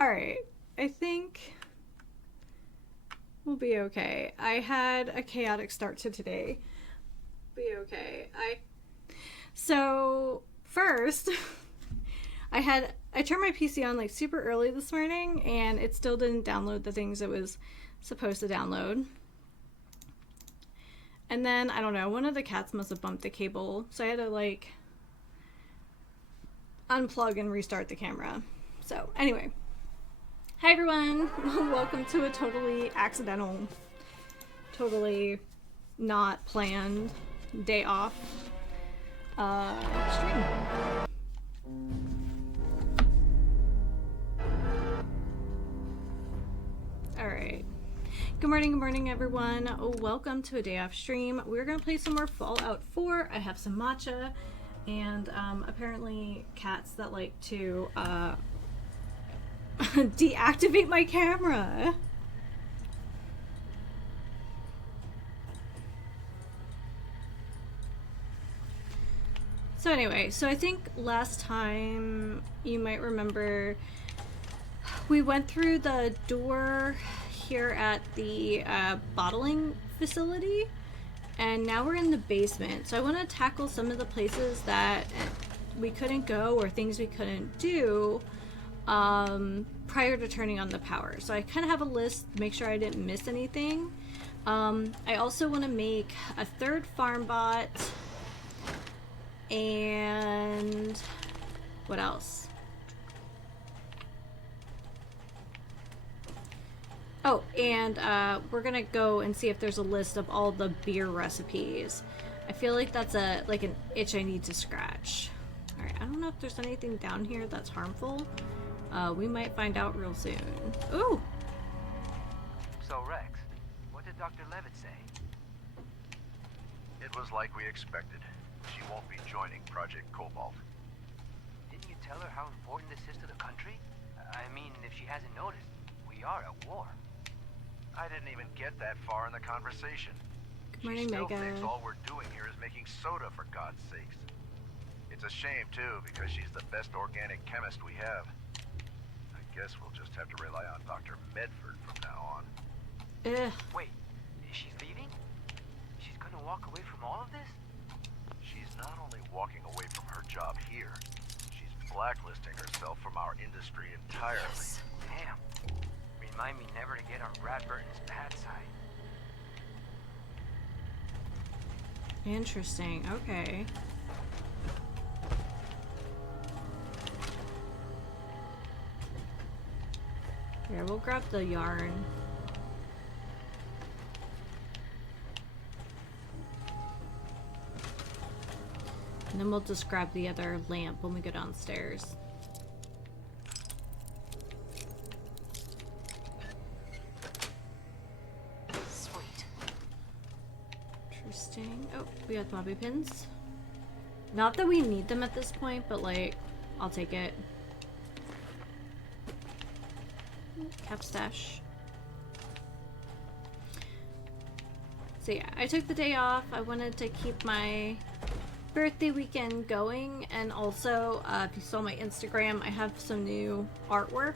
Alright, I think we'll be okay. I had a chaotic start to today. Be okay. So, first, I turned my PC on like super early this morning and it still didn't download the things it was supposed to download. And then, I don't know, one of the cats must have bumped the cable, so I had to like unplug and restart the camera. So, anyway. Hi everyone! Welcome to a totally accidental, totally not planned day off stream. Alright. Good morning everyone. Welcome to a day off stream. We're gonna play some more Fallout 4. I have some matcha and apparently cats that like to deactivate my camera. So anyway, so I think last time you might remember we went through the door here at the bottling facility and now we're in the basement. So I want to tackle some of the places that we couldn't go or things we couldn't do prior to turning on the power. So I kind of have a list to make sure I didn't miss anything. I also want to make a third farm bot. And what else? Oh, and we're gonna go and see if there's a list of all the beer recipes. I feel like that's like an itch I need to scratch. Alright, I don't know if there's anything down here that's harmful. We might find out real soon. Ooh! So, Rex, what did Dr. Levitt say? It was like we expected. She won't be joining Project Cobalt. Didn't you tell her how important this is to the country? I mean, if she hasn't noticed, we are at war. I didn't even get that far in the conversation. Good morning, she still Mega. thinks all we're doing here is making soda, for God's sakes. It's a shame, too, because she's the best organic chemist we have. I guess we'll just have to rely on Dr. Medford from now on. Ugh. Wait, she's leaving? She's gonna walk away from all of this? She's not only walking away from her job here, she's blacklisting herself from our industry entirely. Yes. Damn. Remind me never to get on Brad Burton's bad side. Interesting. Okay. Here, we'll grab the yarn. And then we'll just grab the other lamp when we go downstairs. Sweet. Interesting. Oh, we got bobby pins. Not that we need them at this point, but like, I'll take it. Cap stash. So yeah, I took the day off. I wanted to keep my birthday weekend going, and also if you saw my Instagram, I have some new artwork,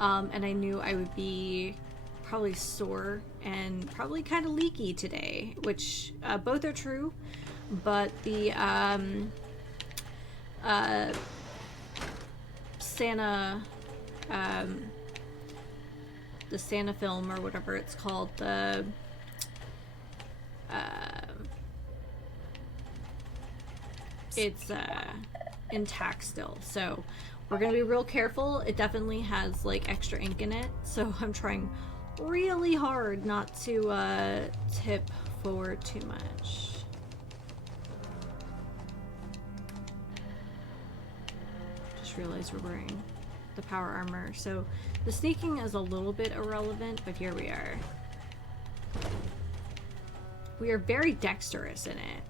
and I knew I would be probably sore and probably kind of leaky today, which both are true, but the Santa the Santa film or whatever it's called, the it's intact still, so we're gonna be real careful. It definitely has like extra ink in it, so I'm trying really hard not to tip forward too much. Just realized we're wearing the power armor, so the sneaking is a little bit irrelevant, but here we are. We are very dexterous in it.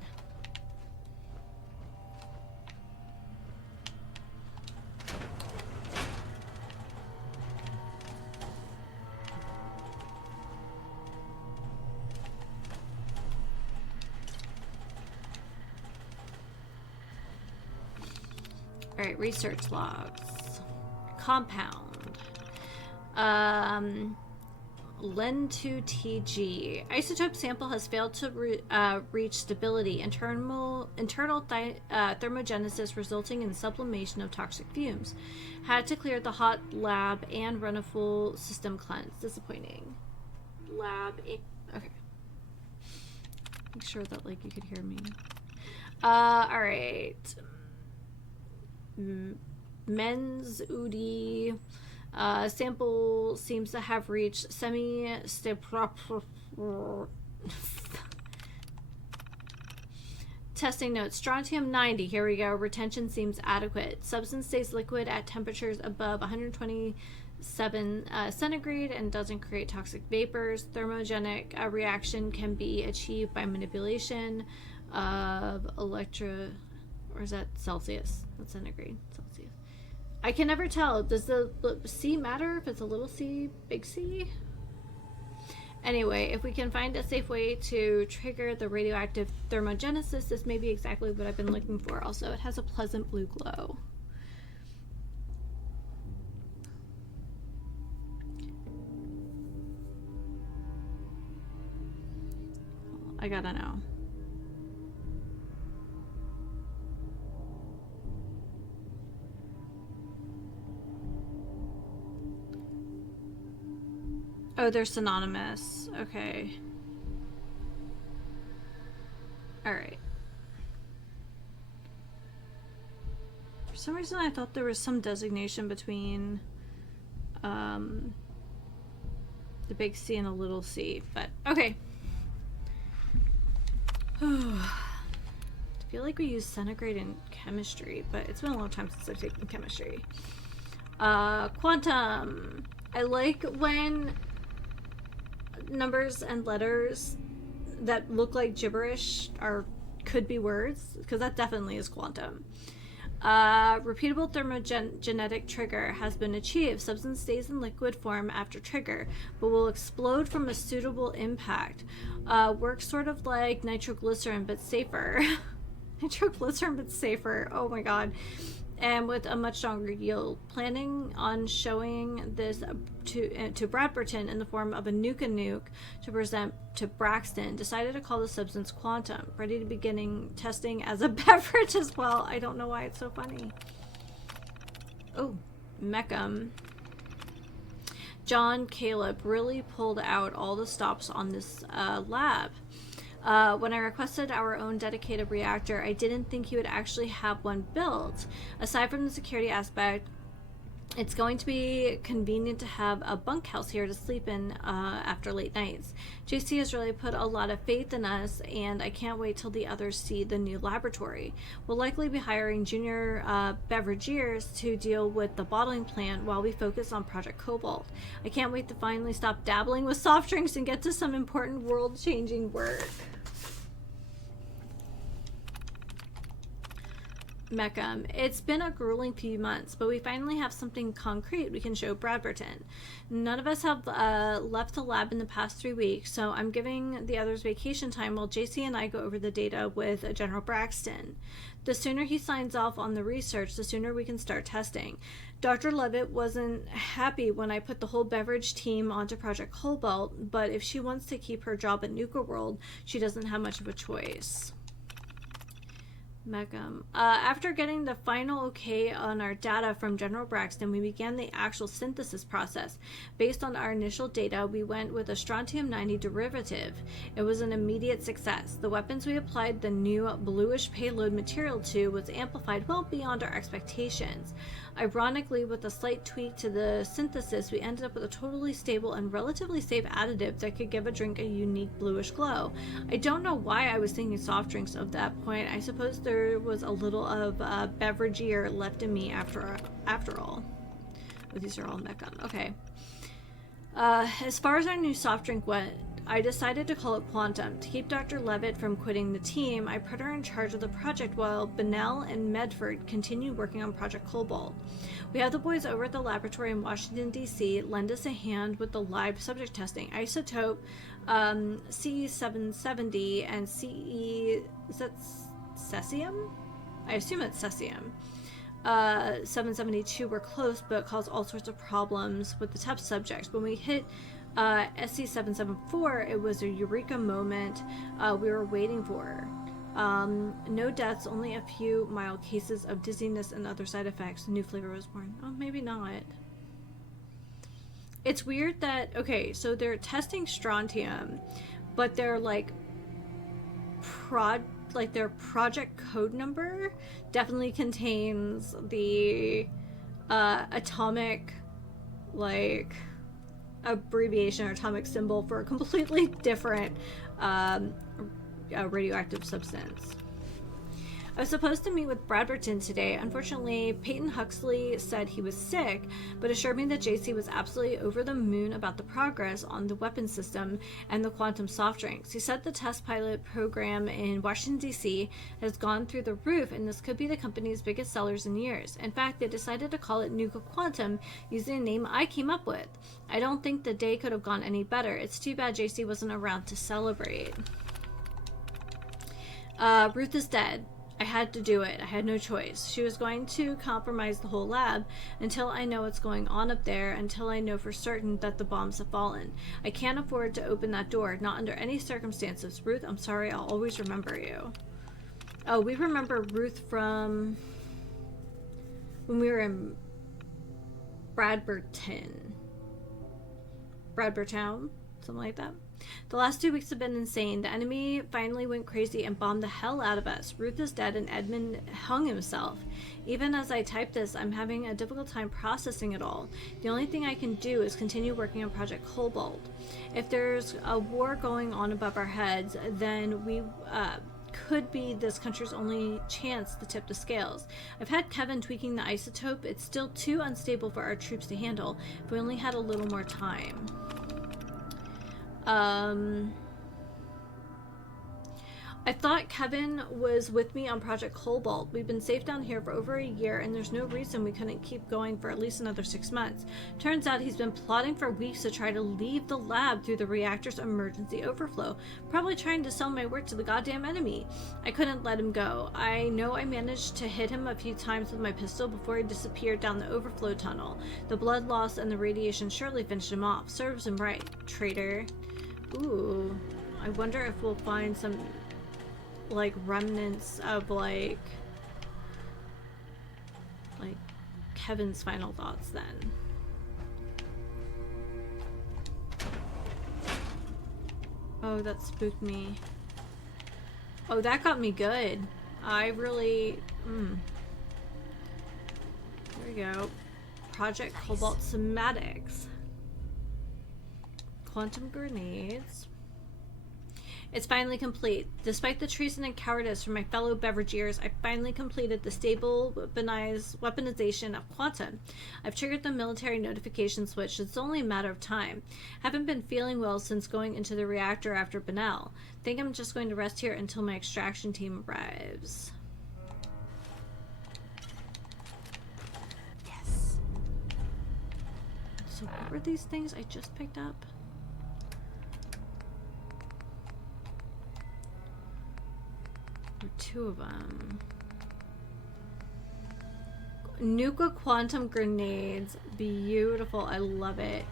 Alright, research logs. Compound. Len2TG. Isotope sample has failed to reach stability. Internal thermogenesis resulting in sublimation of toxic fumes. Had to clear the hot lab and run a full system cleanse. Disappointing. Okay. Make sure that like you could hear me. All right. Men's Udi. Sample seems to have reached Testing notes. Strontium 90. Here we go. Retention seems adequate. Substance stays liquid at temperatures above 127 centigrade and doesn't create toxic vapors. Thermogenic reaction can be achieved by manipulation of or is that Celsius? That's centigrade. Celsius. I can never tell. Does the C matter if it's a little c, big C? Anyway, if we can find a safe way to trigger the radioactive thermogenesis, this may be exactly what I've been looking for. Also, it has a pleasant blue glow. I gotta know. Oh, they're synonymous. Okay. Alright. For some reason I thought there was some designation between the big C and a little c, but okay. I feel like we use centigrade in chemistry, but it's been a long time since I've taken chemistry. Quantum. I like when numbers and letters that look like gibberish could be words, because that definitely is quantum. Repeatable thermogenetic trigger has been achieved. Substance stays in liquid form after trigger, but will explode from a suitable impact. Works sort of like nitroglycerin, but safer. Nitroglycerin, but safer. Oh my god. And with a much stronger yield. Planning on showing this to Bradberton in the form of a nuke to present to Braxton. Decided to call the substance quantum. Ready to beginning testing as a beverage as well. I don't know why it's so funny. Oh, Mecham. John Caleb really pulled out all the stops on this lab. When I requested our own dedicated reactor, I didn't think he would actually have one built. Aside from the security aspect, it's going to be convenient to have a bunkhouse here to sleep in after late nights. JC has really put a lot of faith in us, and I can't wait till the others see the new laboratory. We'll likely be hiring junior beveragiers to deal with the bottling plant while we focus on Project Cobalt. I can't wait to finally stop dabbling with soft drinks and get to some important world-changing work. Mecham. It's been a grueling few months, but we finally have something concrete we can show Bradberton. None of us have left the lab in the past 3 weeks, so I'm giving the others vacation time while JC and I go over the data with General Braxton. The sooner he signs off on the research, the sooner we can start testing. Dr. Levitt wasn't happy when I put the whole beverage team onto Project Cobalt, but if she wants to keep her job at Nuka World, she doesn't have much of a choice. Mecham. After getting the final okay on our data from General Braxton, we began the actual synthesis process. Based on our initial data, we went with a strontium 90 derivative. It was an immediate success. The weapons we applied the new bluish payload material to was amplified well beyond our expectations. Ironically, with a slight tweak to the synthesis, we ended up with a totally stable and relatively safe additive that could give a drink a unique bluish glow. I don't know why I was thinking soft drinks at that point. I suppose there was a little of beveragier left in me after all. Oh, these are all Mecham. Okay. As far as our new soft drink went, I decided to call it Quantum. To keep Dr. Levitt from quitting the team, I put her in charge of the project while Bennell and Medford continued working on Project Cobalt. We have the boys over at the laboratory in Washington, D.C. lend us a hand with the live subject testing. Isotope CE770 and CE... is that cesium? I assume it's cesium. 772 were close, but caused all sorts of problems with the test subjects. When we hit SC774, it was a eureka moment we were waiting for. No deaths, only a few mild cases of dizziness and other side effects. A new flavor was born. Oh, maybe not. It's weird that, okay, so they're testing strontium, but they're like, their project code number definitely contains the atomic, like, abbreviation or atomic symbol for a completely different radioactive substance. I was supposed to meet with Bradberton today. Unfortunately, Peyton Huxley said he was sick, but assured me that JC was absolutely over the moon about the progress on the weapons system and the quantum soft drinks. He said the test pilot program in Washington, D.C. has gone through the roof, and this could be the company's biggest sellers in years. In fact, they decided to call it Nuka Quantum, using a name I came up with. I don't think the day could have gone any better. It's too bad JC wasn't around to celebrate. Ruth is dead. I had to do it. I had no choice. She was going to compromise the whole lab until I know what's going on up there, until I know for certain that the bombs have fallen. I can't afford to open that door, not under any circumstances. Ruth, I'm sorry. I'll always remember you. Oh, we remember Ruth from when we were in Bradbertown, something like that. The last 2 weeks have been insane. The enemy finally went crazy and bombed the hell out of us. Ruth is dead and Edmund hung himself. Even as I type this, I'm having a difficult time processing it all. The only thing I can do is continue working on Project Cobalt. If there's a war going on above our heads, then we could be this country's only chance to tip the scales. I've had Kevin tweaking the isotope. It's still too unstable for our troops to handle. If we only had a little more time. I thought Kevin was with me on Project Cobalt. We've been safe down here for over a year, and there's no reason we couldn't keep going for at least another 6 months. Turns out he's been plotting for weeks to try to leave the lab through the reactor's emergency overflow, probably trying to sell my work to the goddamn enemy. I couldn't let him go. I know I managed to hit him a few times with my pistol before he disappeared down the overflow tunnel. The blood loss and the radiation surely finished him off. Serves him right, traitor. Ooh, I wonder if we'll find some, like, remnants of, like Kevin's final thoughts then. Oh, that spooked me. Oh, that got me good. I really, Here we go. Project Cobalt Somatics. Quantum grenades. It's finally complete. Despite the treason and cowardice from my fellow beverageers, I finally completed the stable weaponization of quantum. I've triggered the military notification switch. It's only a matter of time. Haven't been feeling well since going into the reactor after Benel. Think I'm just going to rest here until my extraction team arrives. Yes. So what were these things I just picked up? There were 2 of them. Nuka quantum grenades. Beautiful. I love it.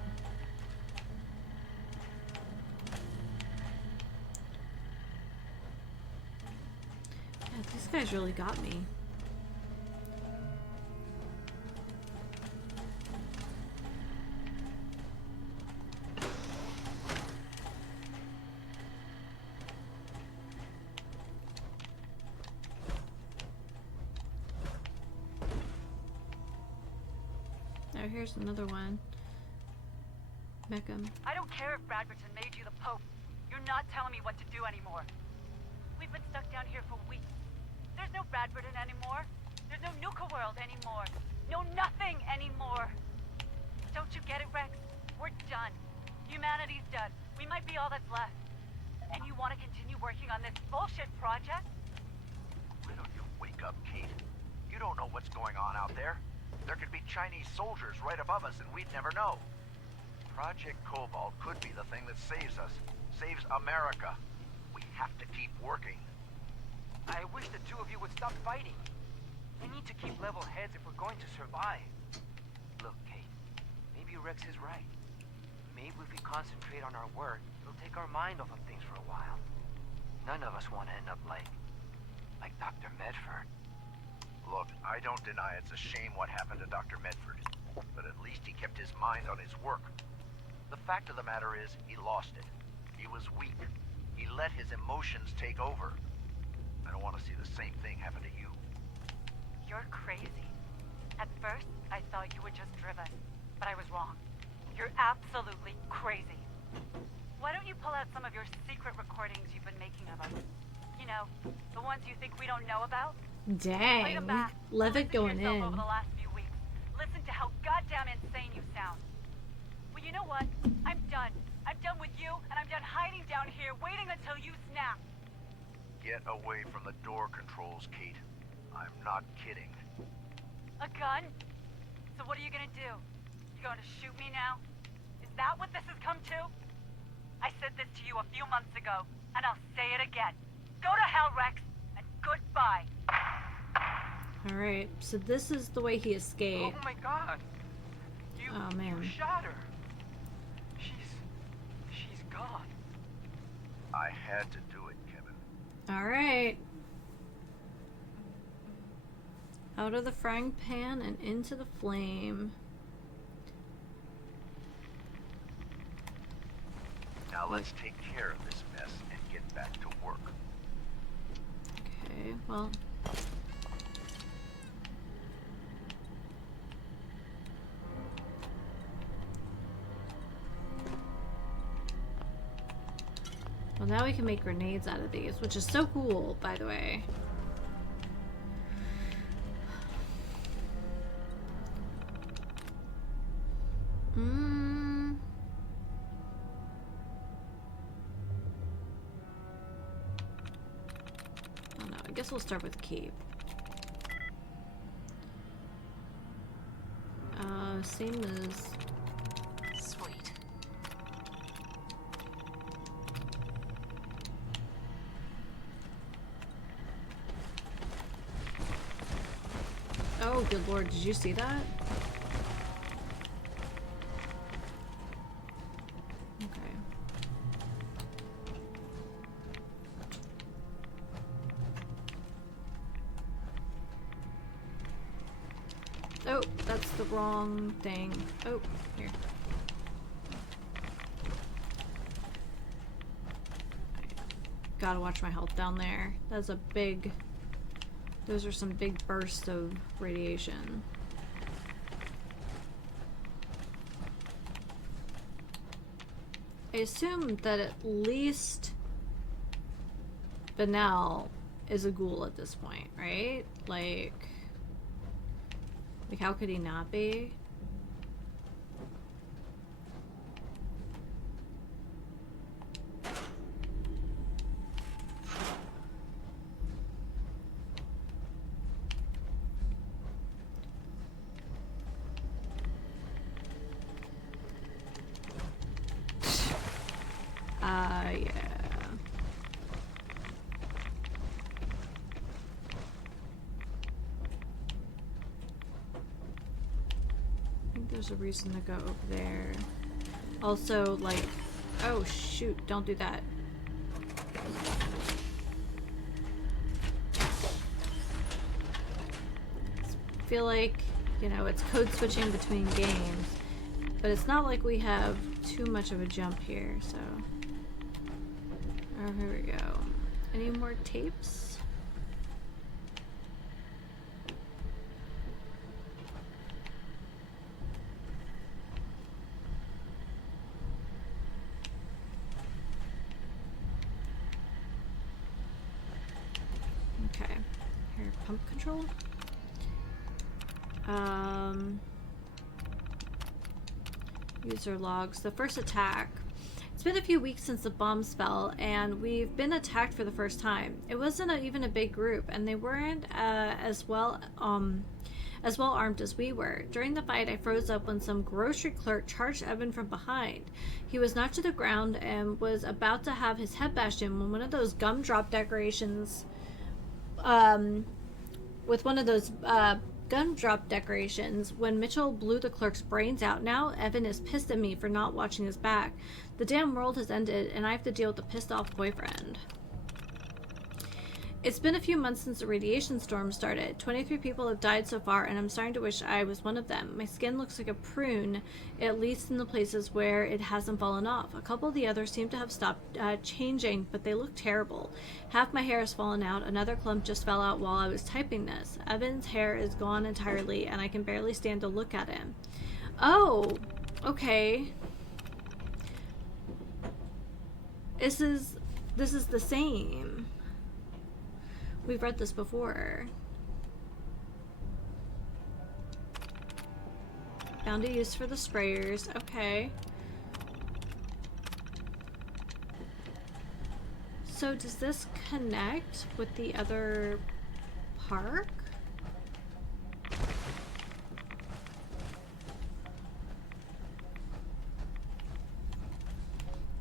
Yeah, these guys really got me. Oh, here's another one. Meckham. I don't care if Bradberton made you the Pope. You're not telling me what to do anymore. We've been stuck down here for weeks. There's no Bradberton anymore. There's no Nuka World anymore. No nothing anymore. Don't you get it, Rex? We're done. Humanity's done. We might be all that's left. And you want to continue working on this bullshit project? Why don't you wake up, Kate? You don't know what's going on out there. There could be Chinese soldiers right above us and we'd never know. Project Cobalt could be the thing that saves us. Saves America. We have to keep working. I wish the two of you would stop fighting. We need to keep level heads if we're going to survive. Look, Kate, maybe Rex is right. Maybe if we concentrate on our work, it'll take our mind off of things for a while. None of us want to end up like Dr. Medford. Look, I don't deny it's a shame what happened to Dr. Medford, but at least he kept his mind on his work. The fact of the matter is, he lost it. He was weak. He let his emotions take over. I don't want to see the same thing happen to you. You're crazy. At first, I thought you were just driven, but I was wrong. You're absolutely crazy. Why don't you pull out some of your secret recordings you've been making of us? You know, the ones you think we don't know about? Play them Dang. back. Levitt Listen to going yourself in. over the last few weeks. Listen to how goddamn insane you sound. Well, you know what? I'm done. I'm done with you, and I'm done hiding down here, waiting until you snap. Get away from the door controls, Kate. I'm not kidding. A gun? So what are you gonna do? You going to shoot me now? Is that what this has come to? I said this to you a few months ago, and I'll say it again. Go to hell, Rex, and goodbye. Alright, so this is the way he escaped. Oh my God! Oh, man. You shot her. She's gone. I had to do it, Kevin. Alright. Out of the frying pan and into the flame. Now let's take care of this mess and get back to work. Okay, well. Well, now we can make grenades out of these, which is so cool, by the way. Oh no, I guess we'll start with Cape. Same as... Sweet. Oh, good lord, did you see that? Okay. Oh, that's the wrong thing. Oh, here. Gotta watch my health down there. That's a big... Those are some big bursts of radiation. I assume that at least Benel is a ghoul at this point, right? Like how could he not be? Yeah. I think there's a reason to go over there. Also, like, oh shoot, don't do that. I feel like, you know, it's code switching between games, but it's not like we have too much of a jump here, so. Oh, here we go. Any more tapes? Okay. Here, pump control. User logs. The first attack. It's been a few weeks since the bomb spell, and we've been attacked for the first time. It wasn't even a big group, and they weren't as well armed as we were. During the fight, I froze up when some grocery clerk charged Evan from behind. He was knocked to the ground and was about to have his head bashed in when one of those gumdrop decorations with one of those gumdrop decorations when Mitchell blew the clerk's brains out. Now Evan is pissed at me for not watching his back. The damn world has ended, and I have to deal with a pissed off boyfriend. It's been a few months since the radiation storm started. 23 people have died so far, and I'm starting to wish I was one of them. My skin looks like a prune, at least in the places where it hasn't fallen off. A couple of the others seem to have stopped changing, but they look terrible. Half my hair has fallen out. Another clump just fell out while I was typing this. Evan's hair is gone entirely, and I can barely stand to look at him. Oh, okay. This is the same. We've read this before. Found a use for the sprayers. Okay. So does this connect with the other park?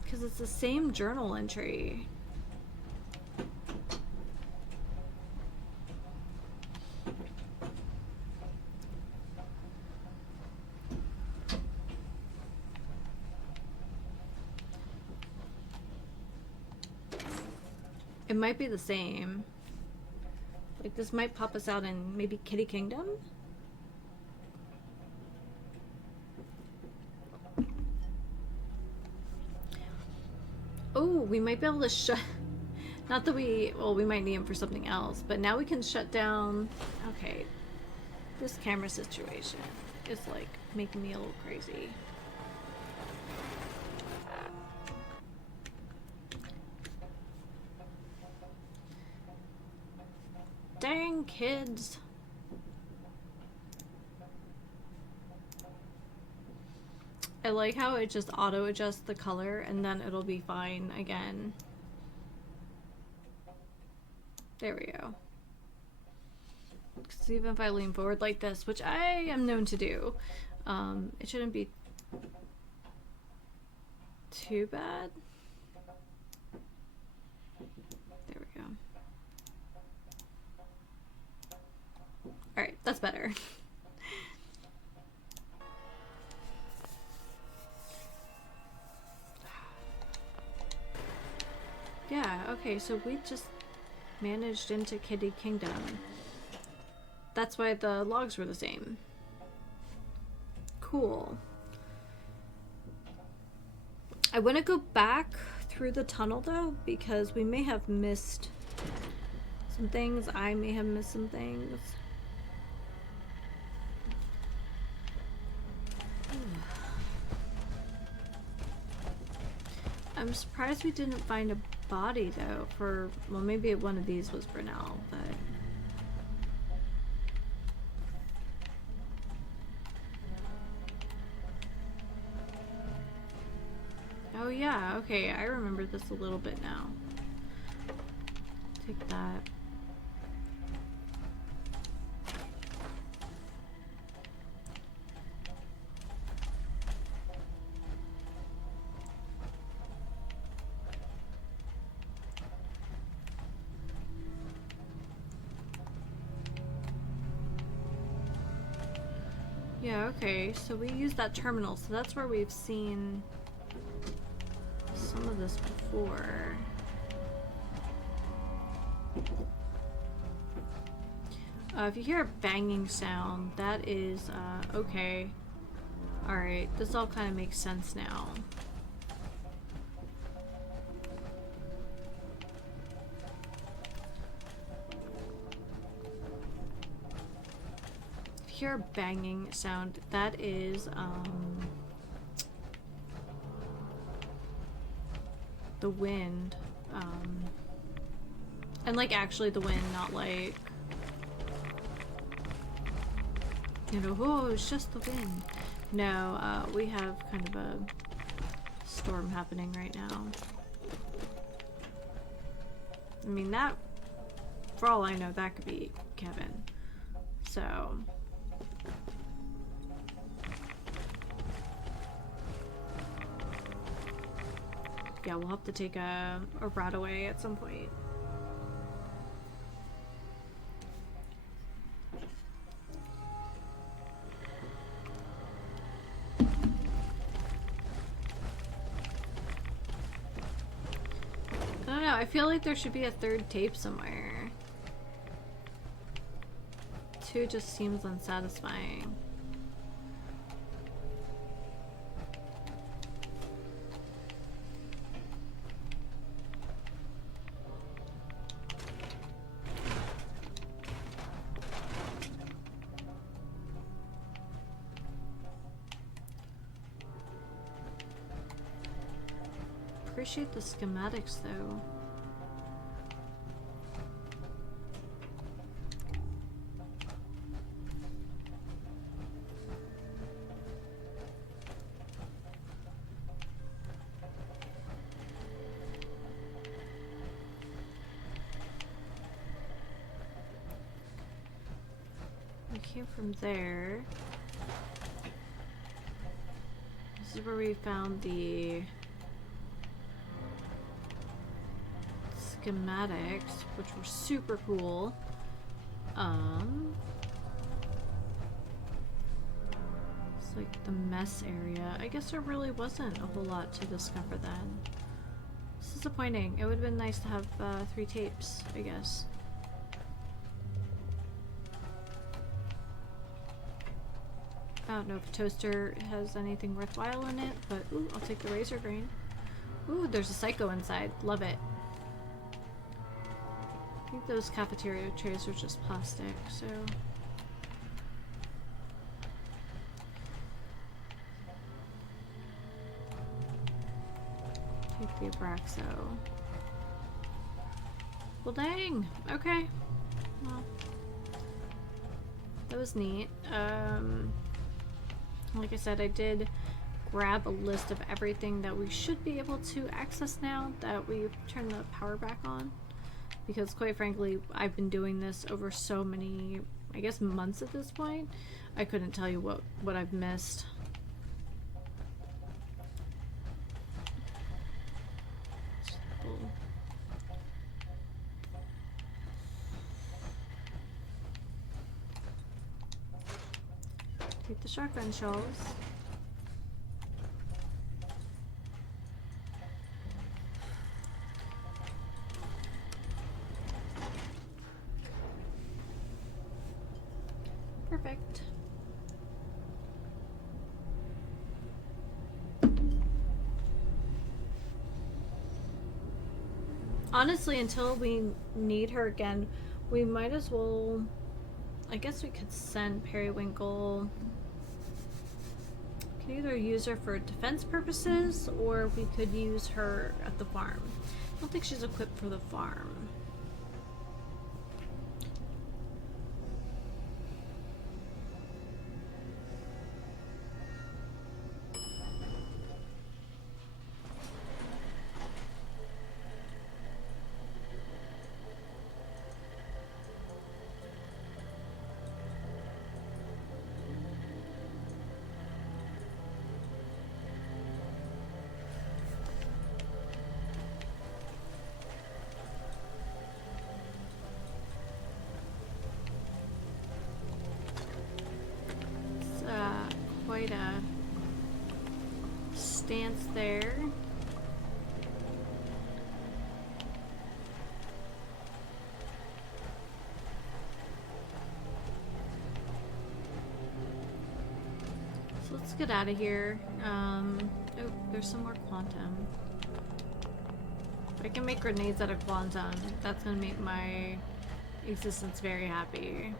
Because it's the same journal entry. It might be the same. Like, this might pop us out in maybe Kitty Kingdom? Oh, we might be able to shut... Not that we... Well, we might need him for something else, but now we can shut down... Okay. This camera situation is, like, making me a little crazy. Dang kids. I like how it just auto adjusts the color and then it'll be fine again. There we go. Because even if I lean forward like this, which I am known to do, it shouldn't be too bad. There we go. Alright, that's better. Yeah, okay, so we just managed into Kitty Kingdom. That's why the logs were the same. Cool. I want to go back through the tunnel though, because we may have missed some things. I may have missed some things. I'm surprised we didn't find a body though for, well, maybe one of these was Brunel, but oh yeah, okay, I remember this a little bit now. Take that. Yeah, okay, so we used that terminal, so that's where we've seen some of this before. If you hear a banging sound, that is, okay. Alright, this all kind of makes sense now. Hear a banging sound, that is the wind, and like actually the wind, not like, you know, oh, it's just the wind. No, we have kind of a storm happening right now. I mean, that, for all I know, that could be Kevin, so yeah, we'll have to take a rat away at some point. know, I feel like there should be a third tape somewhere. 2 just seems unsatisfying. Appreciate the schematics though. We came from there. This is where we found the schematics, which were super cool. It's like the mess area. I guess there really wasn't a whole lot to discover then. It's disappointing. It would have been nice to have 3 tapes, I guess. I don't know if a toaster has anything worthwhile in it, but ooh, I'll take the razor grain. Ooh, there's a psycho inside. Love it. I think those cafeteria trays are just plastic, so... Take the Abraxo. Well, dang! Okay. Well, that was neat. Like I said, I did grab a list of everything that we should be able to access now that we've turned the power back on. Because quite frankly, I've been doing this over so many, I guess, months at this point. I couldn't tell you what I've missed. Take the shotgun shells. Perfect. Honestly, until we need her again, we might as well... I guess we could send Periwinkle... We could either use her for defense purposes, or we could use her at the farm. I don't think she's equipped for the farm. Quite a stance there. So let's get out of here. Oh, there's some more quantum. If I can make grenades out of quantum, that's gonna make my existence very happy.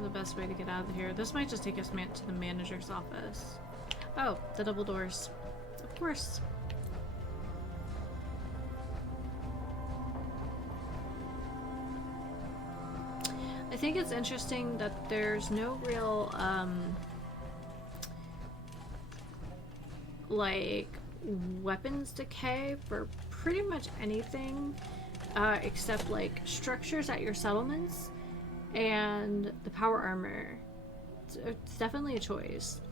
The best way to get out of here. This might just take us to the manager's office. Oh, the double doors. Of course. I think it's interesting that there's no real, like, weapons decay for pretty much anything, except, like, structures at your settlements. And the power armor. It's definitely a choice.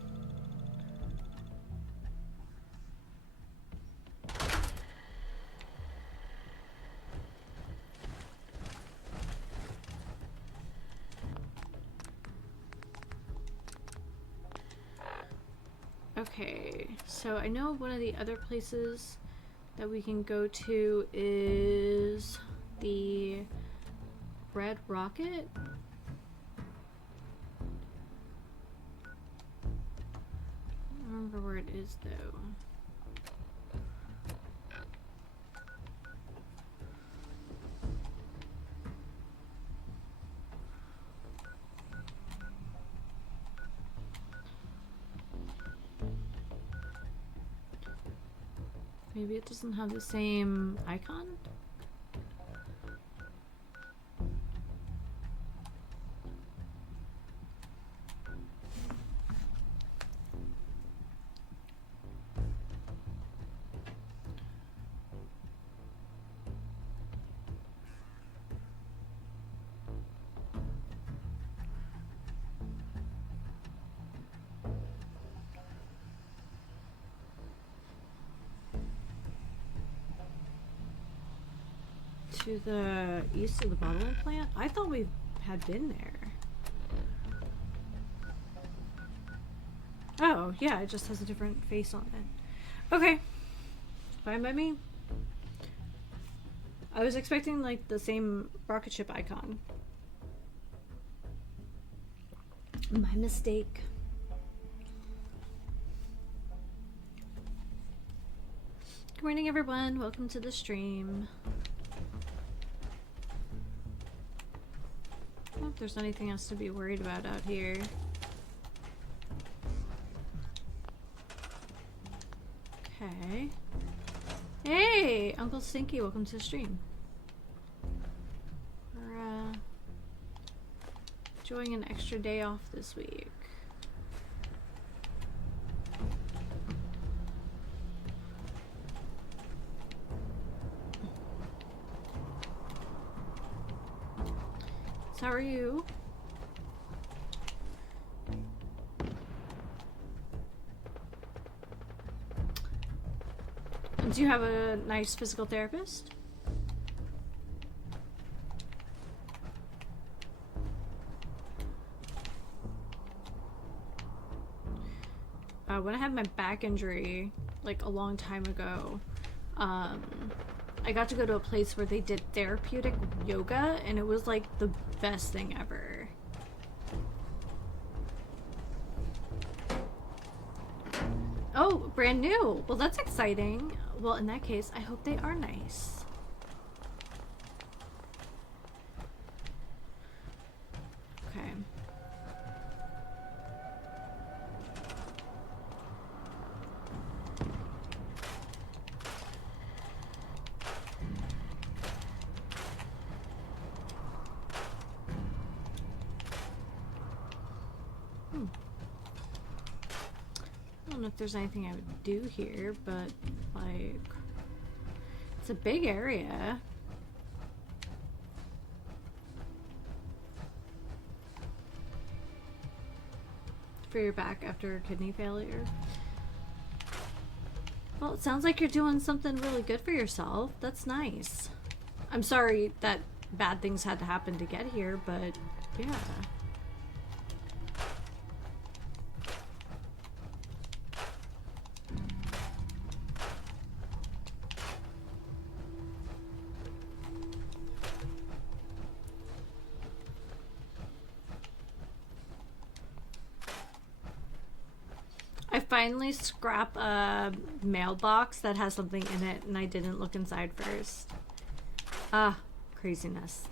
Okay, so I know one of the other places that we can go to is the Red Rocket. I don't remember where it is though. Maybe it doesn't have the same icon? To the east of the bottling plant? I thought we had been there. Oh, yeah, it just has a different face on it. Okay. Fine by me. I was expecting, like, the same rocket ship icon. My mistake. Good morning, everyone. Welcome to the stream. I don't know if there's anything else to be worried about out here. Okay. Hey, Uncle Stinky, welcome to the stream. We're enjoying an extra day off this week. So how are you? Do you have a nice physical therapist? When I had my back injury, like a long time ago, I got to go to a place where they did therapeutic yoga, and it was like the best thing ever. Oh, brand new. Well, that's exciting. Well, in that case, I hope they are nice. Okay. I don't know if there's anything I would do here, but like, it's a big area. For your back after kidney failure. Well, it sounds like you're doing something really good for yourself. That's nice. I'm sorry that bad things had to happen to get here, but yeah. I finally scrap a mailbox that has something in it, and I didn't look inside first. Ah, craziness.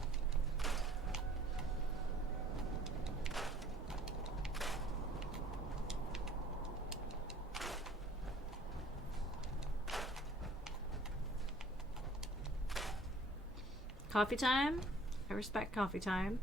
Coffee time? I respect coffee time.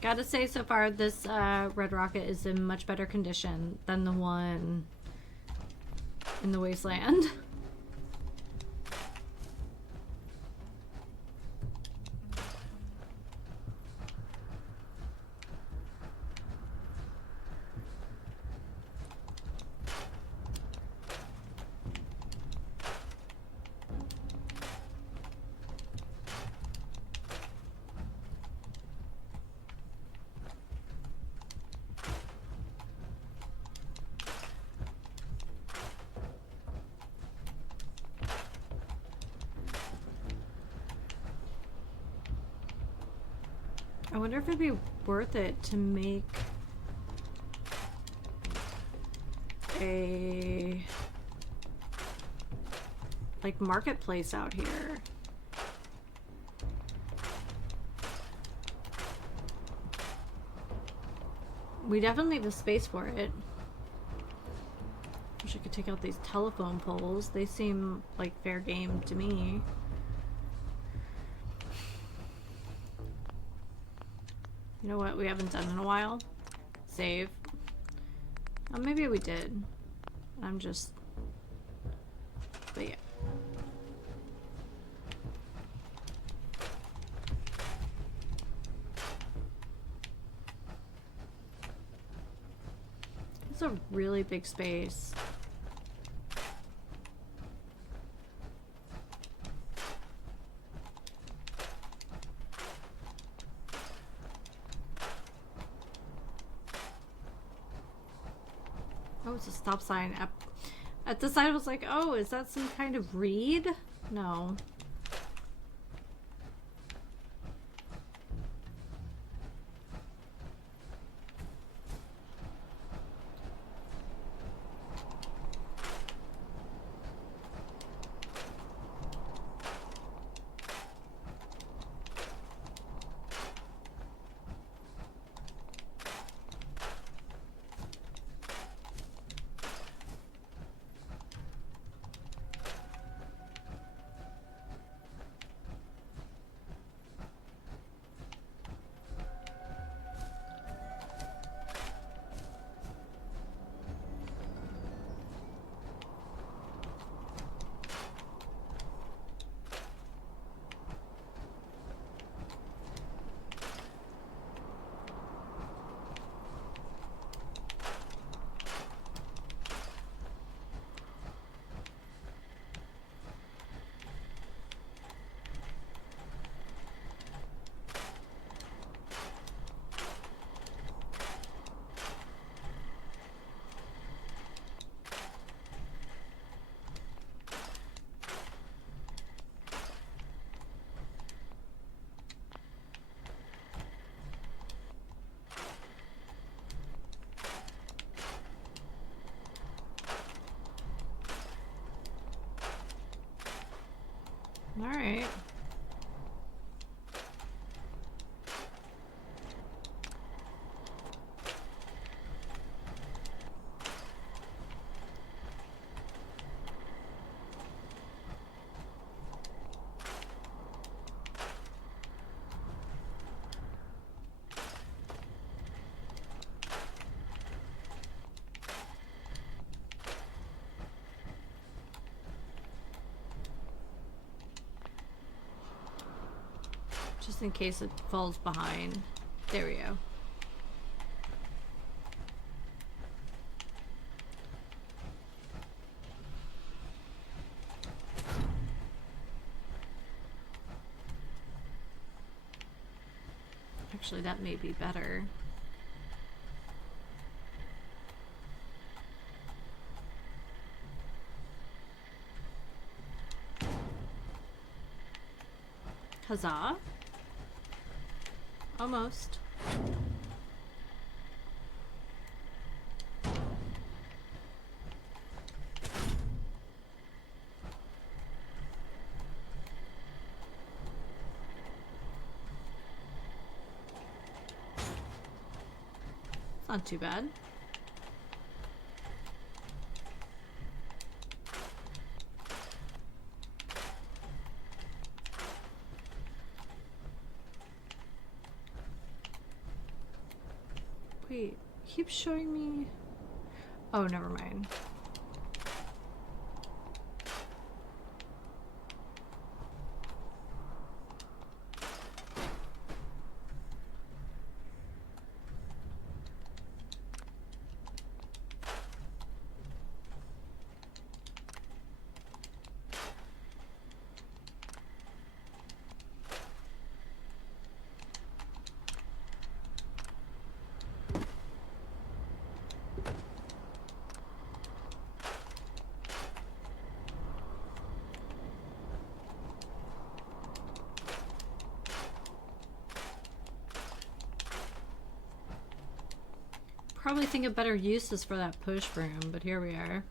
Gotta say, so far, this Red Rocket is in much better condition than the one in the Wasteland. I wonder if it'd be worth it to make a like marketplace out here. We definitely have the space for it. Wish I could take out these telephone poles. They seem like fair game to me. You know what we haven't done in a while? Save. Oh, maybe we did. I'm just... But yeah. It's a really big space. Oh, it's a stop sign. At the side I was like, oh, is that some kind of reed? No. All right. Just in case it falls behind. There we go. Actually, that may be better. Huzzah. Almost. Not too bad. Wait, keep showing me. Oh, never mind. probably think of better uses for that push room, but here we are.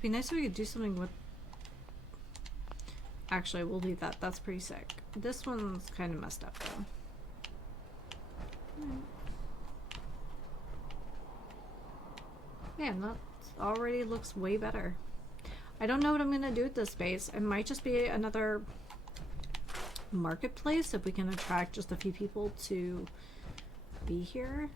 It'd be nice if we could do something with... Actually, we'll leave that. That's pretty sick. This one's kind of messed up, though. Man, that already looks way better. I don't know what I'm gonna do with this space. It might just be another marketplace if we can attract just a few people to be here.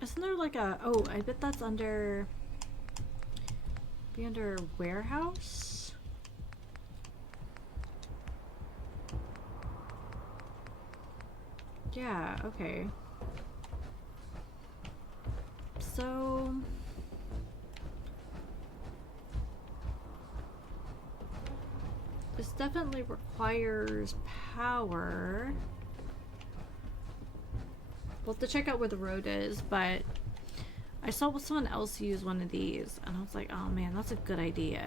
Isn't there like a... Oh, I bet that's under... Be under warehouse? Yeah, okay. So... This definitely requires power. We'll have to check out where the road is, but I saw someone else use one of these, and I was like, oh man, that's a good idea.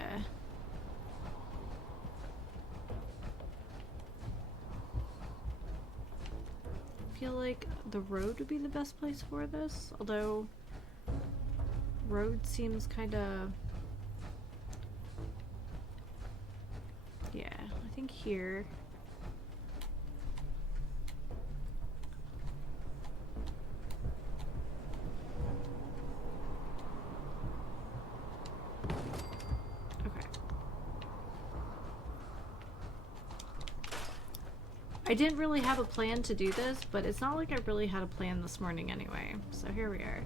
I feel like the road would be the best place for this, although road seems kind of... Yeah, I think here. I didn't really have a plan to do this, but it's not like I really had a plan this morning anyway. So here we are.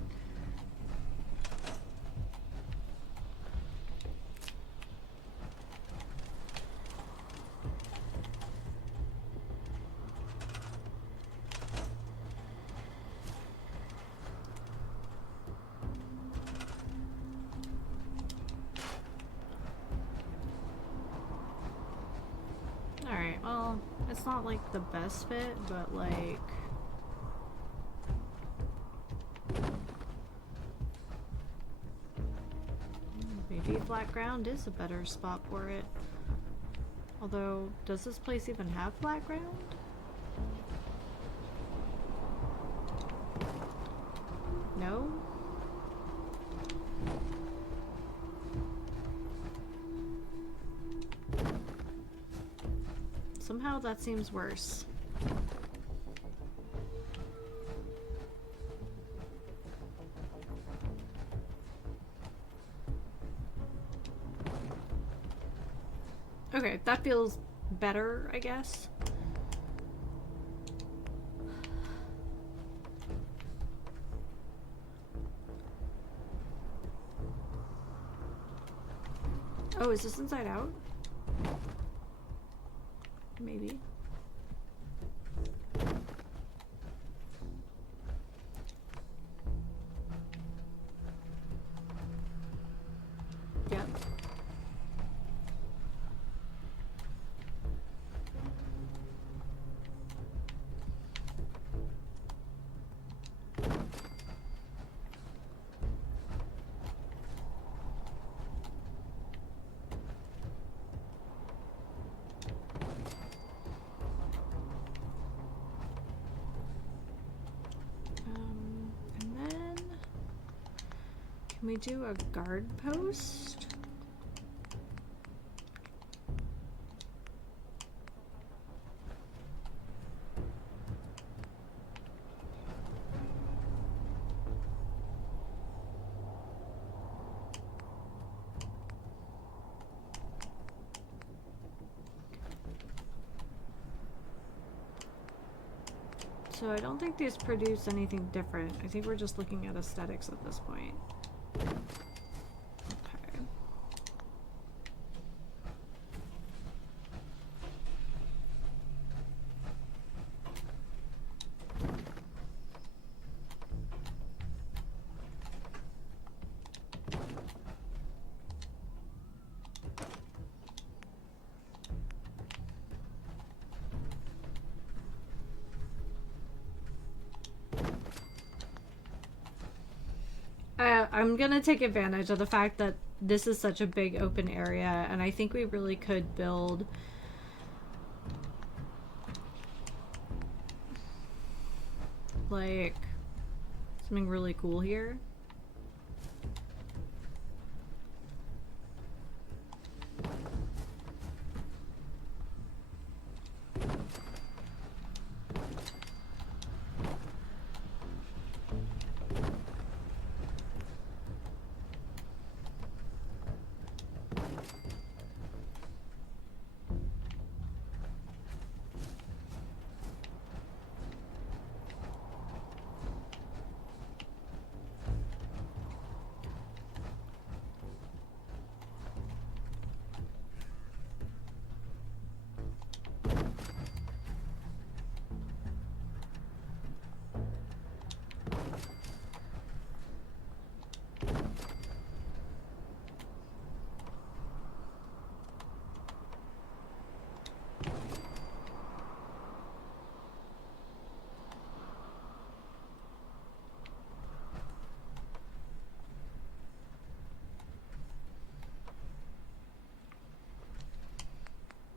Alright, well, it's not like the best fit, but like... Maybe flat ground is a better spot for it. Although, does this place even have flat ground? No? Somehow that seems worse. Okay, that feels better, I guess. Oh, is this inside out? Maybe. Yep. Can we do a guard post? So I don't think these produce anything different. I think we're just looking at aesthetics at this point. Okay. I'm gonna take advantage of the fact that this is such a big open area, and I think we really could build like something really cool here.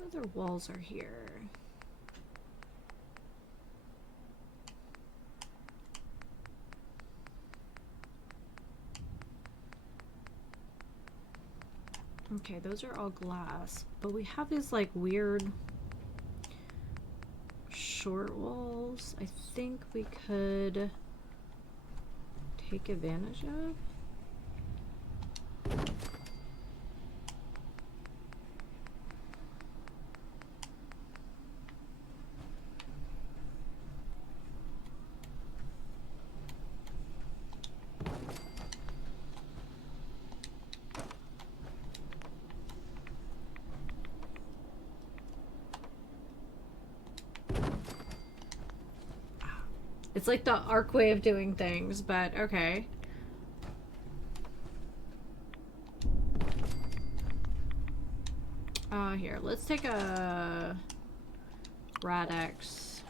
What other walls are here? Okay, those are all glass, but we have these like weird short walls I think we could take advantage of. It's like the arc way of doing things, but okay. Here, let's take a Radex.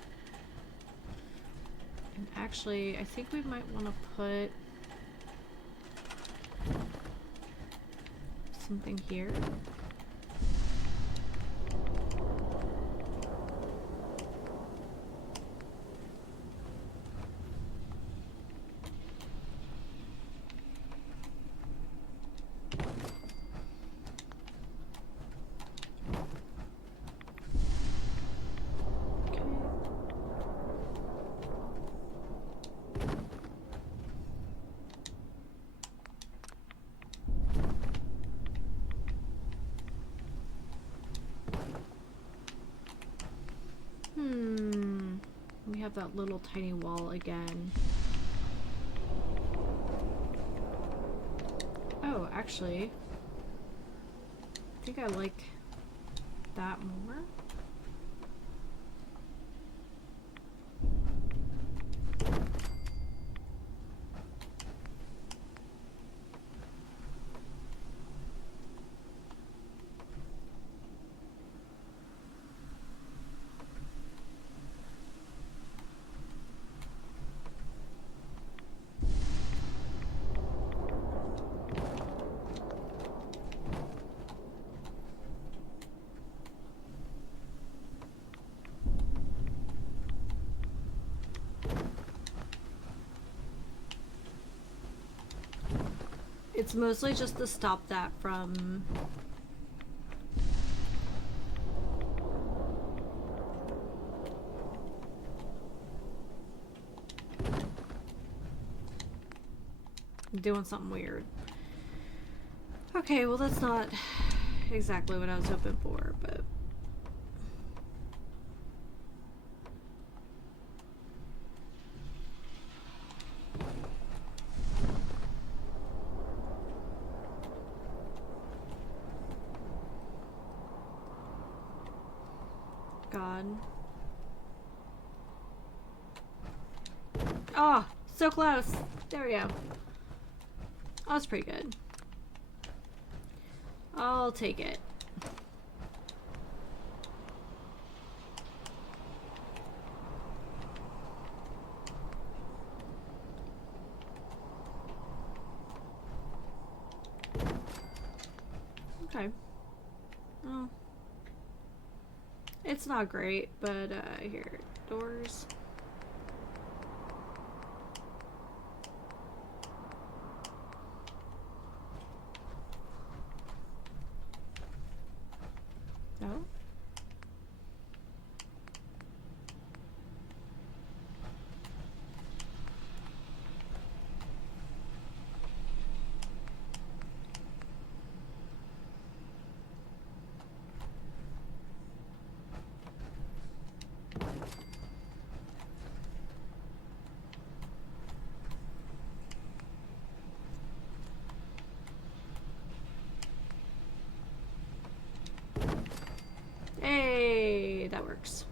And actually, I think we might want to put something here. We have that little tiny wall again. Oh, actually, I think I like that more. it's mostly just to stop that from doing something weird. Okay, well that's not exactly what I was hoping for, but God. Oh, so close. There we go. Oh, that's pretty good. I'll take it. Okay. Oh. It's not great, but here, doors. No? Hey, that works.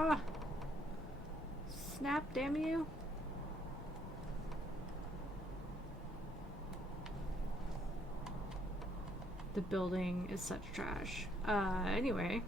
Ah! Snap, damn you. The building is such trash. Anyway.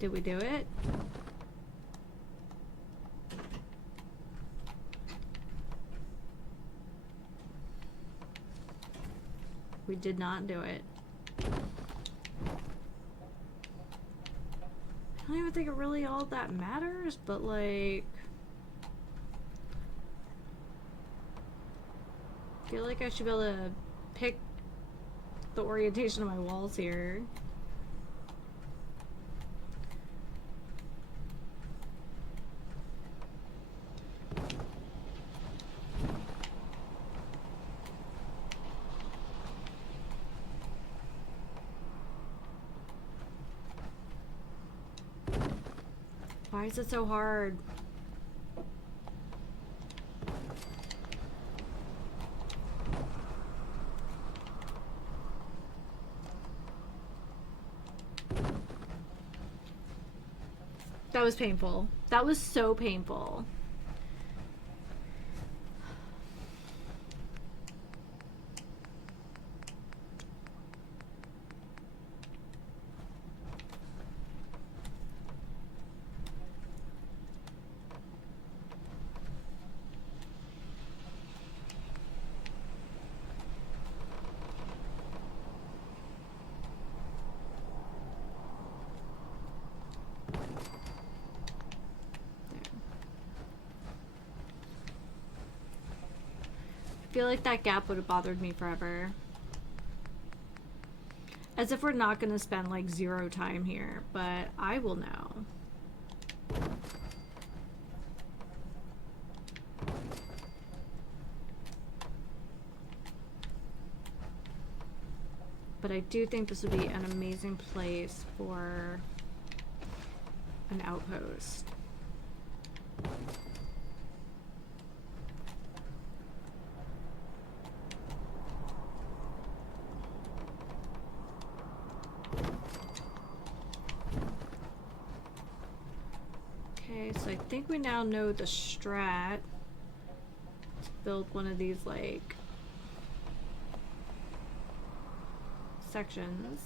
Did we do it? We did not do it. I don't even think it really all that matters, but like, I feel like I should be able to pick the orientation of my walls here. Why is it so hard? That was painful. That was so painful. feel like that gap would have bothered me forever. As if we're not gonna spend like 0 time here, but I will know. But I do think this would be an amazing place for an outpost. Okay, so I think we now know the strat to build one of these, like, sections.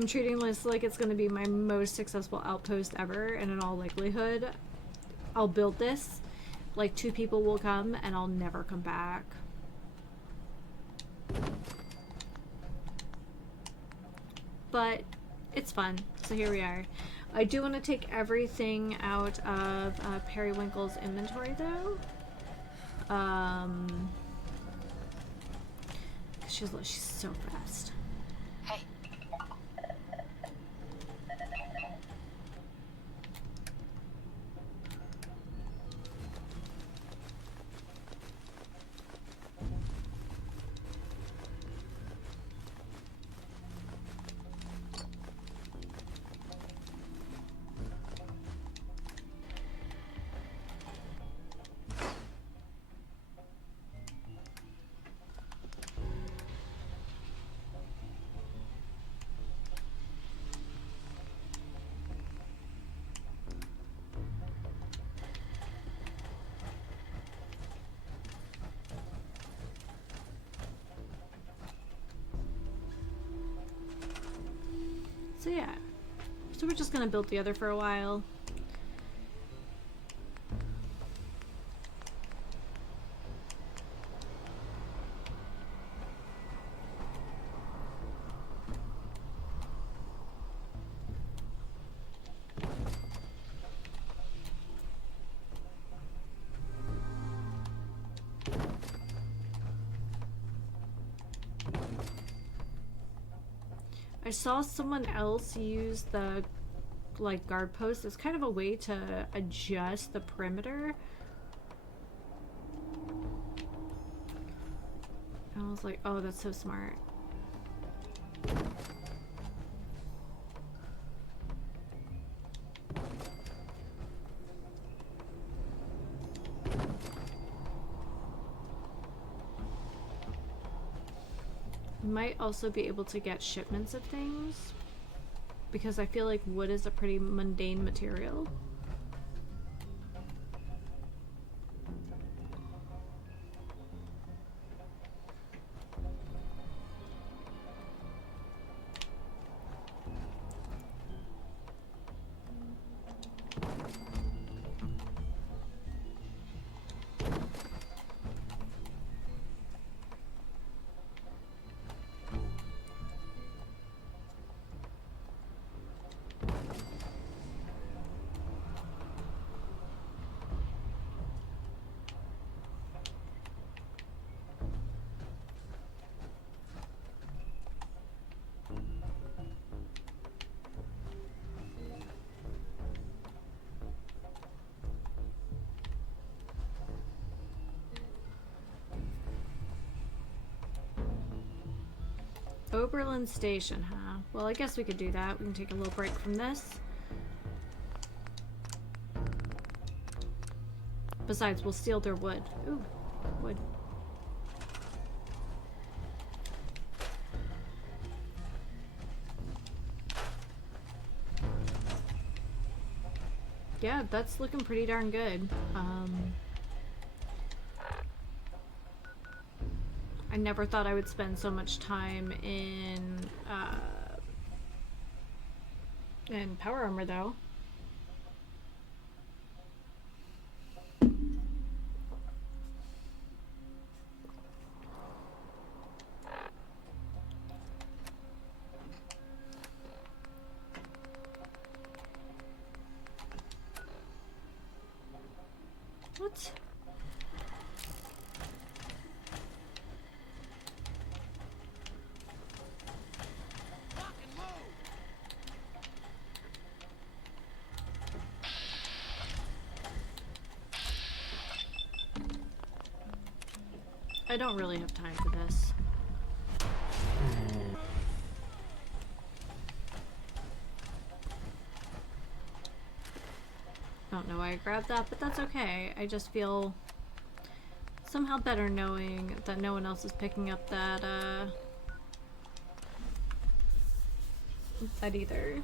I'm treating this like it's going to be my most successful outpost ever, and in all likelihood, I'll build this, like 2 people will come, and I'll never come back. But it's fun, so here we are. I do want to take everything out of Periwinkle's inventory, though. She's so fast. Hey. So yeah, so we're just gonna build the other for a while. I saw someone else use the, like, guard post as kind of a way to adjust the perimeter. And I was like, oh, that's so smart. Might also be able to get shipments of things, because I feel like wood is a pretty mundane material. Oberlin Station, huh? Well, I guess we could do that. We can take a little break from this. Besides, we'll steal their wood. Ooh, wood. Yeah, that's looking pretty darn good. I never thought I would spend so much time in power armor though. What? I don't really have time for this. I don't know why I grabbed that, but that's okay. I just feel somehow better knowing that no one else is picking up that either.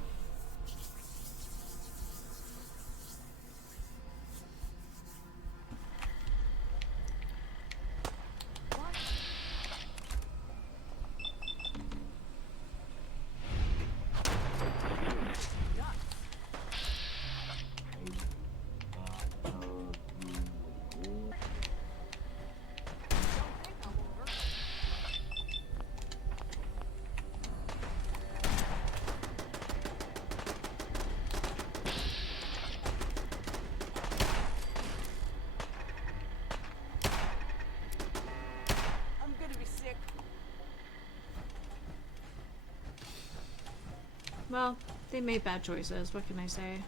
Well, they made bad choices, what can I say?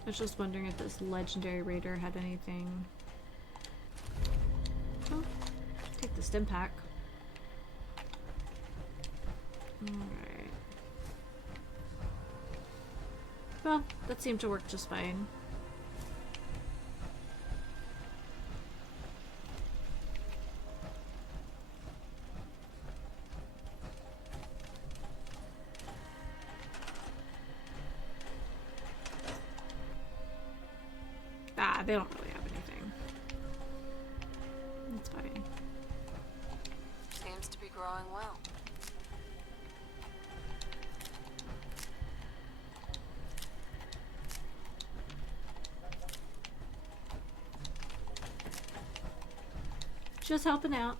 I was just wondering if this legendary raider had anything. Oh, take the stim pack. Alright. Well, that seemed to work just fine. Ah, they don't really have anything. That's fine. Seems to be growing well. Just helping out.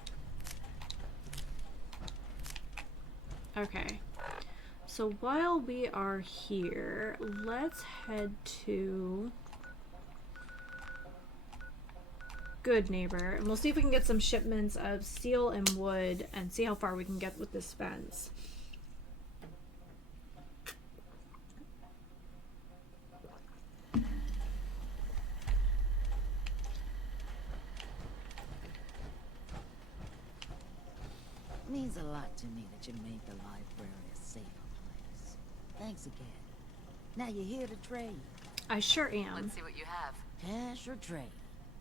Okay. So while we are here, let's head to Good Neighbor, and we'll see if we can get some shipments of steel and wood and see how far we can get with this fence. Means a lot to me that you made the library a safe place. Thanks again. Now you're here to trade. I sure am. Let's see what you have. Cash or trade?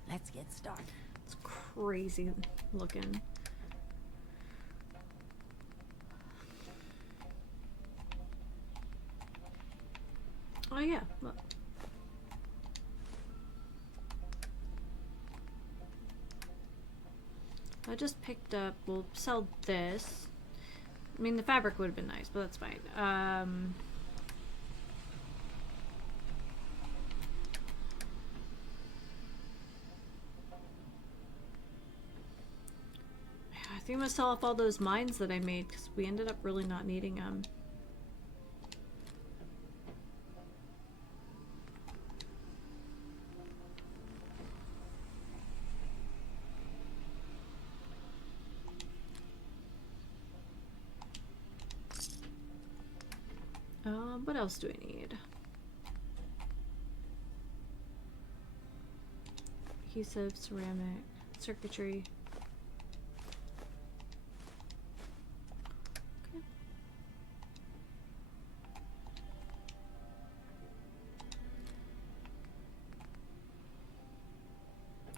Let's get started. It's crazy looking. Oh yeah, look. I just picked up, we'll sell this. I mean, the fabric would have been nice, but that's fine. I think I'm gonna sell off all those mines that I made because we ended up really not needing them. What else do I need? Adhesive, ceramic, circuitry. Okay.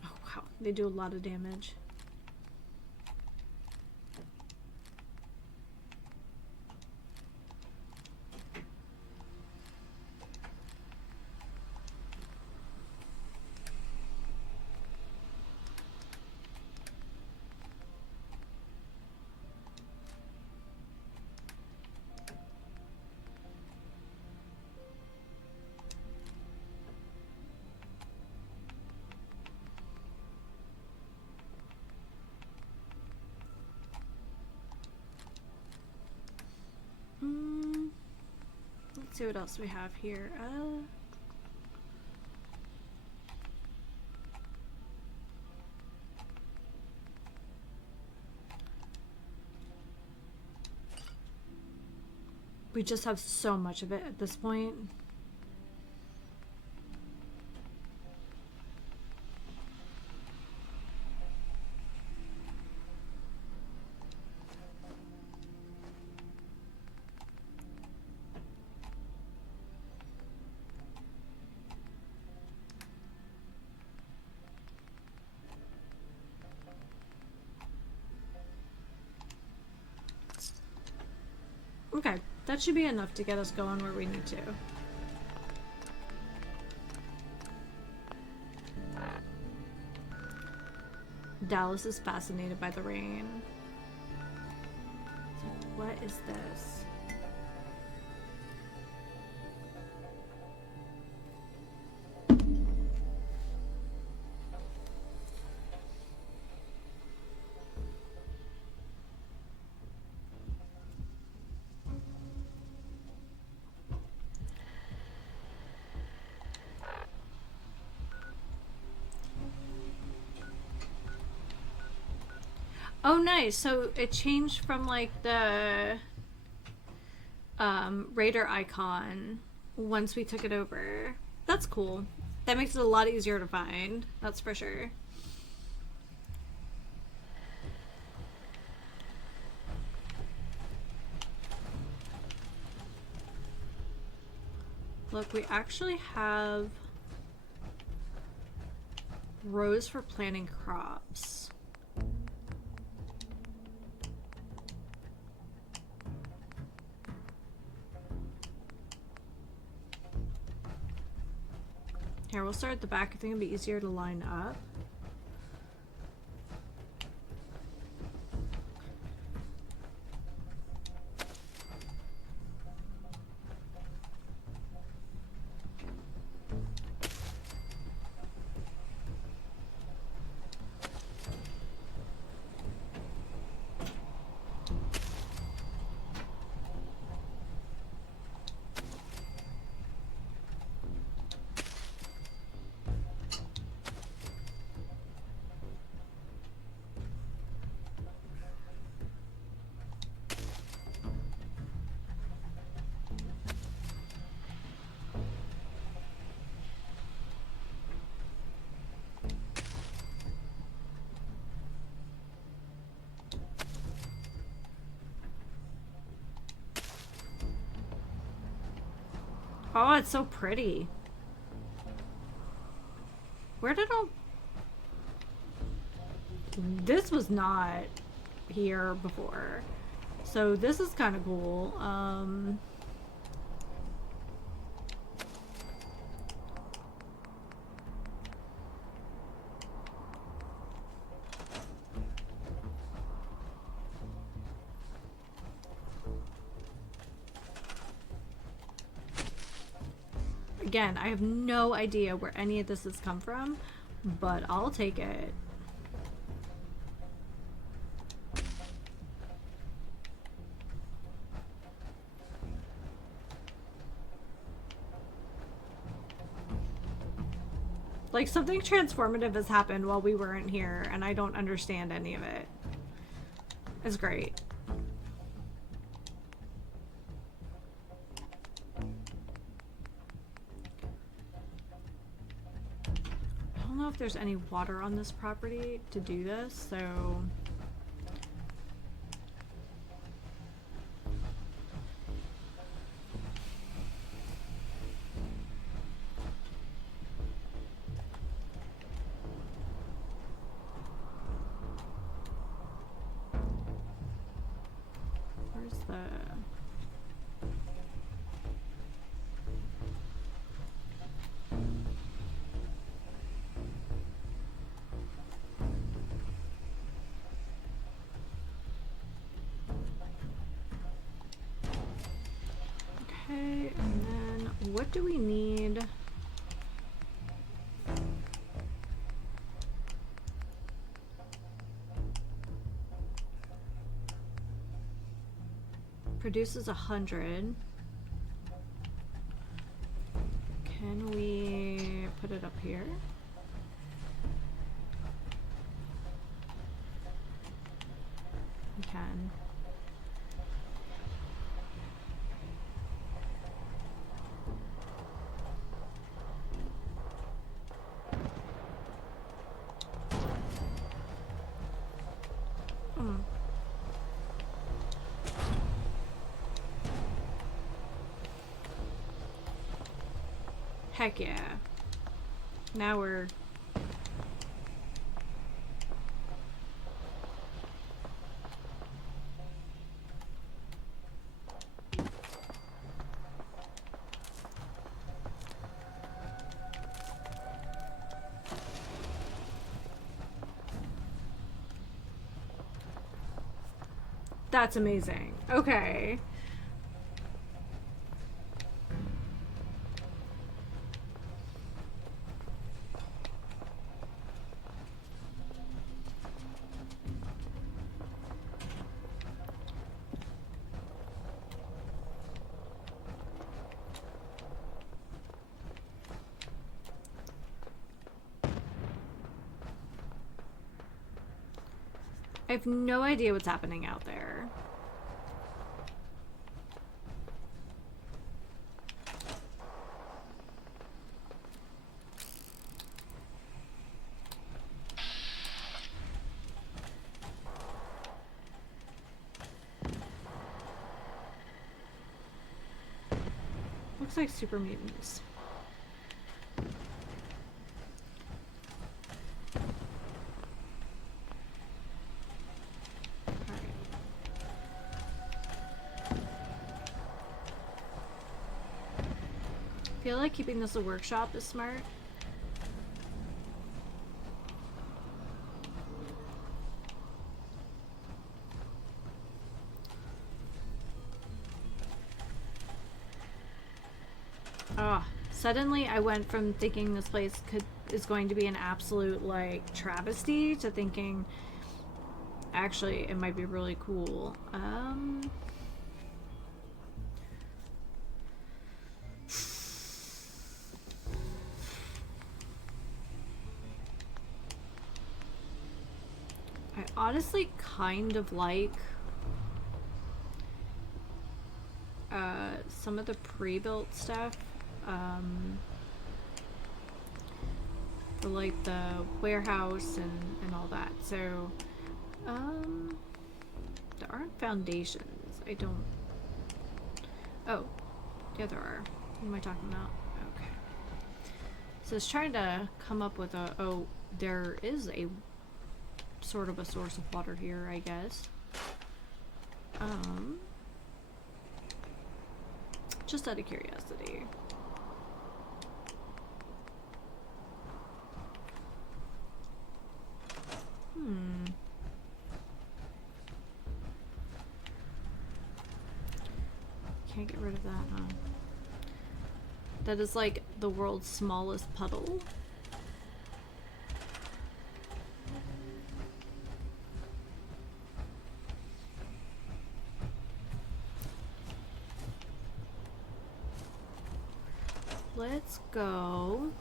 Oh wow, they do a lot of damage. Let's see what else we have here. We just have so much of it at this point. Okay, that should be enough to get us going where we need to. Dallas is fascinated by the rain. So what is this? Oh, nice. So it changed from like the Raider icon once we took it over. That's cool. That makes it a lot easier to find. That's for sure. Look, we actually have rows for planting crops. Here, we'll start at the back. I think it'll be easier to line up. Oh, it's so pretty. Where did all... This was not here before. So this is kind of cool. Again, I have no idea where any of this has come from, but I'll take it. Like, something transformative has happened while we weren't here, and I don't understand any of it. It's great. I don't know if there's any water on this property to do this, so... Where's the... Okay, and then what do we need? Produces 100. Can we put it up here? We can. Heck yeah. Now we're... That's amazing. Okay. I have no idea what's happening out there. Looks like super mutants. I feel like keeping this a workshop is smart. Ah, suddenly I went from thinking this place is going to be an absolute like travesty to thinking actually it might be really cool. I honestly kind of like some of the pre-built stuff for like the warehouse and all that. So there aren't foundations. I don't... Oh, yeah, there are. What am I talking about? Okay. So it's trying to come up with a... Oh, there is a sort of a source of water here, I guess. Just out of curiosity. Can't get rid of that, huh? That is like the world's smallest puddle. Let's go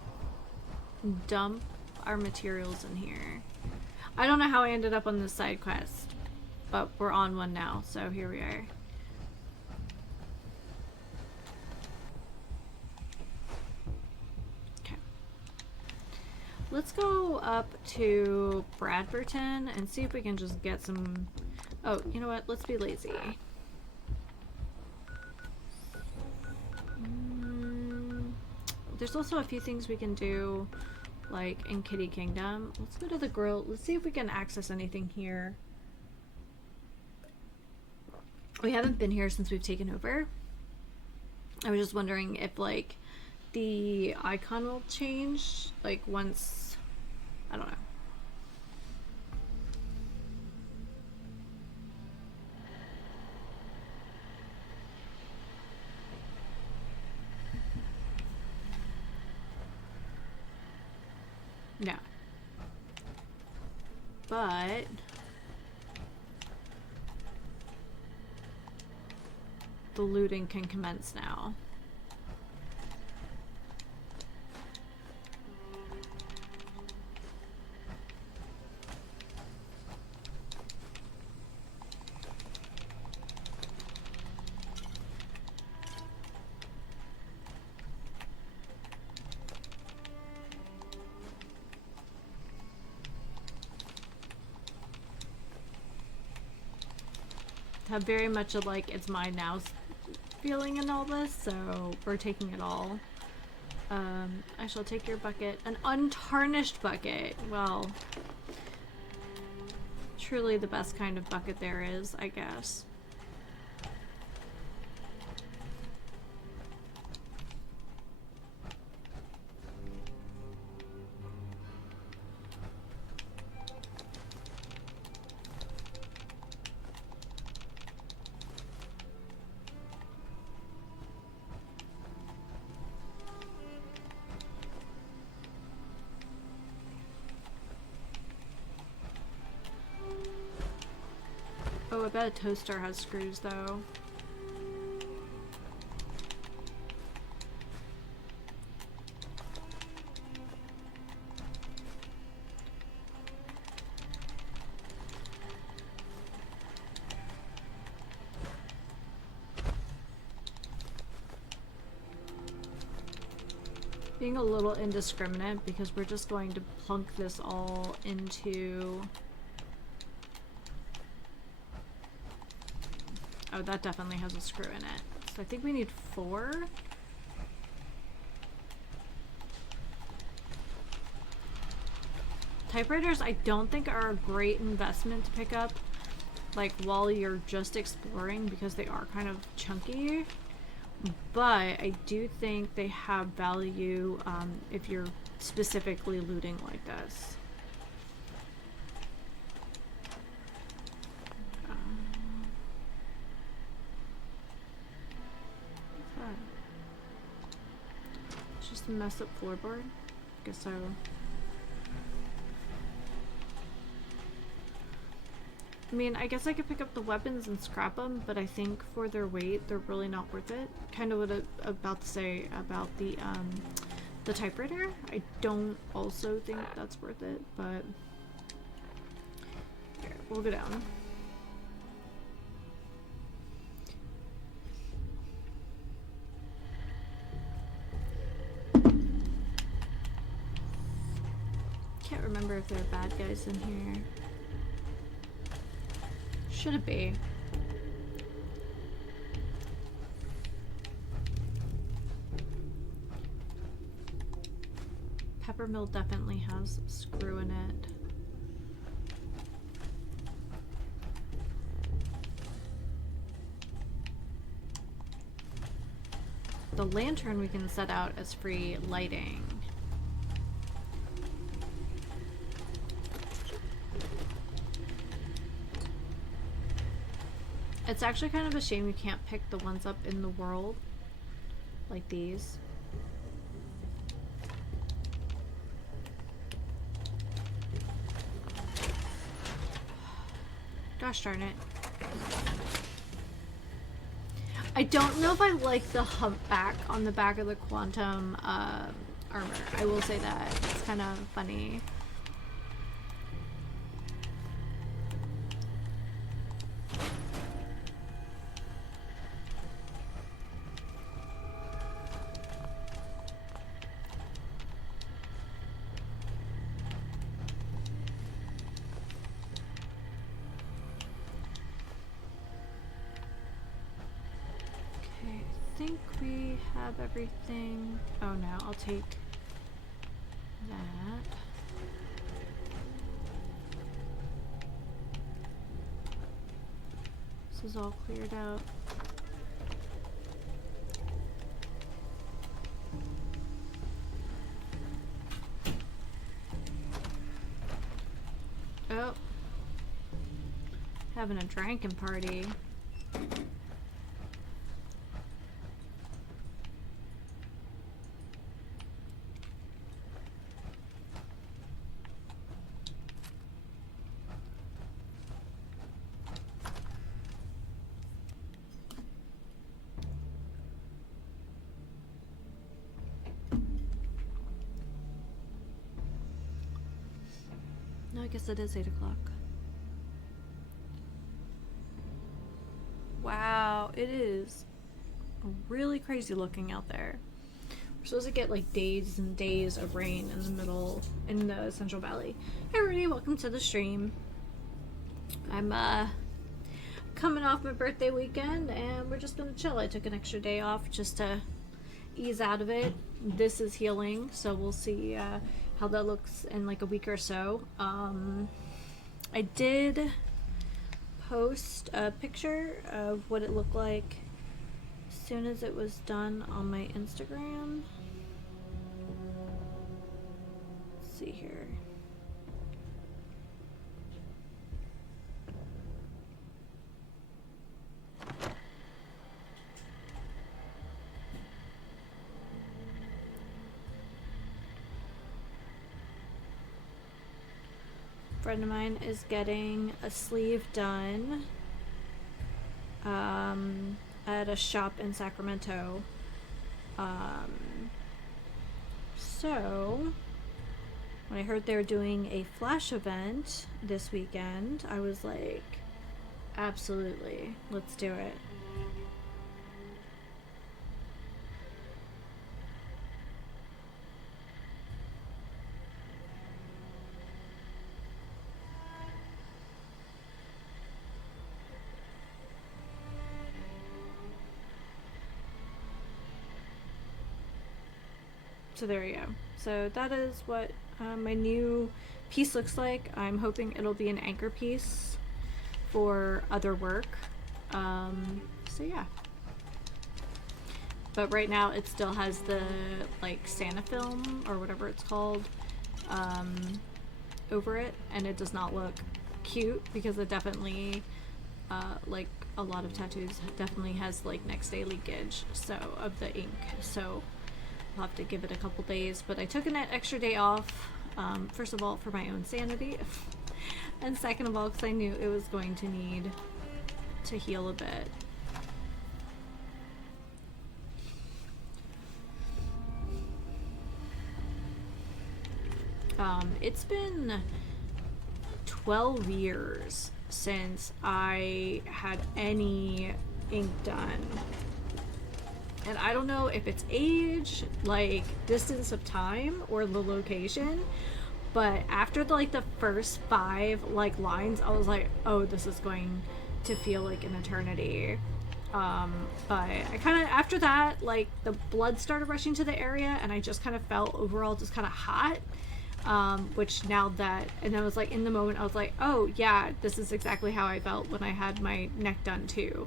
dump our materials in here. I don't know how I ended up on this side quest, but we're on one now, so here we are. Okay. Let's go up to Bradberton and see if we can just get some... Oh, you know what? Let's be lazy. There's also a few things we can do, like in Kitty Kingdom. Let's go to the grill. Let's see if we can access anything here. We haven't been here since we've taken over. I was just wondering if, like, the icon will change, like, once... I don't know. Yeah. But the looting can commence now. have very much of like it's mine now feeling in all this, so we're taking it all. I shall take your bucket. An untarnished bucket. Well, truly the best kind of bucket there is, I guess. Oh, I bet a toaster has screws though. Being a little indiscriminate because we're just going to plunk this all into... Oh, that definitely has a screw in it. So I think we need 4. Typewriters I don't think are a great investment to pick up like while you're just exploring because they are kind of chunky. But I do think they have value if you're specifically looting like this. It's just a messed up floorboard. Guess so. I mean, I guess I could pick up the weapons and scrap them, but I think for their weight, they're really not worth it. Kind of what I'm about to say about the typewriter. I don't also think that's worth it, but here, we'll go down. Can't remember if there are bad guys in here. Should it be? Peppermill definitely has a screw in it. The lantern we can set out as free lighting. It's actually kind of a shame you can't pick the ones up in the world, like these. Gosh darn it. I don't know if I like the humpback on the back of the quantum armor. I will say that. It's kind of funny. Everything. Oh no, I'll take that. This is all cleared out. Oh. Having a drinking party. I guess it is 8 o'clock. Wow, it is really crazy looking out there. We're supposed to get like days and days of rain in the middle, in the Central Valley. Hey everybody, welcome to the stream. I'm coming off my birthday weekend, and we're just gonna chill. I took an extra day off just to ease out of it. This is healing, so we'll see how that looks in like a week or so. I did post a picture of what it looked like as soon as it was done on my Instagram. Let's see here. Friend of mine is getting a sleeve done at a shop in Sacramento. So when I heard they were doing a flash event this weekend, I was like, absolutely, let's do it. So there we go. So that is what my new piece looks like. I'm hoping it'll be an anchor piece for other work. So yeah. But right now it still has the like Santa film or whatever it's called over it, and it does not look cute because it definitely like a lot of tattoos definitely has like next day leakage so of the ink. So I'll have to give it a couple days, but I took an extra day off, first of all for my own sanity, and second of all because I knew it was going to need to heal a bit. It's been 12 years since I had any ink done. And I don't know if it's age, like distance of time, or the location, but after the first 5 like lines, I was like, oh, this is going to feel like an eternity. But I kind of, after that, like the blood started rushing to the area, and I just kind of felt overall just kind of hot. Which now that, and I was like, in the moment, I was like, oh yeah, this is exactly how I felt when I had my neck done too.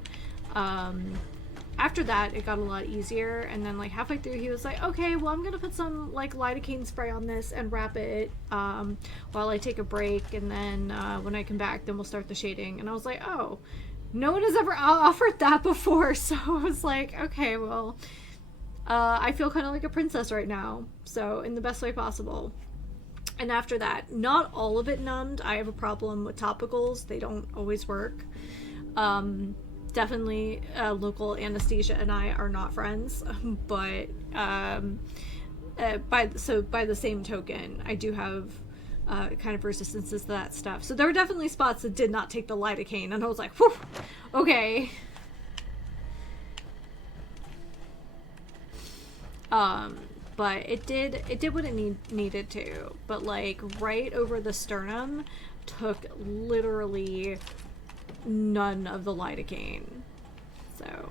After that, it got a lot easier, and then like halfway through, he was like, okay, well, I'm gonna put some like lidocaine spray on this and wrap it while I take a break, and then when I come back, then we'll start the shading. And I was like, oh, no one has ever offered that before, so I was like, okay, well, I feel kind of like a princess right now, so in the best way possible. And after that, not all of it numbed. I have a problem with topicals. They don't always work. Definitely local anesthesia and I are not friends, but by the same token, I do have kind of resistances to that stuff. So there were definitely spots that did not take the lidocaine, and I was like, whew, okay. But it did what it needed to. But like right over the sternum took literally none of the lidocaine. So.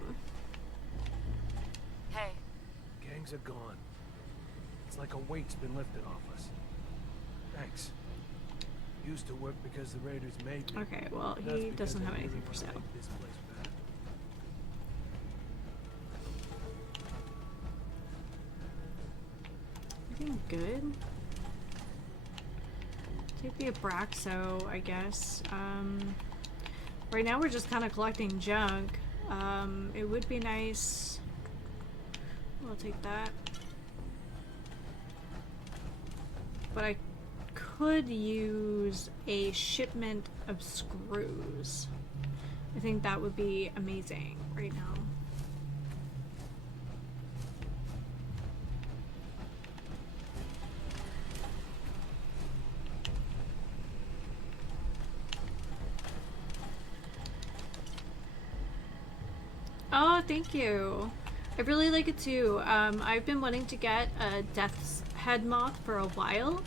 Hey. Gangs are gone. It's like a weight's been lifted off us. Thanks. Used to work because the raiders made me. Okay, well, That's he because doesn't I have really anything for wanna sale. make this place better. Everything good? Take the Abraxo, I guess. Right now we're just kind of collecting junk. It would be nice. I'll take that. But I could use a shipment of screws. I think that would be amazing right now. Oh, thank you. I really like it too. I've been wanting to get a Death's Head moth for a while.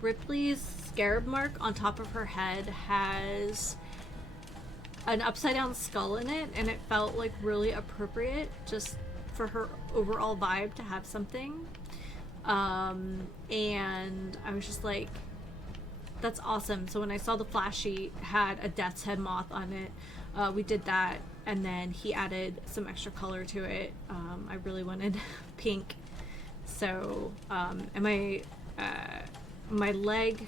Ripley's scarab mark on top of her head has an upside down skull in it, and it felt like really appropriate just for her overall vibe to have something. And I was just like, that's awesome. So when I saw the flash sheet had a death's head moth on it, we did that, and then he added some extra color to it. I really wanted pink. So, and my leg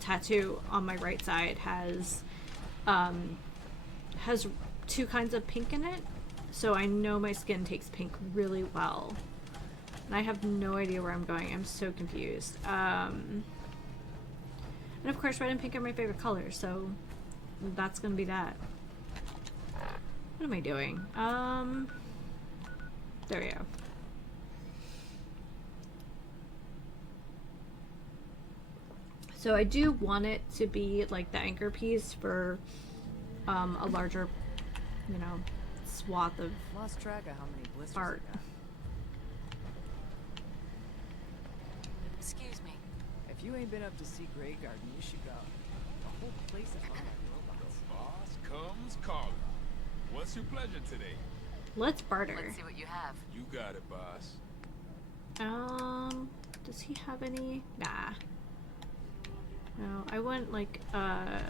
tattoo on my right side has two kinds of pink in it, so I know my skin takes pink really well, and I have no idea where I'm going. I'm so confused. And of course red and pink are my favorite colors, so that's gonna be that. What am I doing? There we go. So I do want it to be like the anchor piece for a larger, you know, swath of Lost track of how many blisters art. I got. Excuse me. If you ain't been up to see Grey Garden, you should go. The whole place is run by robots. Boss comes calling. What's your pleasure today? Let's barter. Let's see what you have. You got it, boss. Does he have any? Nah. No, I want like a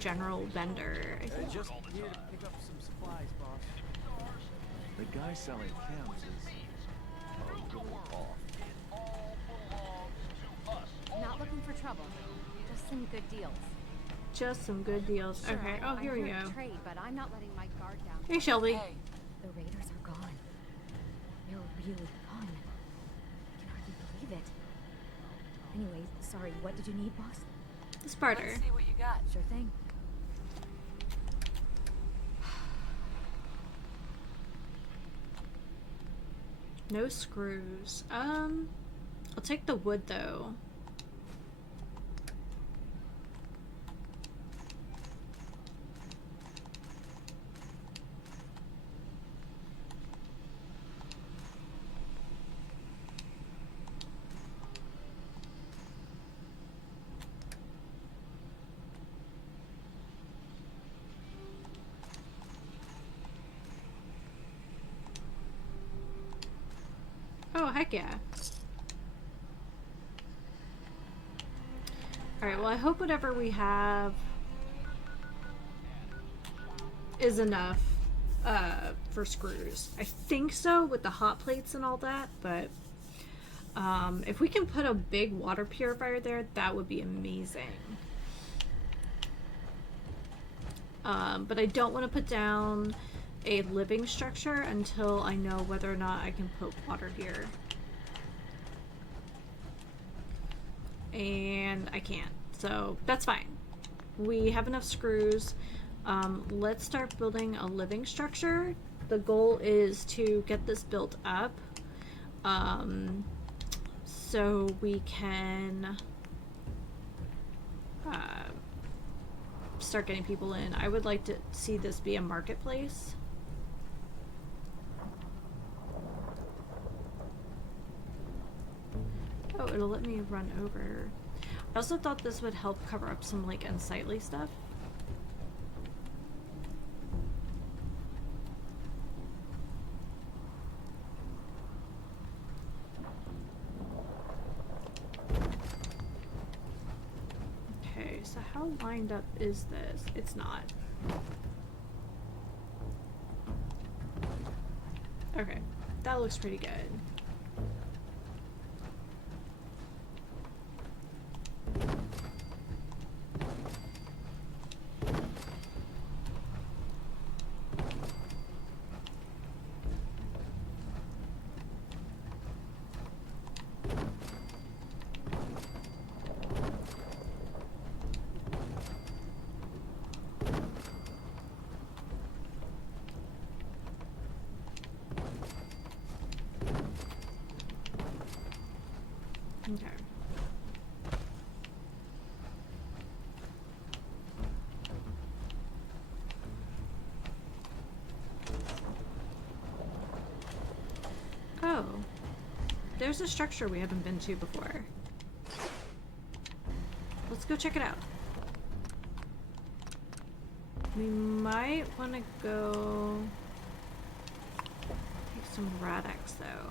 general vendor. I think. Just here to pick up some supplies, boss. The guy selling chems is a little off. Not looking for trouble. Just some good deals. Just some good deals. Sure, Okay. Oh, I'm here we here to go. trade, but I'm not letting my guard down. Hey, Shelby. Hey, The raiders are gone. They're really gone. I can hardly believe it. Anyway, sorry, what did you need, boss? Let's barter. let's see what you got. Sure thing. No screws. I'll take the wood though. Oh, heck yeah. Alright, well I hope whatever we have is enough for screws. I think so with the hot plates and all that, but if we can put a big water purifier there, that would be amazing. But I don't want to put down a living structure until I know whether or not I can put water here. And I can't, so that's fine. We have enough screws. Let's start building a living structure. The goal is to get this built up so we can start getting people in. I would like to see this be a marketplace. Oh, it'll let me run over. I also thought this would help cover up some like unsightly stuff. Okay, so how lined up is this? It's not. Okay, that looks pretty good. Okay. Oh. There's a structure we haven't been to before. Let's go check it out. We might want to go take some Radix though.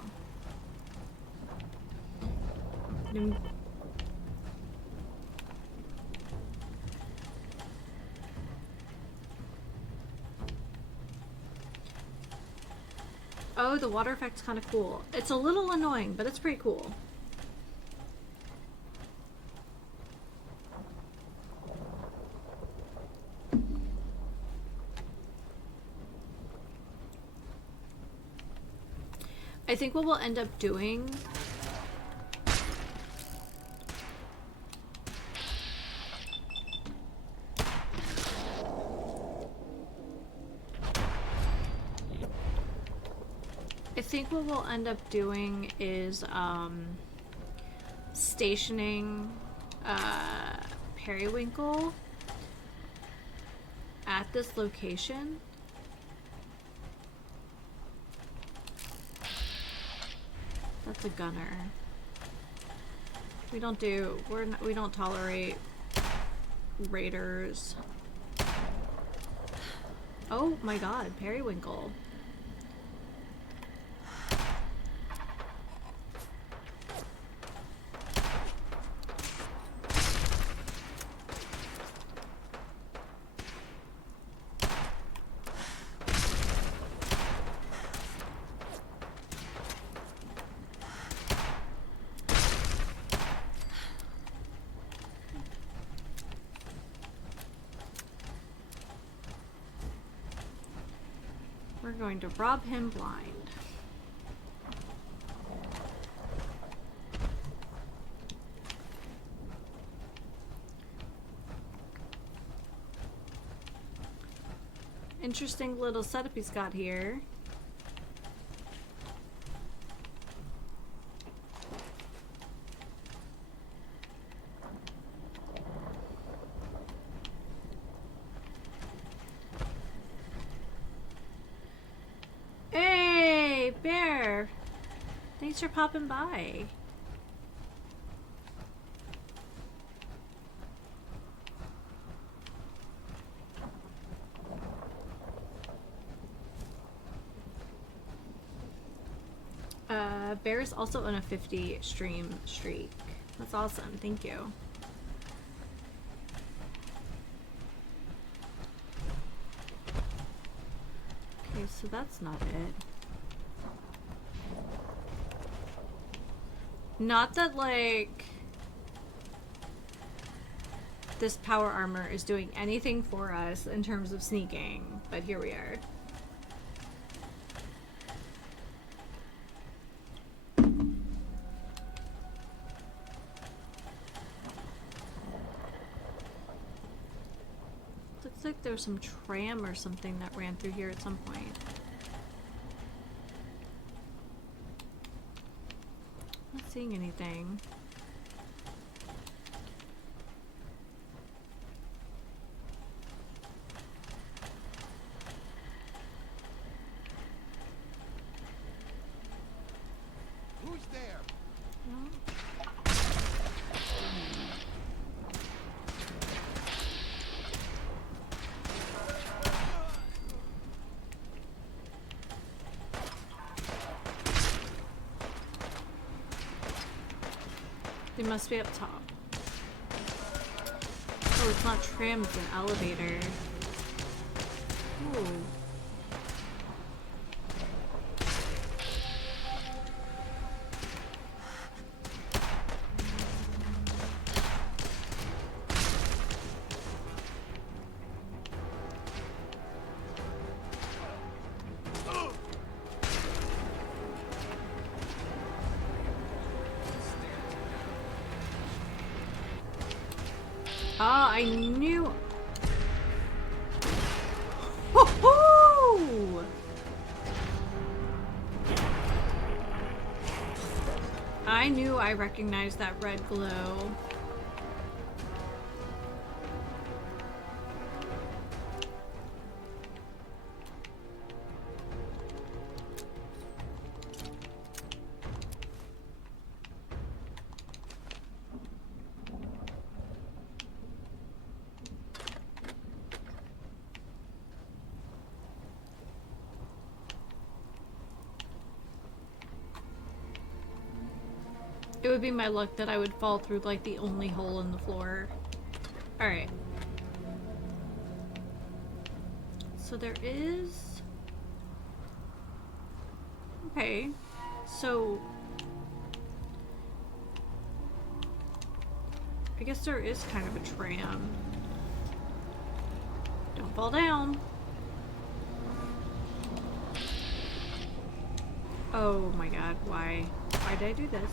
Oh, the water effect's kind of cool. It's a little annoying, but it's pretty cool. I think what we'll end up doing is stationing Periwinkle at this location. That's a gunner. We don't tolerate raiders. Oh my god, Periwinkle. We're going to rob him blind. Interesting little setup he's got here. Bear, thanks for popping by. Bear is also on a 50 stream streak. That's awesome, thank you. Okay, so that's not it. Not that, like, this power armor is doing anything for us in terms of sneaking, but here we are. Looks like there was some tram or something that ran through here at some point. Not seeing anything. Who's there? No. They must be up top. Oh, it's not tram, it's an elevator. Ooh. Oh, I knew. Woohoo! I knew I recognized that red glow. It would be my luck that I would fall through like the only hole in the floor. Alright. So there is... Okay. So... I guess there is kind of a tram. Don't fall down. Oh my god, why? Why did I do this?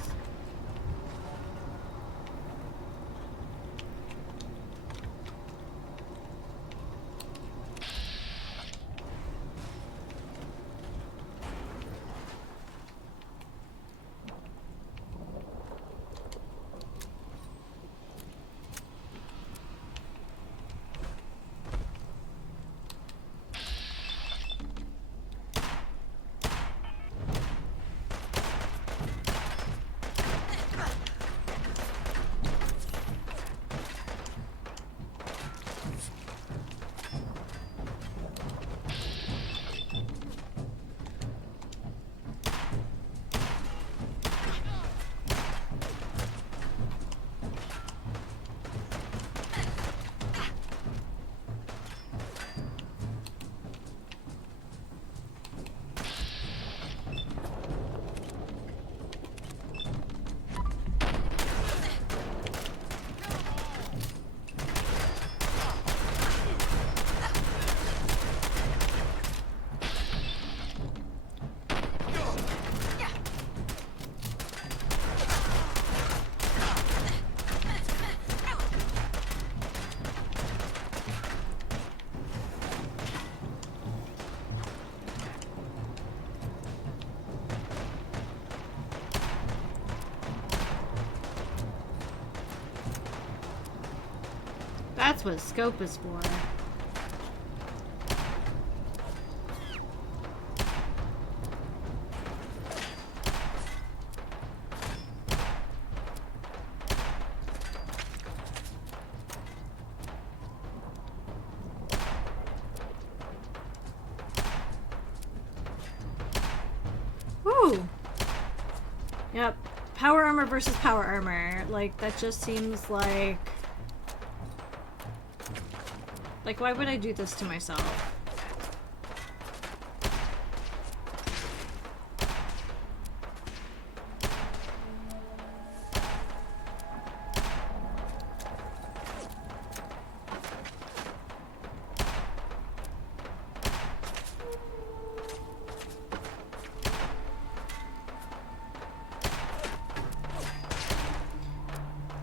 That's what scope is for. Woo! Yep. Power armor versus power armor. Like, that just seems like... Like, why would I do this to myself?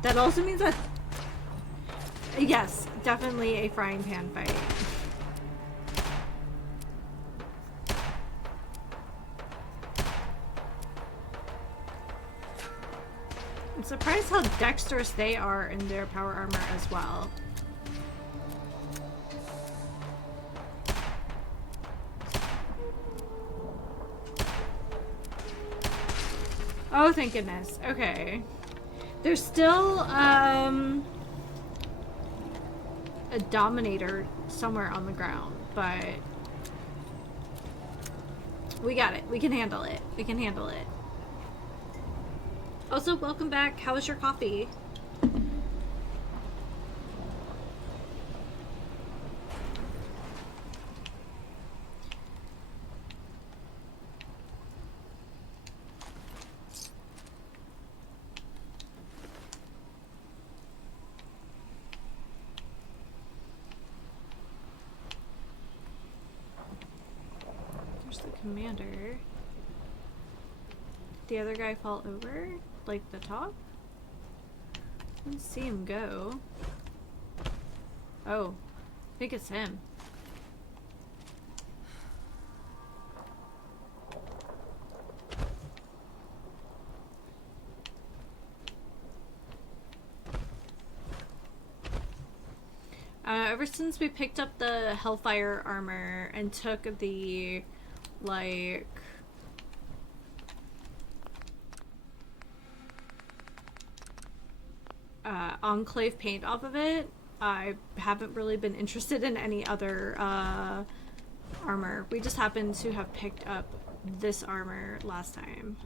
That also means that... Yes, definitely a frying pan fight. I'm surprised how dexterous they are in their power armor as well. Oh, thank goodness. Okay. There's still, a Dominator somewhere on the ground, but we got it. We can handle it. We can handle it. Also, welcome back. How was your coffee? Commander. Did the other guy fall over? Like the top? Let's see him go. Oh, I think it's him. Ever since we picked up the Hellfire armor and took the like Enclave paint off of it, I haven't really been interested in any other armor. We just happened to have picked up this armor last time.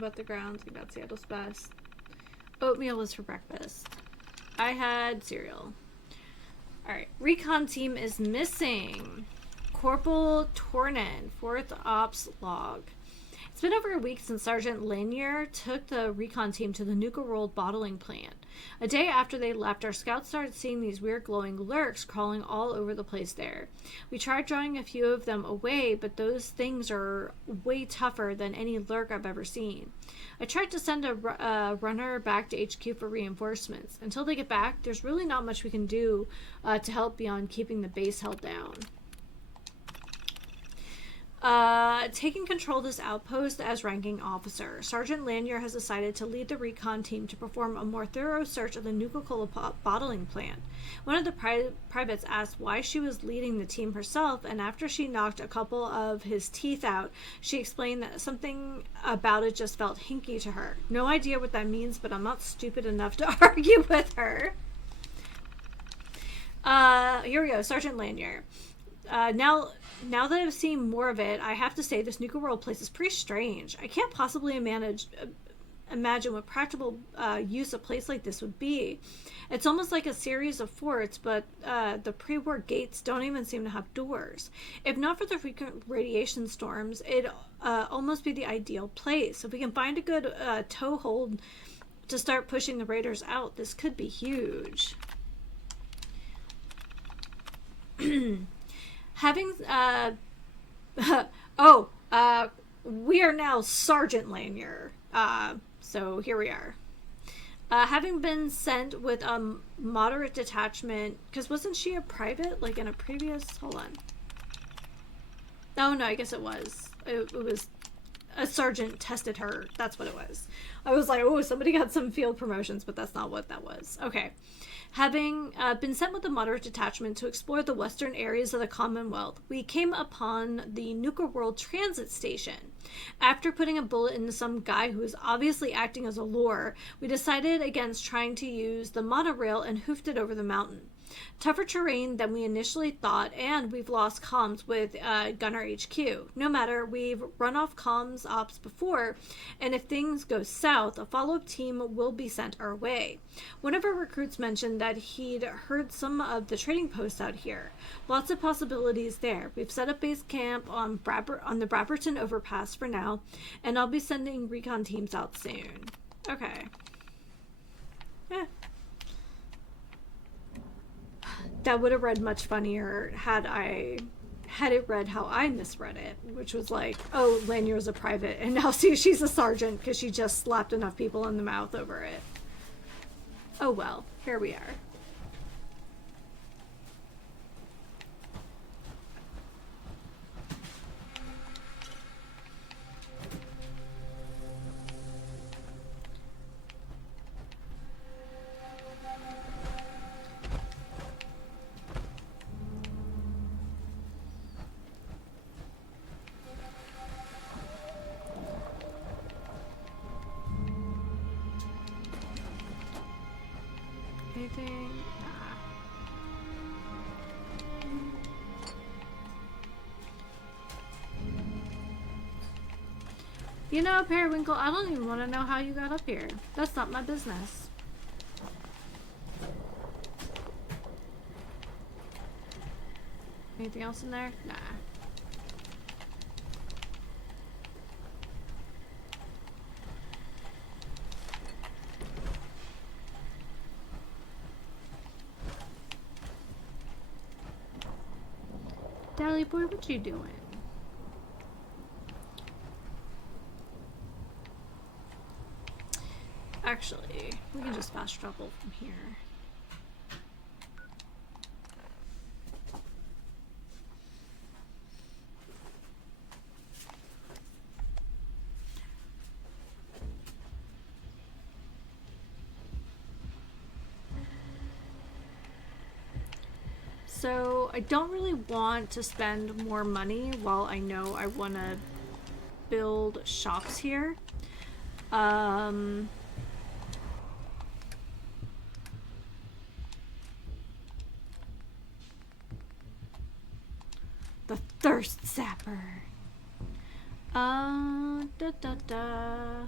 about the ground. Think about Seattle's best. Oatmeal was for breakfast. I had cereal. Alright. Recon team is missing. Corporal Tornin, 4th Ops log. It's been over a week since Sergeant Lanier took the recon team to the Nuka World bottling plant. A day after they left, our scouts started seeing these weird glowing lurks crawling all over the place there. We tried drawing a few of them away, but those things are way tougher than any lurk I've ever seen. I tried to send a runner back to HQ for reinforcements. Until they get back, there's really not much we can do to help beyond keeping the base held down. Taking control of this outpost as ranking officer, Sergeant Lanier has decided to lead the recon team to perform a more thorough search of the Nuka-Cola bottling plant. One of the privates asked why she was leading the team herself, and after she knocked a couple of his teeth out, she explained that something about it just felt hinky to her. No idea what that means, but I'm not stupid enough to argue with her. Here we go, Sergeant Lanier. Now that I've seen more of it, I have to say this Nuka World place is pretty strange. I can't possibly imagine what practical use a place like this would be. It's almost like a series of forts, but the pre-war gates don't even seem to have doors. If not for the frequent radiation storms, it'd almost be the ideal place. If we can find a good toehold to start pushing the raiders out, this could be huge. Having, we are now Sergeant Lanier. So here we are. Having been sent with a moderate detachment, because wasn't she a private, like in a previous, hold on. Oh no, I guess it was. It was, a sergeant tested her. That's what it was. I was like, oh, somebody got some field promotions, but that's not what that was. Okay. Having been sent with a moderate detachment to explore the western areas of the Commonwealth, we came upon the Nuka World Transit Station. After putting a bullet into some guy who was obviously acting as a lure, we decided against trying to use the monorail and hoofed it over the mountain. Tougher terrain than we initially thought, and we've lost comms with Gunner HQ. No matter, we've run off comms ops before, and if things go south, a follow-up team will be sent our way. One of our recruits mentioned that he'd heard some of the trading posts out here. Lots of possibilities there. We've set up base camp on the Brabberton overpass for now, and I'll be sending recon teams out soon. Okay. Yeah. That would have read much funnier had it read how I misread it, which was like, oh, Lanier's a private, and now see she's a sergeant because she just slapped enough people in the mouth over it. Oh well, here we are. Anything? Nah. You know, Periwinkle, I don't even want to know how you got up here. That's not my business. Anything else in there? Nah. Dally boy, what you doing? Actually, we can just fast travel from here. So I don't really want to spend more money while I know I want to build shops here. The thirst sapper. Da da da.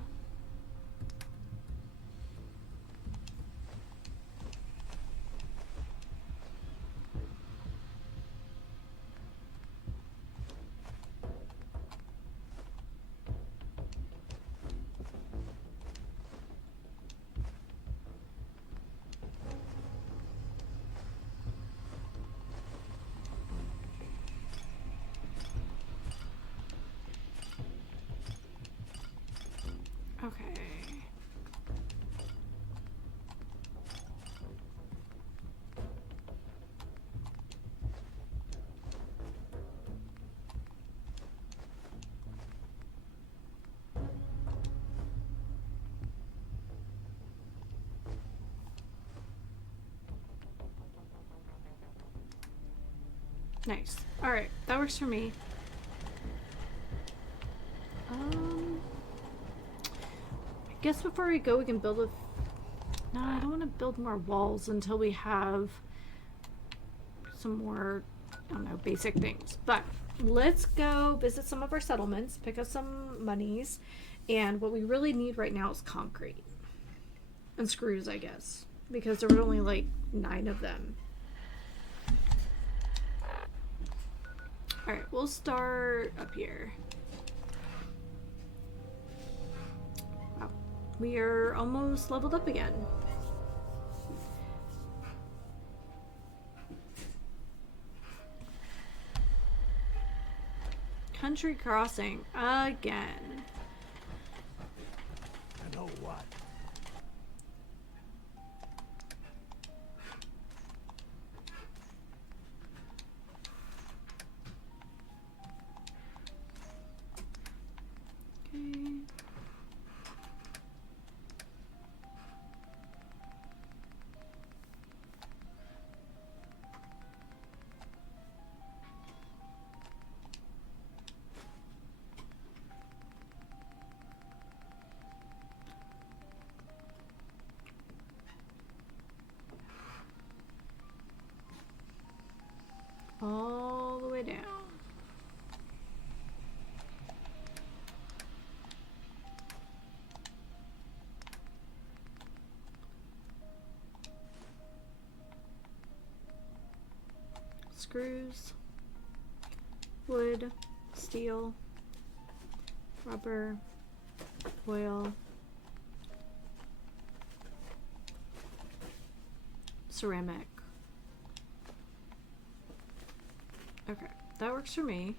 Nice. Alright, that works for me. I guess before we go, we can build a... No, I don't want to build more walls until we have some more, I don't know, basic things. But let's go visit some of our settlements, pick up some monies, and what we really need right now is concrete. And screws, I guess. Because there were only like 9 of them. Alright, we'll start up here. Wow. We are almost leveled up again. Country crossing again. You know what? Okay. All the way down. Screws, wood, steel, rubber, oil, ceramic. Okay, that works for me.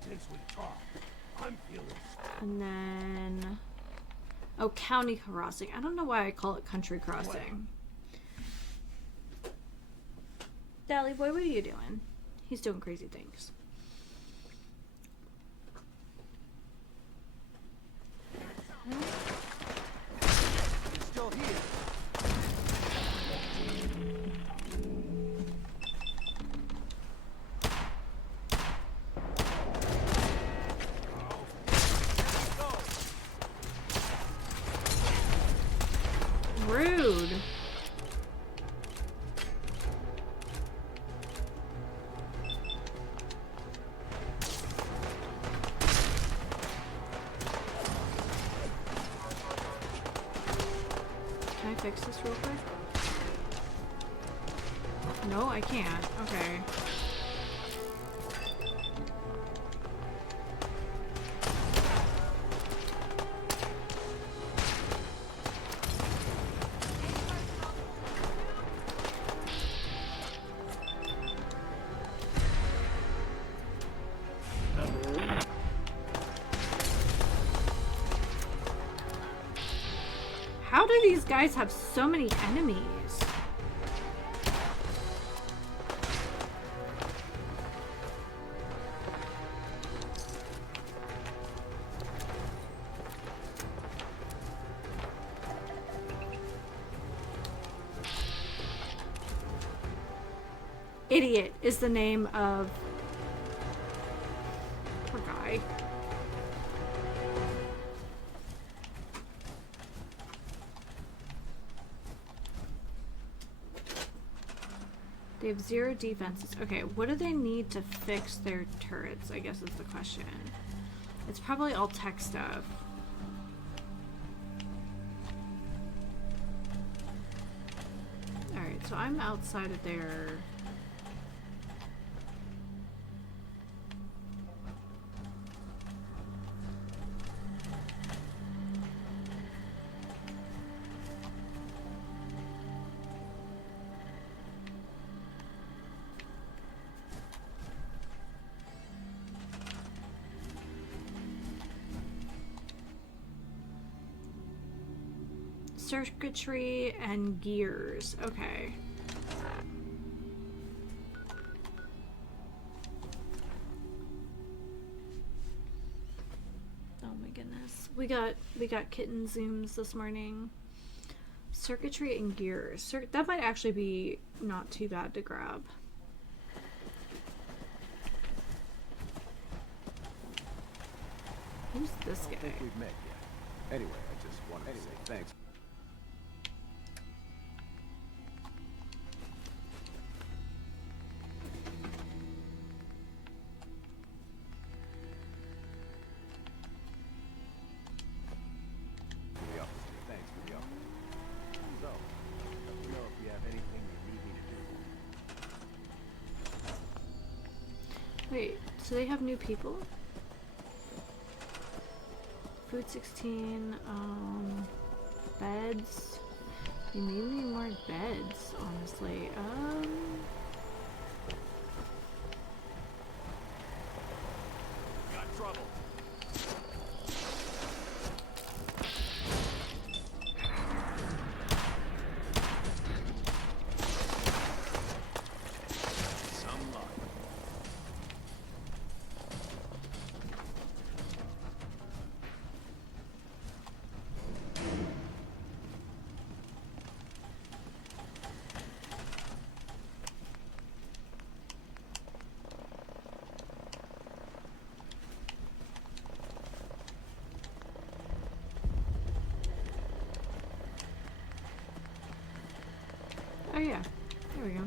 Since we talked, I'm feeling. And then, oh, county crossing. I don't know why I call it country crossing. Dally boy, what are you doing? He's doing crazy things. You're still here. Rude. Can I fix this real quick? No, I can't. Okay. How do these guys have so many enemies? Idiot is the name of... Poor guy. They have 0 defenses. Okay, what do they need to fix their turrets, I guess is the question. It's probably all tech stuff. Alright, so I'm outside of their... circuitry and gears. Okay. Oh my goodness. We got kitten zooms this morning. Circuitry and gears. That might actually be not too bad to grab. Who's this guy? I don't think we've met yet. Anyway, I just wanted to say thanks. For the offer. Thanks for the offer. So, let me know if you have anything you need me to do. Wait, so they have new people? Food 16, beds. You may need more beds, honestly. Got trouble. Some luck. Oh yeah, there we go.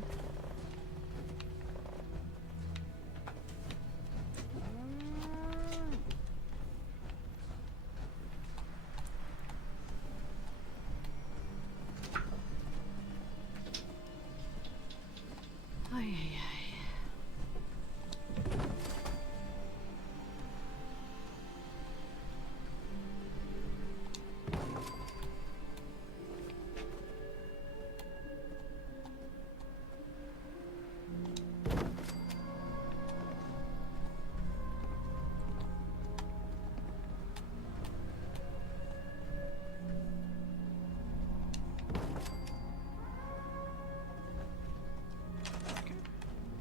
Ay, ay, ay.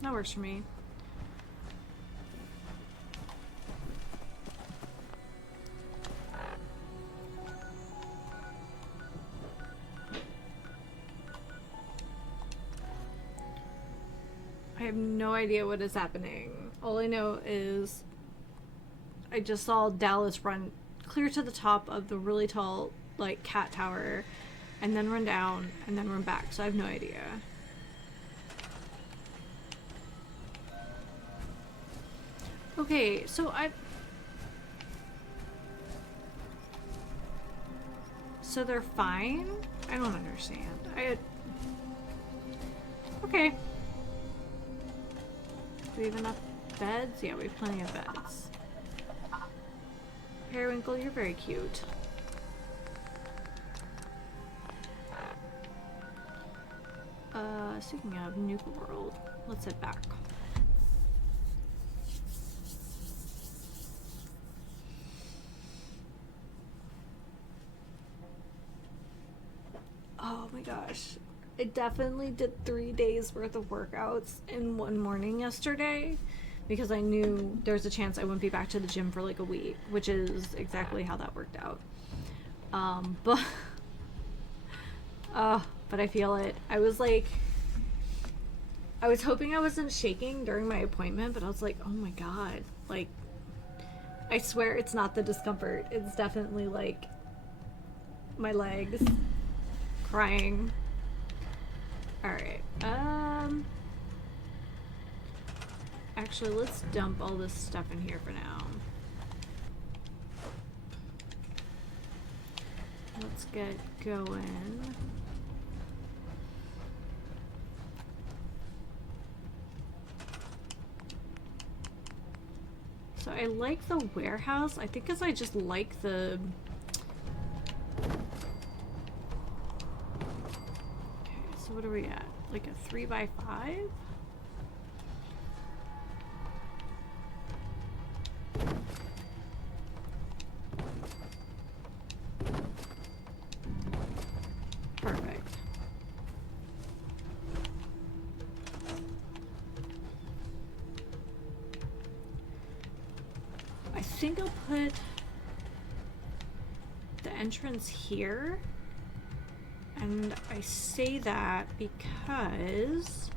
That works for me. I have no idea what is happening. All I know is I just saw Dallas run clear to the top of the really tall, like, cat tower, and then run down, and then run back, so I have no idea. Okay, so so they're fine? I don't understand. Okay. Do we have enough beds? Yeah, we have plenty of beds. Periwinkle, you're very cute. Speaking of Nuke World, let's head back. Oh my gosh. I definitely did 3 days worth of workouts in one morning yesterday because I knew there's a chance I wouldn't be back to the gym for like a week, which is exactly how that worked out. But I feel it. I was hoping I wasn't shaking during my appointment, but I was like, oh my god, like, I swear it's not the discomfort. It's definitely like my legs crying. Alright, actually, let's dump all this stuff in here for now. Let's get going. So I like the warehouse, I think because I just like the... Okay, so what are we at? Like a 3x5? Perfect. I think I'll put the entrance here, and And I say that because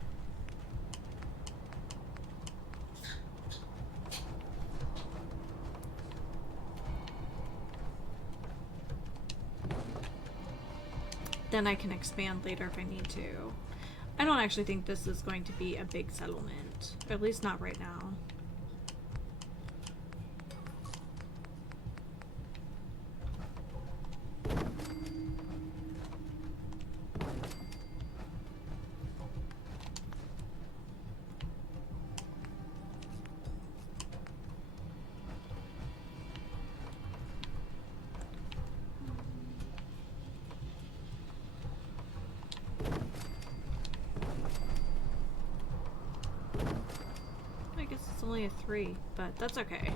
then I can expand later if I need to. I don't actually think this is going to be a big settlement, or at least not right now. I guess it's only a 3, but that's okay.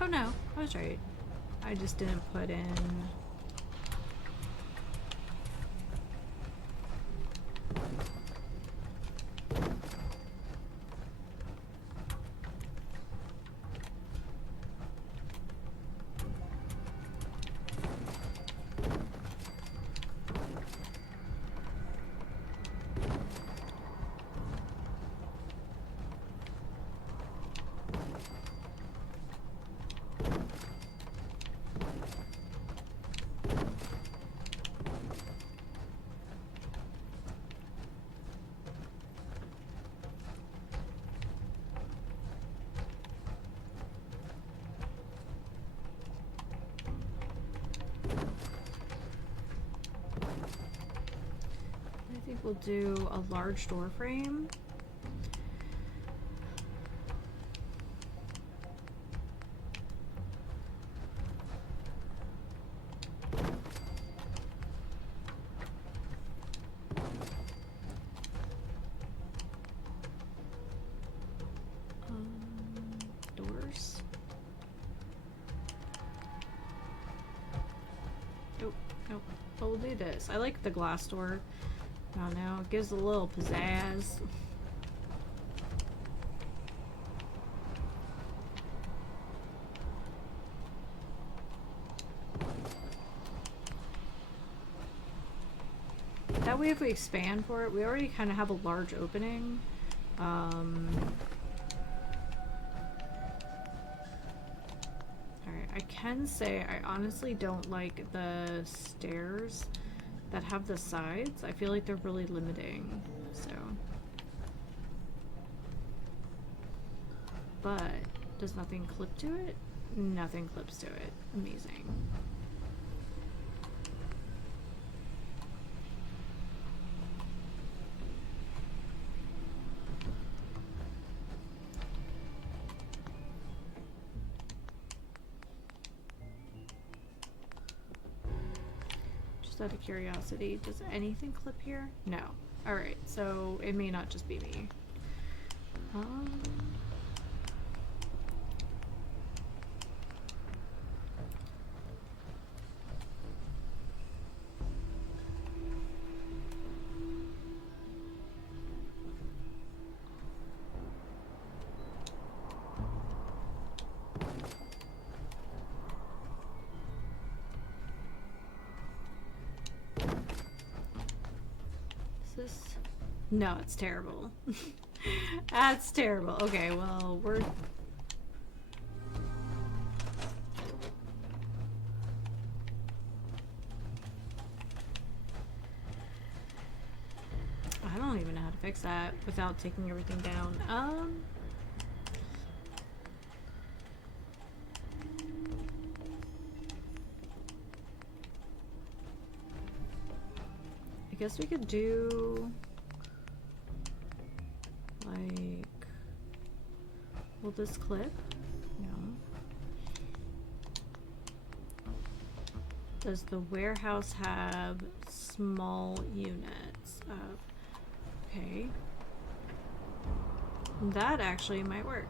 Oh no, I was right. I just didn't put in... I think we'll do a large door frame. Doors. Nope, nope. But we'll do this. I like the glass door. I don't know, it gives a little pizzazz. That way if we expand for it, we already kind of have a large opening. Alright, I can say I honestly don't like the stairs that have the sides. I feel like they're really limiting, so. But does nothing clip to it? Nothing clips to it. Amazing. Just out of curiosity, does anything clip here? No. Alright, so it may not just be me. This? No, it's terrible. That's terrible. Okay, well, we're... I don't even know how to fix that without taking everything down. I guess we could do like, will this clip? No. Does the warehouse have small units? Okay. That actually might work.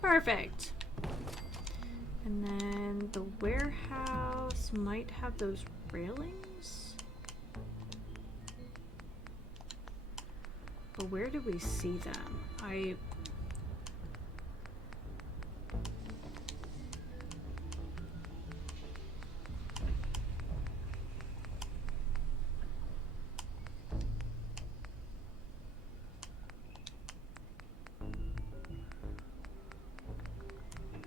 Perfect. And then the warehouse might have those railings. But where do we see them? I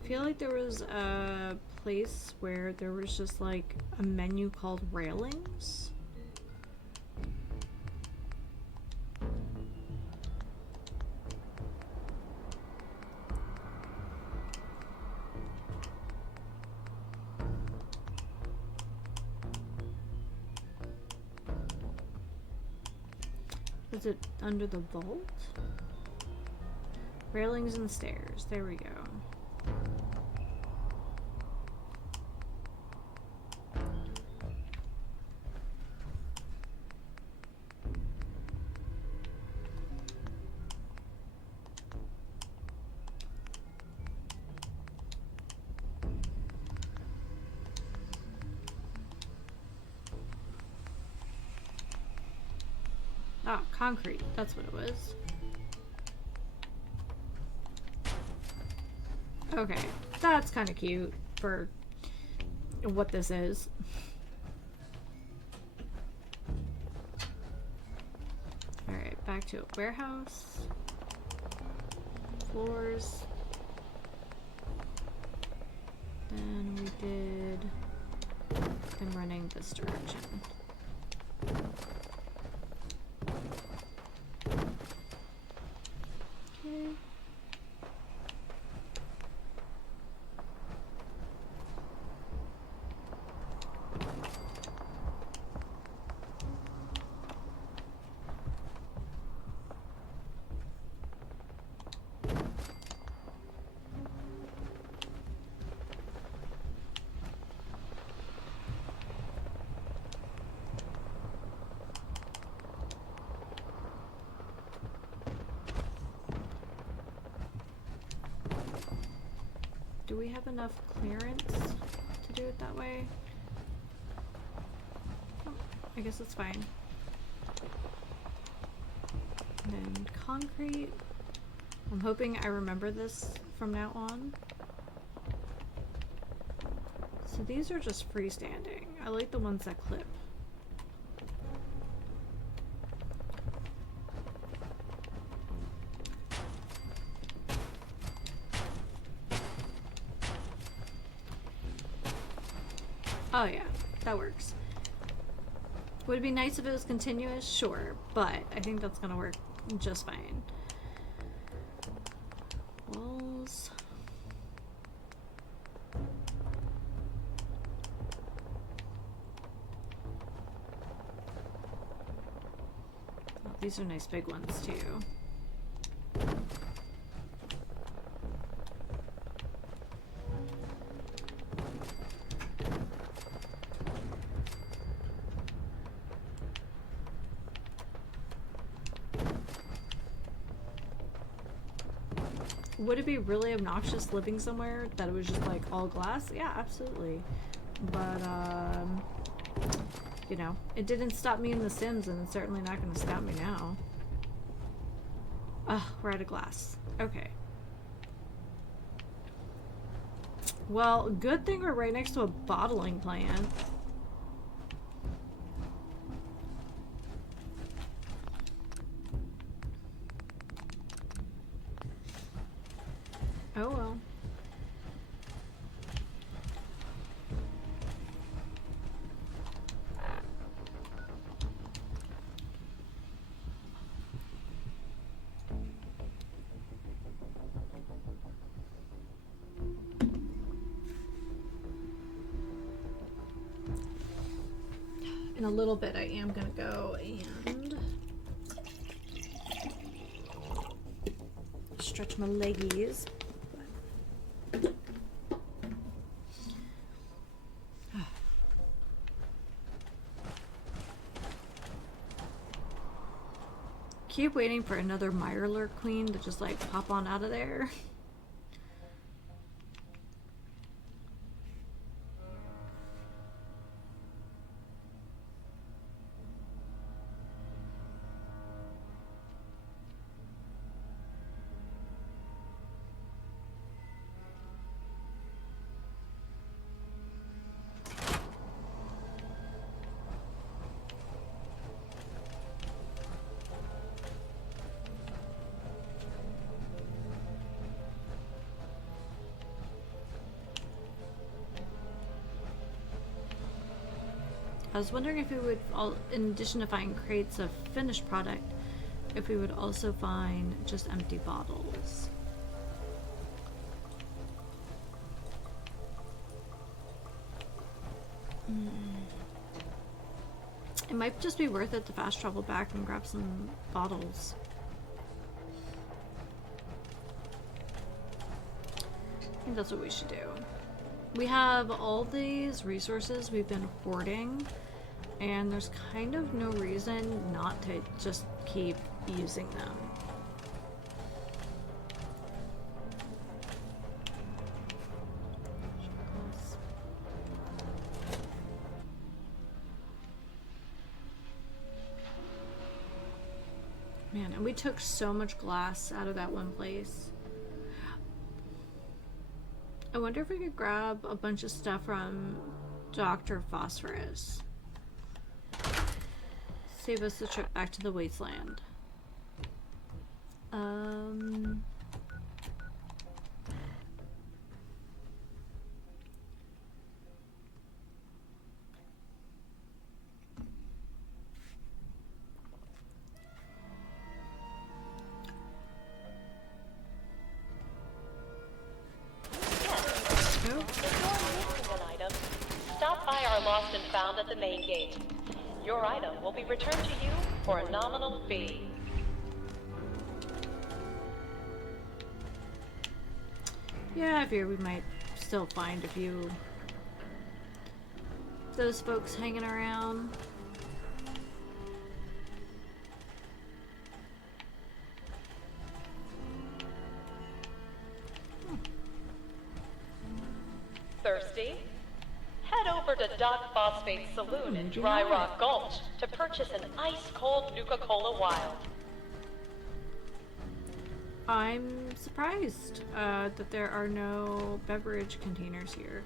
feel like there was a place where there was just like a menu called railings. Is it under the vault? Railings and stairs. There we go. Ah, concrete. That's what it was. Okay, that's kind of cute for what this is. Alright, back to a warehouse. Floors. Then we did them running this direction. Okay. Do we have enough clearance to do it that way? Oh, I guess it's fine. And then concrete. I'm hoping I remember this from now on. So these are just freestanding. I like the ones that clip. Oh yeah, that works. Would it be nice if it was continuous? Sure, but I think that's gonna work just fine. Walls. Oh, these are nice big ones too. Would it be really obnoxious living somewhere that it was just like all glass? Yeah, absolutely. But, you know, it didn't stop me in The Sims, and it's certainly not going to stop me now. Ugh, we're out of glass. Okay. Well, good thing we're right next to a bottling plant. Oh well. In a little bit I am gonna go and stretch my leggies. Keep waiting for another Mirelurk queen to just like pop on out of there. I was wondering if we would, in addition to find crates of finished product, if we would also find just empty bottles. It might just be worth it to fast travel back and grab some bottles. I think that's what we should do. We have all these resources we've been hoarding, and there's kind of no reason not to just keep using them. Man, and we took so much glass out of that one place. I wonder if we could grab a bunch of stuff from Dr. Phosphorus. Save us the trip back to the wasteland. Stop by our lost and found at the main gate. Your item will be returned to you for a nominal fee. Yeah, I fear we might still find a few of those folks hanging around. Thirsty? Head over to Doc Phosphate's saloon in Dry Rock Gulch to purchase an ice-cold Nuka-Cola Wild. I'm surprised that there are no beverage containers here.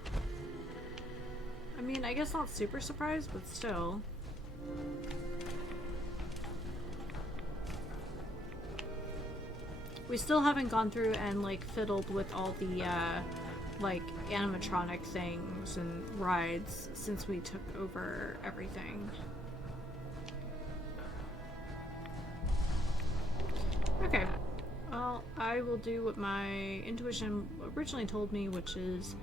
I mean, I guess not super surprised, but still. We still haven't gone through and like fiddled with all the like animatronic things and rides since we took over everything. Okay. Well, I will do what my intuition originally told me, which is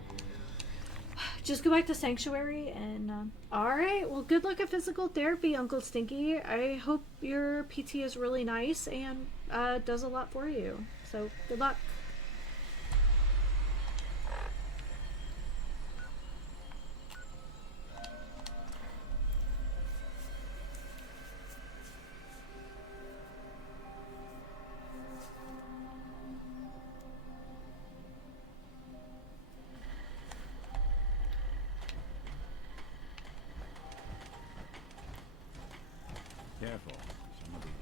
just go back to Sanctuary and alright, well, good luck at physical therapy, Uncle Stinky. I hope your PT is really nice and does a lot for you. So, good luck. Careful. Some of these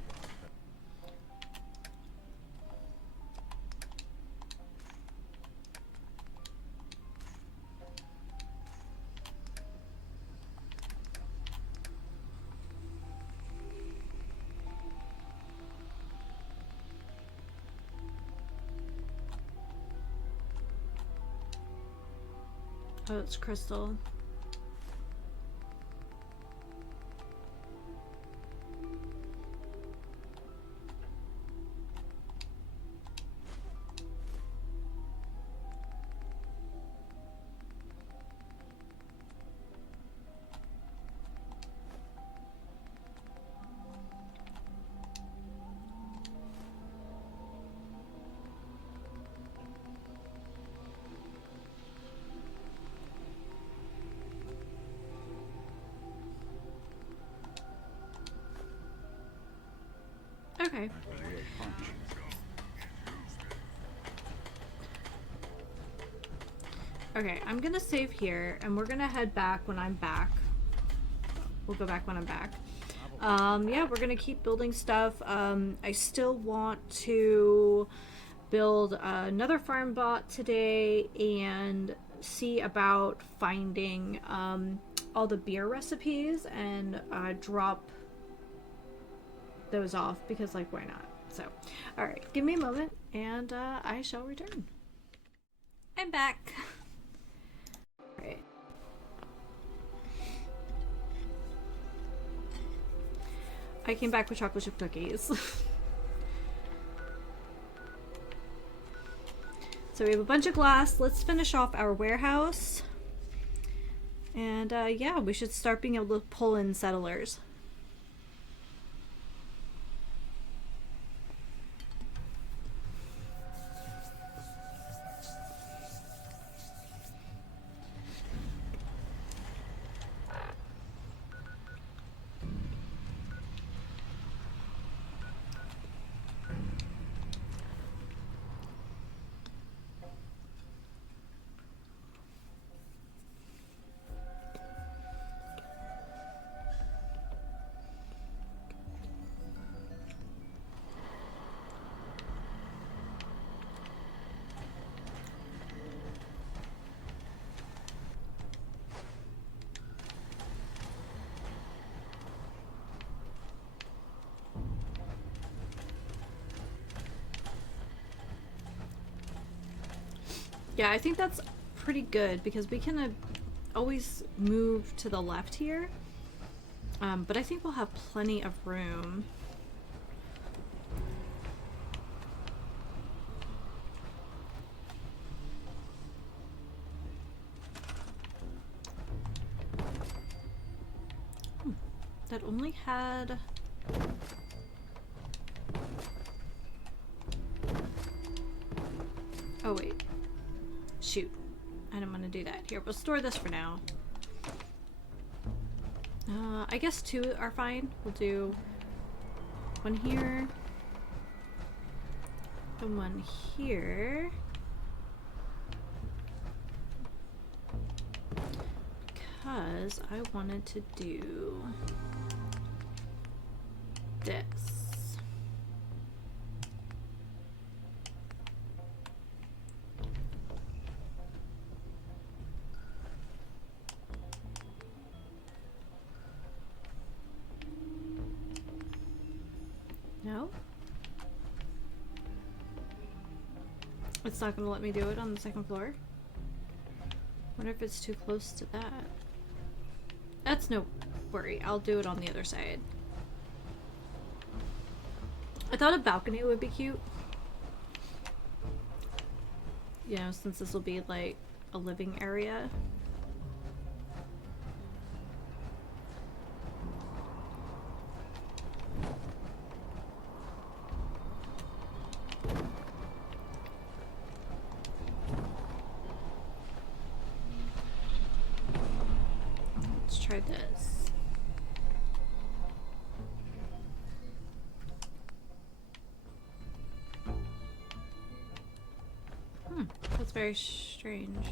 Oh, it's Crystal. Okay. Okay, I'm gonna save here, and we're gonna head back when I'm back. We'll go back when I'm back. Yeah, we're gonna keep building stuff. I still want to build another farm bot today and see about finding all the beer recipes and drop those off because, like, why not? So, alright, give me a moment and I shall return. I'm back. Alright. I came back with chocolate chip cookies. So we have a bunch of glass. Let's finish off our warehouse. And yeah, we should start being able to pull in settlers. Yeah, I think that's pretty good because we can always move to the left here. But I think we'll have plenty of room. That only had... Oh wait. Shoot. I don't want to do that. Here, we'll store this for now. I guess 2 are fine. We'll do 1 here. And 1 here. Because I wanted to do this. No? It's not going to let me do it on the 2nd floor? Wonder if it's too close to that. That's no worry. I'll do it on the other side. I thought a balcony would be cute. You know, since this will be like a living area. Let's try this. That's very strange.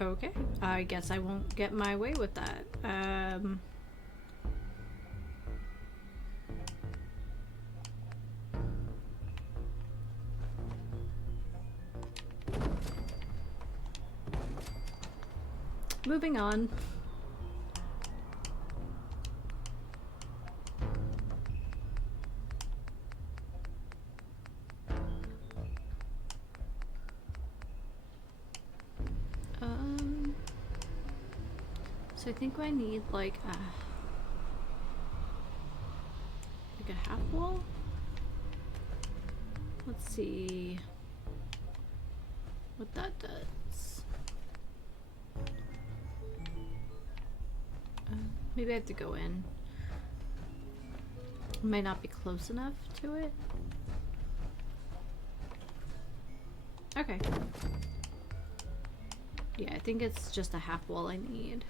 Okay, I guess I won't get my way with that. Moving on. So I think I need like a half wall. Let's see what that does. Maybe I have to go in. Might not be close enough to it. Okay. Yeah, I think it's just a half wall I need.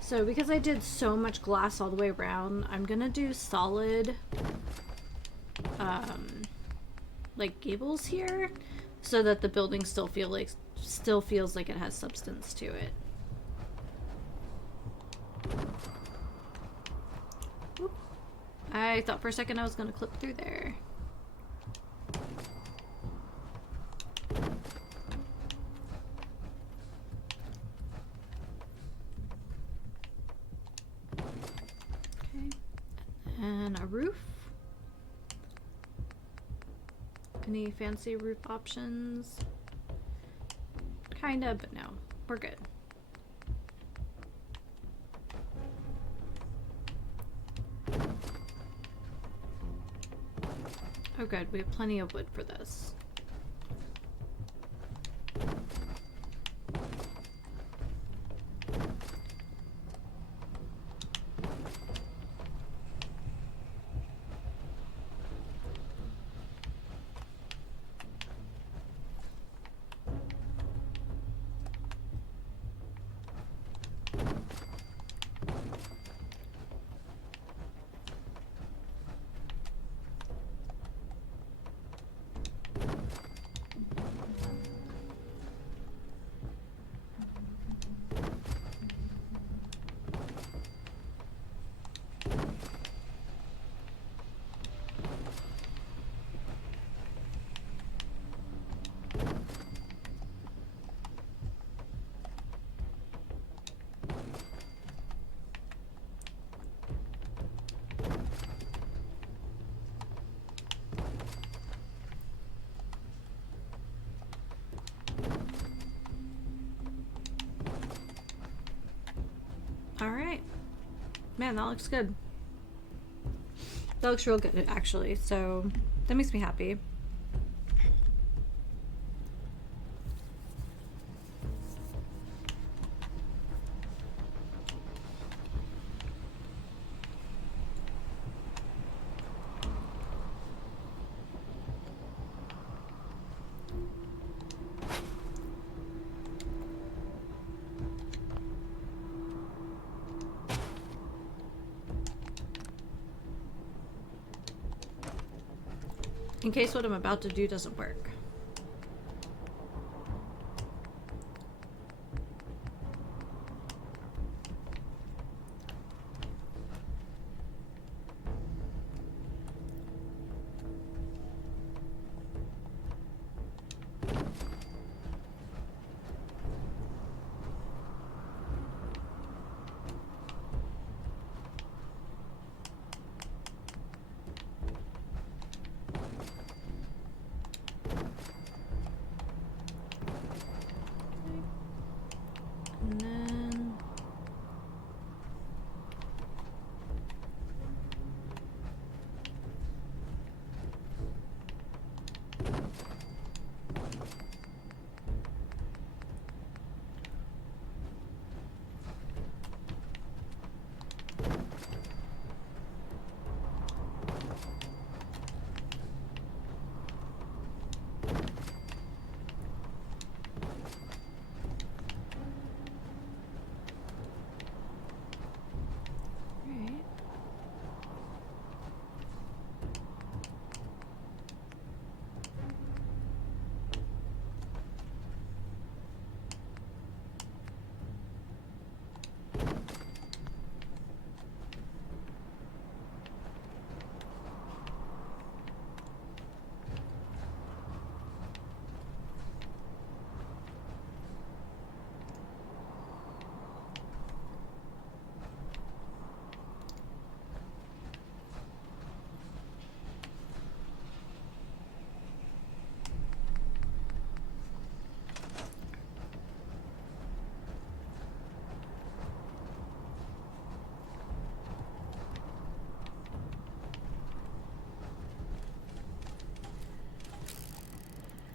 So because I did so much glass all the way around, I'm gonna do solid like gables here so that the building still feels like it has substance to it. Oop. I thought for a second I was gonna clip through there. And a roof. Any fancy roof options? Kinda, but no. We're good. Oh good, we have plenty of wood for this. Alright. Man, that looks good. That looks real good, actually, so that makes me happy. In case what I'm about to do doesn't work.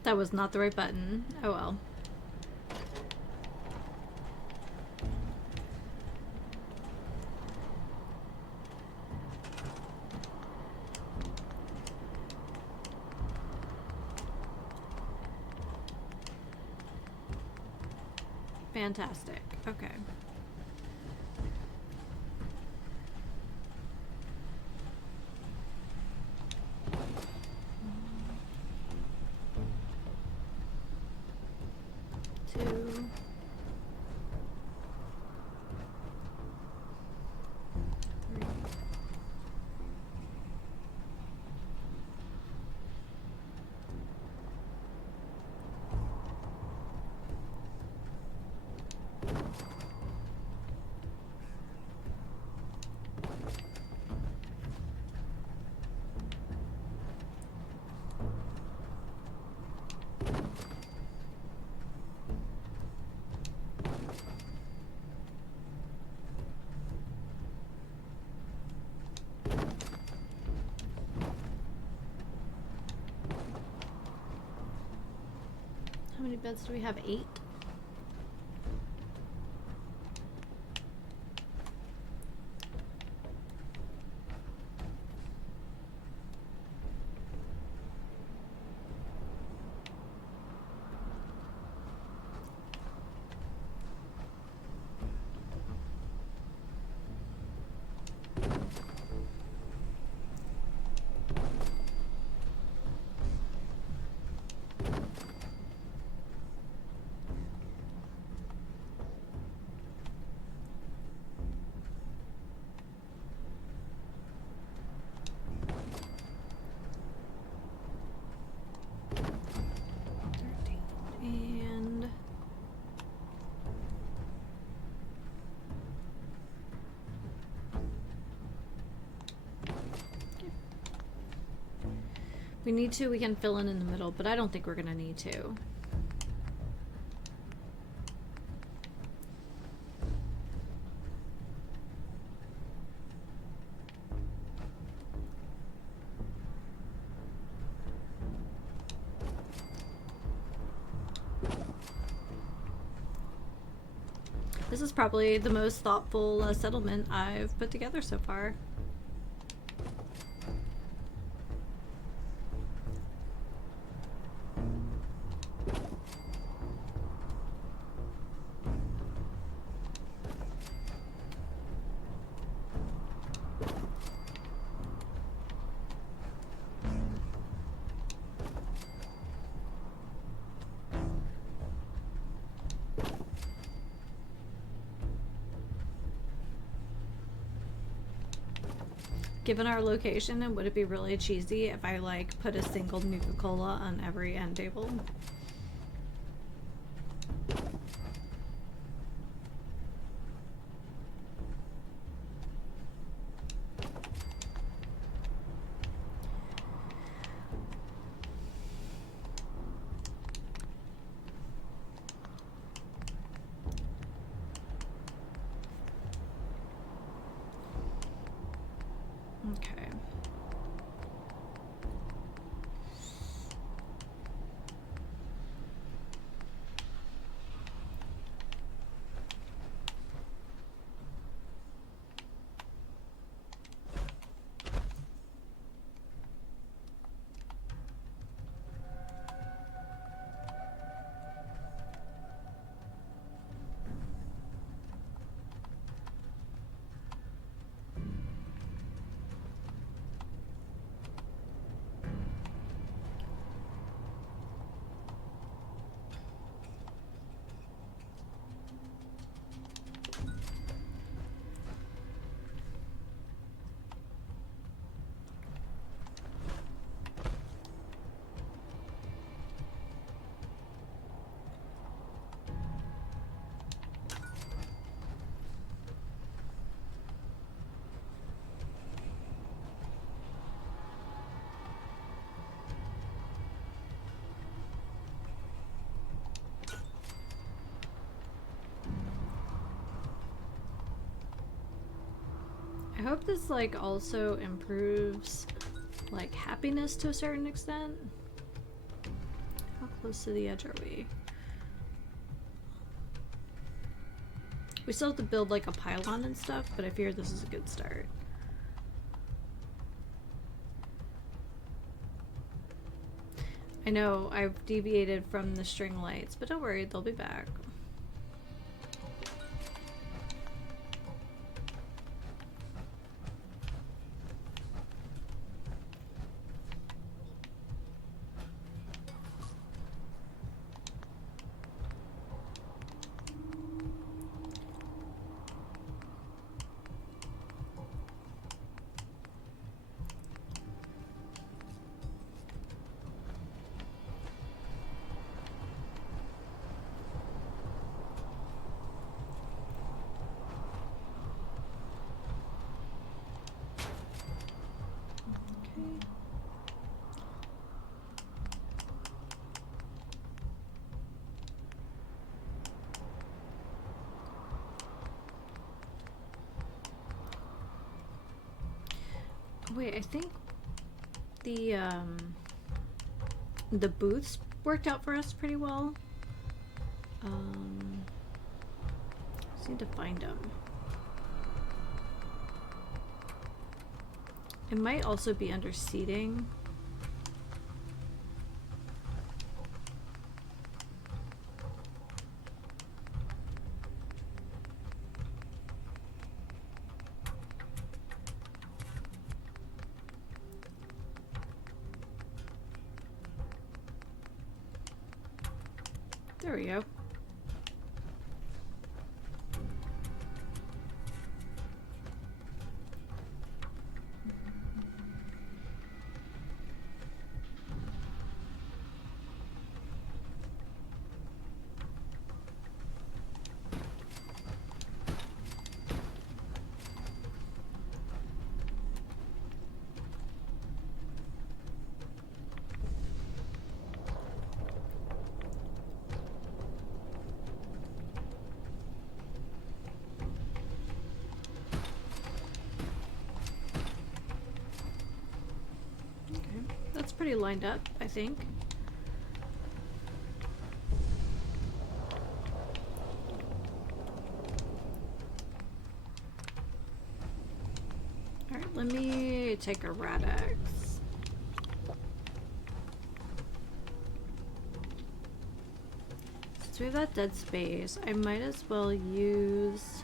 That was not the right button. Oh well. Fantastic. Okay. Two. Three. How many beds do we have? 8? And we need to, we can fill in the middle, but I don't think we're gonna need to. This is probably the most thoughtful settlement I've put together so far. Given our location, and would it be really cheesy if I like put a single Nuka-Cola on every end table? Okay. I hope this like also improves like happiness to a certain extent. How close to the edge are we? We still have to build like a pylon and stuff, but I fear this is a good start. I know I've deviated from the string lights, but don't worry, they'll be back. Wait, I think the booths worked out for us pretty well. Just need to find them. It might also be under seating. There we go. That's pretty lined up, I think. Alright, let me take a rat axe. Since we have that dead space, I might as well use...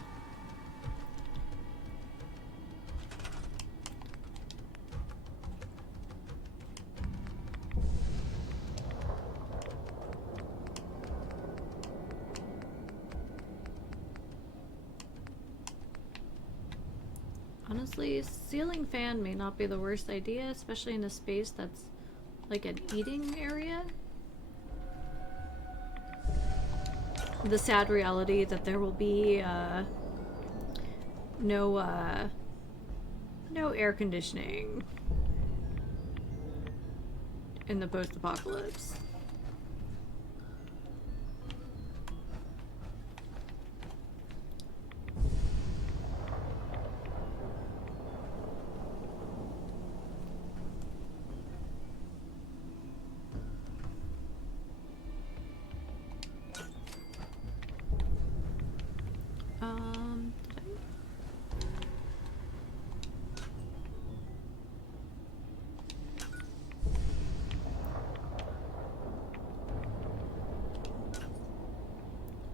Honestly, ceiling fan may not be the worst idea, especially in a space that's like an eating area. The sad reality that there will be no air conditioning in the post-apocalypse.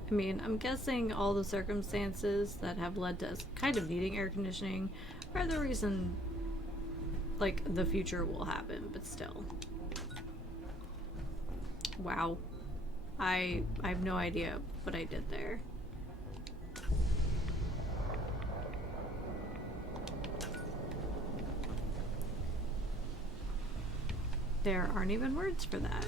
I mean, I'm guessing all the circumstances that have led to us kind of needing air conditioning are the reason, like, the future will happen, but still. Wow. I have no idea what I did there. There aren't even words for that.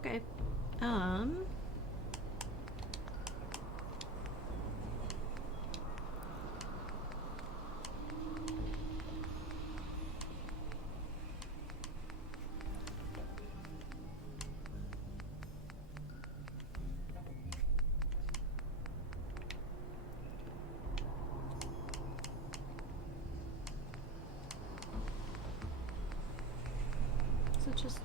Okay. just...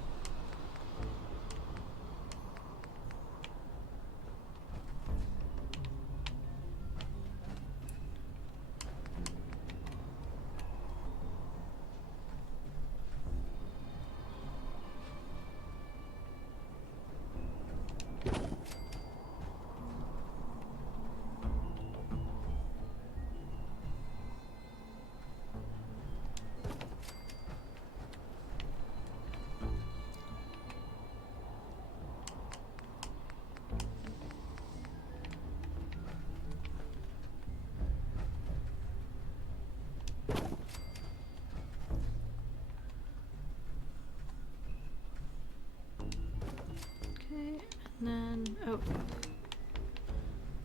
Okay, and then, oh,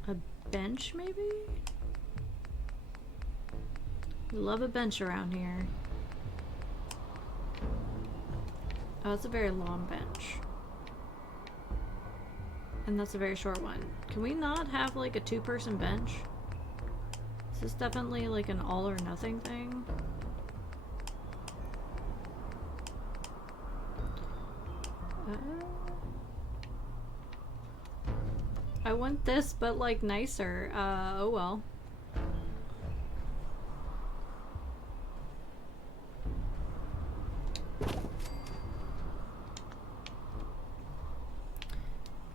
a bench maybe? We love a bench around here. Oh, it's a very long bench. And that's a very short one. Can we not have like a two-person bench? Is this definitely like an all or nothing thing? I want this, but like nicer. Oh well.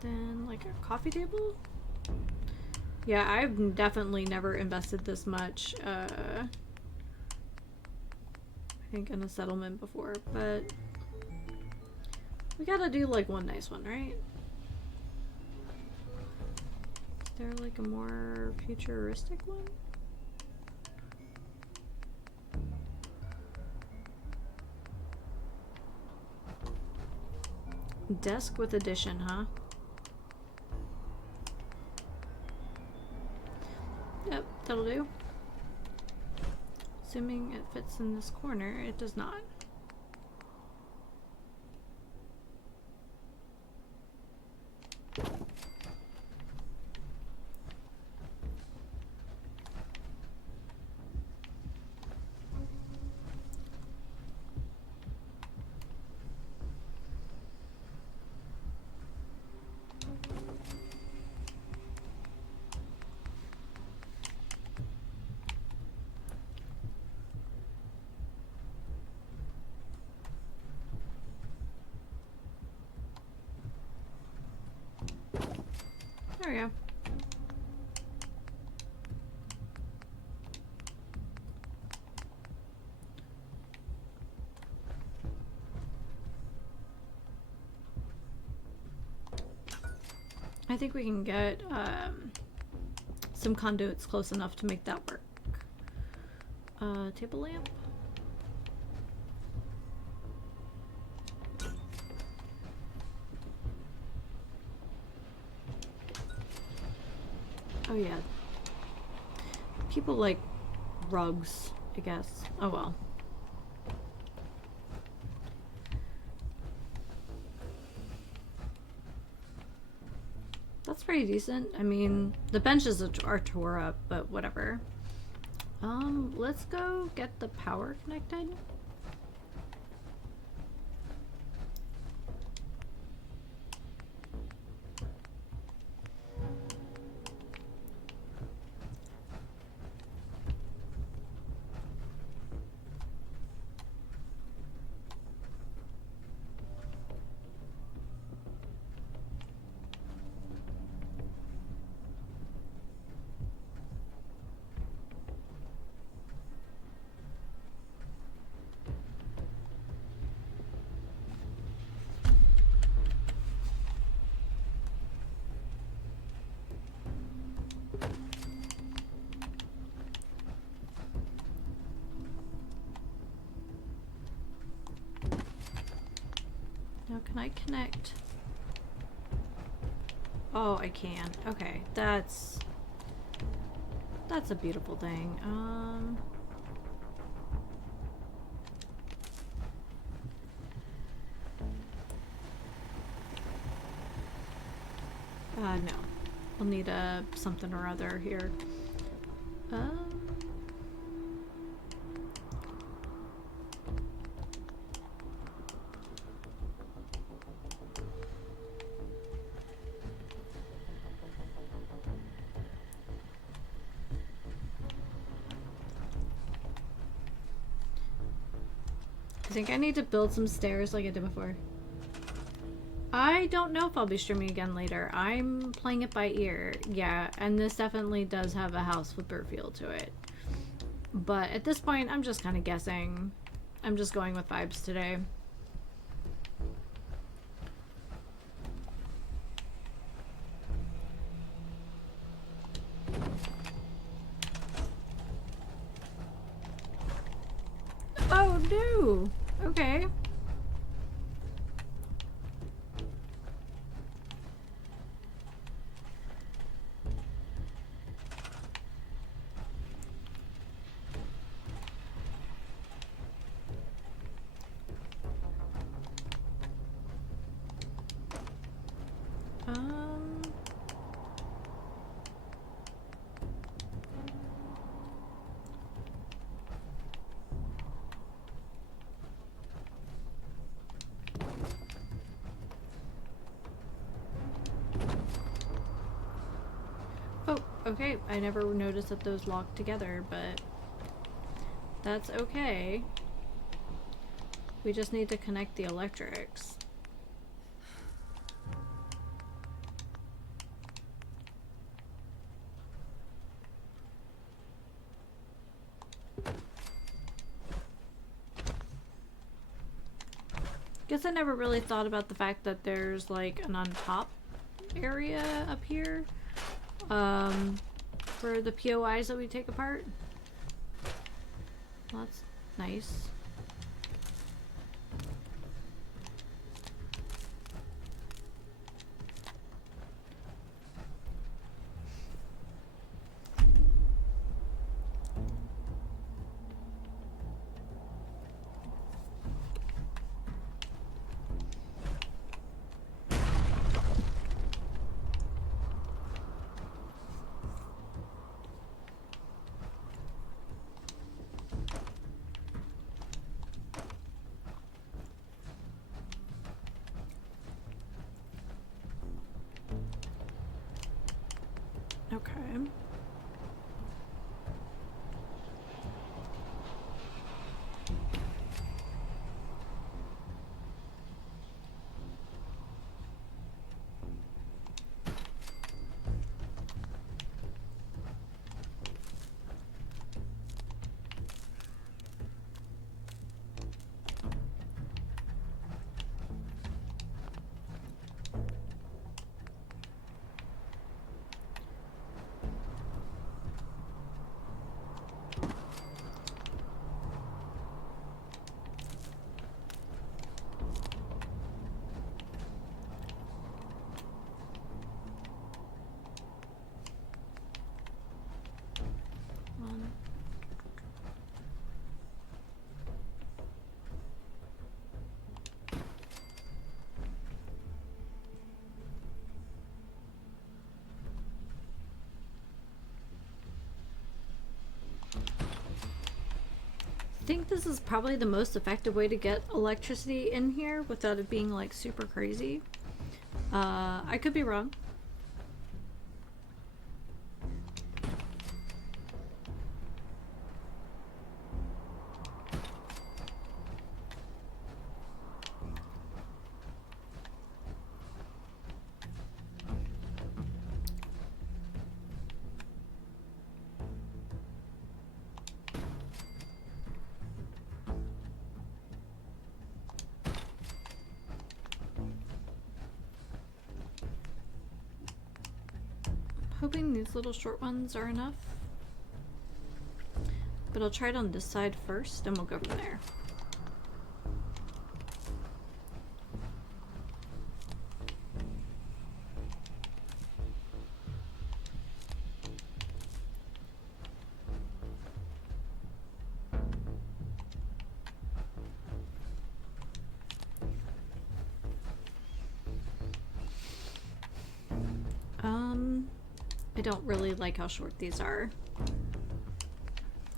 Then like a coffee table? Yeah, I've definitely never invested this much, I think in a settlement before, but we gotta do like one nice one, right? Is there like a more futuristic one? Desk with addition, huh? Yep, that'll do. Assuming it fits in this corner, it does not. There we go. I think we can get some conduits close enough to make that work. Table lamp. Oh yeah. People like rugs, I guess. Oh well. That's pretty decent. I mean, the benches are tore up, but whatever. Let's go get the power connected. Now can I connect? Oh, I can. Okay, that's a beautiful thing. No. We'll need a something or other here. I think I need to build some stairs like I did before. I don't know if I'll be streaming again later. I'm playing it by ear. Yeah, and this definitely does have a house flipper feel to it. But at this point, I'm just kind of guessing. I'm just going with vibes today. Oh no! Okay. Oh, okay. I never noticed that those locked together, but that's okay. We just need to connect the electrics. Guess I never really thought about the fact that there's like an on top area up here for the POIs that we take apart. Well, that's nice. Okay. I think this is probably the most effective way to get electricity in here without it being like super crazy. I could be wrong. Hoping these little short ones are enough. But I'll try it on this side first and we'll go from there. I don't really like how short these are.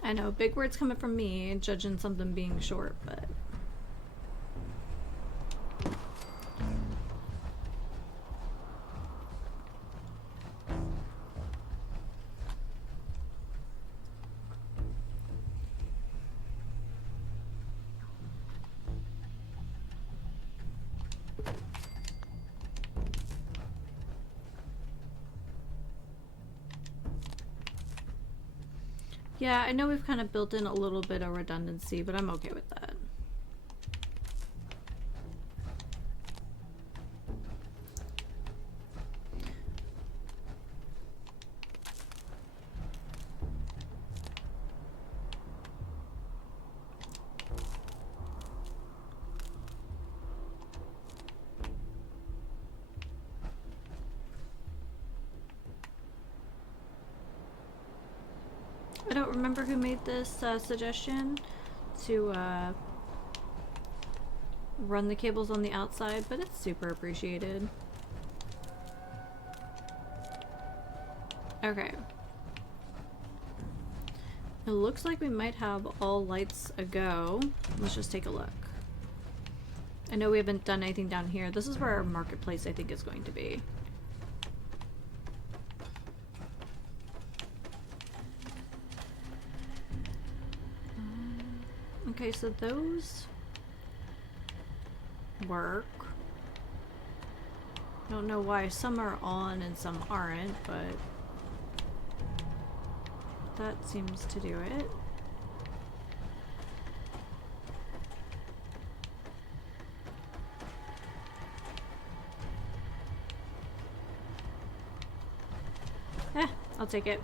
I know, big words coming from me, judging something being short, but... Yeah, I know we've kind of built in a little bit of redundancy, but I'm okay with that. I don't remember who made this suggestion to run the cables on the outside, but it's super appreciated. Okay. It looks like we might have all lights a go. Let's just take a look. I know we haven't done anything down here. This is where our marketplace, I think, is going to be. Okay, so those work. Don't know why some are on and some aren't, but that seems to do it. I'll take it.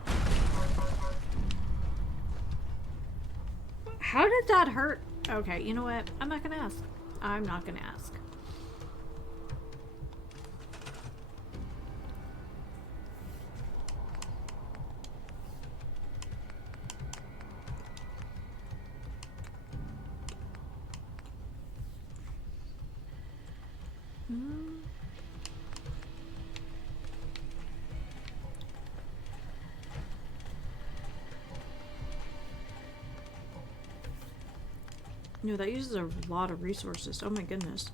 How did that hurt? Okay, you know what? I'm not gonna ask. I'm not gonna ask. No, that uses a lot of resources. Oh my goodness.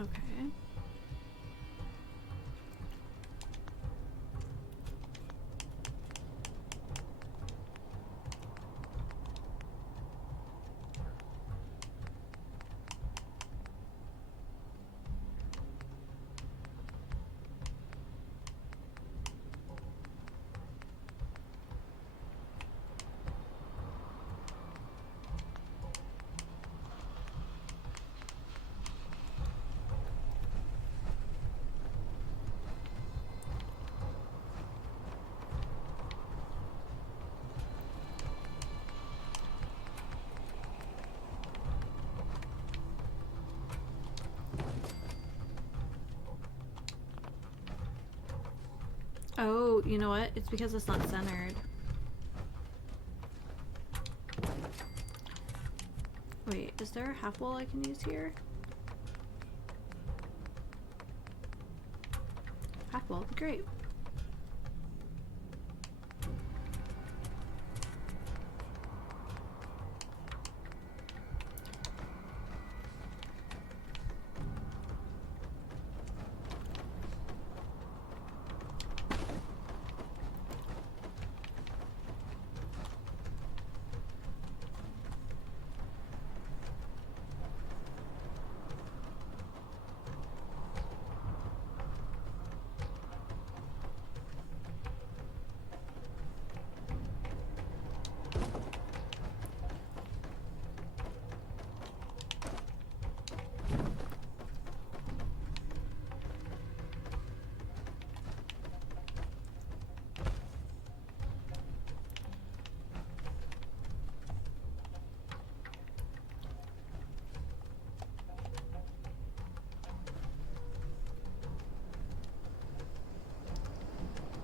Okay. Oh, you know what? It's because it's not centered. Wait, is there a half wall I can use here? Half wall, great.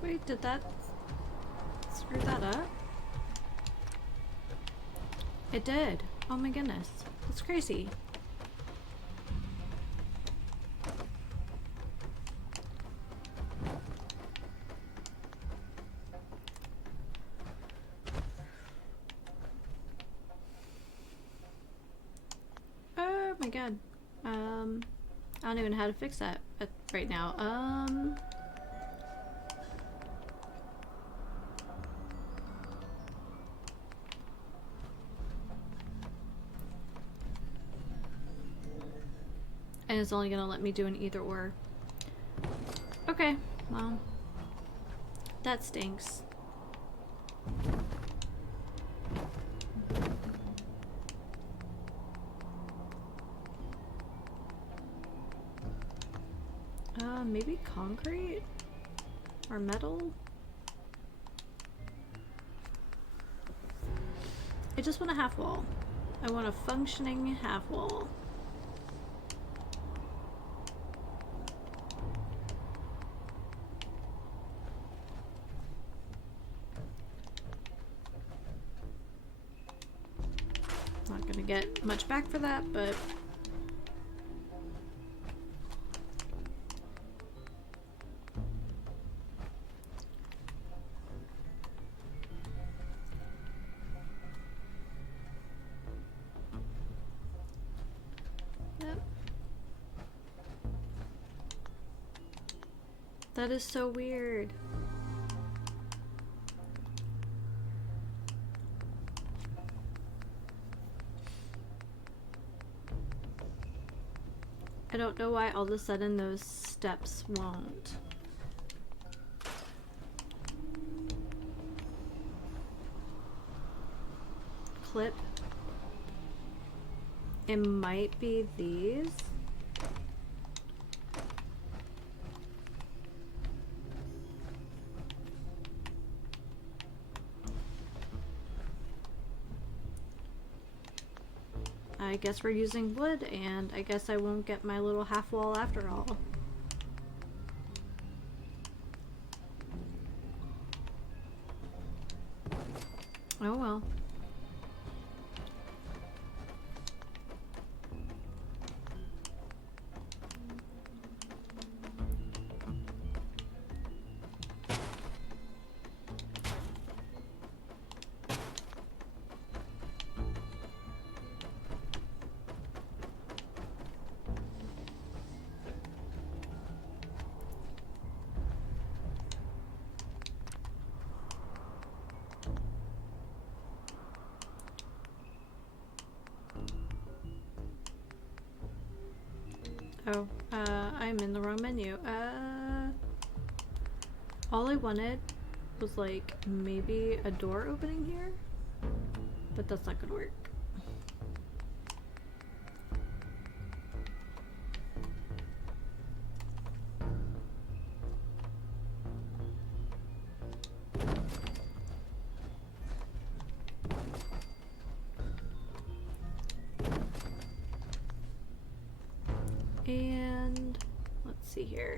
Wait, did that screw that up? It did. Oh my goodness. That's crazy. Oh my god. I don't even know how to fix that right now. And it's only gonna let me do an either or. Okay, well, that stinks. Maybe concrete? Or metal? I just want a half wall. I want a functioning half wall. Not gonna get much back for that, but yep. That is so weird. I don't know why all of a sudden those steps won't. Clip. It might be these. I guess we're using wood, and I guess I won't get my little half wall after all. Oh well. Oh, I'm in the wrong menu. All I wanted was like maybe a door opening here, but that's not gonna work. And let's see here.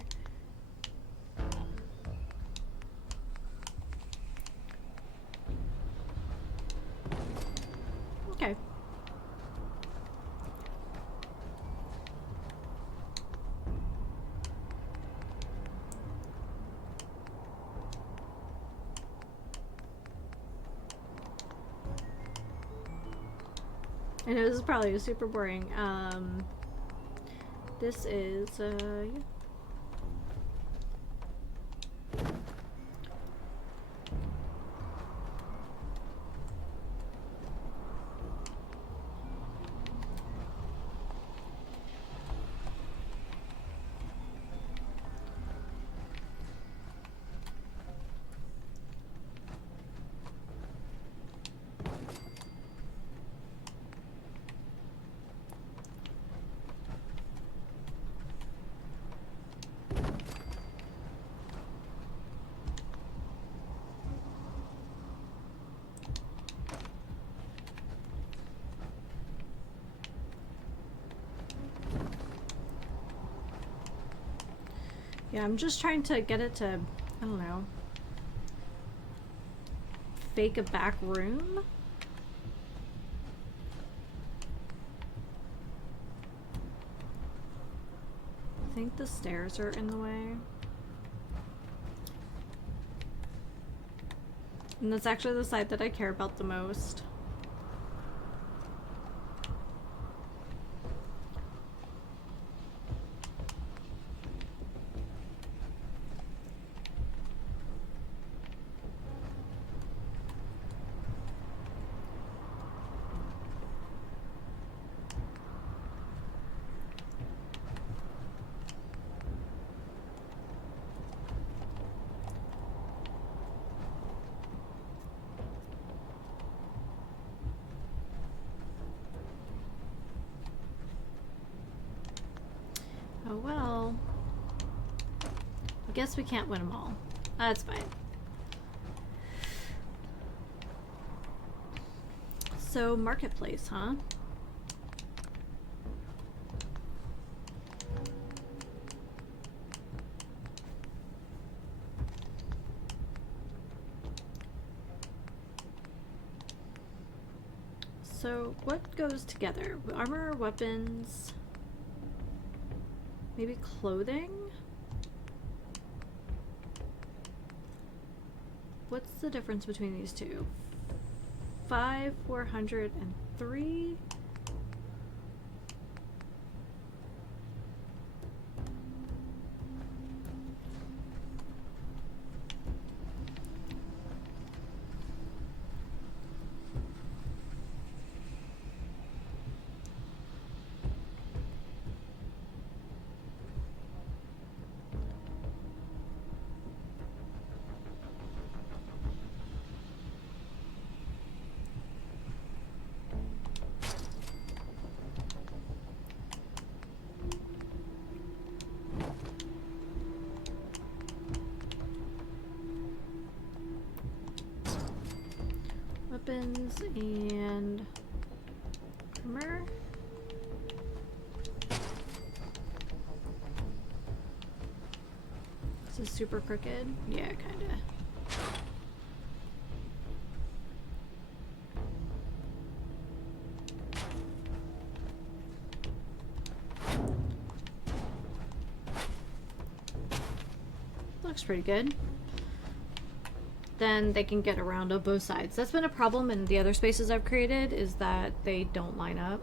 Okay. I know this is probably super boring. This is, yeah. Yeah, I'm just trying to get it to, I don't know, fake a back room? I think the stairs are in the way. And that's actually the side that I care about the most. Oh well. I guess we can't win them all. That's fine. So, marketplace, huh? So, what goes together? Armor, weapons, maybe clothing? What's the difference between these two? 5, 403? Weapons and armor. This is super crooked. Yeah, kinda. Looks pretty good. Then they can get around on both sides. That's been a problem in the other spaces I've created, is that they don't line up.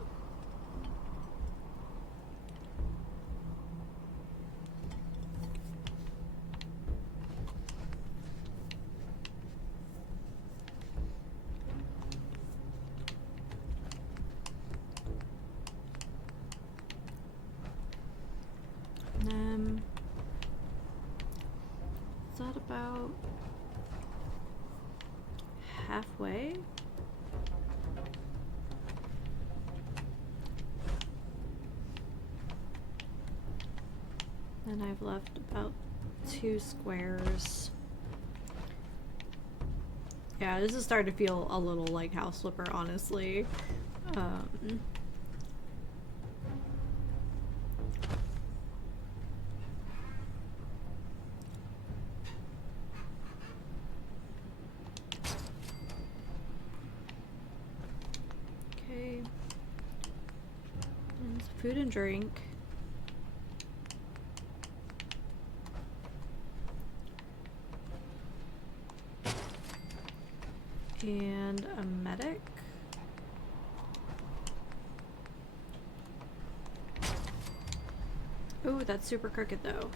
And then, is that about halfway? Then I've left about 2 squares. Yeah, this is starting to feel a little like House Flipper, honestly. Okay. And food and drink. And a medic. Ooh, that's super crooked though.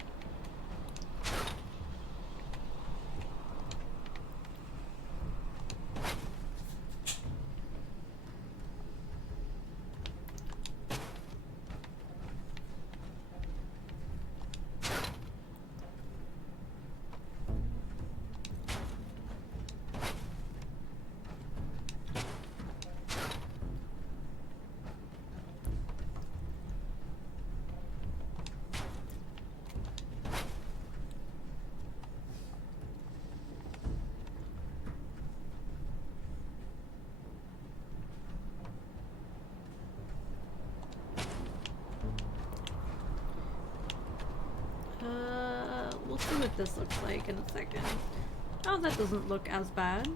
We'll see what this looks like in a second. Oh, that doesn't look as bad.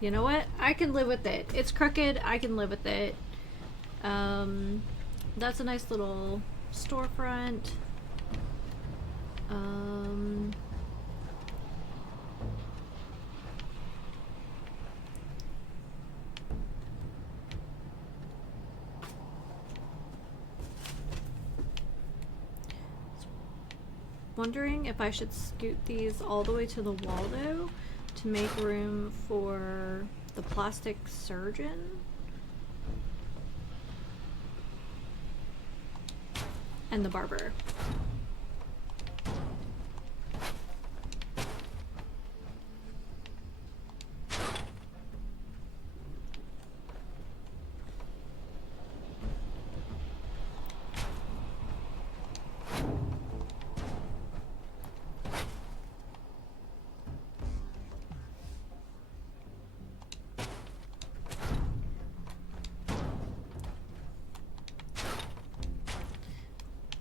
You know what? I can live with it. It's crooked. I can live with it. That's a nice little storefront. Wondering if I should scoot these all the way to the wall though, to make room for the plastic surgeon and the barber.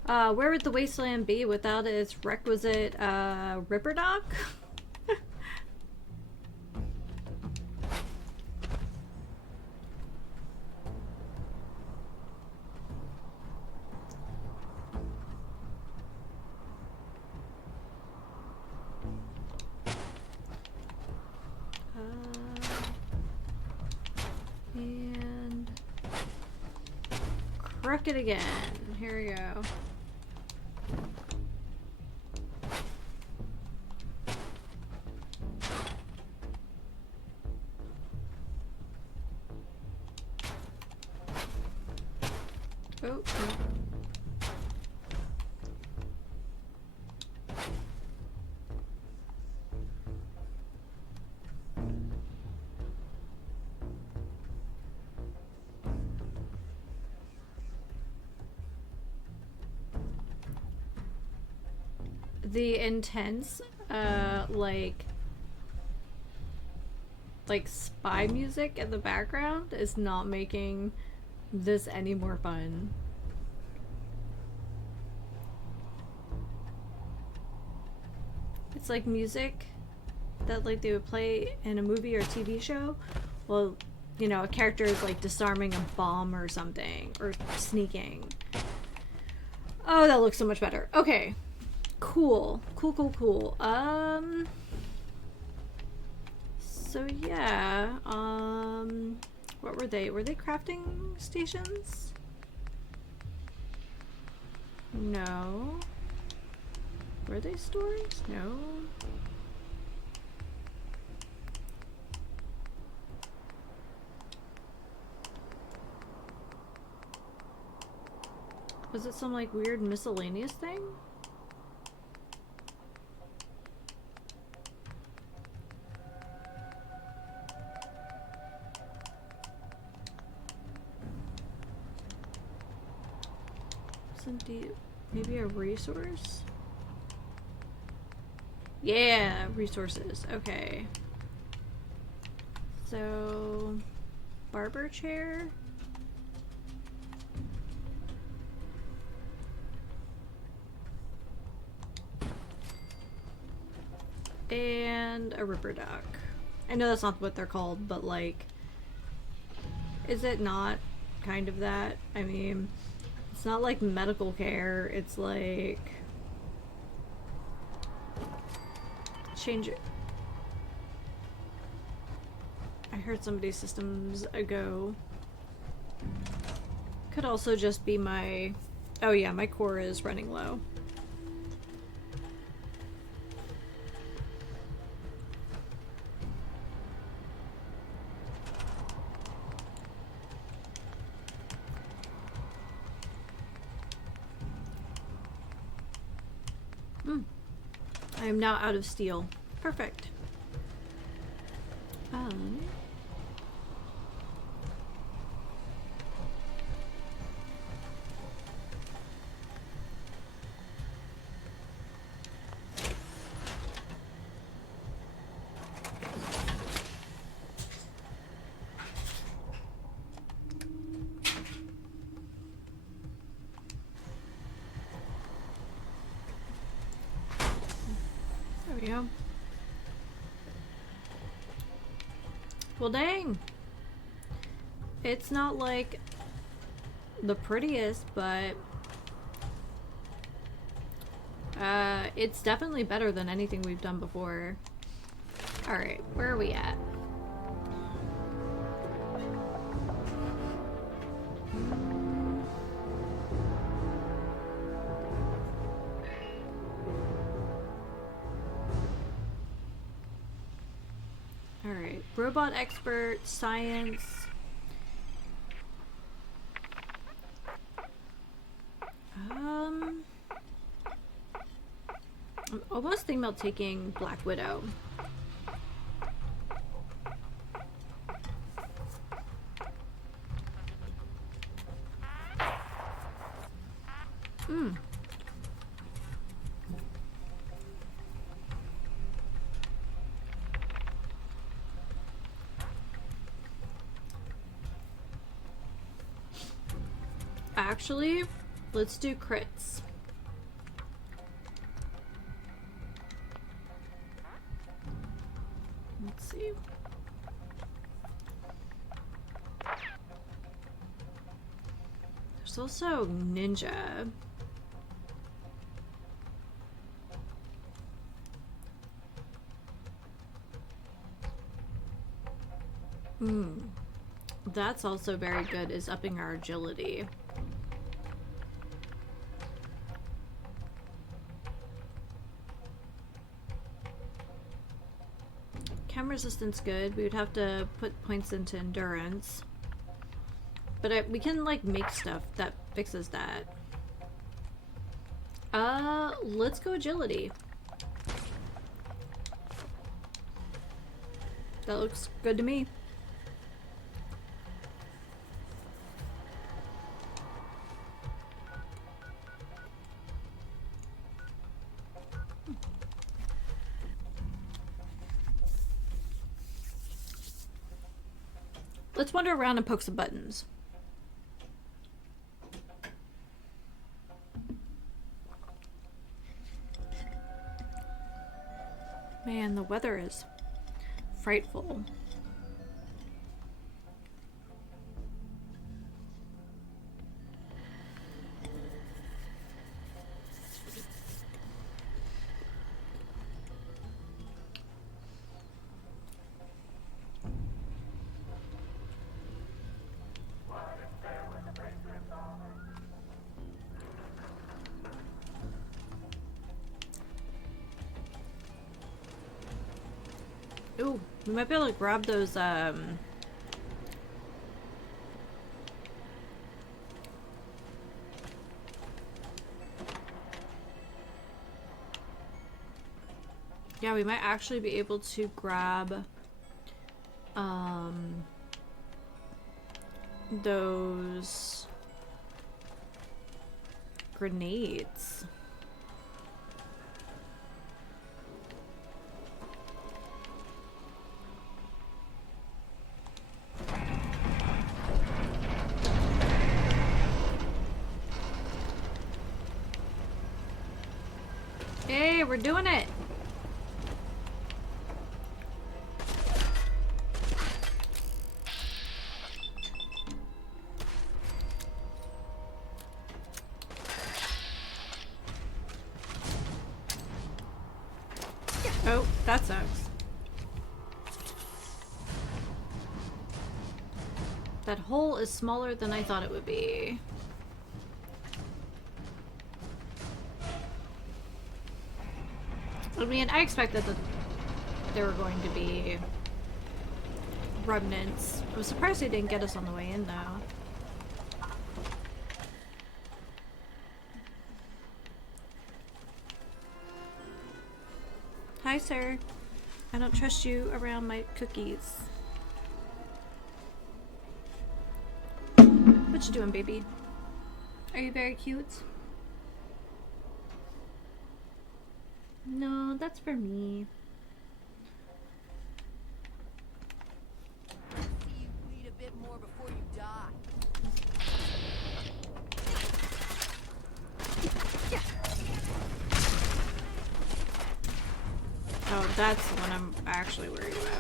Where would the wasteland be without its requisite, ripper dock? And crooked again. Here we go. Oh, oh. The intense, like spy music in the background is not making this any more fun. It's like music that like they would play in a movie or TV show. Well, you know, a character is like disarming a bomb or something, or sneaking. Oh, that looks so much better. Okay. Cool. Cool. So yeah, what were they? Were they crafting stations? No. Were they stores? No. Was it some like weird miscellaneous thing? Maybe a resource? Yeah, resources. Okay. So, barber chair? And a ripper dock. I know that's not what they're called, but like, is it not kind of that? I mean, it's not like medical care, it's like... Change it. I heard somebody systems ago. Could also just be my... Oh yeah, my core is running low. I am now out of steel. Perfect. There we go. Well, dang. It's not like the prettiest, but it's definitely better than anything we've done before. Alright, where are we at? Alright, robot expert, science. I'm almost thinking about taking Black Widow. Actually, let's do crits. There's also ninja. That's also very good, is upping our agility. Chem resistance good. We would have to put points into endurance. But we can like make stuff that fixes that. Let's go agility. That looks good to me. Let's wander around and poke some buttons. Man, the weather is frightful. Ooh, we might be able to grab those, yeah, we might actually be able to grab, those grenades. Hey, we're doing it! Oh, that sucks. That hole is smaller than I thought it would be. I mean, I expected that there were going to be remnants. I was surprised they didn't get us on the way in, though. Hi, sir. I don't trust you around my cookies. What you doing, baby? Are you very cute? No, that's for me. See you bleed a bit more before you die. Oh, that's the one I'm actually worried about.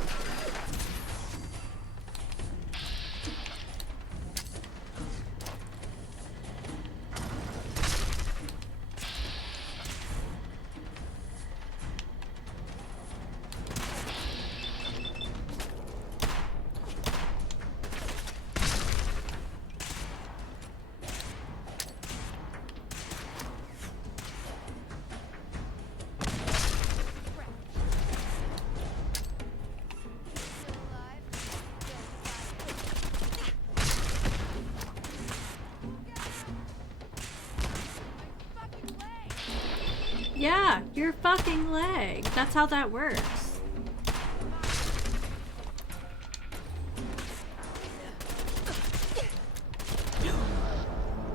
Yeah, your fucking leg. That's how that works.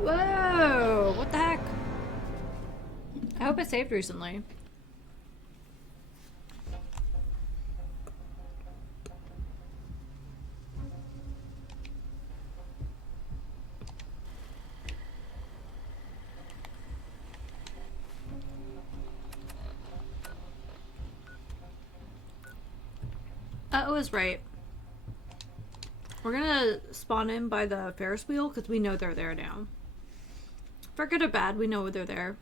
Whoa! What the heck? I hope it saved recently. I was right. We're gonna spawn in by the Ferris wheel because we know they're there now. For good or bad, we know they're there.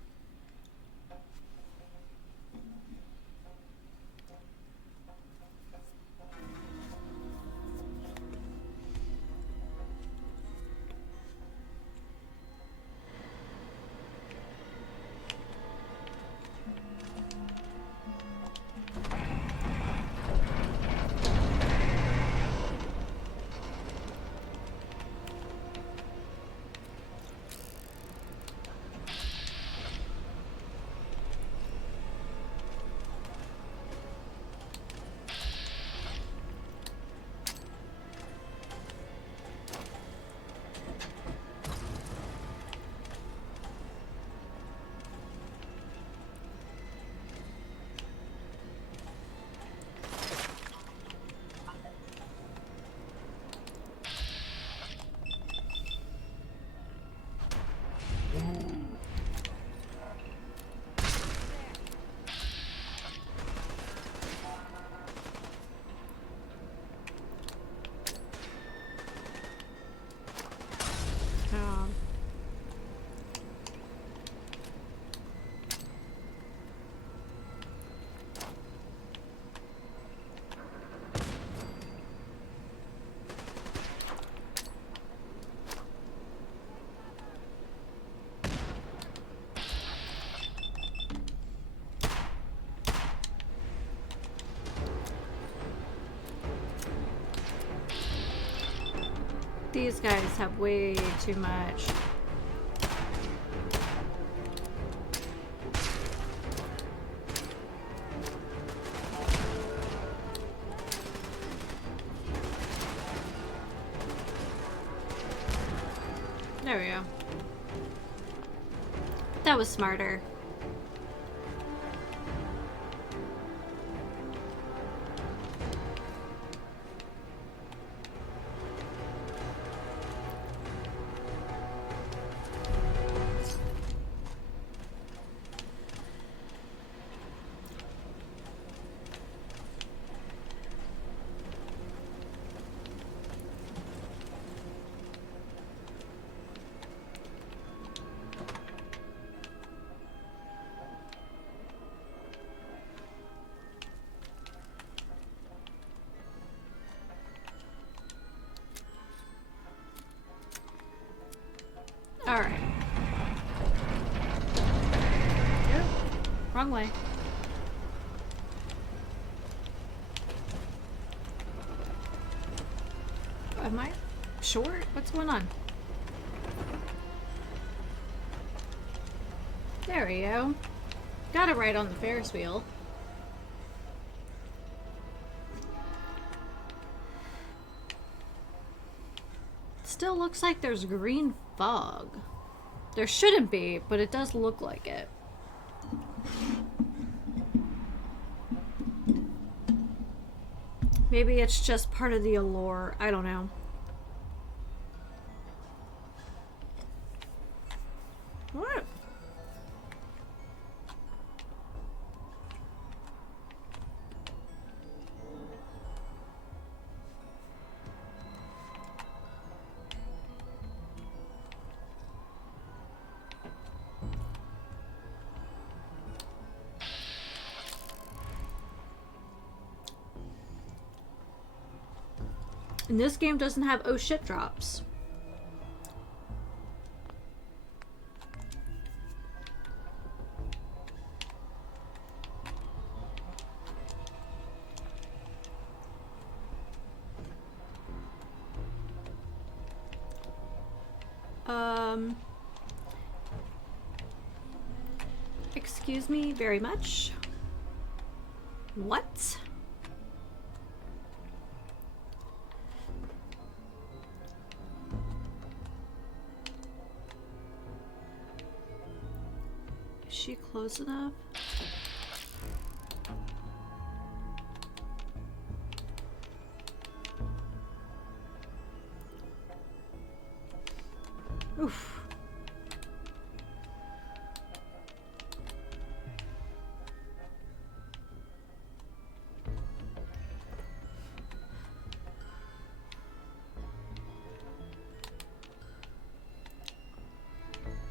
These guys have way too much. There we go. That was smarter. Alright. Yep. Wrong way. Am I short? What's going on? There we go. Got it right on the Ferris wheel. Still looks like there's green fog. There shouldn't be, but it does look like it. Maybe it's just part of the allure. I don't know. What? And this game doesn't have oh shit drops. Excuse me very much. What? Is she close enough? Oof.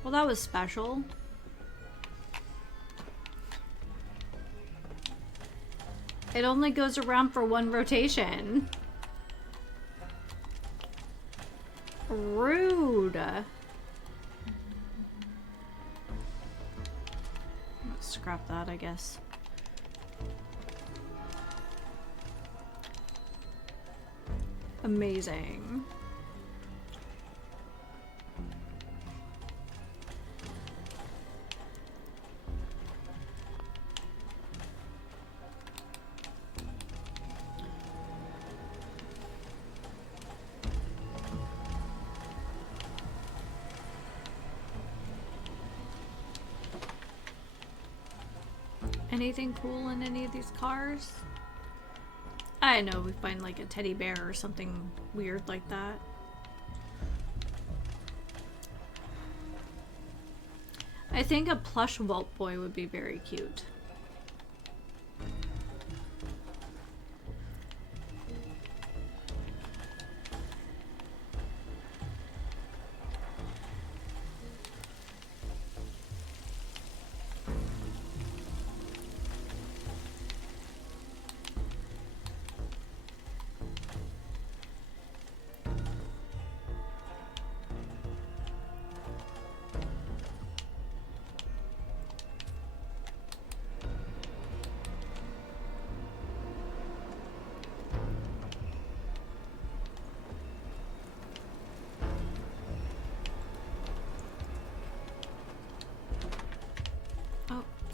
Well, that was special. It only goes around for one rotation. Rude. Let's scrap that, I guess. Amazing. Anything cool in any of these cars? I know we find like a teddy bear or something weird like that. I think a plush Walt Boy would be very cute.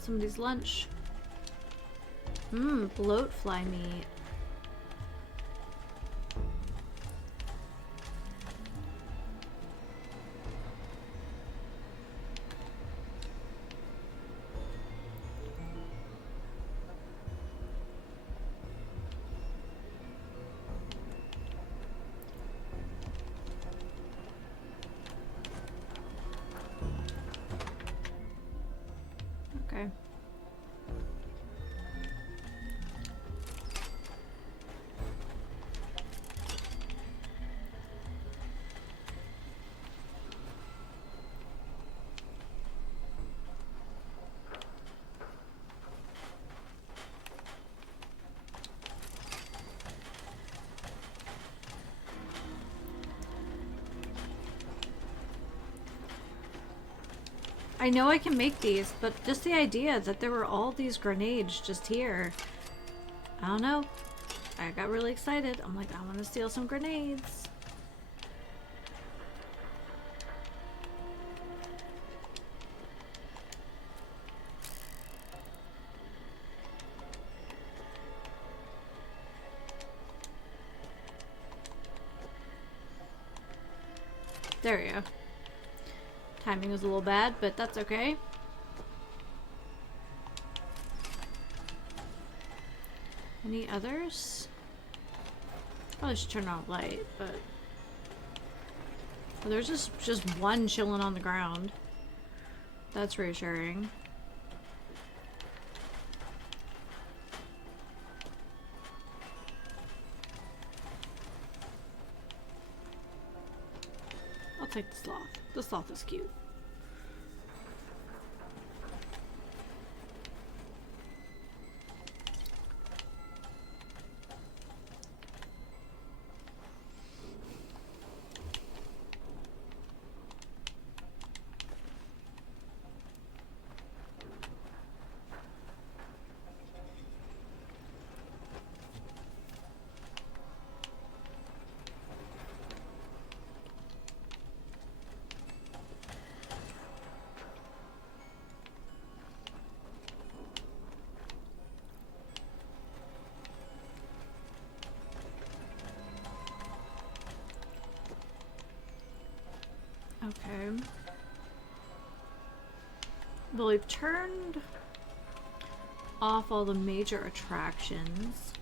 Somebody's lunch. Bloat fly meat. Okay. I know I can make these, but just the idea that there were all these grenades just here. I don't know. I got really excited. I'm like, I want to steal some grenades. There we go. Timing was a little bad, but that's okay. Any others? Probably should turn off light, but well, there's just one chilling on the ground. That's reassuring. I'll take the sloth. The sloth is cute. Okay. Well, we've turned off all the major attractions.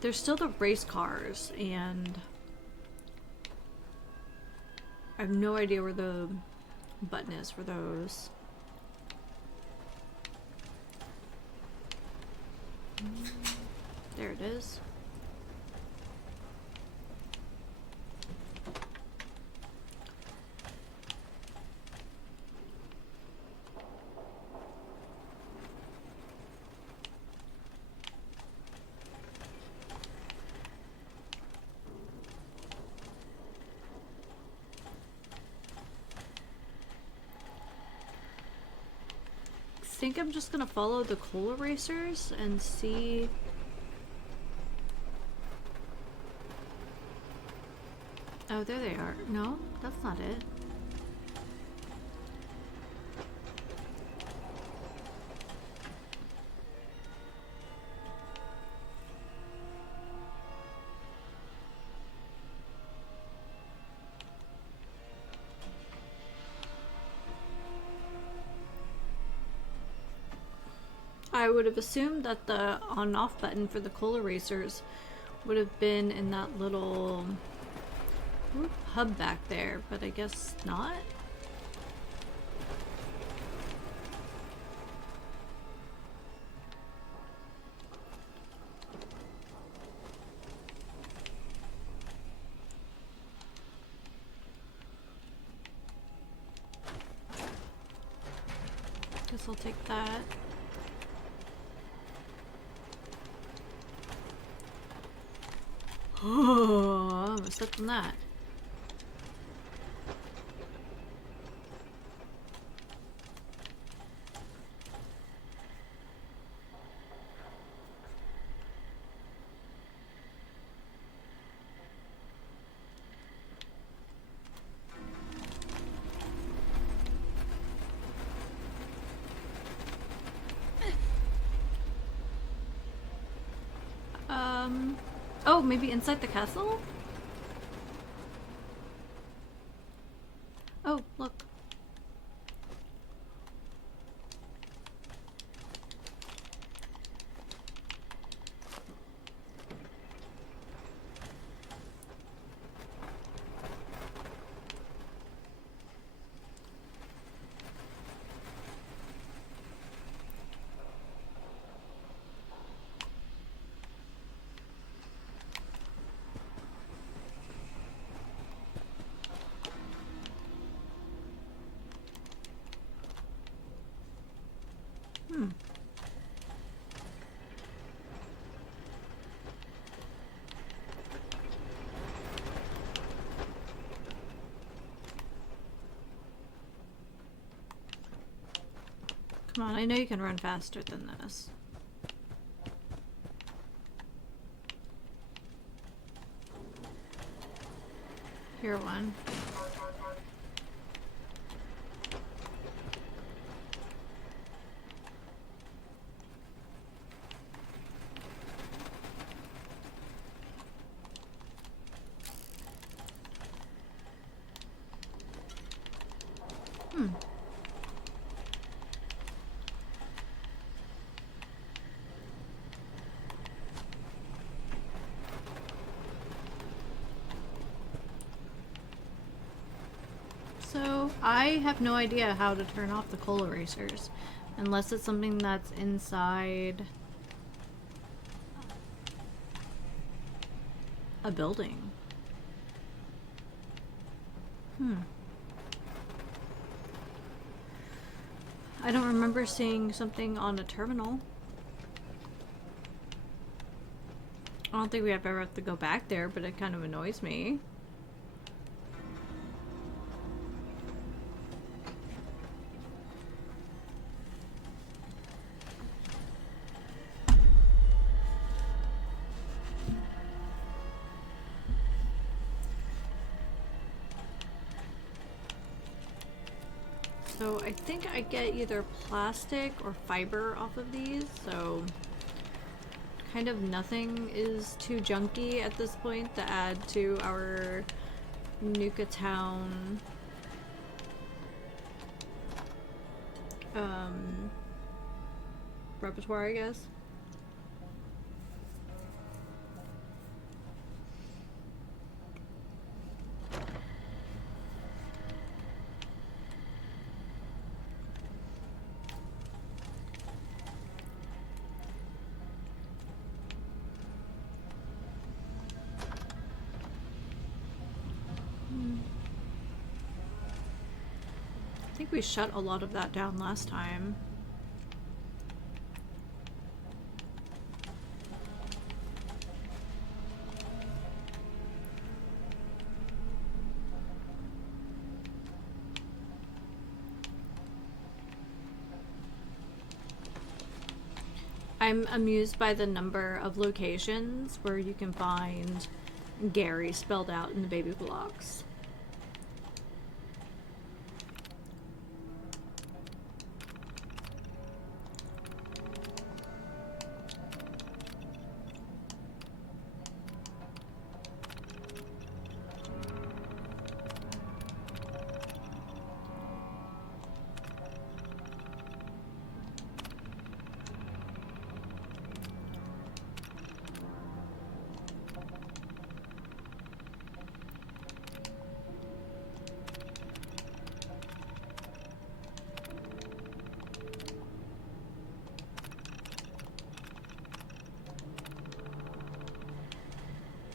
There's still the race cars, and I have no idea where the button is for those. There it is. think I'm just gonna follow the cola racers and see. Oh, there they are. No, that's not it. I would have assumed that the on-off button for the cola racers would have been in that little hub back there, but I guess not. Guess I'll take that. Oh, I stepped on that. Oh, maybe inside the castle? Oh, look. Come on, I know you can run faster than this. Here, one. So, I have no idea how to turn off the cola racers, unless it's something that's inside a building. I don't remember seeing something on a terminal. I don't think we ever have to go back there, but it kind of annoys me. So I think I get either plastic or fiber off of these, so kind of nothing is too junky at this point to add to our Nuka Town repertoire, I guess. I think we shut a lot of that down last time. I'm amused by the number of locations where you can find Gary spelled out in the baby blocks.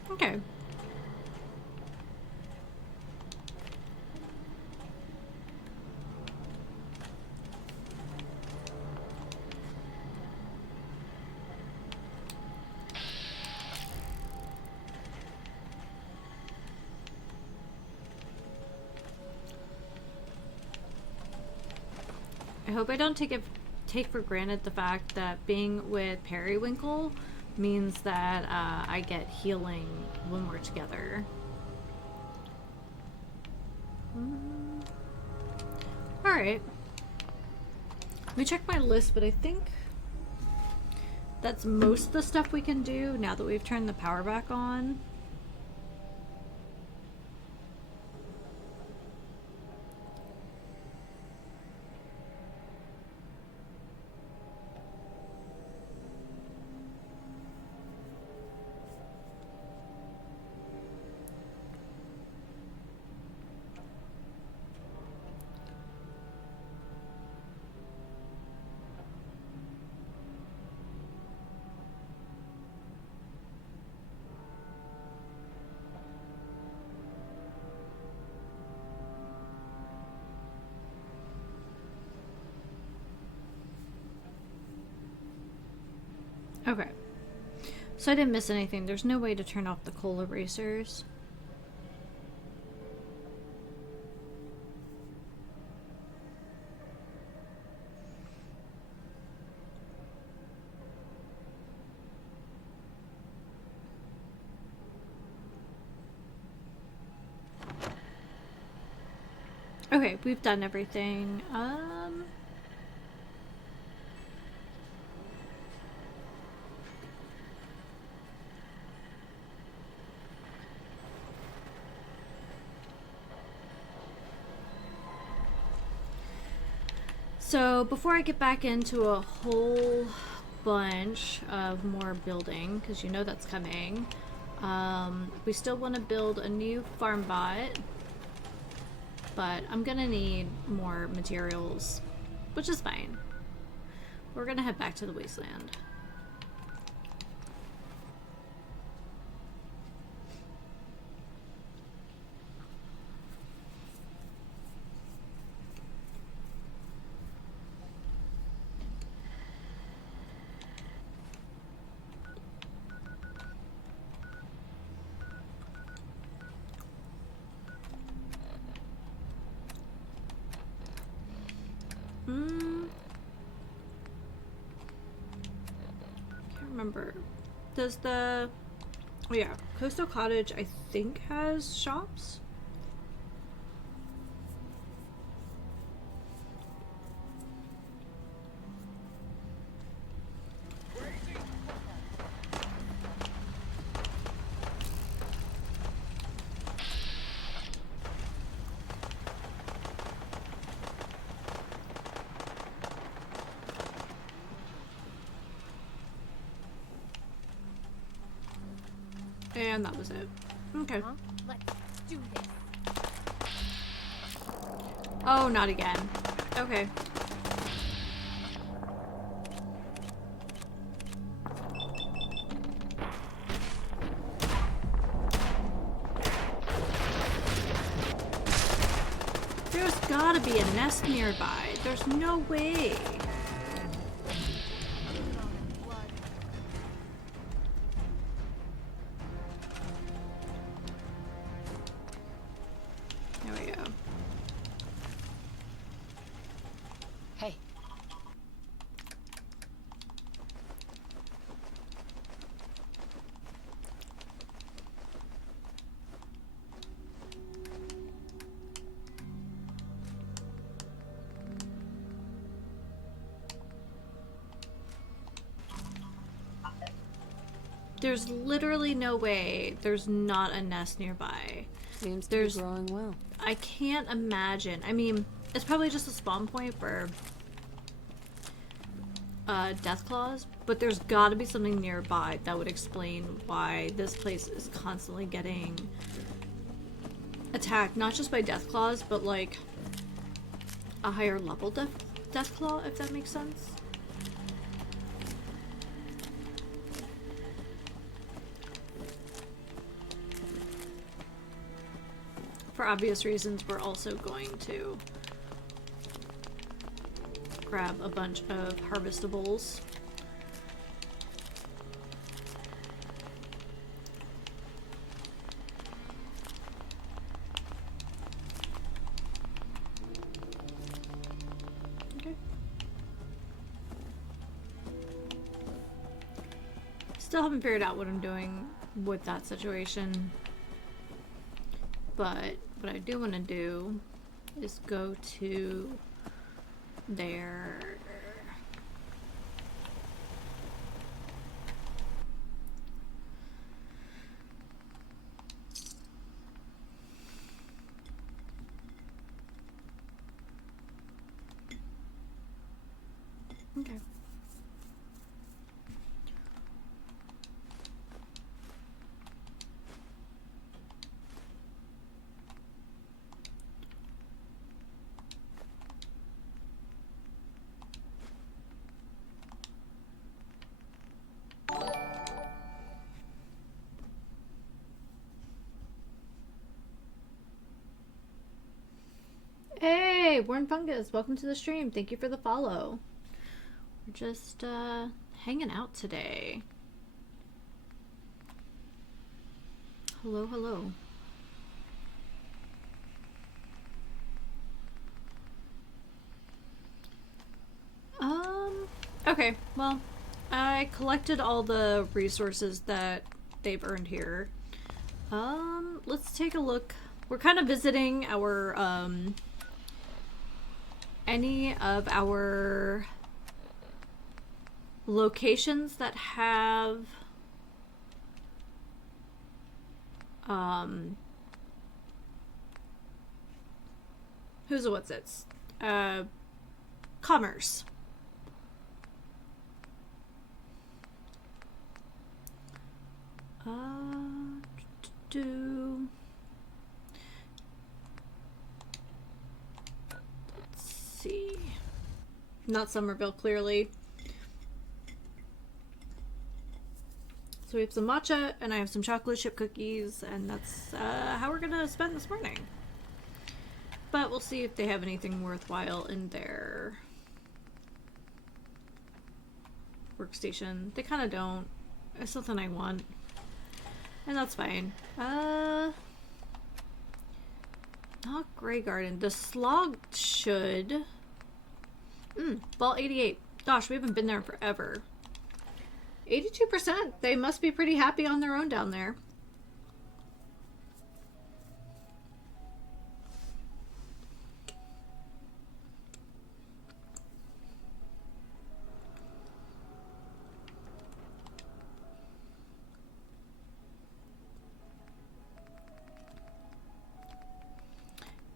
Okay. I hope I don't take for granted the fact that being with Periwinkle means that I get healing when we're together. Alright. Let me check my list, but I think that's most of the stuff we can do now that we've turned the power back on. Okay. So I didn't miss anything. There's no way to turn off the coal erasers. Okay, we've done everything. So before I get back into a whole bunch of more building, because you know that's coming, we still want to build a new farm bot, but I'm gonna need more materials, which is fine. We're gonna head back to the wasteland. Can't remember. Does the... Oh yeah, Coastal Cottage I think has shops? And that was it. Okay. Let's do this. Oh, not again. Okay. There's gotta be a nest nearby. There's no way. There we go. Hey. There's literally no way there's not a nest nearby. Seems to be growing well. I can't imagine. I mean, it's probably just a spawn point for death claws, but there's got to be something nearby that would explain why this place is constantly getting attacked, not just by death claws, but like a higher level death claw, if that makes sense. For obvious reasons, we're also going to grab a bunch of harvestables. Okay. Still haven't figured out what I'm doing with that situation. But what I do want to do is go to there. Okay. Hey, Warren Fungus, welcome to the stream. Thank you for the follow. We're just hanging out today. Hello, hello. Okay, well, I collected all the resources that they've earned here. Let's take a look. We're kind of visiting our, any of our locations that have, who's a what's it's? Commerce. Let's see. Not Somerville, clearly. So we have some matcha, and I have some chocolate chip cookies, and that's how we're gonna spend this morning. But we'll see if they have anything worthwhile in their workstation. They kind of don't. It's something I want. And that's fine. Not Grey Garden. The Slog should... Vault 88. Gosh, we haven't been there forever. 82%. They must be pretty happy on their own down there.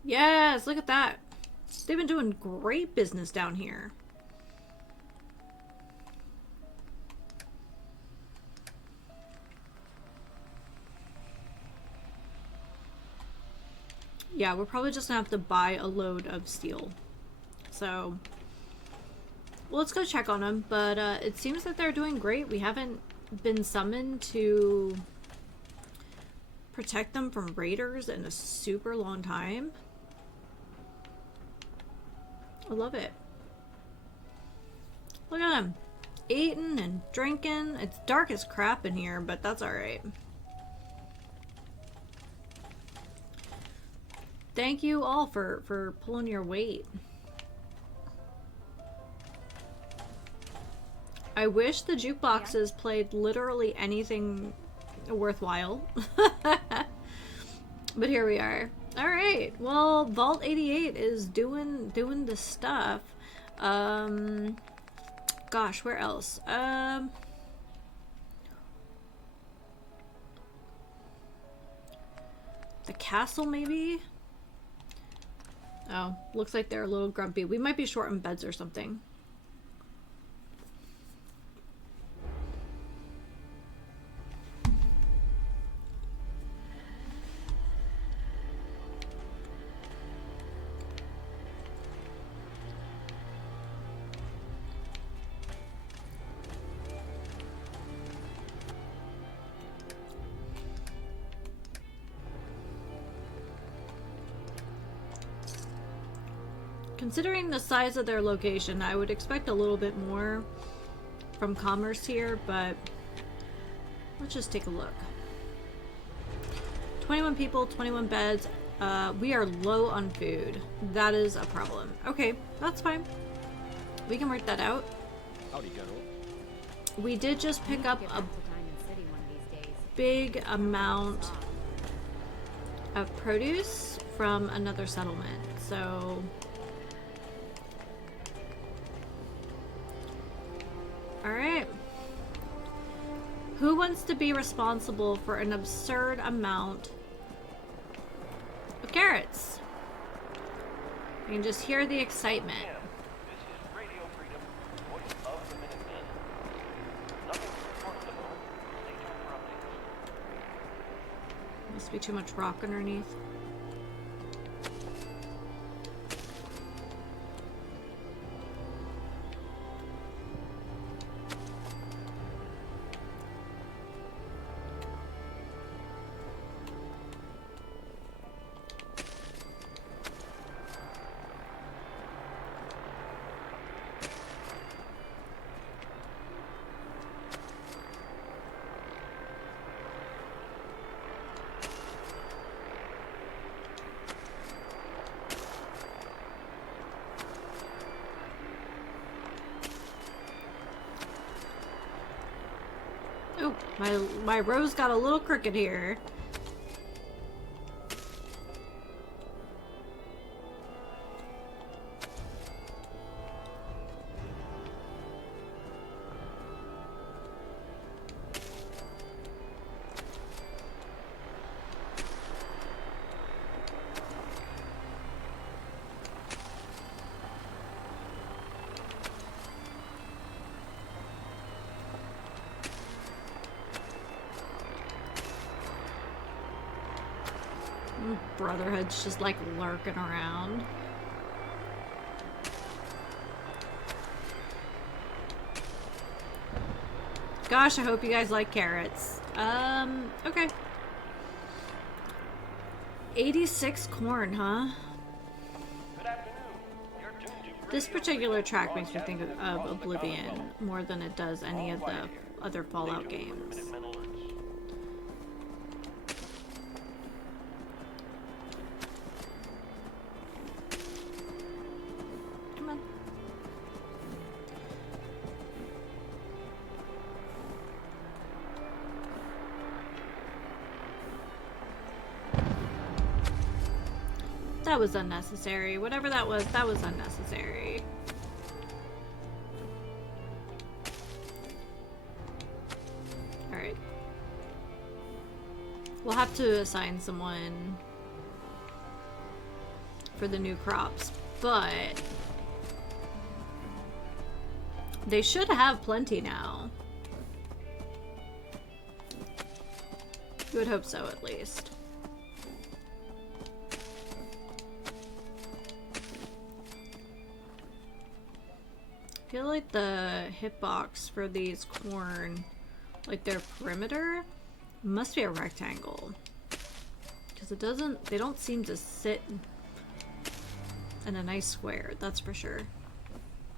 Yes, look at that. They've been doing great business down here. Yeah, we're probably just gonna have to buy a load of steel. So, well, let's go check on them. But it seems that they're doing great. We haven't been summoned to protect them from raiders in a super long time. I love it. Look at them. Eating and drinking. It's dark as crap in here, but that's alright. Thank you all for pulling your weight. I wish the jukeboxes played literally anything worthwhile. But here we are. Alright, well, Vault 88 is doing the stuff. Gosh, where else? A castle, maybe? Oh, looks like they're a little grumpy. We might be short on beds or something. Considering the size of their location, I would expect a little bit more from commerce here, but let's just take a look. 21 people, 21 beds. We are low on food. That is a problem. Okay, that's fine. We can work that out. Howdy, General. We did just pick up a big amount of produce from another settlement, so... Alright. Who wants to be responsible for an absurd amount of carrots? You can just hear the excitement. This is Radio Freedom, voice of the Minutemen. Nothing to report at the moment. Stay tuned for updates. Must be too much rock underneath. Oh, my row's got a little crooked here. Brotherhood's just like lurking around. Gosh, I hope you guys like carrots. Okay. 86 corn, huh? This particular track makes me think of Oblivion more than it does any of the other Fallout games. That was unnecessary. Whatever that was unnecessary. Alright. We'll have to assign someone for the new crops, but they should have plenty now. You would hope so, at least. I feel like the hitbox for these corn, like their perimeter, must be a rectangle. Because they don't seem to sit in a nice square, that's for sure.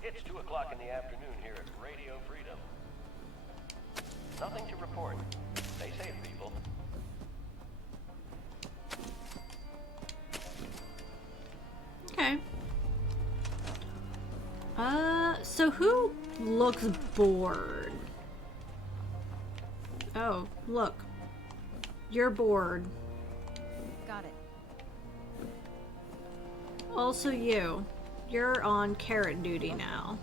It's 2 o'clock in the afternoon here at Radio Freedom. Nothing to report. Stay safe, people. Okay. So who looks bored? Oh, look. You're bored. Got it. Also you. You're on carrot duty now.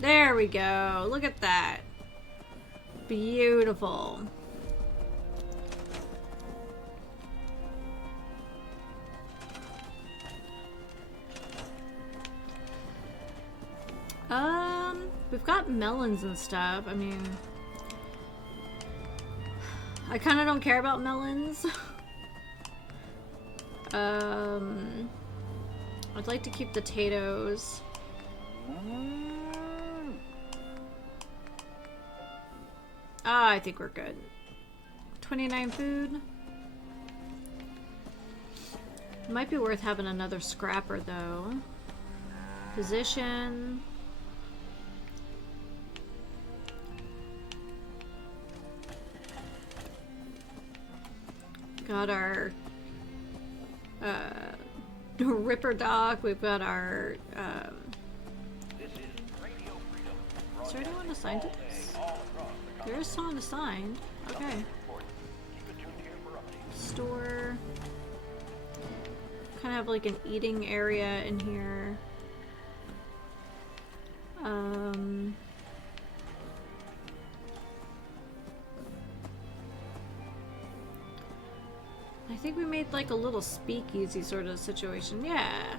There we go. Look at that. Beautiful. We've got melons and stuff. I mean, I kind of don't care about melons. I'd like to keep the potatoes. Ah, I think we're good. 29 food. Might be worth having another scrapper though. Position. Got our Ripper Dock. We've got our is there anyone assigned to this? There is someone assigned. Okay. Store. Kind of have like an eating area in here. I think we made like a little speakeasy sort of situation. Yeah.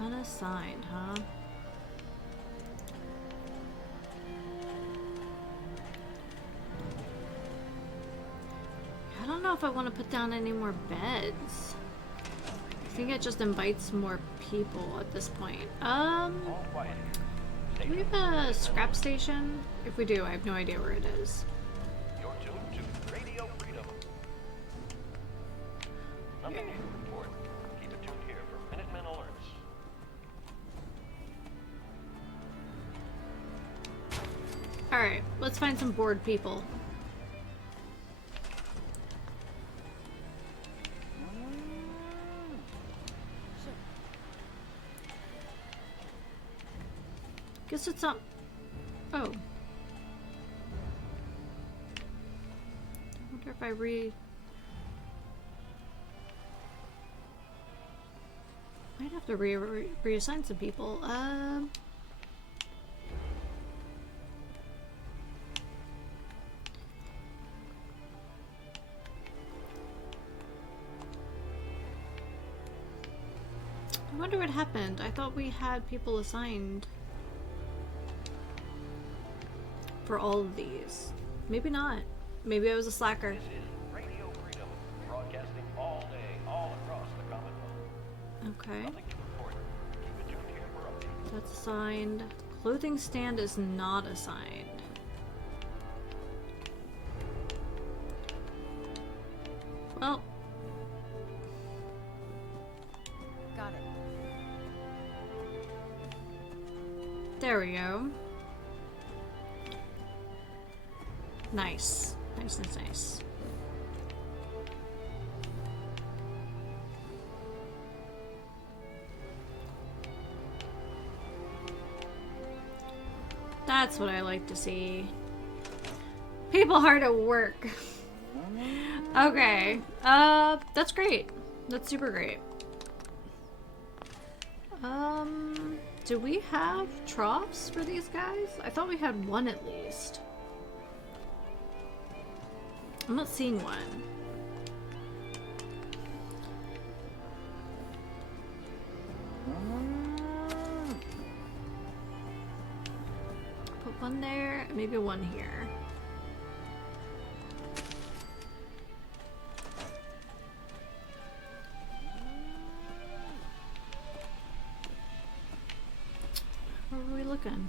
Unassigned, huh? I don't know if I want to put down any more beds. I think it just invites more people at this point. Do we have a scrap station? If we do, I have no idea where it is. You're tuned to Radio Freedom. Nothing new to report. Keep it tuned here for Minutemen alerts. Alright, let's find some bored people. Guess it's not. Oh. I wonder if I might have to reassign some people. I wonder what happened. I thought we had people assigned for all of these. Maybe not. Maybe I was a slacker. This is Radio Freedom, broadcasting all day, all across the Commonwealth. Okay. Nothing to report. Keep it tuned here for updates. That's assigned. Clothing stand is not assigned. Well. Got it. There we go. Nice. Nice, nice, nice. That's what I like to see. People hard at work. Okay. That's great. That's super great. Do we have troughs for these guys? I thought we had one at least. I'm not seeing one. Put one there, maybe one here. Where are we looking?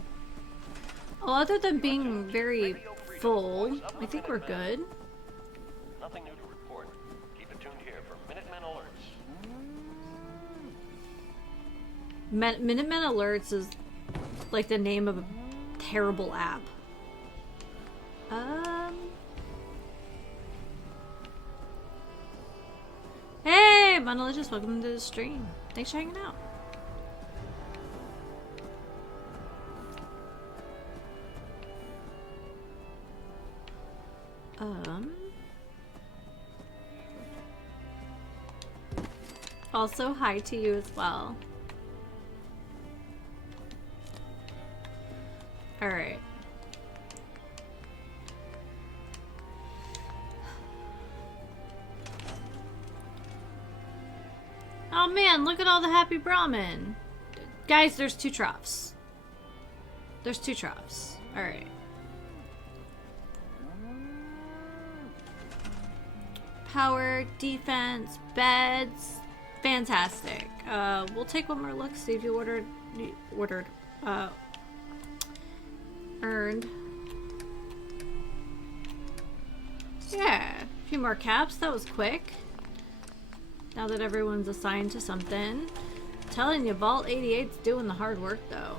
Well, other than being very full, I think we're good. Nothing new to report. Keep it tuned here for Minutemen alerts. Minutemen Alerts is like the name of a terrible app. Hey, Monolicious, welcome to the stream. Thanks for hanging out. Also, hi to you as well. Alright. Oh man, look at all the happy Brahmin. Guys, there's 2 troughs. There's 2 troughs. Alright. Power, defense, beds. Fantastic. We'll take one more look, see if you earned. Yeah, a few more caps. That was quick. Now that everyone's assigned to something. Telling you, Vault 88's doing the hard work, though.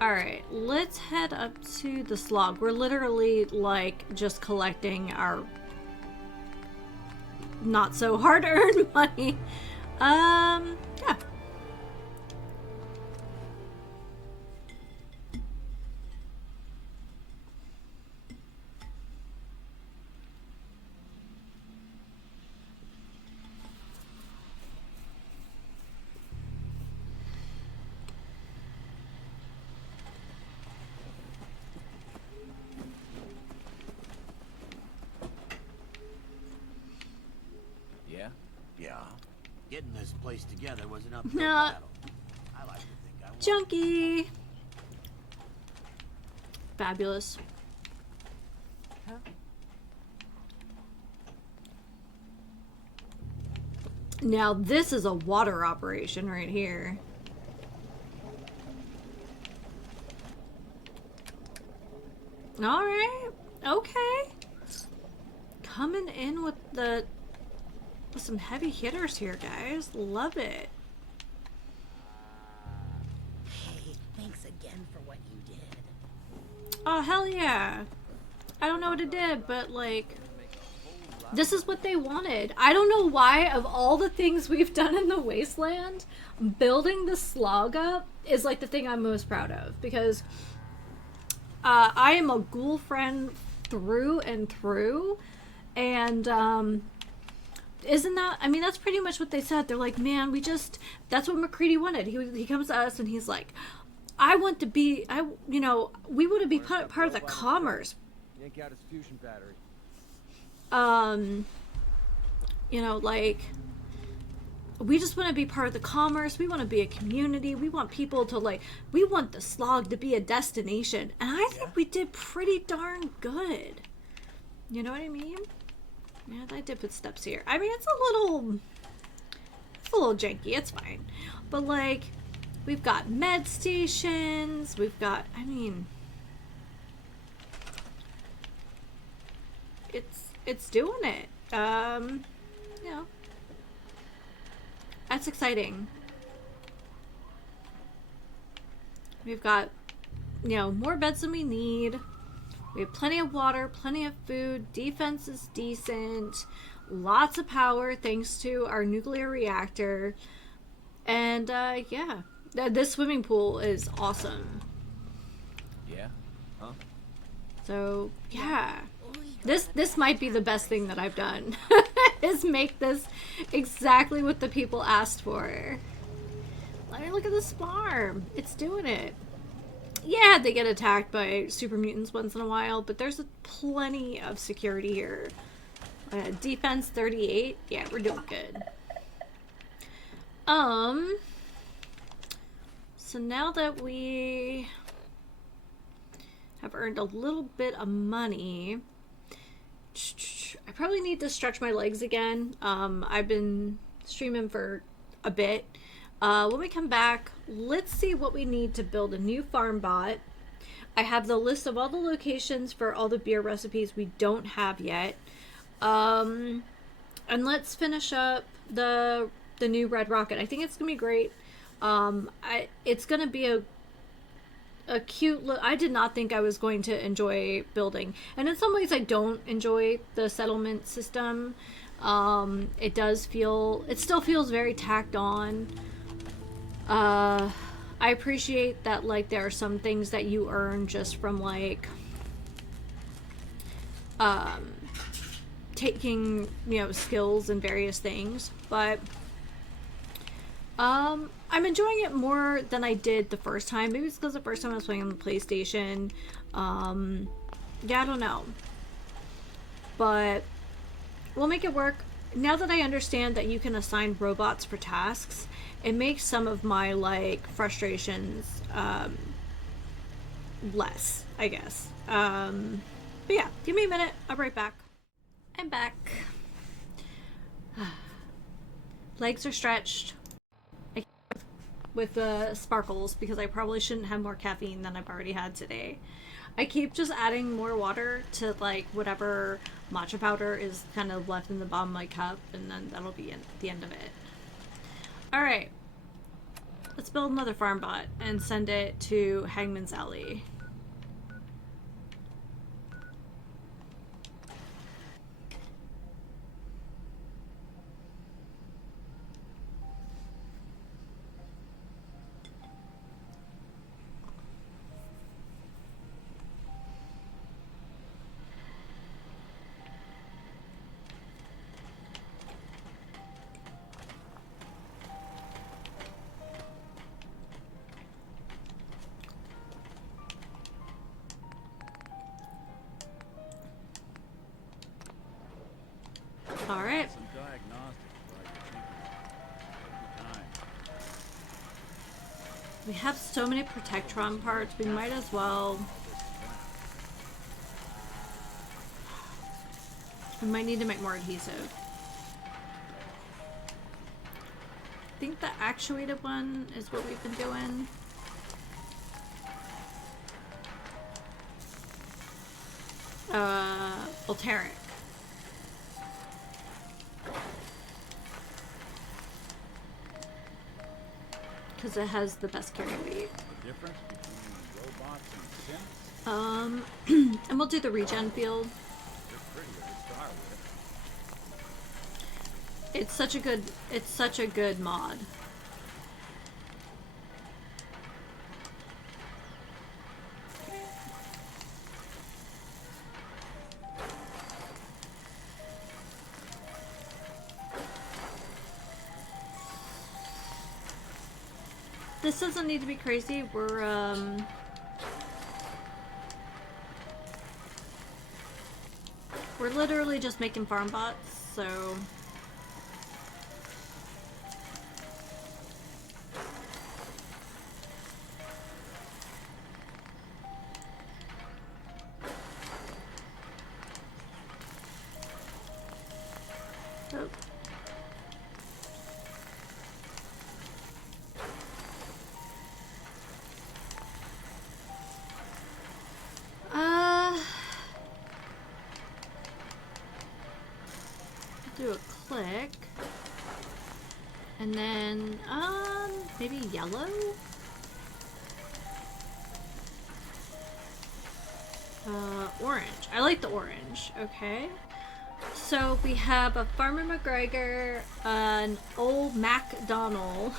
Alright, let's head up to the slog. We're literally, like, just collecting our not so hard-earned money. Yeah. Yeah. Getting this place together was an uphill No. battle. I like to think I won. Junkie. Fabulous. Huh? Now this is a water operation right here. Alright. Okay. Coming in with some heavy hitters here, guys. Love it. Hey, thanks again for what you did. Oh, hell yeah. I don't know what it did, but like, this is what they wanted. I don't know why, of all the things we've done in the Wasteland, building the slog up is like the thing I'm most proud of, because I am a ghoul friend through and through, and isn't that, I mean, that's pretty much what they said. They're like, man, that's what McCready wanted. He comes to us and he's like, I want to be, we want to be part of the commerce. Yank out his fusion battery. Like, we just want to be part of the commerce. We want to be a community. We want people to, like, we want the slog to be a destination. And I think we did pretty darn good. You know what I mean? Yeah, I did put steps here. I mean, it's a little janky. It's fine. But, like, we've got med stations. We've got, I mean, it's doing it. That's exciting. We've got, more beds than we need. We have plenty of water, plenty of food. Defense is decent. Lots of power thanks to our nuclear reactor. And, yeah. This swimming pool is awesome. Yeah? Huh? So, yeah. This might be the best thing that I've done. Is make this exactly what the people asked for. Look at this farm. It's doing it. Yeah, they get attacked by super mutants once in a while, but there's plenty of security here. Defense 38. Yeah, we're doing good. So now that we have earned a little bit of money, I probably need to stretch my legs again. I've been streaming for a bit. When we come back, let's see what we need to build a new farm bot. I have the list of all the locations for all the beer recipes we don't have yet. And let's finish up the new Red Rocket. I think it's gonna be great. It's gonna be a cute look. I did not think I was going to enjoy building, and in some ways I don't enjoy the settlement system. It still feels very tacked on. I appreciate that, like, there are some things that you earn just from, like, taking, skills and various things, but I I'm enjoying it more than I did the first time. Maybe it's because the first time I was playing on the PlayStation. Yeah, I don't know. But we'll make it work. Now that I understand that you can assign robots for tasks, it makes some of my, like, frustrations, less, I guess. But yeah, give me a minute. I'll be right back. I'm back. Legs are stretched. With the sparkles because I probably shouldn't have more caffeine than I've already had today. I keep just adding more water to like whatever matcha powder is kind of left in the bottom of my cup, and then that'll be at the end of it. Alright. Let's build another farm bot and send it to Hangman's Alley. Alright. Some diagnostics while you're thinking. Take your time. We have so many Protectron parts, we might as well... We might need to make more adhesive. I think the actuated one is what we've been doing. Voltaic. Because it has the best carry weight. The difference between robots and synths? And we'll do the regen field. They're prettier to start with. It's such a good mod. This doesn't need to be crazy. We're literally just making farm bots, so oh. Do a click. And then, maybe yellow? Orange. I like the orange. Okay. So we have a Farmer McGregor, an old MacDonald.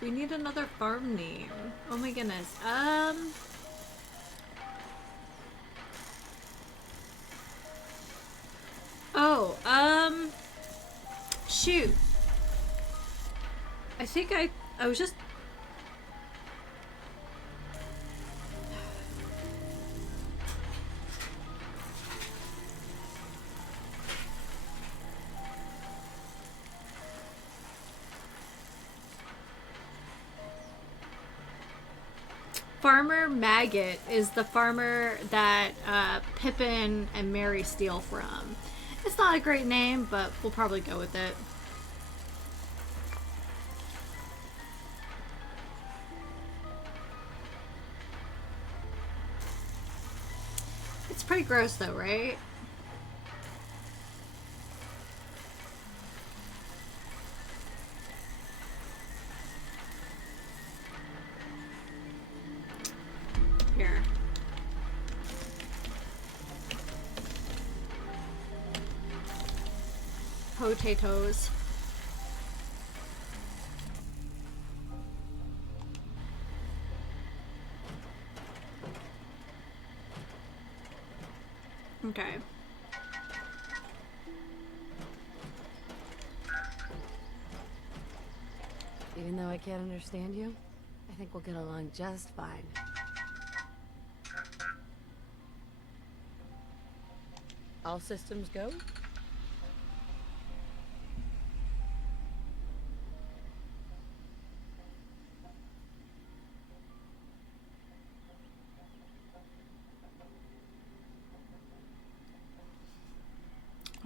We need another farm name. Oh my goodness. Shoot. I think I was just... Farmer Maggot is the farmer that Pippin and Mary steal from. It's not a great name, but we'll probably go with it. It's pretty gross though, right? Here. Potatoes. Okay. Even though I can't understand you, I think we'll get along just fine. All systems go?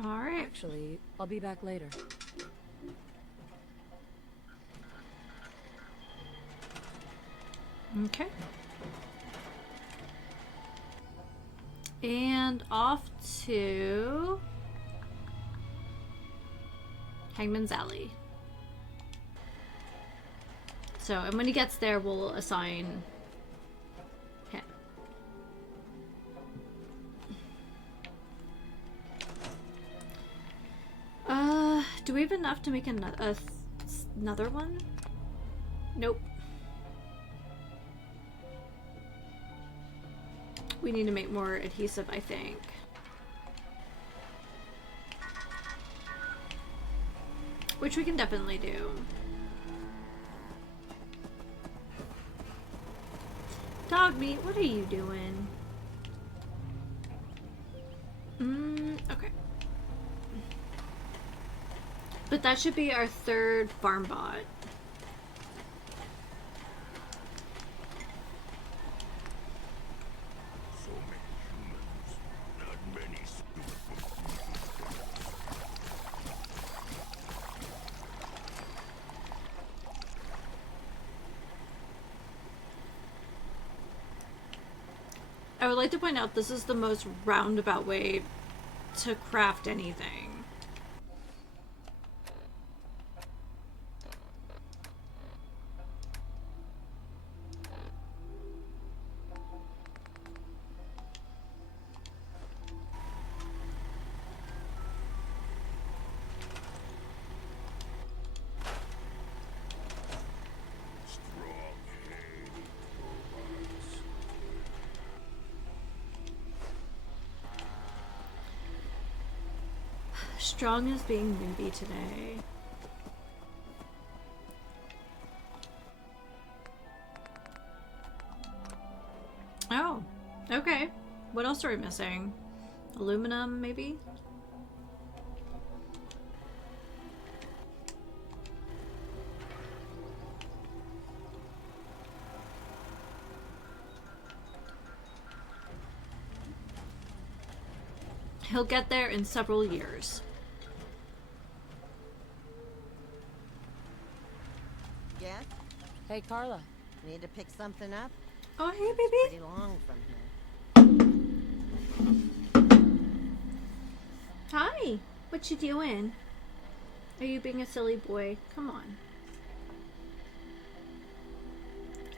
All right. Actually, I'll be back later. Okay. And off to Hangman's Alley. So, and when he gets there, we'll assign him. Do we have enough to make another one? Nope. We need to make more adhesive, I think. Which we can definitely do. Dog meat, what are you doing? Okay. But that should be our third farm bot. I would like to point out this is the most roundabout way to craft anything. Strong is being moody today. Oh, okay. What else are we missing? Aluminum, maybe? He'll get there in several years. Yeah? Hey, Carla. Need to pick something up? Oh, hey, baby. It's pretty long from here. Hi. What you doing? Are you being a silly boy? Come on.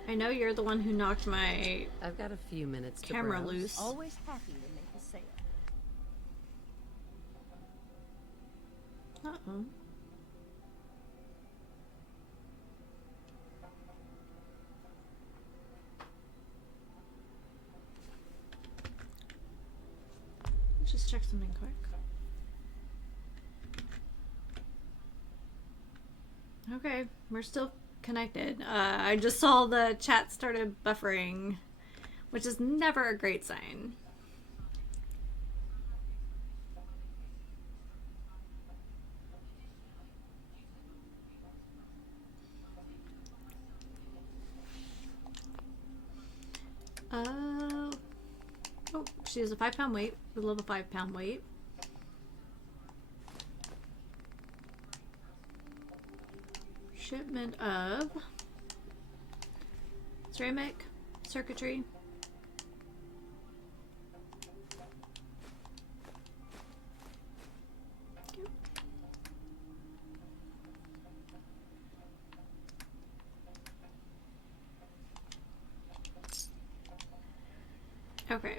I know you're the one who knocked my I've got a few minutes to camera browse. loose. Always happy to make a sale. Uh-oh. Let's just check something quick. Okay, we're still connected. I just saw the chat started buffering, which is never a great sign. Oh, she has a 5-pound weight. We love a 5-pound weight. Shipment of ceramic, circuitry. Okay,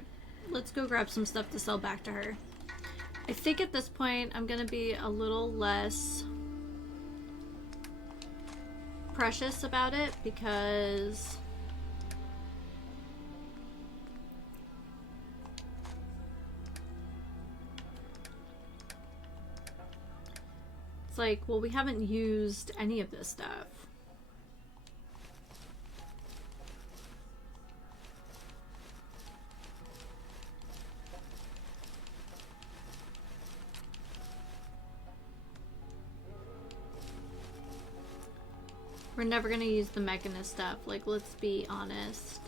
let's go grab some stuff to sell back to her. I think at this point I'm gonna be a little less precious about it because It's like, well, we haven't used any of this stuff. We're never gonna use the mechanist stuff, like, let's be honest.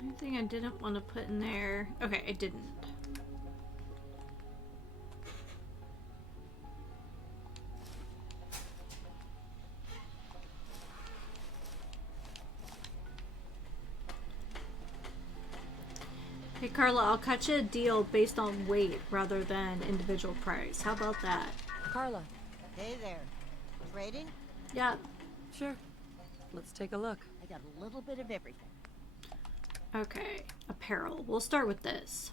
Anything I didn't want to put in there? Okay, I didn't. Hey Carla, I'll cut you a deal based on weight rather than individual price. How about that? Carla. Hey there. Trading? Yeah. Sure. Let's take a look. I got a little bit of everything. Okay, apparel. We'll start with this.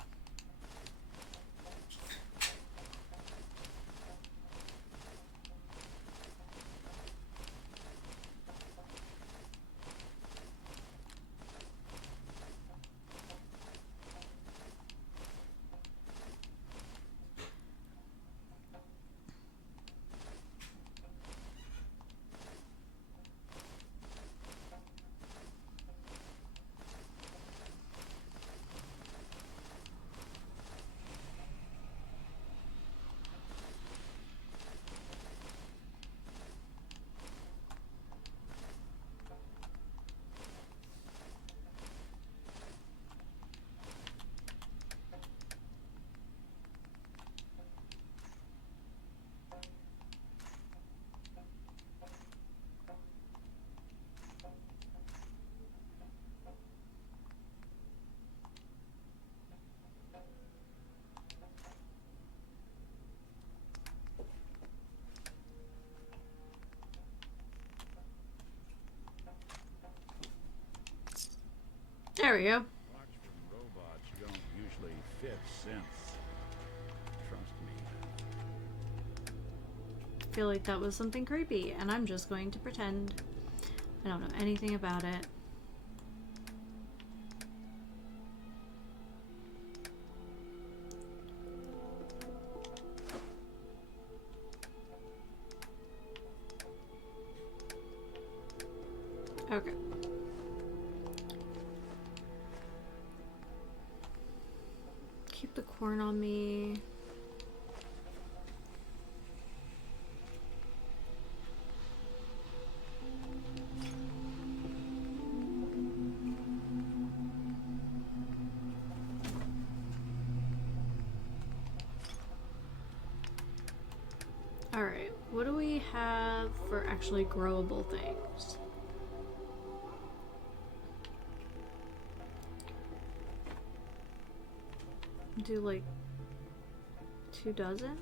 There we go. Watch from robots don't usually fit synths. Trust me. I feel like that was something creepy, and I'm just going to pretend I don't know anything about it. Okay. Keep the corn on me. Alright, what do we have for actually growable things? Do like 2 dozen?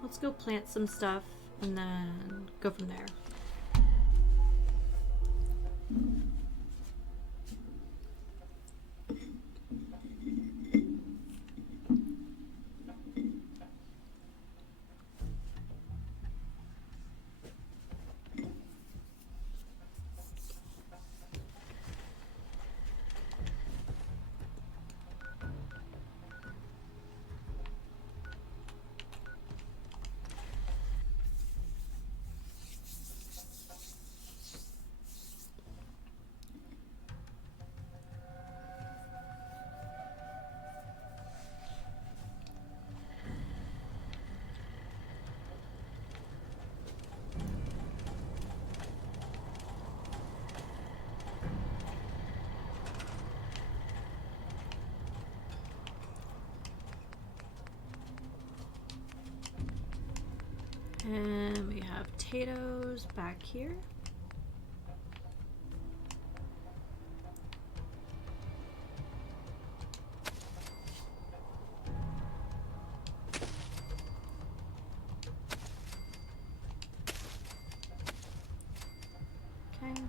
Let's go plant some stuff and then go from there. potatoes back here. Okay.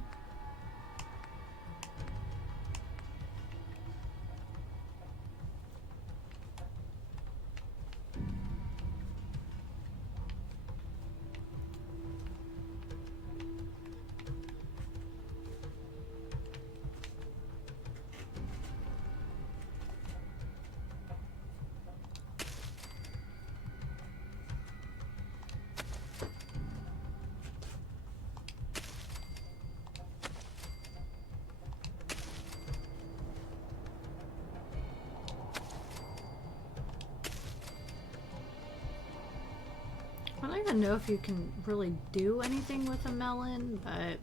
I don't even know if you can really do anything with a melon, but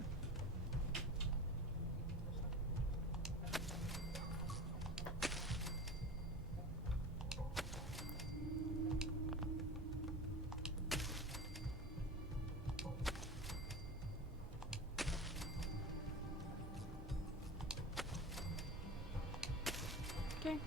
okay.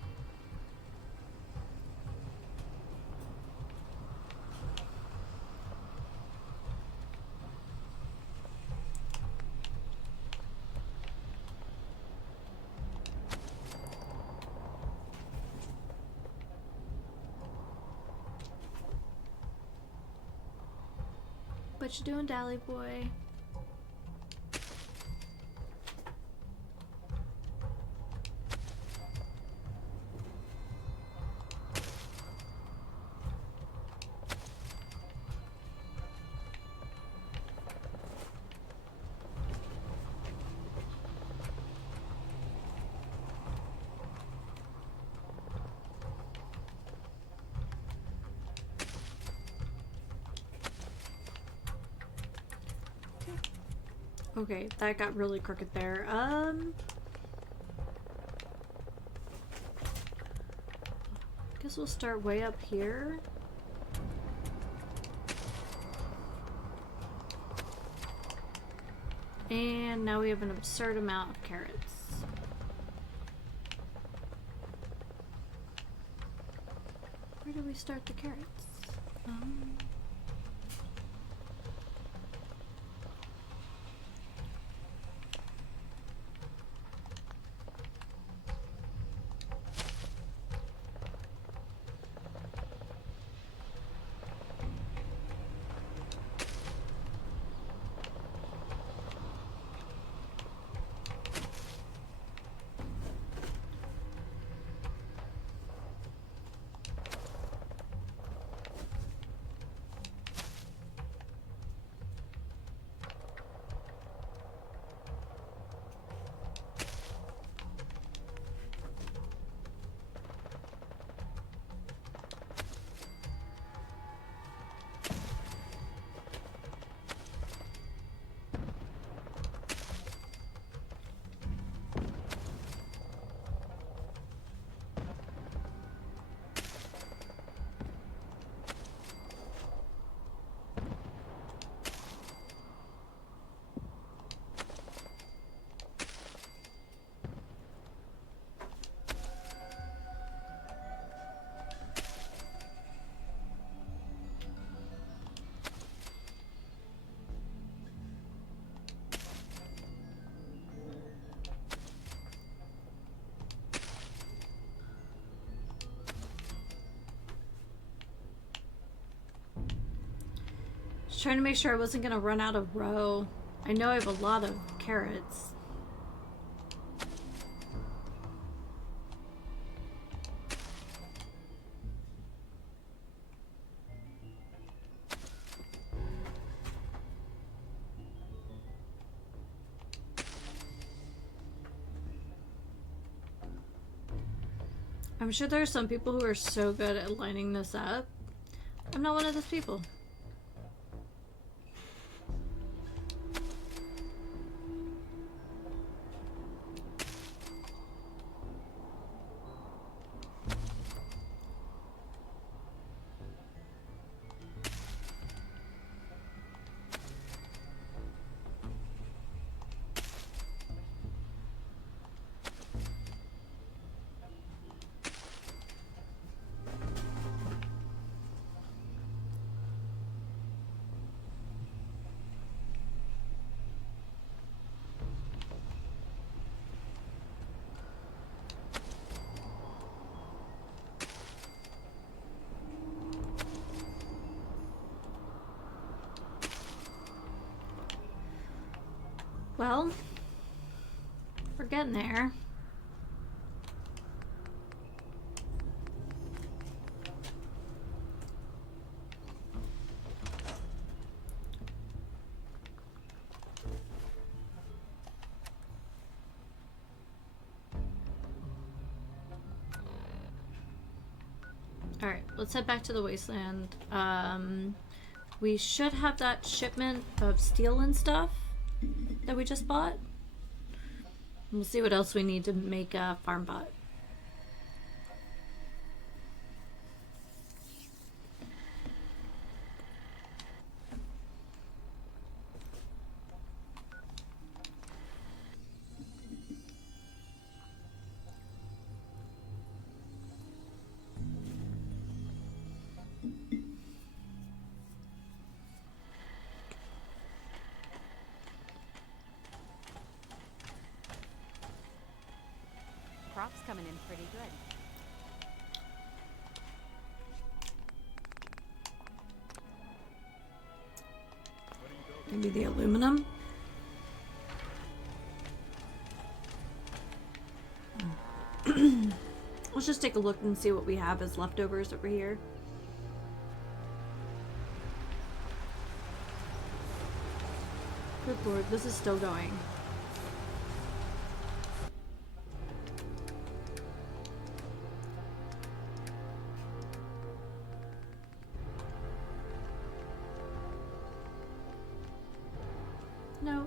What you doing, Dally boy? Okay, that got really crooked there. Guess we'll start way up here. And now we have an absurd amount of carrots. Where do we start the carrots? Just trying to make sure I wasn't gonna run out of row. I know I have a lot of carrots. I'm sure there are some people who are so good at lining this up. I'm not one of those people. Well, we're getting there. Alright, let's head back to the wasteland. We should have that shipment of steel and stuff that we just bought. We'll see what else we need to make a farm bot. Crop's coming in pretty good. Maybe the aluminum? Let's just take a look and see what we have as leftovers over here. Good lord, this is still going. No.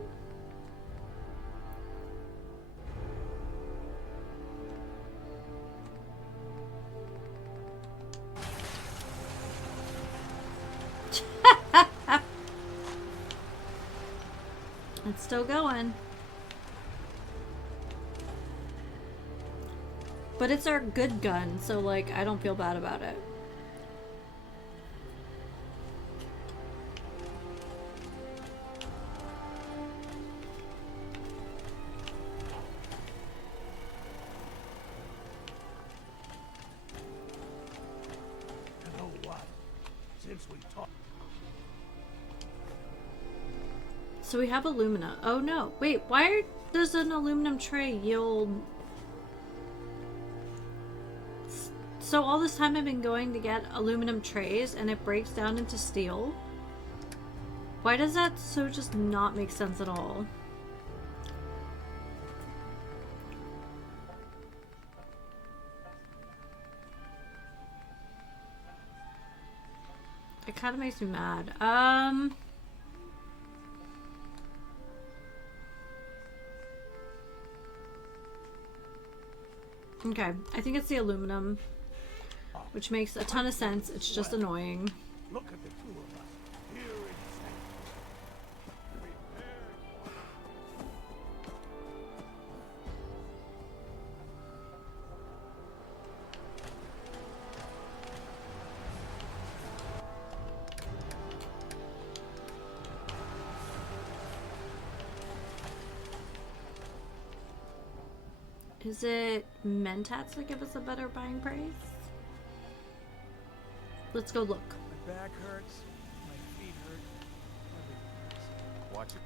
It's still going. But it's our good gun, so like I don't feel bad about it. You know what? Since we talked. So we have alumina. Oh no. Wait, why does an aluminum tray yield... So all this time I've been going to get aluminum trays and it breaks down into steel? Why does that so just not make sense at all? It kind of makes me mad. Okay, I think it's the aluminum, which makes a ton of sense. It's just annoying. Look at the two of us here in Is it Mentats that give us a better buying price? Let's go look. My back hurts, my feet hurt, everything hurts. Watch it.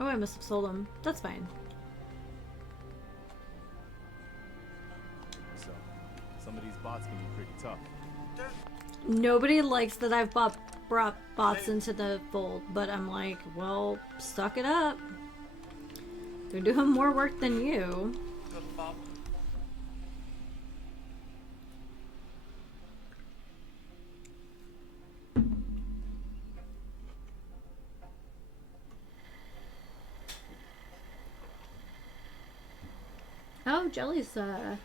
Oh, I must have sold them. That's fine. So, some of these bots can be pretty tough. Nobody likes that I've brought bots into the fold, but I'm like, well, suck it up. They're doing more work than you. Oh, Jelly's on.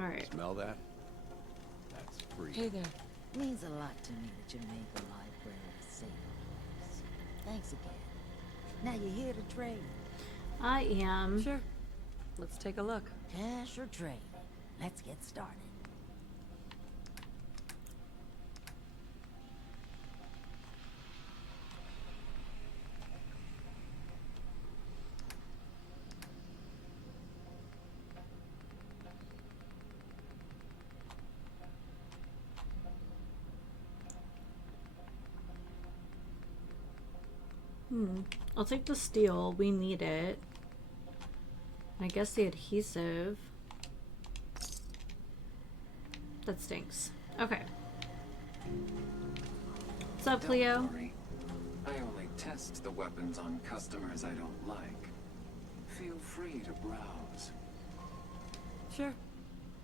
All right. Smell that? That's free. Hey there. Means a lot to me that you made the library a safe place. Thanks again. Now you here to trade? I am. Sure. Let's take a look. Cash or trade? Let's get started. I'll take the steel. We need it. I guess the adhesive. That stinks. Okay. What's up, Cleo? Don't worry. I only test the weapons on customers I don't like. Feel free to browse. Sure.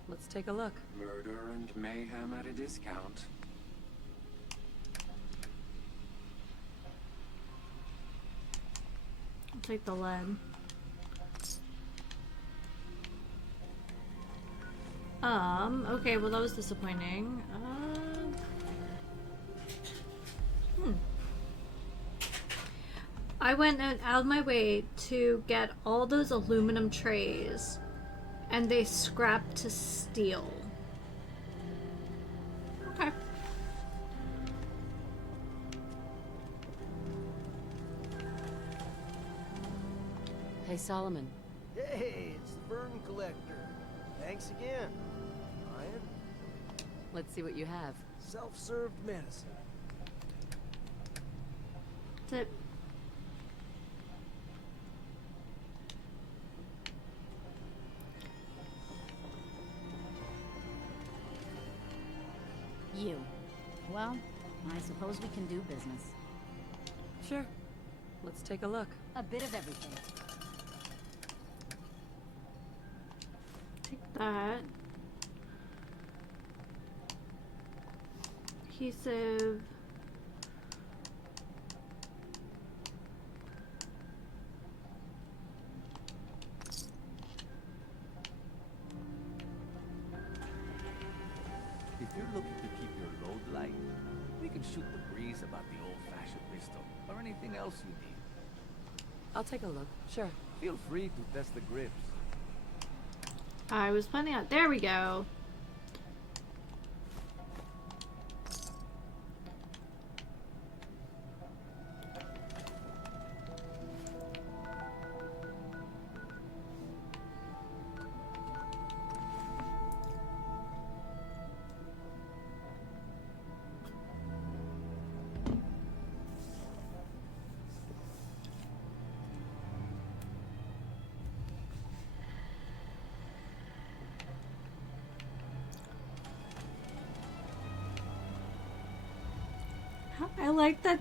Let's take a look. Murder and mayhem at a discount. I'll take the lead. Okay, well that was disappointing. I went out of my way to get all those aluminum trays, and they scrapped to steel. Okay. Hey, Solomon. Hey, it's the Burn Collector. Thanks again. Ryan? Let's see what you have. Self-served medicine. That's it. You. Well, I suppose we can do business. Sure. Let's take a look. A bit of everything. Take that. Adhesive. If you're looking to keep your load light, we can shoot the breeze about the old-fashioned pistol, or anything else you need. I'll take a look. Sure. Feel free to test the grips. I was planning out. There we go. I like that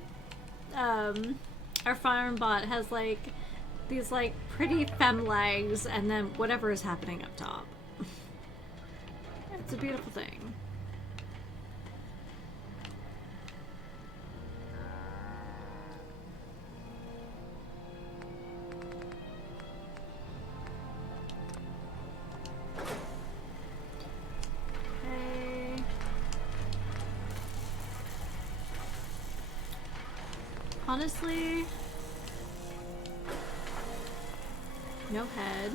our farm bot has like these like pretty femme legs and then whatever is happening up top. It's a beautiful thing. Honestly, no head.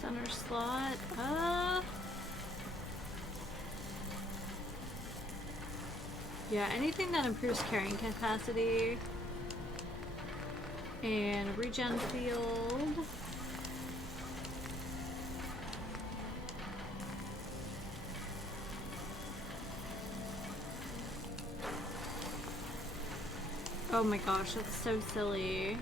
Center slot. Yeah, anything that improves carrying capacity and regen field. Oh my gosh, that's so silly.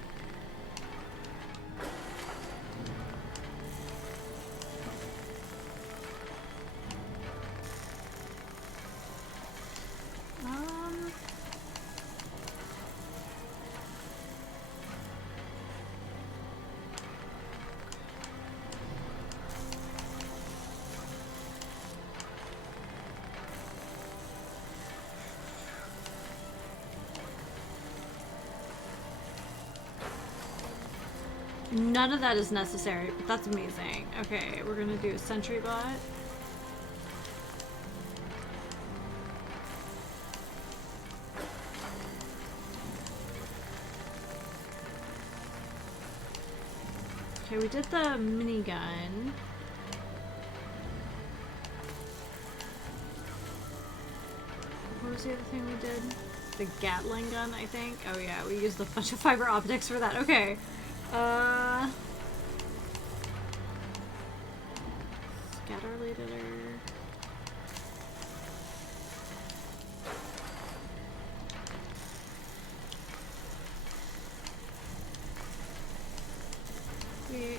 None of that is necessary, but that's amazing. Okay, we're gonna do Sentry Bot. Okay, we did the minigun. What was the other thing we did? The Gatling gun, I think. Oh yeah, we used a bunch of fiber optics for that. Okay. Scatter later. Wait.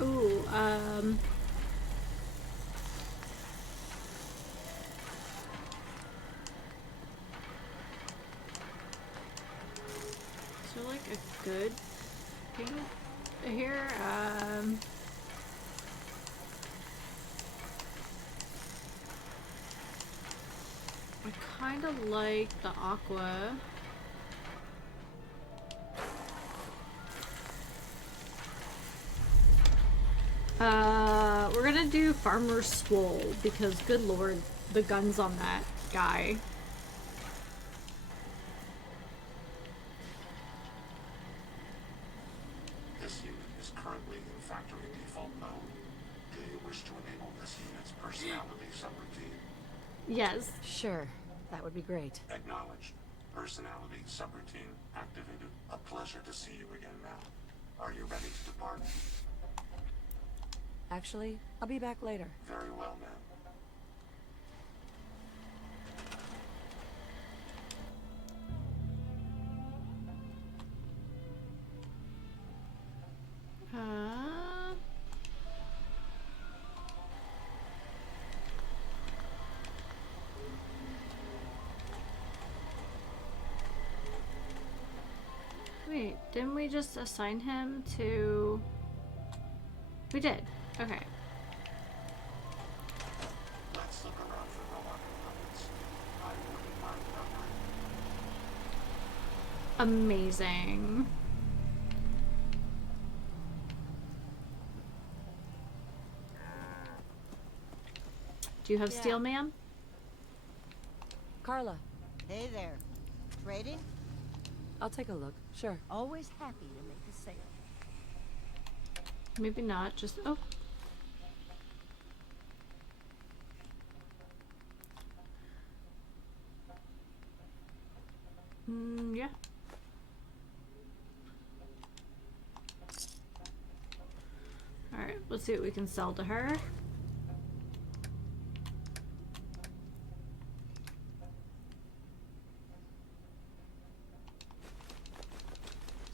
Ooh, is there like a good thing here? I kind of like the aqua. We're gonna do Farmer's Swole because, good lord, the guns on that guy. This unit is currently in factory default mode. Do you wish to enable this unit's personality subroutine? Yes. Sure, that would be great. Acknowledged. Personality subroutine activated. A pleasure to see you again, ma'am. Are you ready to depart? Actually, I'll be back later. Very well, ma'am. Wait, didn't we just assign him to... We did. Okay. Let's look around for robot components. I wouldn't mind numbering. Amazing. Do you have steel, ma'am? Carla. Hey there. Trading? I'll take a look. Sure. Always happy to make a sale. Maybe not. Just... Oh. Yeah. Alright, let's see what we can sell to her.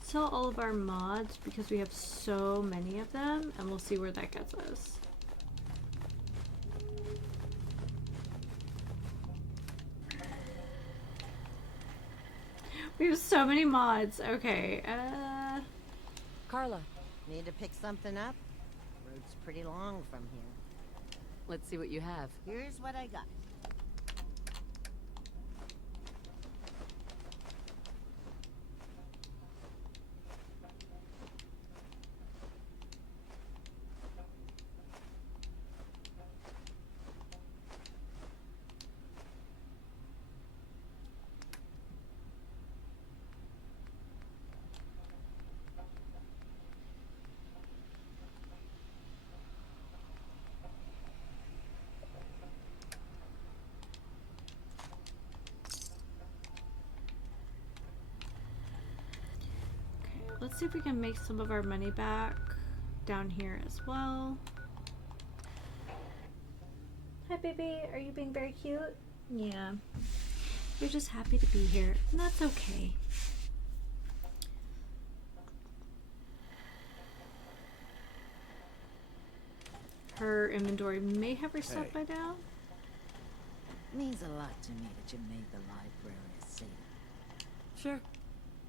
Sell all of our mods because we have so many of them, and we'll see where that gets us. We have so many mods. Okay, Carla. Need to pick something up? Road's pretty long from here. Let's see what you have. Here's what I got. let's see if we can make some of our money back down here as well. Hi, baby. Are you being very cute? Yeah. You're just happy to be here, and that's okay. Her inventory may have restocked by now. Means a lot to me that you made the library a safe. Sure.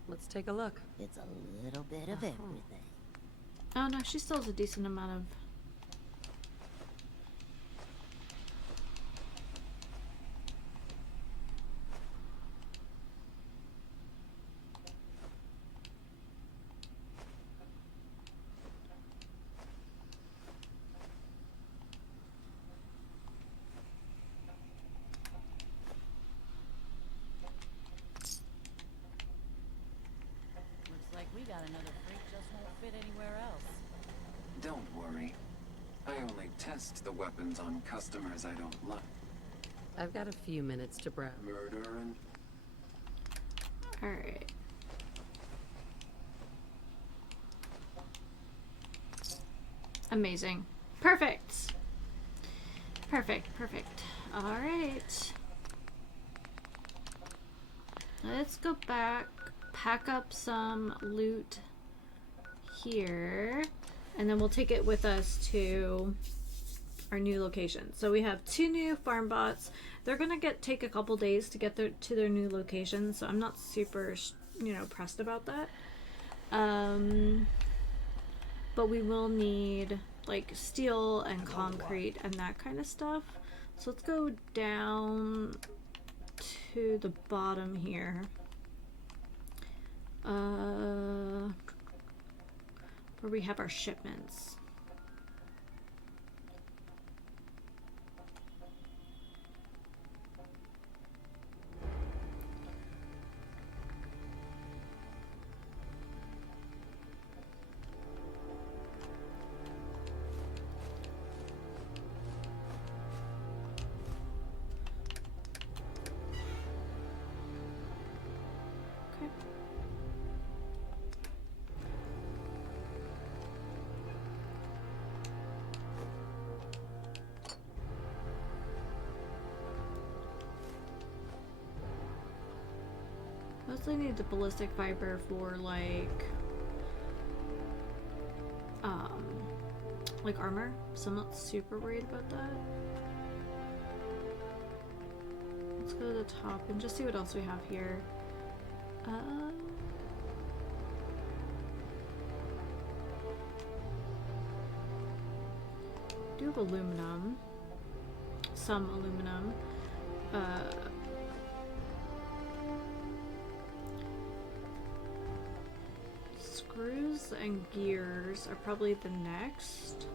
Let's take a look. It's a little bit of everything. Oh no, she still has a decent amount of... Looks like we got another freak just won't fit anywhere else. Don't worry. I only test the weapons on customers I don't like. I've got a few minutes to browse. Murder and... Alright. Amazing. Perfect. Perfect, perfect. Alright. Let's go back, pack up some loot here, and then we'll take it with us to our new location. So we have 2 new farm bots. They're gonna take a couple days to get to their new location, so I'm not super, you know, pressed about that. But we will need like steel and concrete and that kind of stuff. So let's go down to the bottom here. Where we have our shipments. Mostly need the ballistic fiber for like armor, so I'm not super worried about that. Let's go to the top and just see what else we have here. Do have aluminum, some aluminum. Screws and gears are probably the next.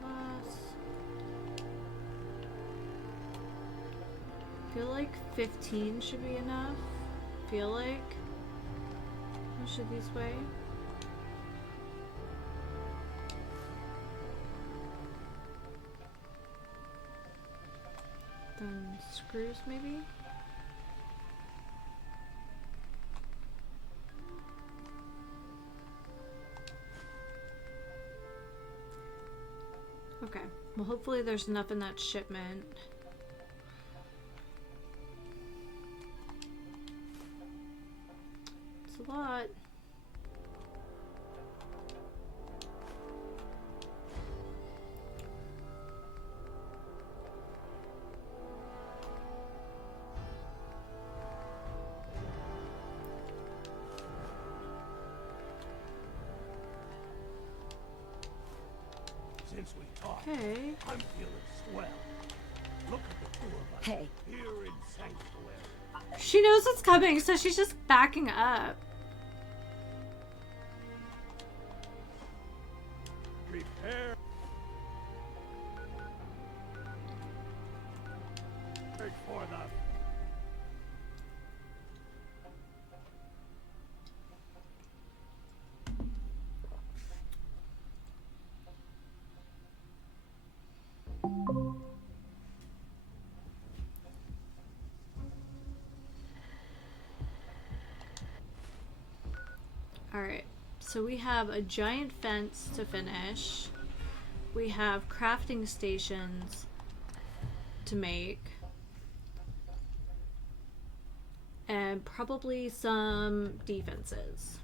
Glass. Feel like 15 should be enough. Feel like. How should these weigh? Then screws maybe? Okay, well hopefully there's enough in that shipment. It's a lot. Since we talked, Okay. I'm feeling swell. Look at the two of us Hey. here in Sanctuary. She knows what's coming, so she's just backing up. Prepare for the... Alright, so we have a giant fence to finish. We have crafting stations to make. And probably some defenses.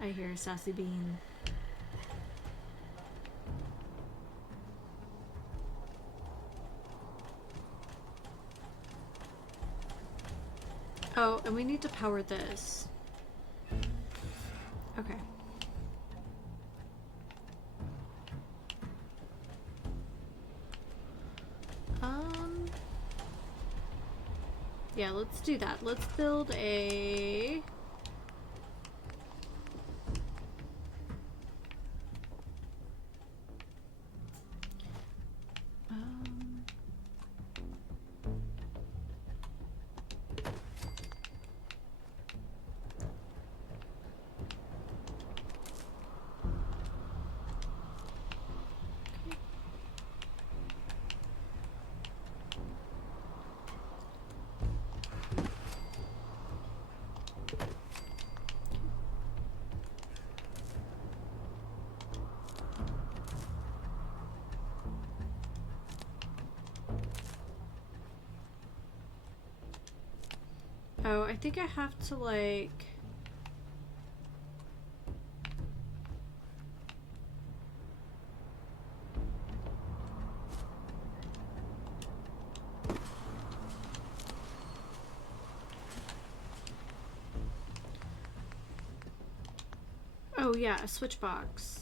I hear a sassy bean. and we need to power this. Okay. Yeah, let's do that. Let's build a... Oh, I think I have to, like... Oh, yeah, a switch box.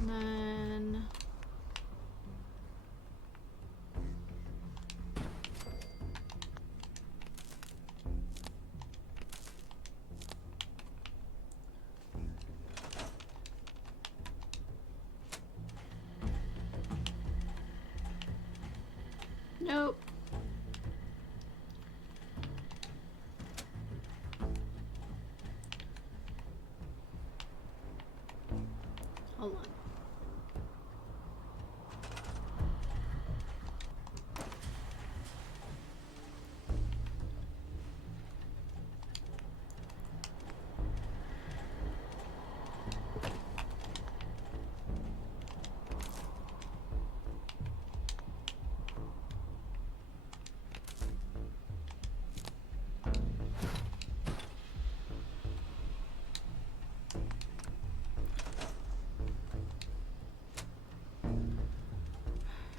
And then... Nope. Hold on.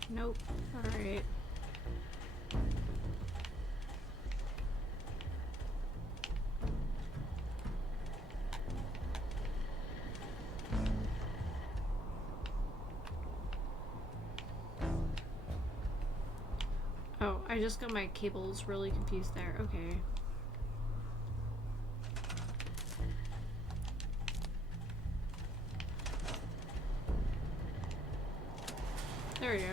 Nope. Alright. Oh, I just got my cables really confused there. Okay. There we go.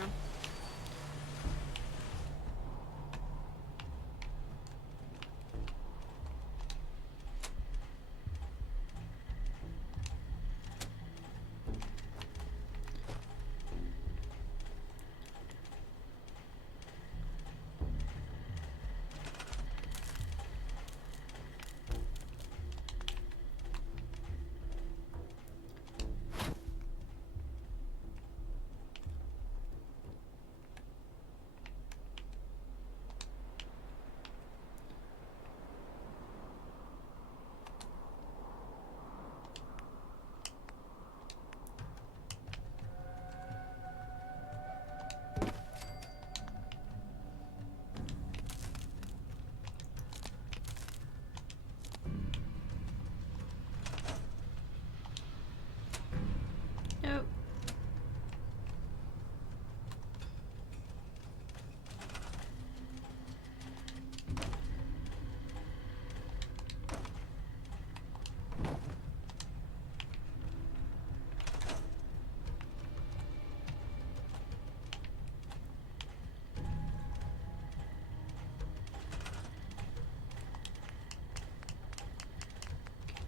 Nope.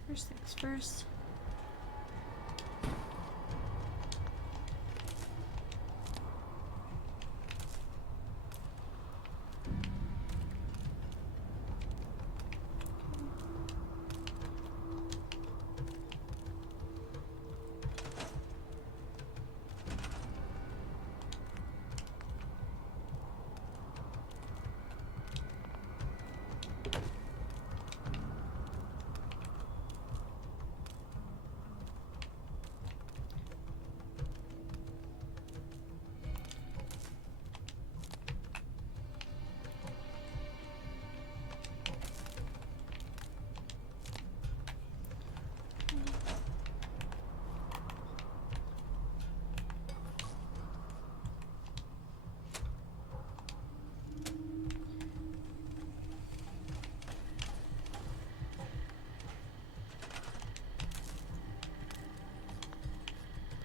First things first.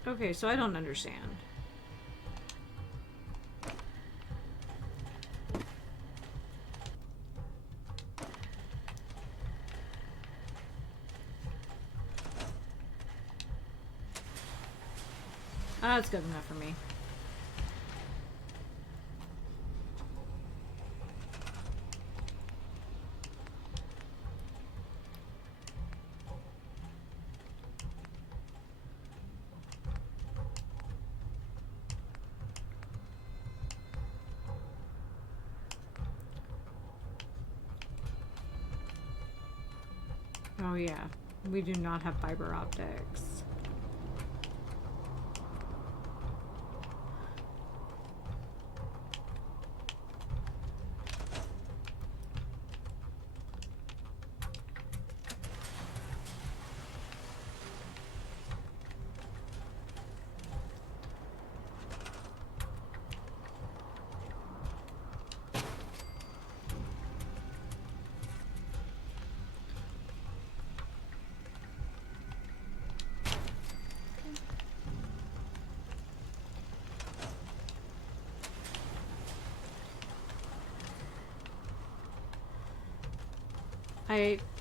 Okay, so I don't understand. That's good enough for me. Oh yeah, we do not have fiber optics.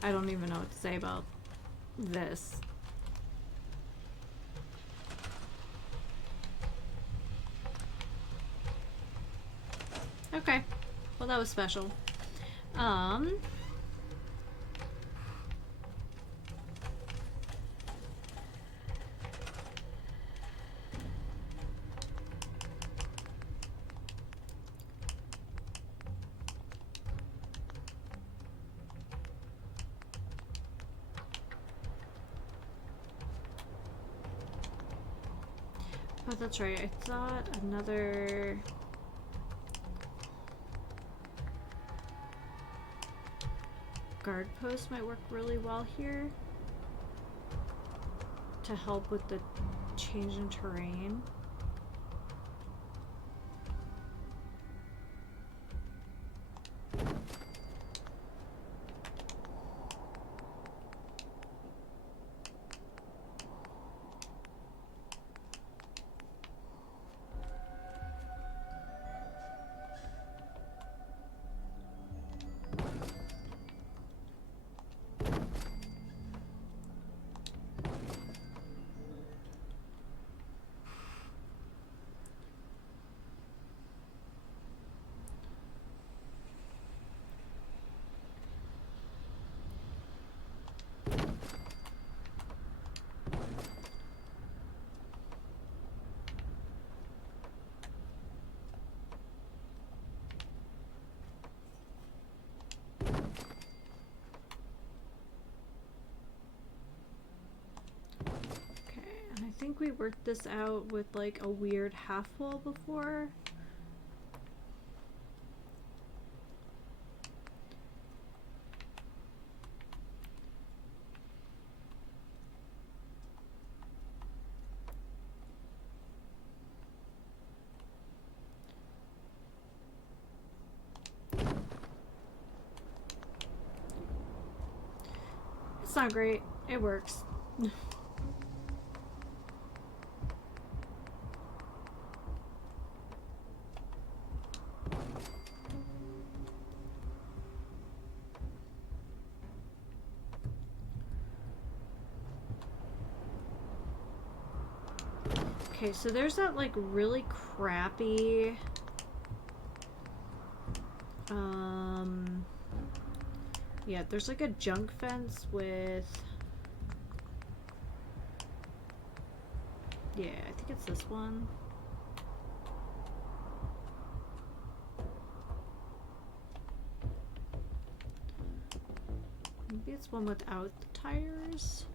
I don't even know what to say about this. Okay. Well, that was special. Oh, that's right. I thought another... guard post might work really well here to help with the change in terrain. I think we worked this out with like a weird half wall before. It's not great. It works. Okay, so there's that like really crappy yeah, there's like a junk fence with, yeah, I think it's this one. Maybe it's one without the tires.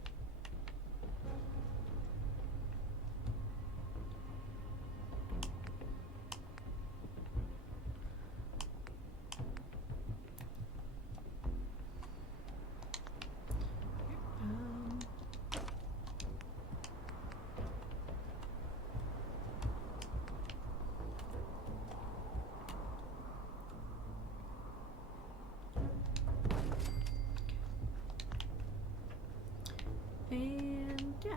And yeah.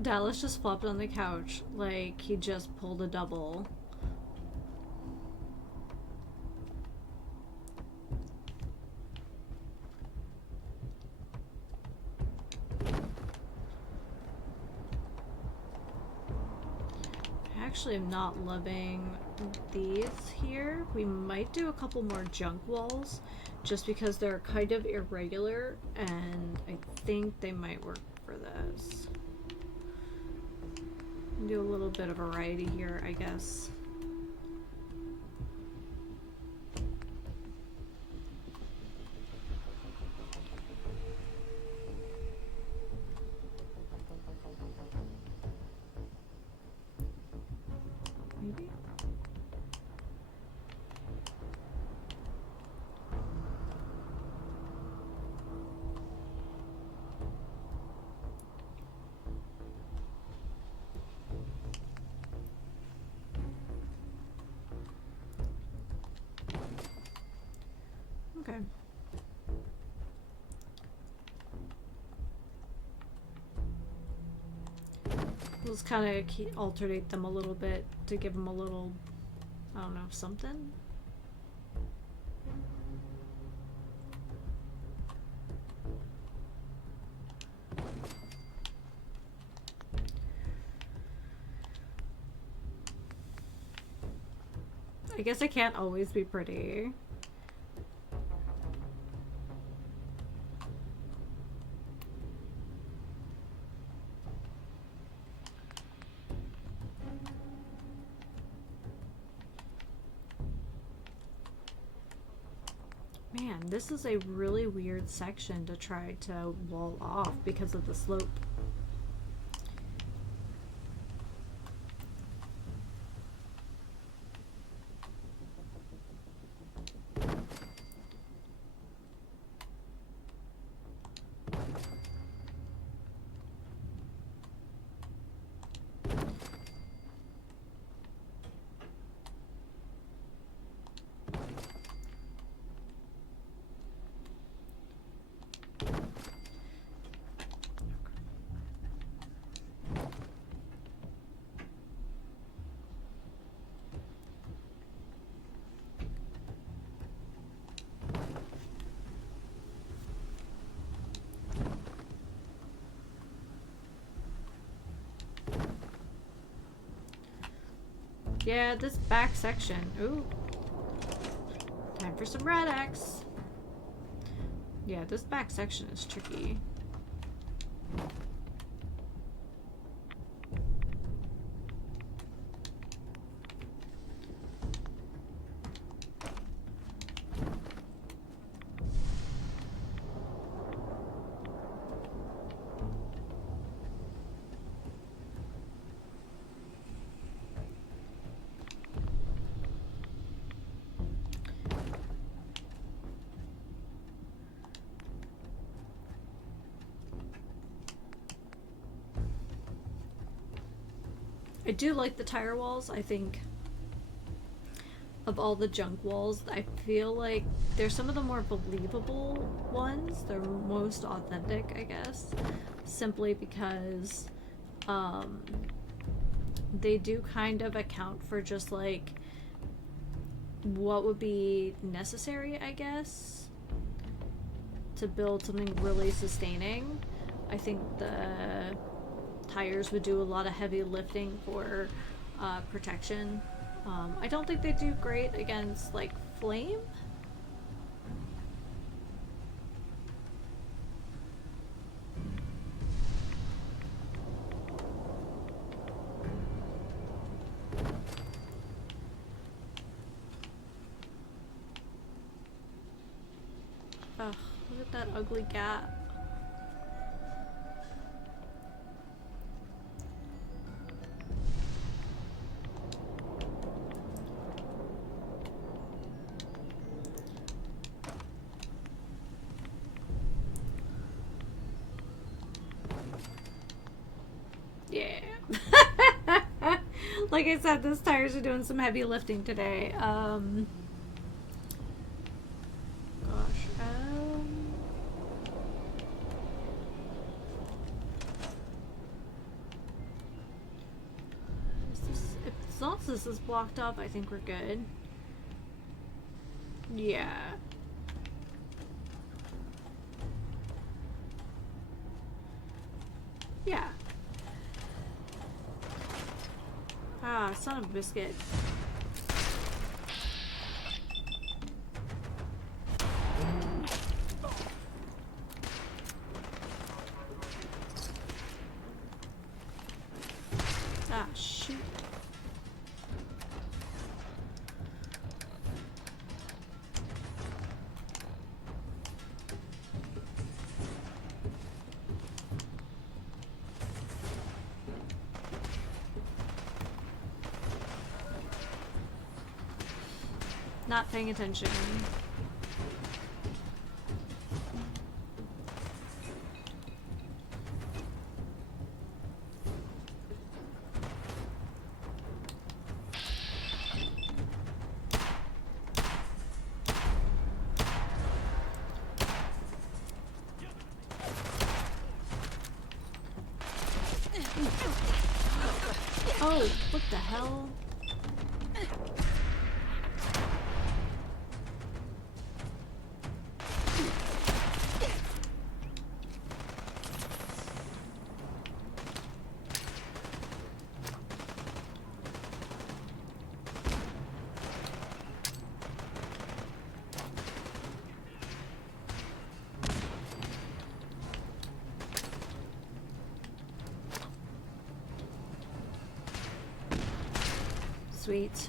Dallas just flopped on the couch like he just pulled a double. I actually am not loving these here. We might do a couple more junk walls just because they're kind of irregular and I think they might work for this. Do a little bit of variety here, I guess. Maybe? Okay. Let's kind of alternate them a little bit to give them a little, I don't know, something. I guess I can't always be pretty. Man, this is a really weird section to try to wall off because of the slope. Yeah, this back section. Ooh. Time for some red X. Yeah, this back section is tricky. I do like the tire walls. I think of all the junk walls, I feel like they're some of the more believable ones. They're most authentic, I guess, simply because they do kind of account for just like what would be necessary, I guess, to build something really sustaining. I think the tires would do a lot of heavy lifting for protection. I don't think they do great against like flame. Ugh, look at that ugly gap. Yeah. Like I said, those tires are doing some heavy lifting today. this is blocked up, I think we're good. Yeah. Yeah. Ah, son of a biscuit. Ah, shoot. Not paying attention. Oh, what the hell? Sweet.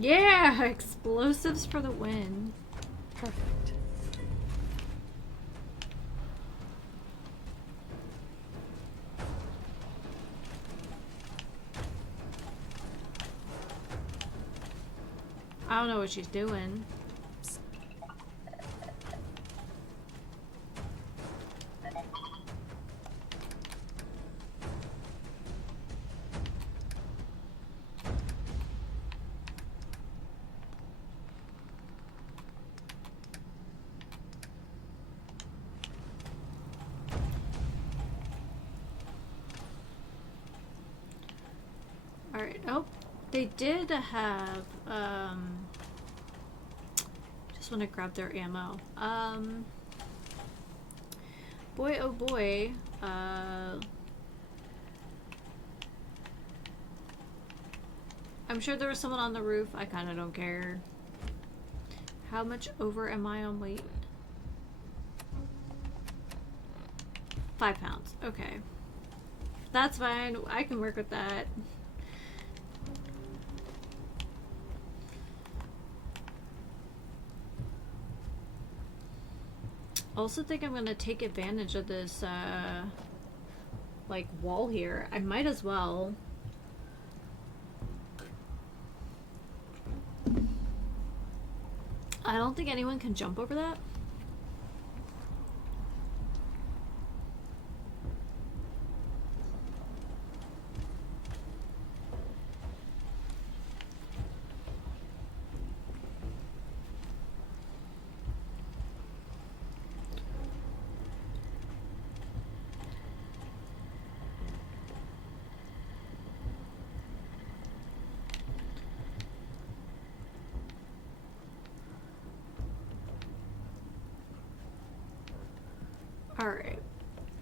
Yeah, explosives for the win. Perfect. I don't know what she's doing. Alright, oh, they did have, just want to grab their ammo. Boy, oh boy, I'm sure there was someone on the roof, I kinda don't care. How much over am I on weight? 5 pounds, okay. That's fine, I can work with that. Also think I'm gonna take advantage of this, like, wall here. I might as well. I don't think anyone can jump over that. Alright,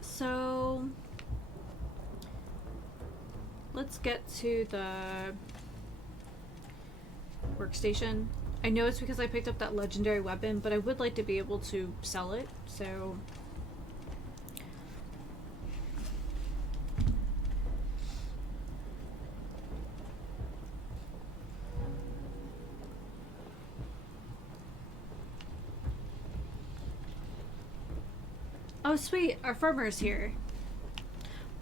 so let's get to the workstation. I know it's because I picked up that legendary weapon, but I would like to be able to sell it, so Oh, sweet. Our farmer's here.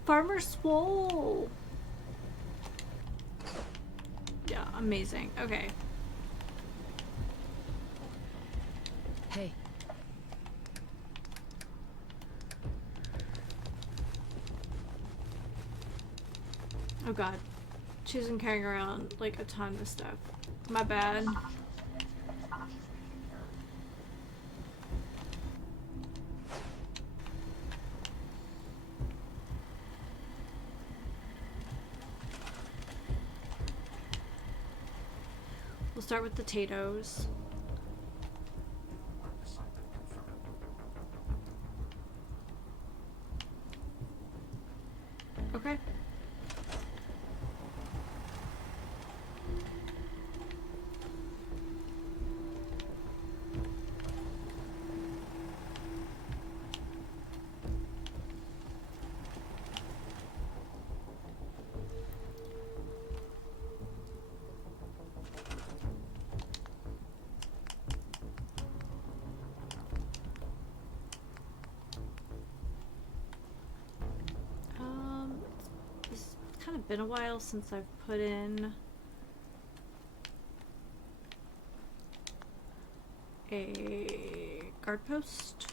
Farmer Swole. Yeah, amazing. Okay. Hey. Oh god. She isn't carrying around like a ton of stuff. My bad. We'll start with potatoes. Okay. It's kind of been a while since I've put in a guard post.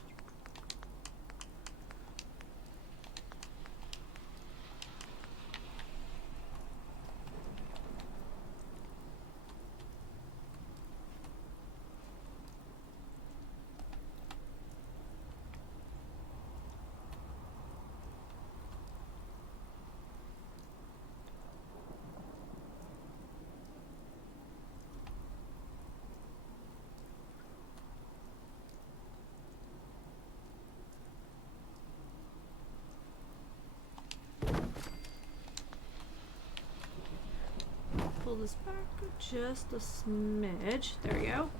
Pull this back just a smidge. There we go.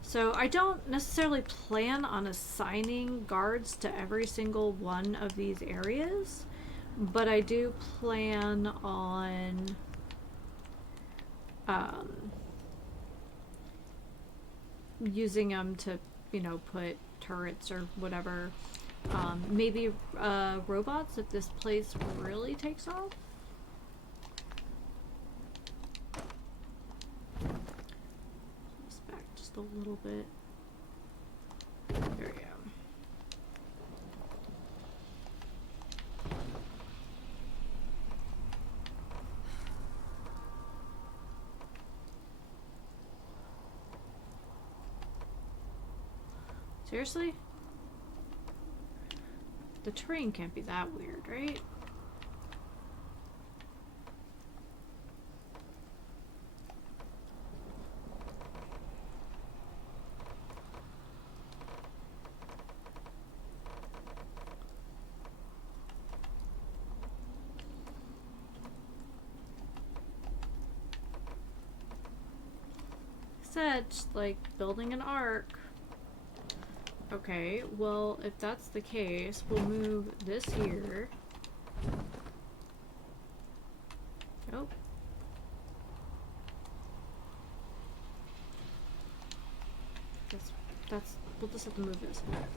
So I don't necessarily plan on assigning guards to every single one of these areas, but I do plan on using them to, you know, put turrets or whatever. Maybe robots if this place really takes off. A little bit. There we go. Seriously? The terrain can't be that weird, right? Said, just like building an arc. Okay, well, if that's the case, we'll move this here. Nope. We'll just have to move this back.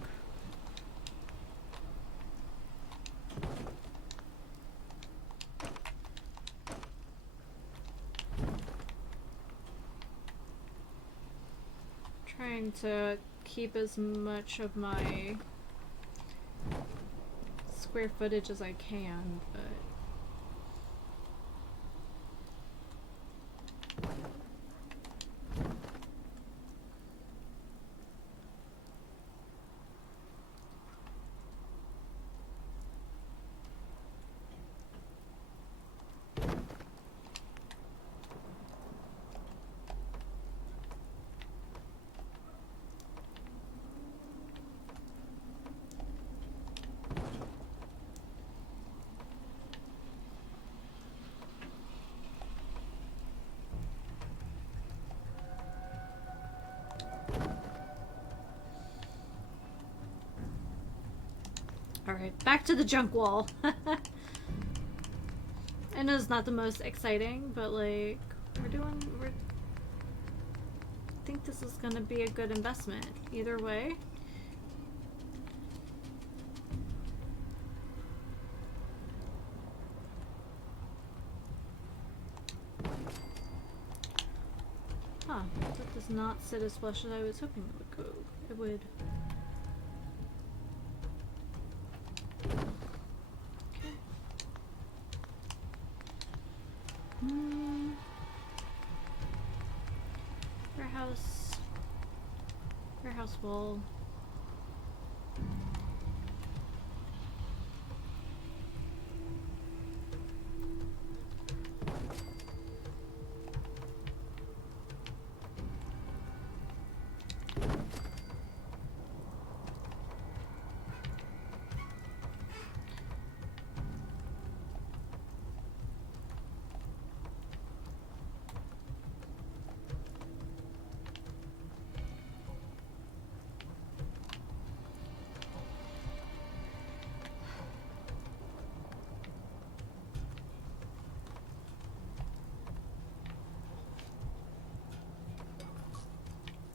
Trying to keep as much of my square footage as I can, but alright, back to the junk wall. I know it's not the most exciting, but like, I think this is gonna be a good investment, either way. not sit as flush as I was hoping it would go. It would. Okay. Warehouse wall.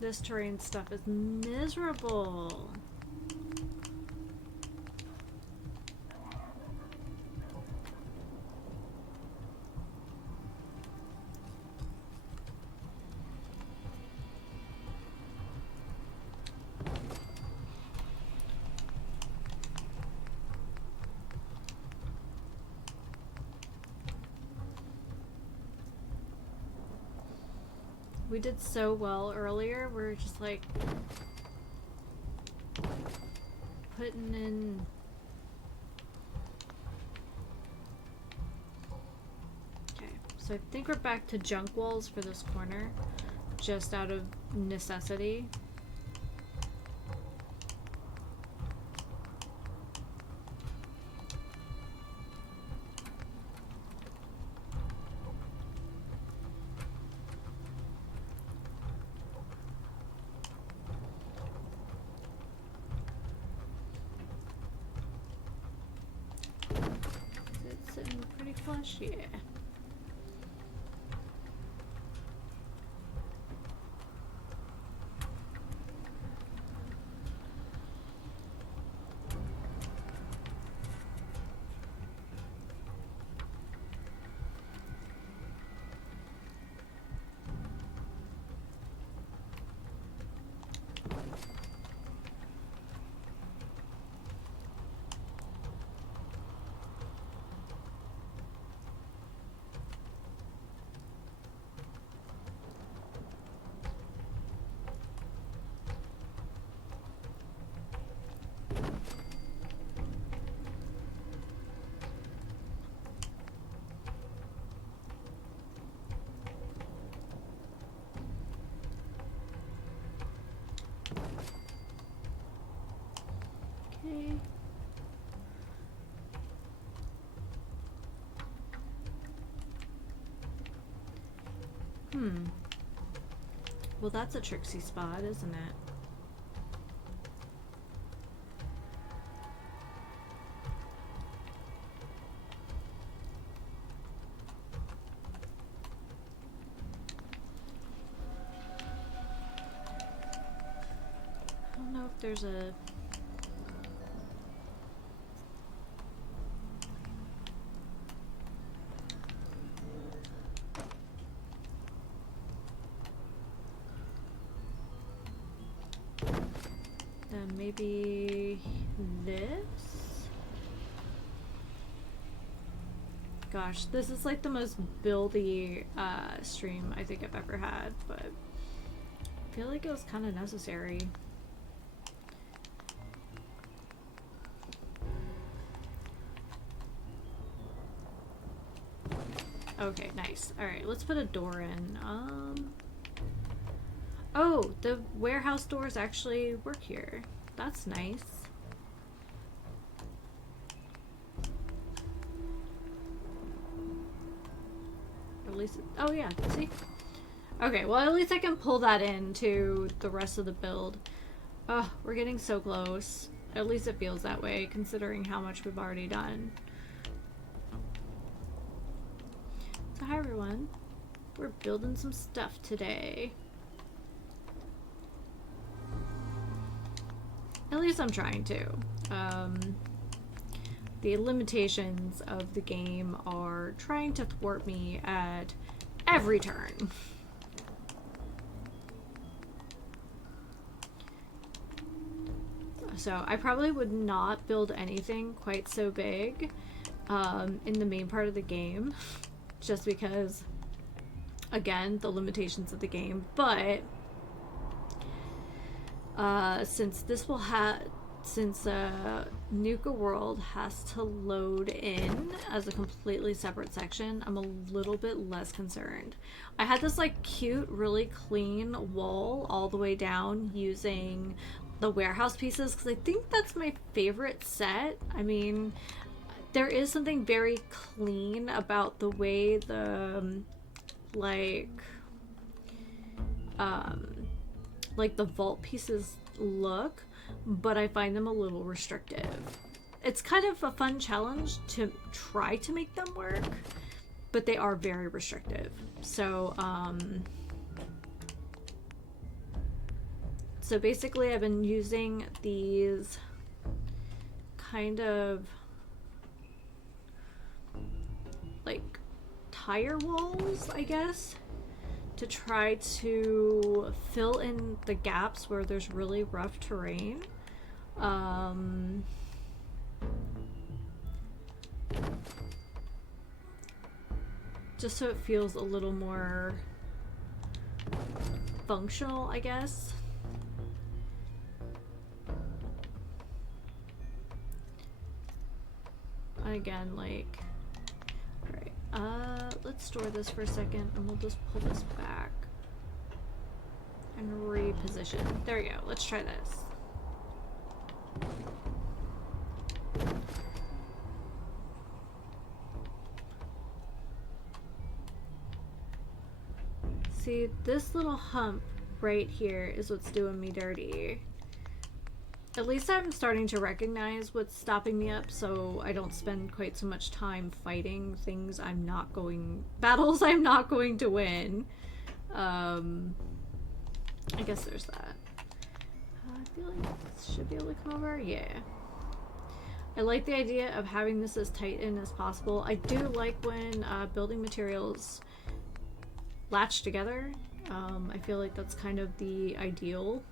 This terrain stuff is miserable. We did so well earlier. We're just like putting in. Okay, so I think we're back to junk walls for this corner, just out of necessity. Yeah. Okay. Well, that's a tricksy spot, isn't it? I don't know if there's a... Maybe this? Gosh, this is like the most buildy stream I think I've ever had, but I feel like it was kind of necessary. Okay, nice. Alright, let's put a door in. Oh, the warehouse doors actually work here. That's nice. Or at least, oh yeah, see? Okay, well at least I can pull that into the rest of the build. Oh, we're getting so close. At least it feels that way, considering how much we've already done. So hi everyone. We're building some stuff today. At least I'm trying to. The limitations of the game are trying to thwart me at every turn. So I probably would not build anything quite so big in the main part of the game, just because, again, the limitations of the game. But since Nuka World has to load in as a completely separate section, I'm a little bit less concerned. I had this like cute, really clean wall all the way down using the warehouse pieces because I think that's my favorite set. I mean, there is something very clean about the way the like the vault pieces look, but I find them a little restrictive. It's kind of a fun challenge to try to make them work, but they are very restrictive. So so basically I've been using these kind of like tire walls, I guess, to try to fill in the gaps where there's really rough terrain. Just so it feels a little more functional, I guess. Again, like, alright, let's store this for a second and we'll just pull this back and reposition. There we go. Let's try this. See, this little hump right here is what's doing me dirty. At least I'm starting to recognize what's stopping me up, so I don't spend quite so much time fighting things battles I'm not going to win. I guess there's that. I feel like this should be able to come over. Yeah. I like the idea of having this as tight in as possible. I do like when building materials latch together. I feel like that's kind of the ideal.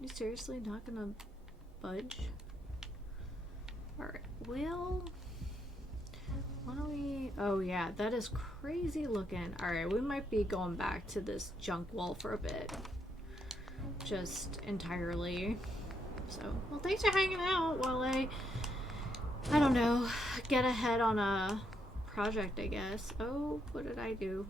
You seriously not gonna budge? Alright, well, why don't we... Oh yeah, that is crazy looking. Alright, we might be going back to this junk wall for a bit. Just entirely. So, well, thanks for hanging out while I don't know, get ahead on a project, I guess. Oh, what did I do?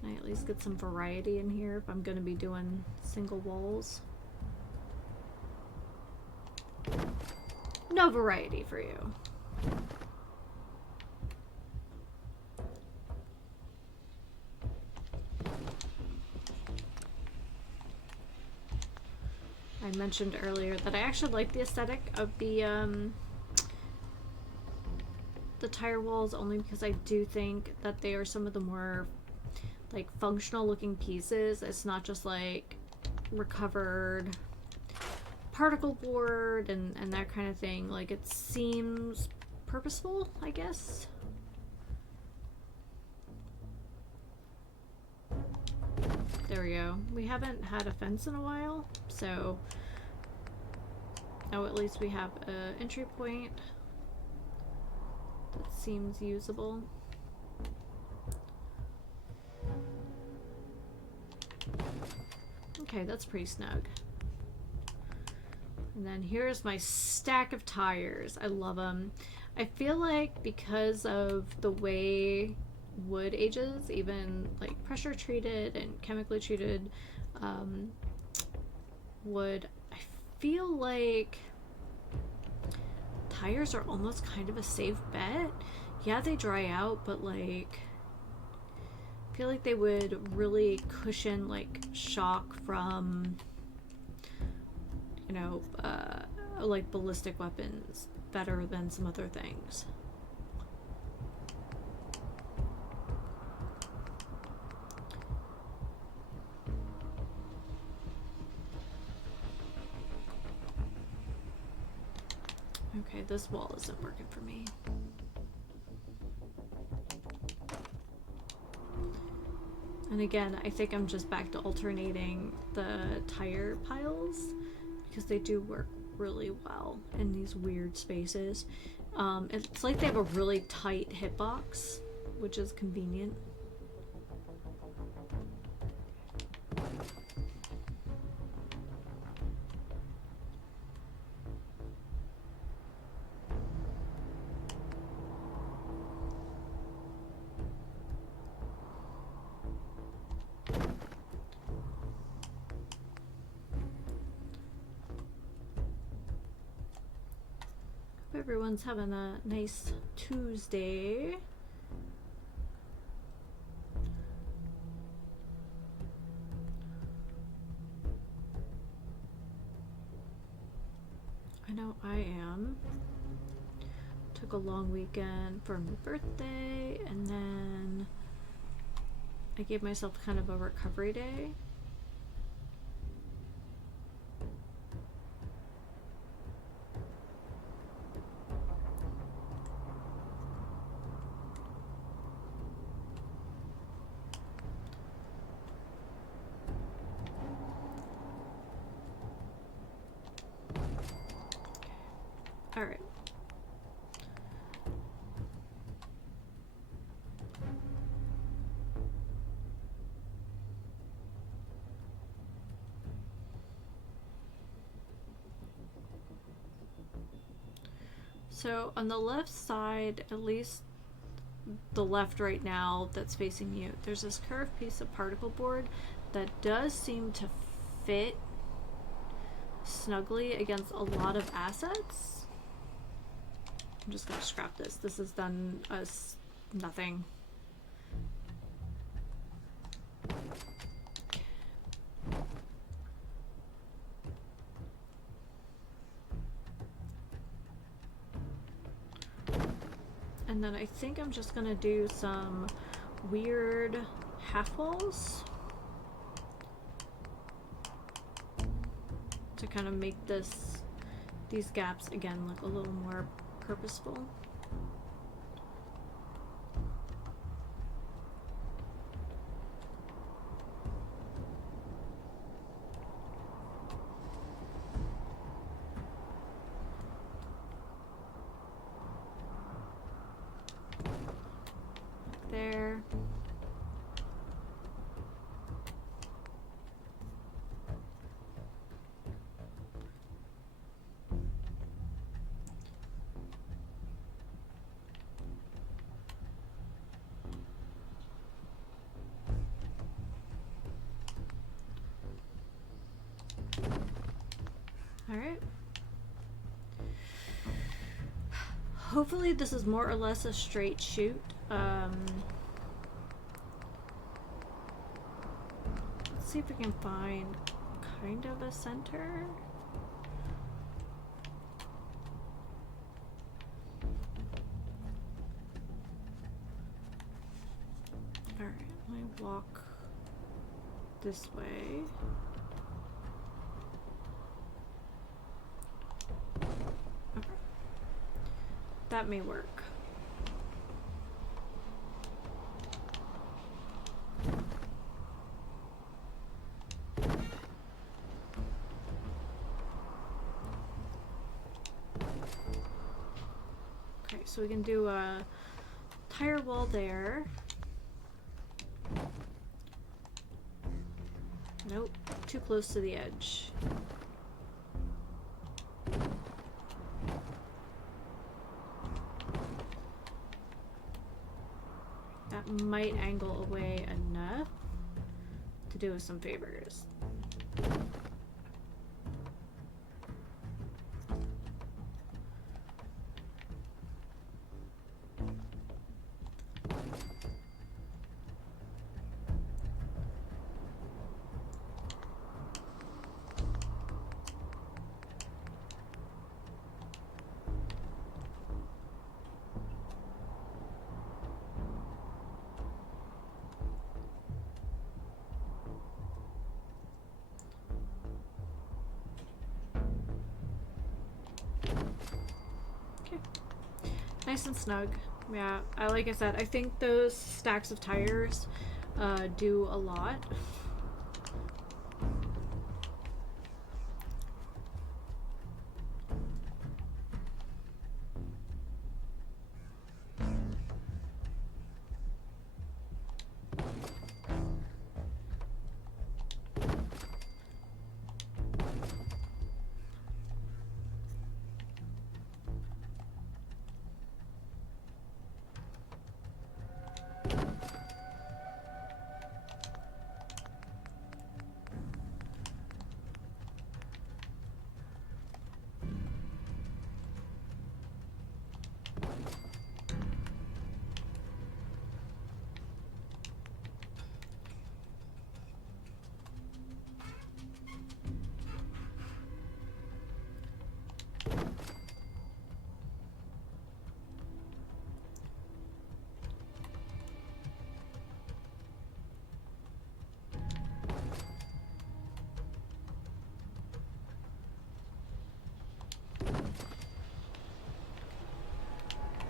Can I at least get some variety in here if I'm going to be doing single walls? No variety for you. I mentioned earlier that I actually like the aesthetic of the tire walls only because I do think that they are some of the more like functional looking pieces. It's not just like recovered particle board and that kind of thing. Like, it seems purposeful, I guess. There we go. We haven't had a fence in a while, so now at least we have an entry point that seems usable. Okay, that's pretty snug. And then here's my stack of tires. I love them. I feel like because of the way wood ages, even like pressure treated and chemically treated wood, I feel like tires are almost kind of a safe bet. Yeah, they dry out, but like I feel like they would really cushion like shock from, you know, like ballistic weapons better than some other things. Okay, this wall isn't working for me. And again, I think I'm just back to alternating the tire piles because they do work really well in these weird spaces. It's like they have a really tight hitbox, which is convenient. Everyone's having a nice Tuesday. I know I am. Took a long weekend for my birthday, and then I gave myself kind of a recovery day. All right. So on the left side, at least the left right now that's facing you, there's this curved piece of particle board that does seem to fit snugly against a lot of assets. I'm just gonna scrap this. This has done us nothing. And then I think I'm just gonna do some weird half walls to kind of make these gaps again look a little more purposeful. There. All right. Hopefully this is more or less a straight shoot. Let's see if we can find kind of a center. All right, let me walk this way. Okay. That may work. Okay, so we can do a tire wall there. Nope, too close to the edge. That might angle away enough to do us some favors. Nice and snug. Yeah, like I said, I think those stacks of tires do a lot.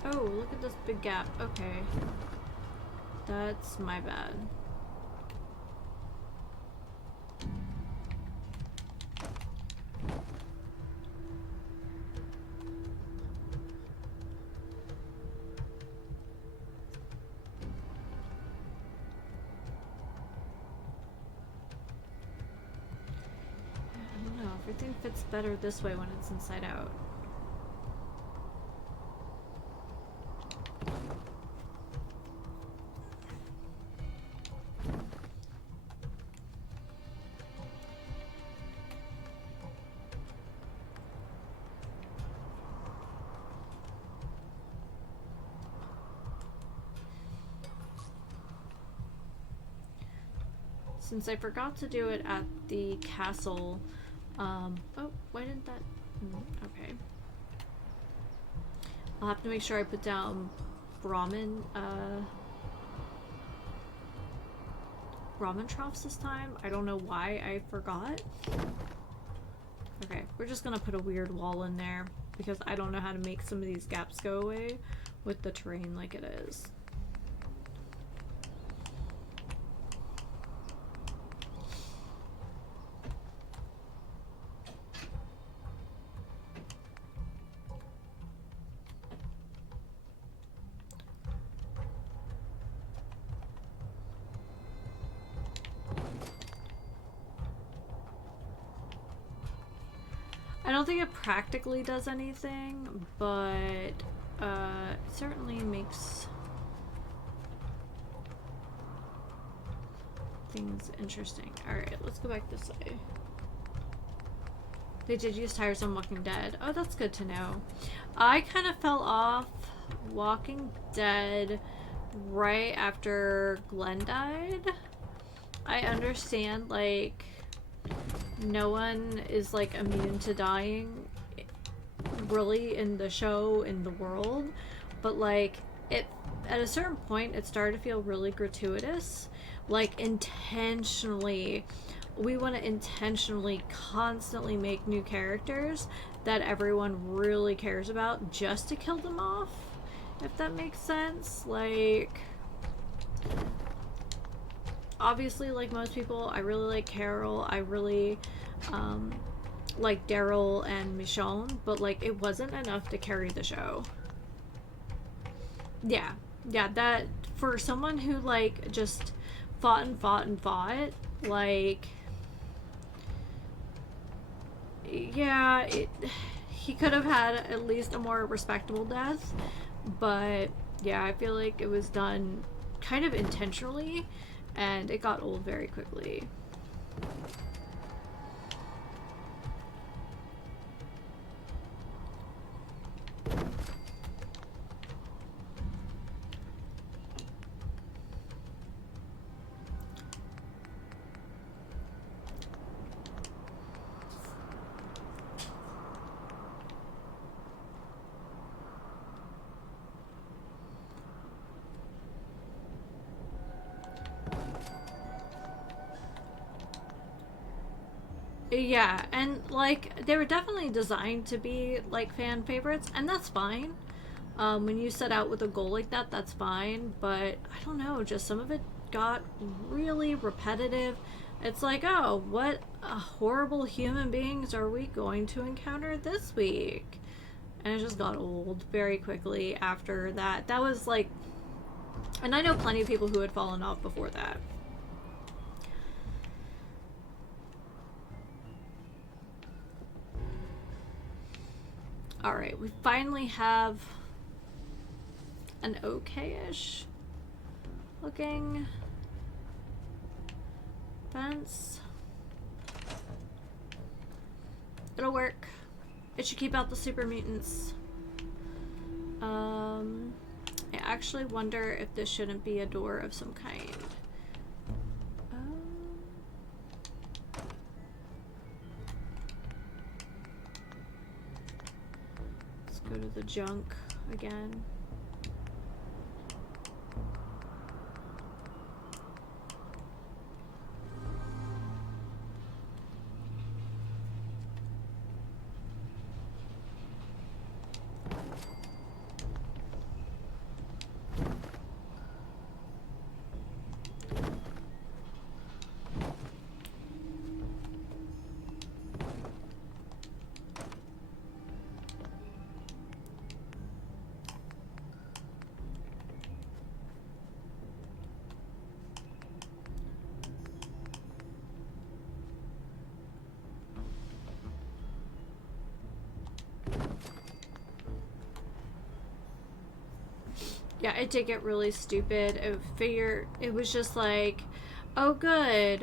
Oh, look at this big gap. Okay. That's my bad. I don't know. Everything fits better this way when it's inside out. Since I forgot to do it at the castle, oh, why didn't that, okay. I'll have to make sure I put down ramen troughs this time. I don't know why I forgot. Okay, we're just gonna put a weird wall in there because I don't know how to make some of these gaps go away with the terrain like it is. I don't think it practically does anything, but it certainly makes things interesting. Alright, let's go back this way. They did use tires on Walking Dead. Oh, that's good to know. I kind of fell off Walking Dead right after Glenn died. I understand, like, no one is like immune to dying really in the show, in the world, but like it at a certain point it started to feel really gratuitous, like intentionally we want to intentionally constantly make new characters that everyone really cares about just to kill them off, if that makes sense. Like, obviously, like most people, I really like Carol. I really like Daryl and Michonne, but like it wasn't enough to carry the show. Yeah, that for someone who like just fought and fought and fought, like, yeah, he could have had at least a more respectable death, but yeah, I feel like it was done kind of intentionally. And it got old very quickly. Yeah, and like they were definitely designed to be like fan favorites, and that's fine. When you set out with a goal like that, that's fine, but I don't know, just some of it got really repetitive. It's like, oh, what horrible human beings are we going to encounter this week? And it just got old very quickly after that. That was like, and I know plenty of people who had fallen off before that. Alright, we finally have an okay-ish looking fence. It'll work. It should keep out the super mutants. I actually wonder if this shouldn't be a door of some kind. Let's go to the junk again. Yeah, it did get really stupid. It was just like, oh good,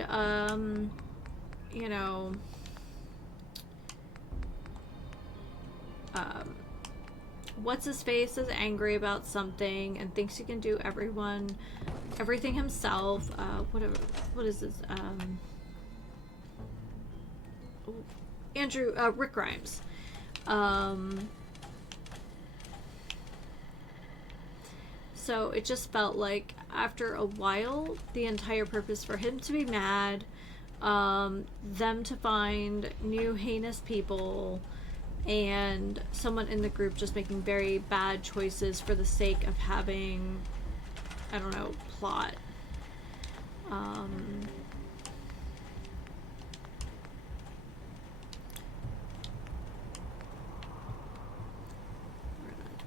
you know, what's his face is angry about something and thinks he can do everything himself. What is this? Rick Grimes. So it just felt like after a while, the entire purpose for him to be mad, them to find new heinous people, and someone in the group just making very bad choices for the sake of having, I don't know, plot. We're gonna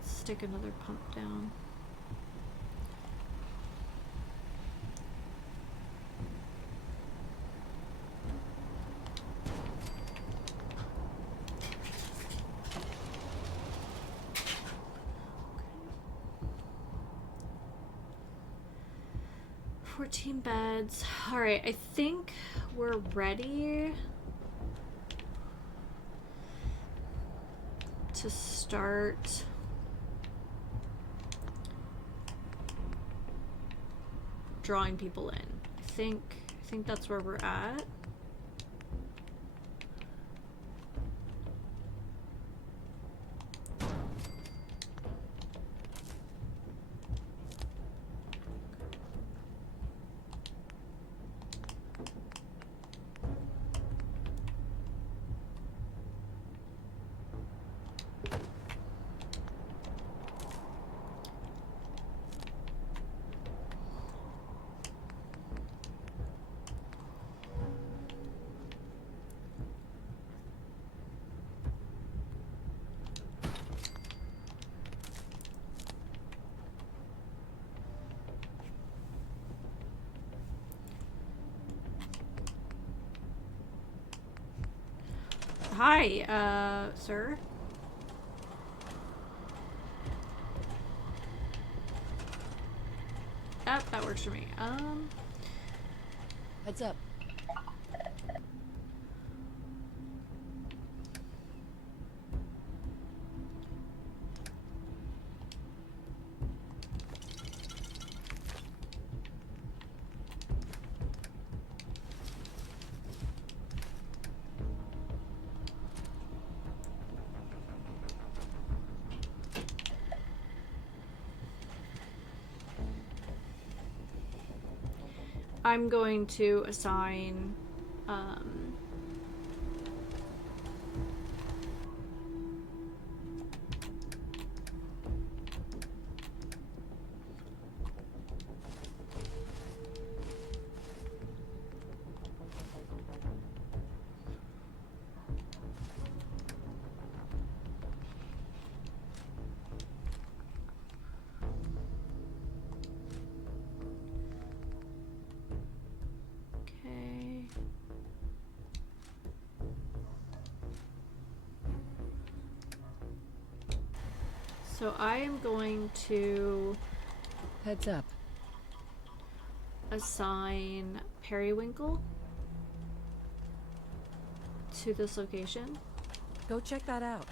stick another pump down. Beds. Alright, I think we're ready to start drawing people in. I think that's where we're at. Hi, sir. That works for me. Heads up. I'm going to assign So I am going to Heads up. assign Periwinkle to this location. Go check that out.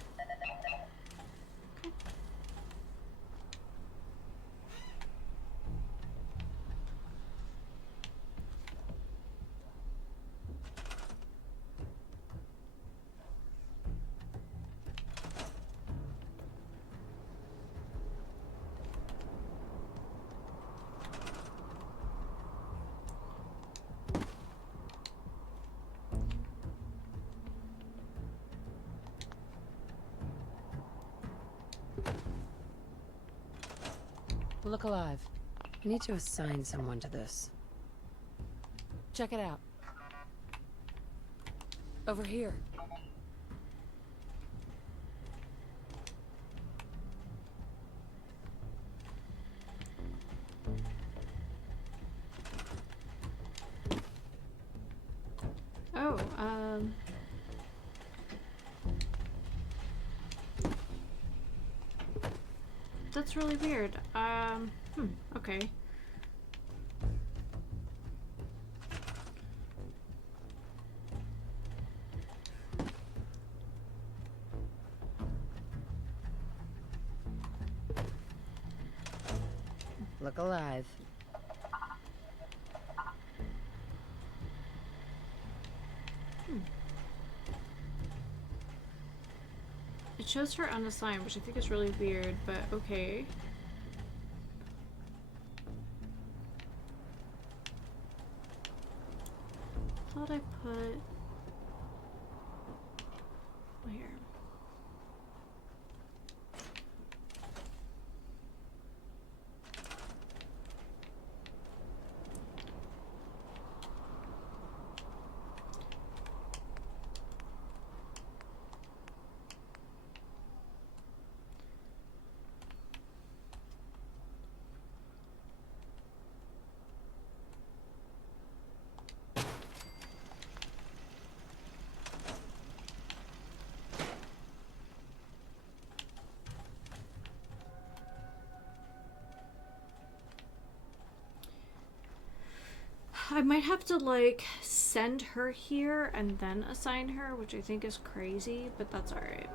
Look alive. I need to assign someone to this. Check it out. Over here. Oh, that's really weird. Okay. Look alive. It shows her unassigned, which I think is really weird, but okay. Thought I put... where? I might have to, like, send her here and then assign her, which I think is crazy, but that's alright.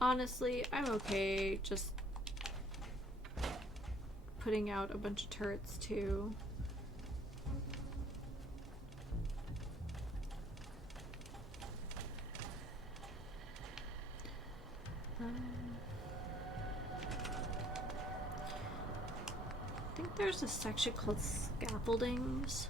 Honestly, I'm okay just putting out a bunch of turrets too. I think there's a section called scaffoldings.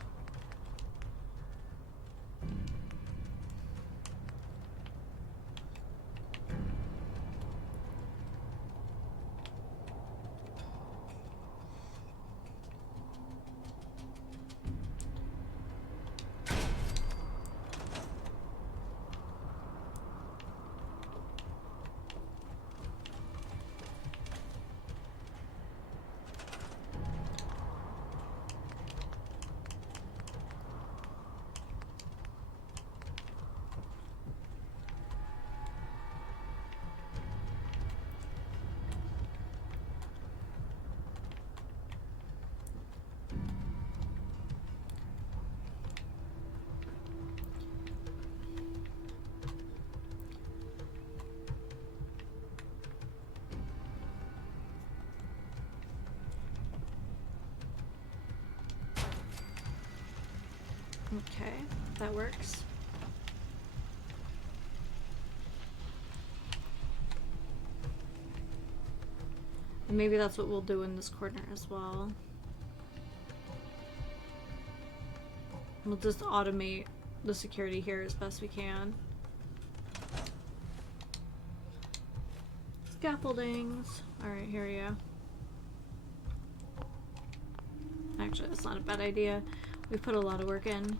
Okay, that works. And maybe that's what we'll do in this corner as well. We'll just automate the security here as best we can. Scaffoldings. Alright, here we go. Actually, that's not a bad idea. We put a lot of work in. There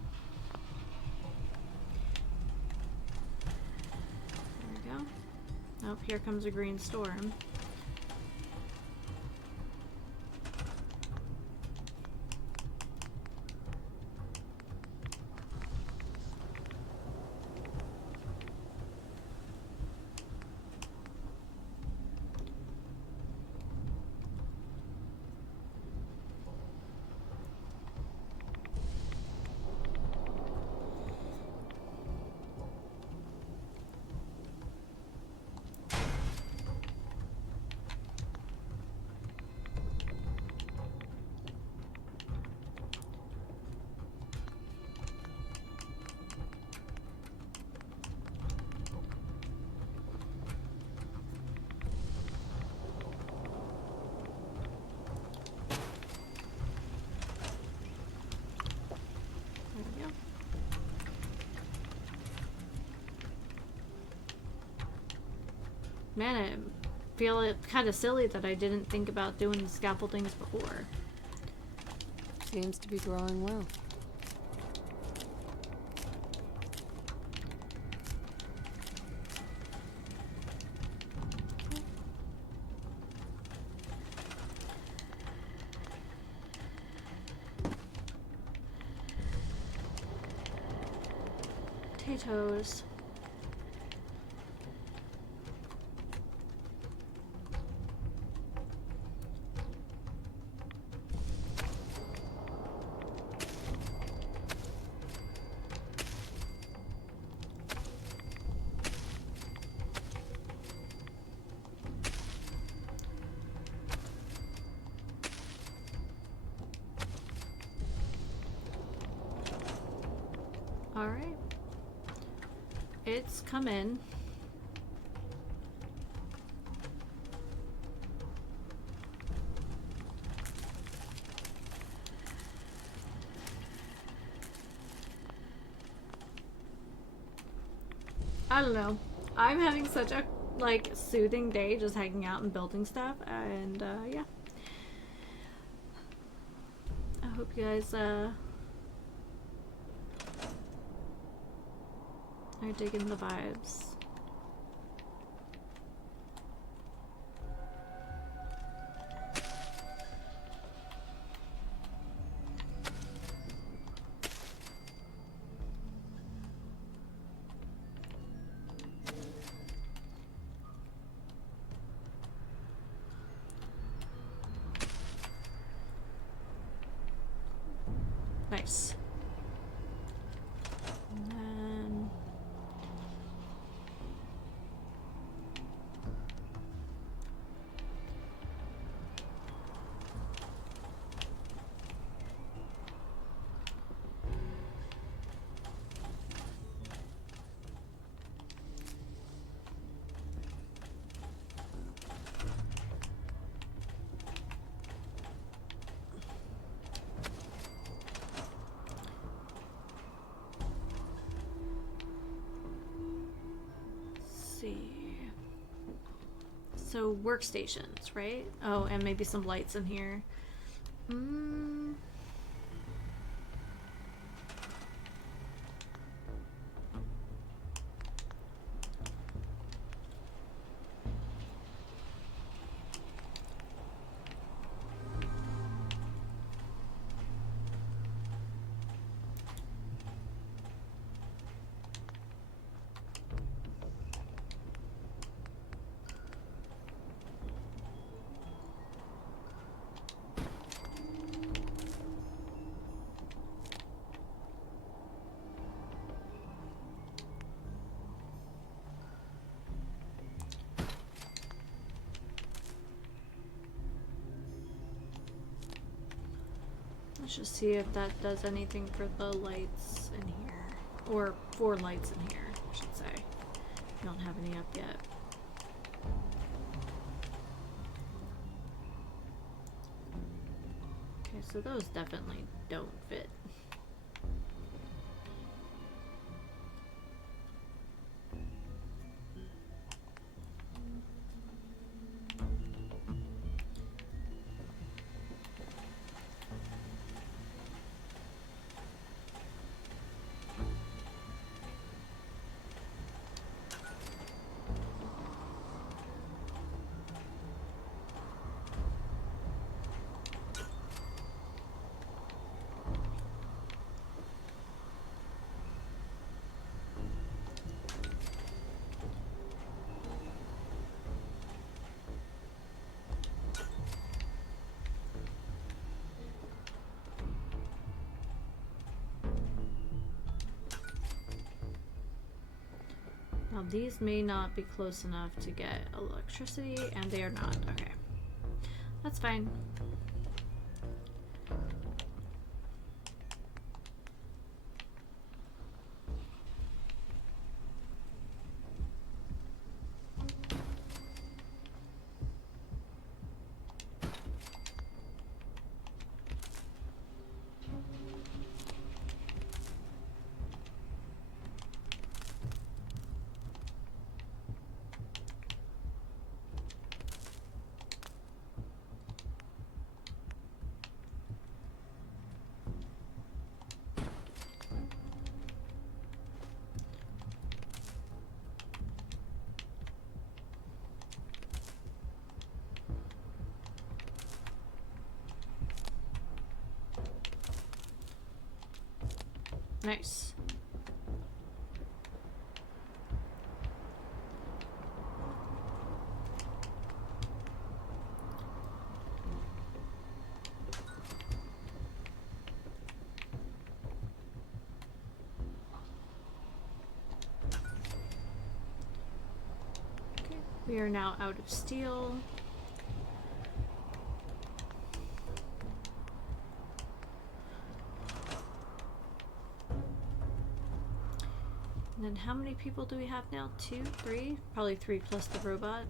we go. Oh, here comes a green storm. Man, I feel it kind of silly that I didn't think about doing the scaffoldings before. Seems to be growing well. Potatoes. All right. It's come in. I don't know. I'm having such a like soothing day just hanging out and building stuff, and yeah. I hope you guys are digging the vibes. Nice. And then so workstations, right? Oh, and maybe some lights in here. Let's just see if that does anything for the lights in here. Or 4 lights in here, I should say. We don't have any up yet. Okay, so those definitely don't fit. Now these may not be close enough to get electricity, and they are not. Okay. That's fine. Nice. Okay, we are now out of steel. And then how many people do we have now? 2, 3? Probably 3 plus the robot.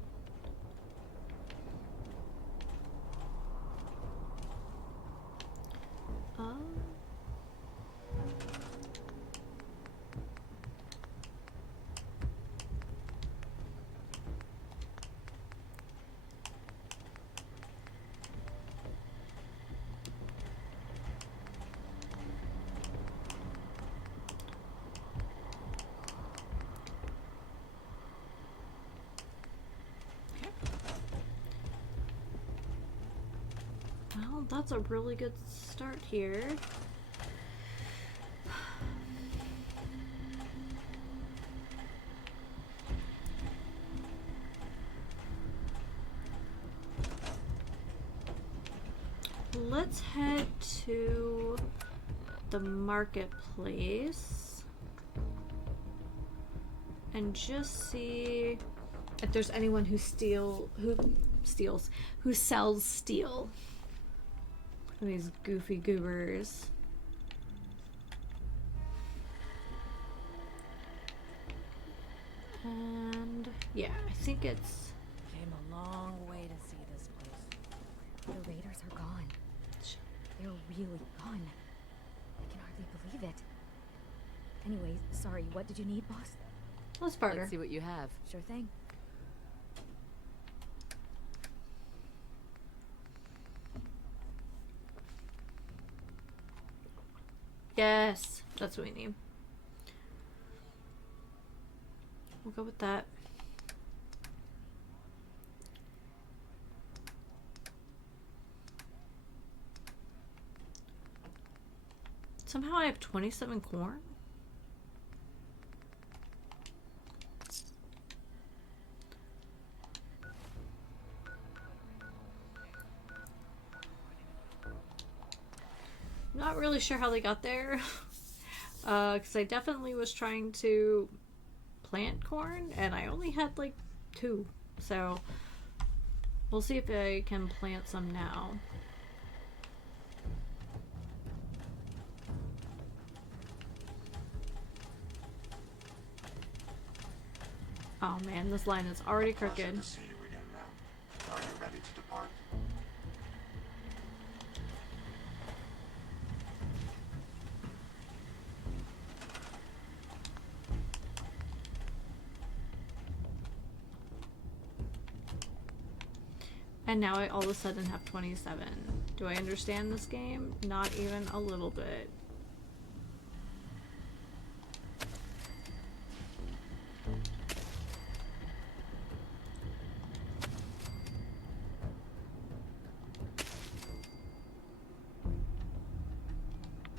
Well, that's a really good start here. Let's head to the marketplace and just see if there's anyone who sells steel. These goofy goobers. And yeah, I think it's Came a long way to see this place. The raiders are gone. They're really gone. I can hardly believe it. Anyway, sorry, what did you need, boss? Let's barter. Let's see what you have. Sure thing. Yes, that's what we need. We'll go with that. Somehow I have 27 corn. Not really sure how they got there. Because I definitely was trying to plant corn and I only had like 2. So we'll see if I can plant some now. Oh man, this line is already crooked. Pleasure to see you again, ma'am. Are you ready to depart? And now I all of a sudden have 27. Do I understand this game? Not even a little bit.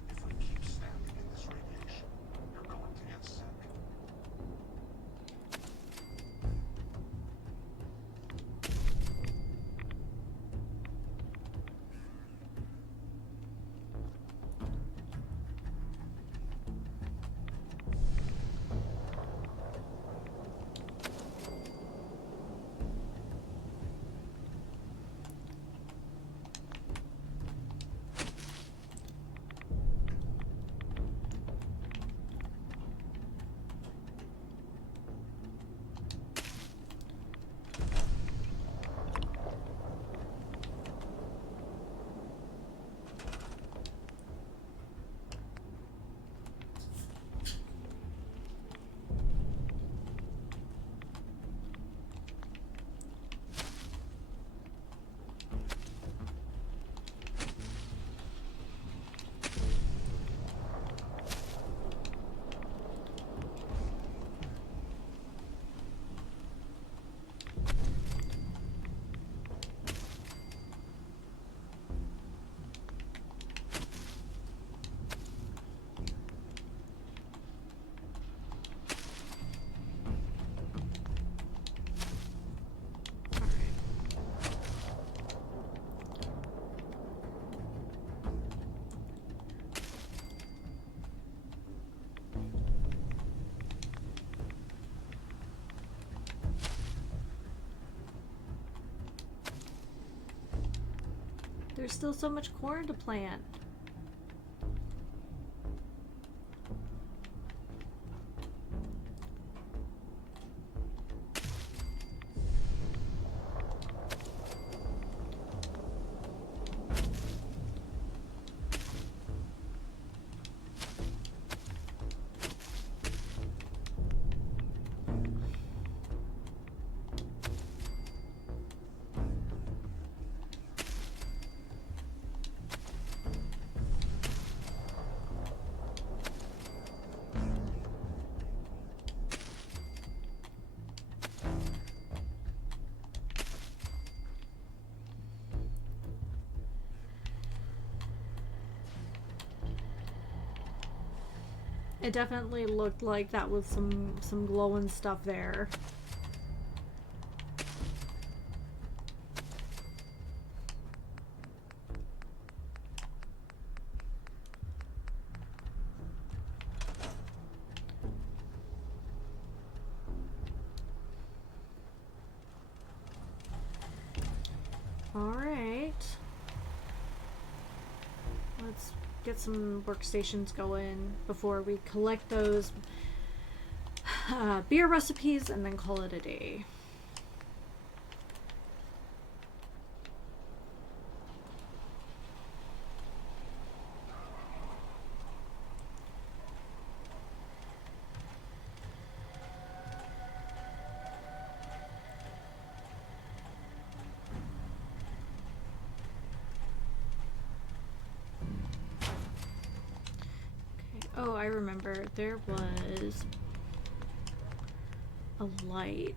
If we keep standing in this radiation, you're going to get sick. There's still so much corn to plant. It definitely looked like that was some glowing stuff there. All right. Let's get some workstations going before we collect those beer recipes and then call it a day. Oh, I remember. There was a light.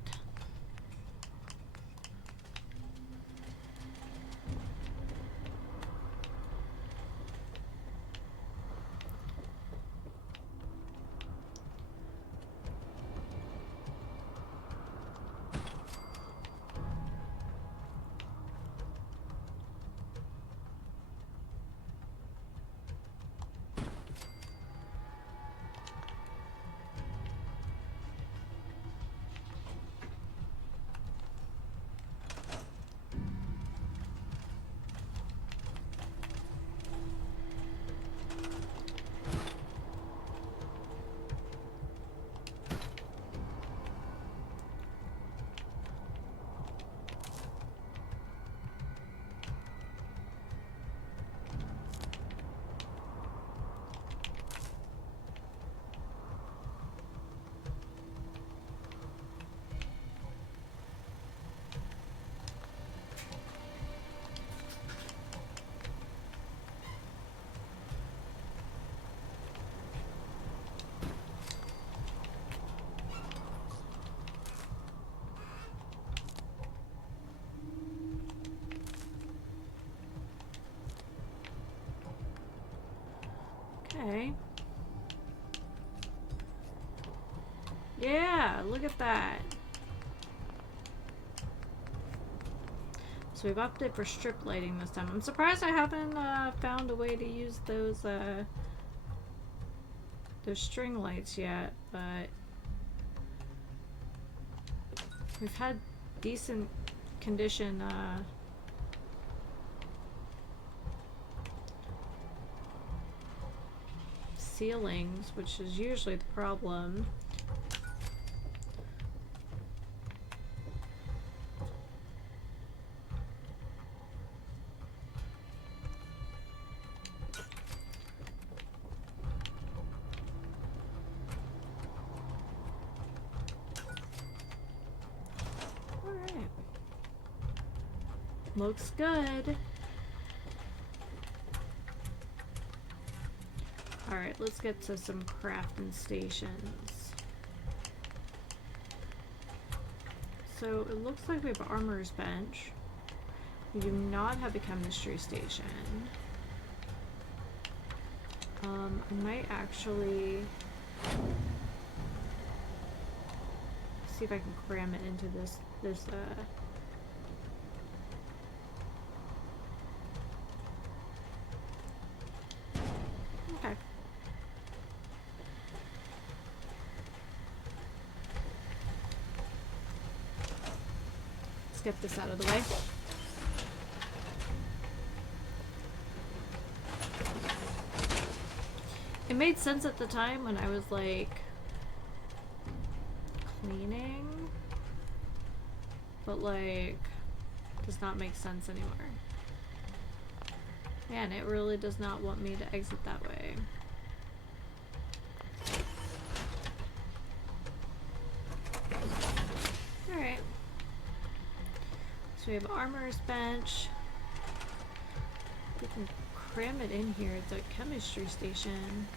Okay. Yeah, look at that. So we've upped it for strip lighting this time. I'm surprised I haven't found a way to use those string lights yet, but we've had decent condition ceilings, which is usually the problem. Alright. Looks good. Alright, let's get to some crafting stations. So it looks like we have an armorer's bench. We do not have a chemistry station. I might actually see if I can cram it into this okay. Let's get this out of the way. It made sense at the time when I was like cleaning, but like does not make sense anymore. Man, it really does not want me to exit that way. Alright. So we have armorer's bench. We can cram it in here. It's a chemistry station.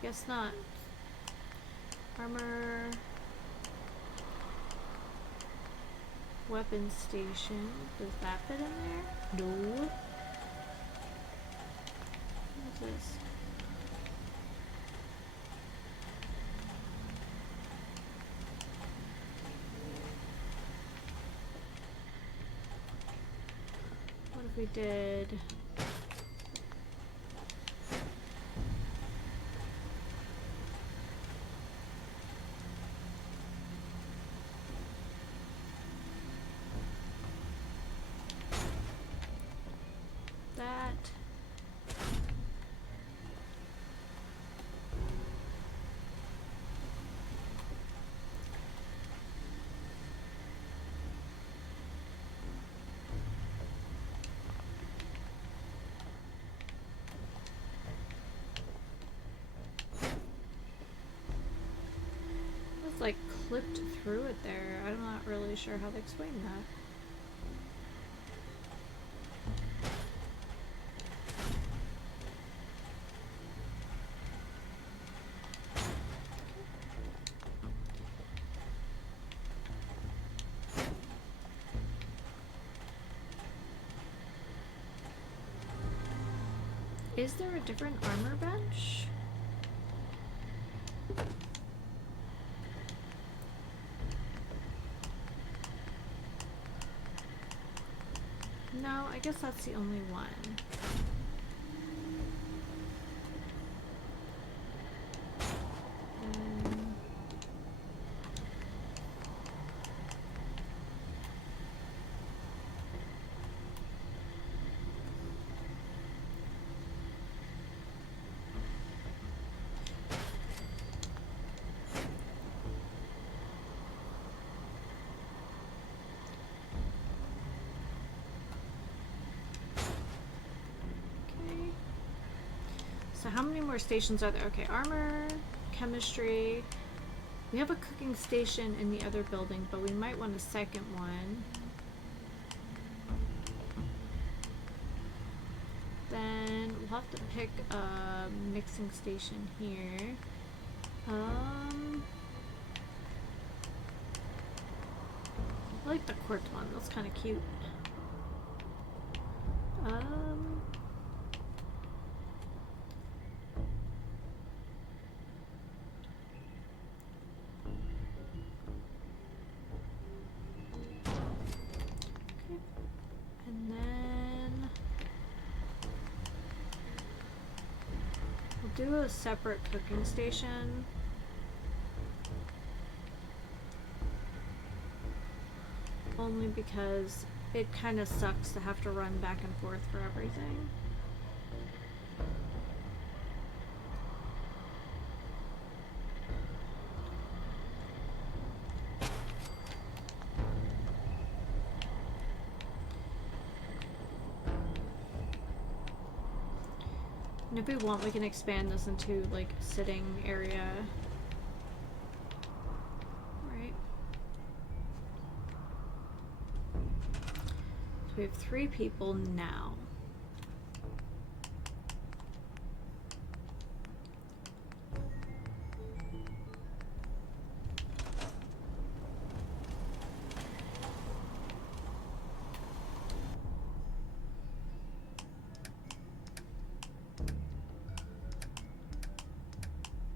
Guess not. Armor. Weapon station. Does that fit in there? No. What's this? What if we did... that. It's like clipped through it there. I'm not really sure how to explain that. Is there a different armor bench? No, I guess that's the only one. So how many more stations are there? Okay, armor, chemistry. We have a cooking station in the other building, but we might want a second one. Then we'll have to pick a mixing station here. I like the quartz one. That's kind of cute. And then we'll do a separate cooking station. Only because it kind of sucks to have to run back and forth for everything. And if we want, we can expand this into like a sitting area. Alright. So we have 3 people now.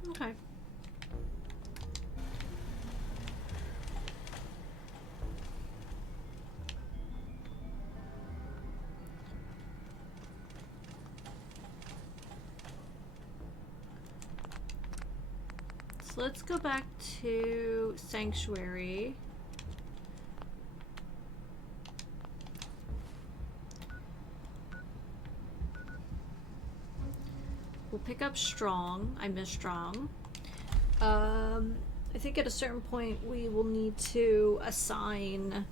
Okay. So let's go back to Sanctuary. We'll pick up Strong. I miss Strong. I think at a certain point we will need to assign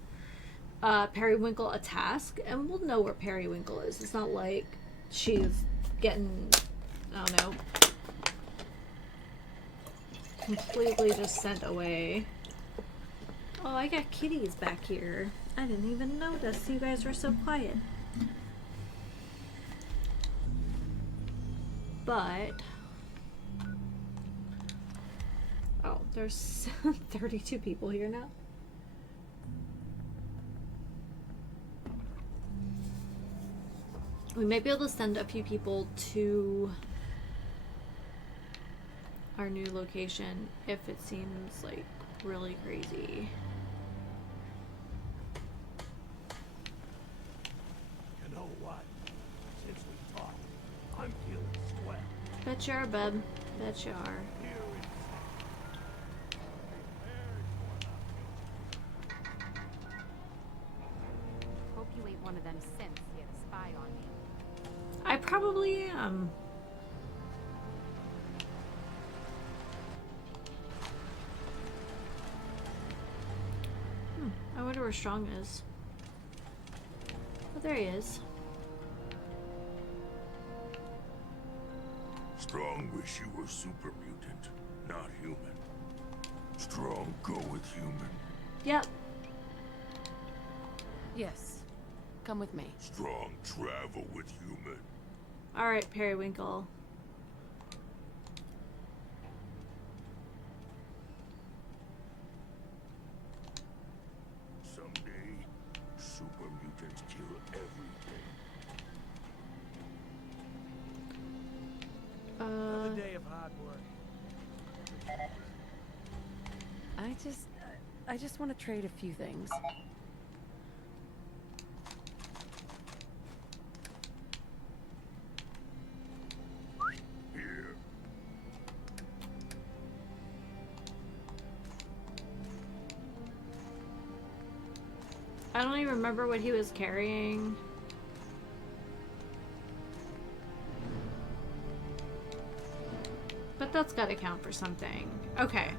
Periwinkle a task, and we'll know where Periwinkle is. It's not like she's getting, I don't know, completely just sent away. Oh, I got kitties back here. I didn't even notice. You guys were so quiet. But oh, there's 32 people here now. We might be able to send a few people to our new location if it seems like really crazy. You know what? Since we talked, I'm feeling swell. Bet you are, bub. Bet you are. Hope you ain't one of them simps yet spied on me. I probably am. I wonder where Strong is. Oh, there he is. Strong wish you were super mutant, not human. Strong go with human. Yep. Yes. Come with me. Strong travel with human. Alright, Periwinkle. Someday, super mutants kill everything. Another day of hard work. I just want to trade a few things. Here. I don't even remember what he was carrying. But that's gotta count for something. Okay.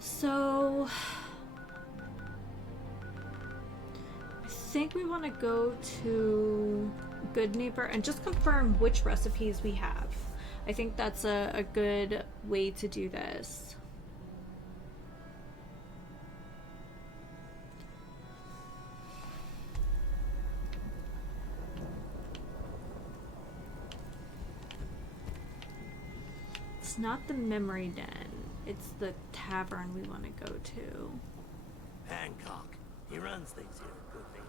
So I think we want to go to Good Neighbor and just confirm which recipes we have. I think that's a good way to do this. It's not the memory den. It's the tavern we want to go to. Hancock. He runs things here for Good Neighbor.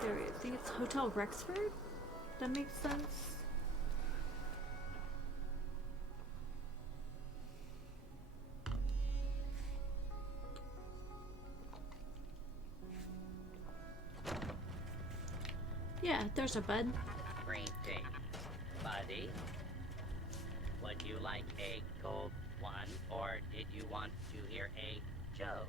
There, I think it's Hotel Rexford? That makes sense. Yeah, there's a bud. Greetings, buddy. Would you like a cold one, or did you want to hear a joke?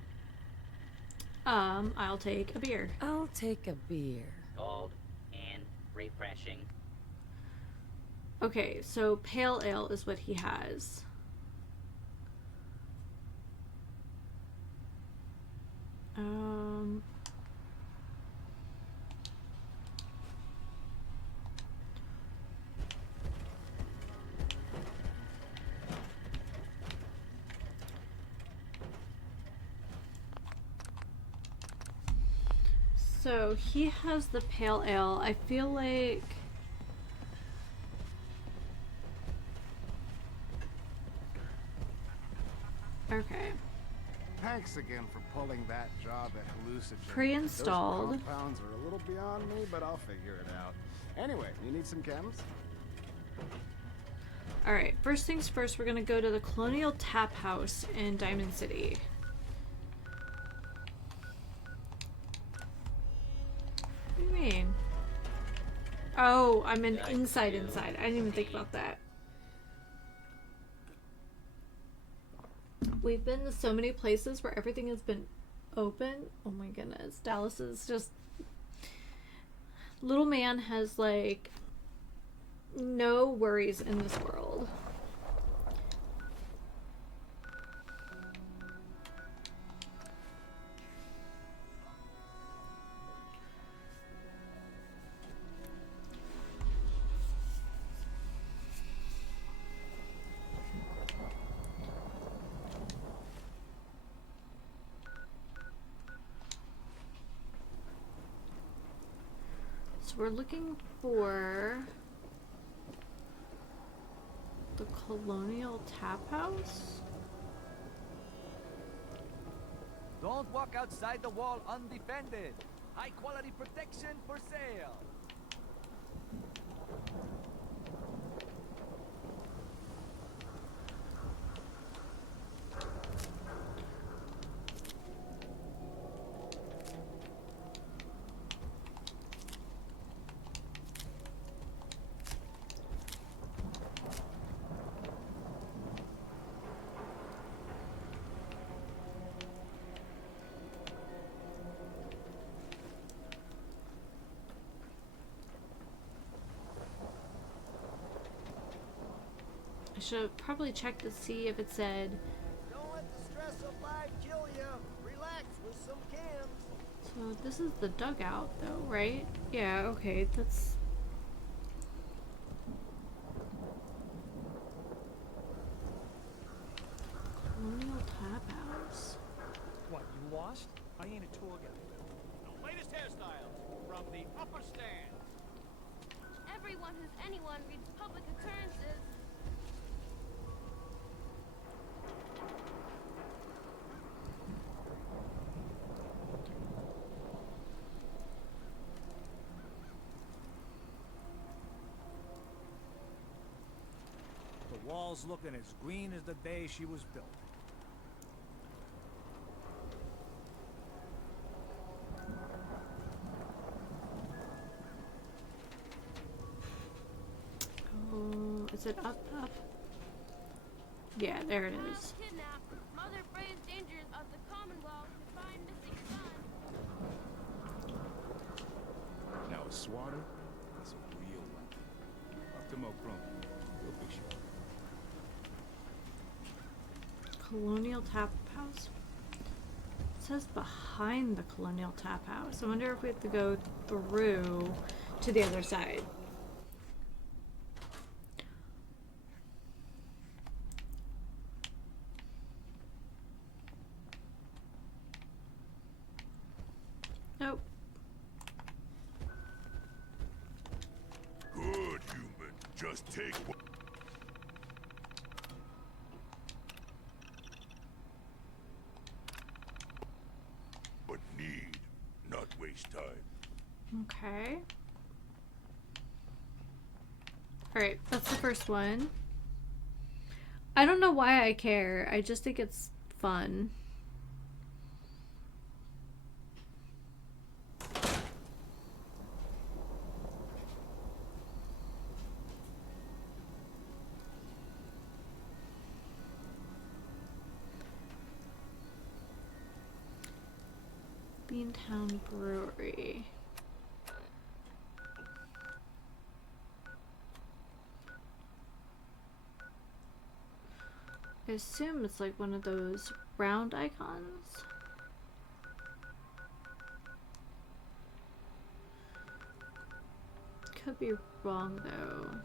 I'll take a beer. I'll take a beer. Cold and refreshing. Okay, so pale ale is what he has. So he has the pale ale. I feel like okay. Thanks again for pulling that job at Hallucinogen. Pre-installed. Those compounds are a little beyond me, but I'll figure it out. Anyway, you need some chems? Alright, first things first, we're gonna go to the Colonial Tap House in Diamond City. What do you mean? Oh, I'm an inside. I didn't even think about that. We've been to so many places where everything has been open. Oh my goodness. Dallas is just... Little man has, like, no worries in this world. So we're looking for the Colonial Tap House. Don't walk outside the wall undefended. High quality protection for sale. I should have probably checked to see if it said... Don't let the stress of life kill you. Relax with some cans. So this is the dugout though, right? Yeah, okay, that's... Colonial Tap House. What, you lost? I ain't a tour guide. The latest hairstyles from the upper stand. Everyone who's anyone reads public occurrences. The wall's looking as green as the day she was built. Oh, is it up? Yeah, there it is. Kidnapped. Mother braves dangers of the Commonwealth to find missing son. Now a swatter, that's a real one. Up to Mo Crump. We'll fix you. Colonial Tap House? It says behind the Colonial Tap House. I wonder if we have to go through to the other side. Nope. Good, human. Just take what... But need, not waste time. Okay. Alright, that's the first one. I don't know why I care. I just think it's fun. Beantown Brewery. I assume it's like one of those round icons. Could be wrong though.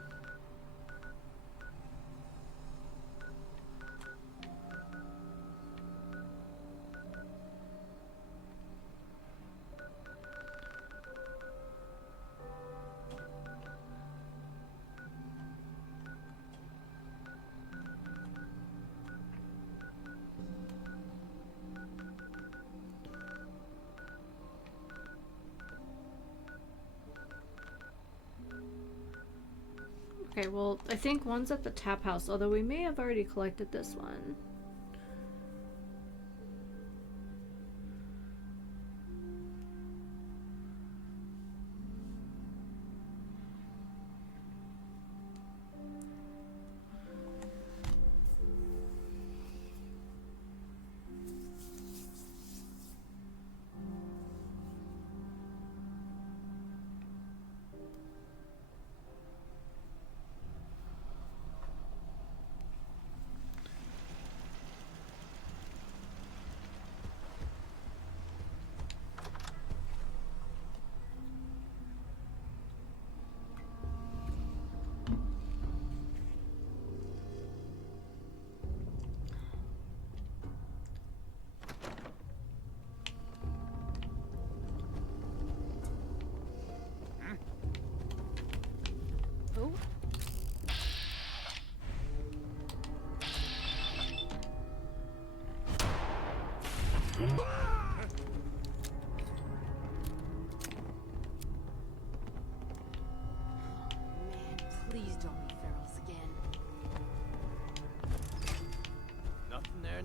Okay, well, I think one's at the tap house, although we may have already collected this one.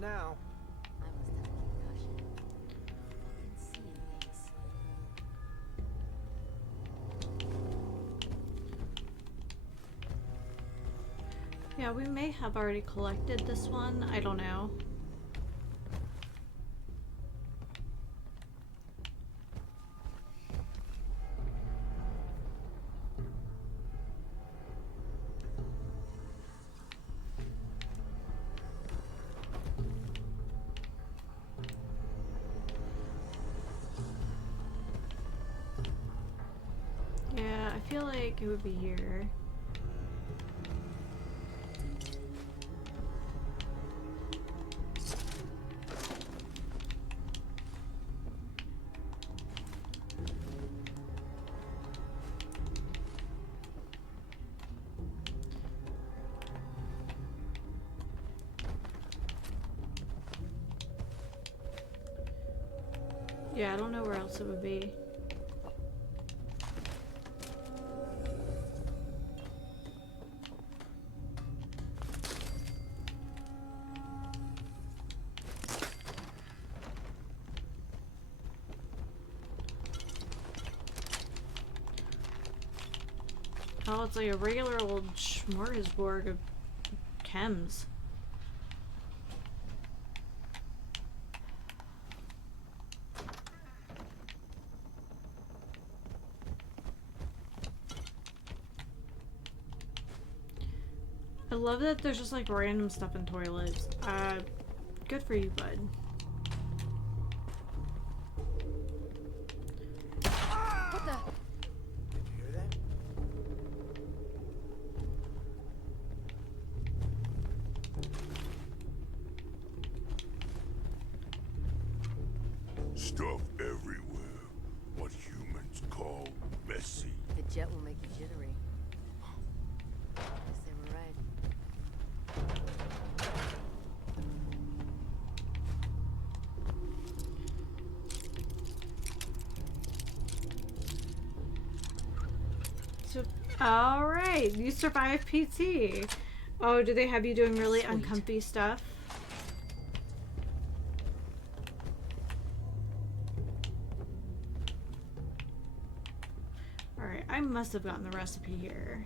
now. I must have a concussion. Fucking seeing things. Yeah, we may have already collected this one. I don't know. Yeah, I feel like it would be here. Yeah, I don't know where else it would be. Oh, it's like a regular old smorgasbord of chems. I love that there's just like random stuff in toilets. Good for you, bud. What the? Did you hear that? Stuff everywhere. What humans call messy. The jet will make you jittery. Guess they were right. So, all right, you survived PT. Oh, do they have you doing really uncomfy stuff? All right, I must have gotten the recipe here.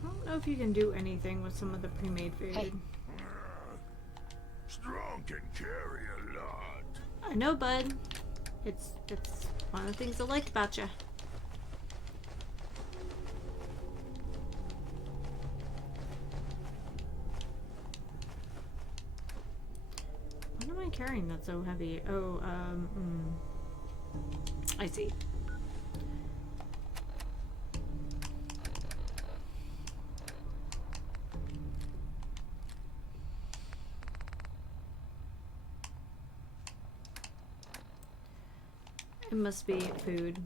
I don't know if you can do anything with some of the pre-made food. Hey. Strong can carry a lot. I know, bud. It's one of the things I like about you. What am I carrying that's so heavy? Oh, I see. It must be food.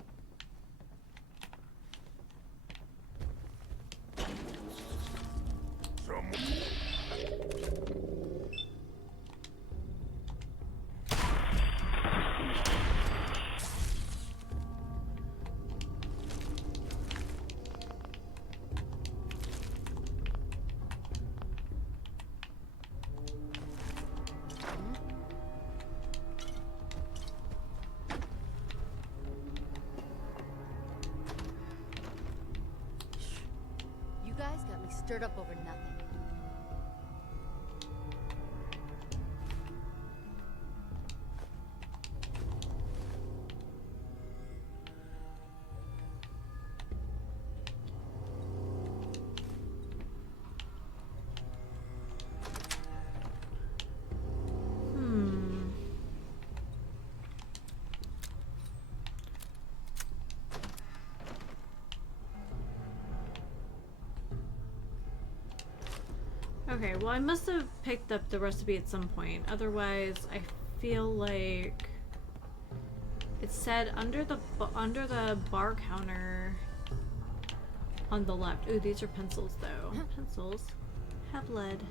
You guys got me stirred up over nothing. Okay, well I must have picked up the recipe at some point. Otherwise, I feel like It said under the bar counter on the left. Ooh, these are pencils though. Pencils have lead.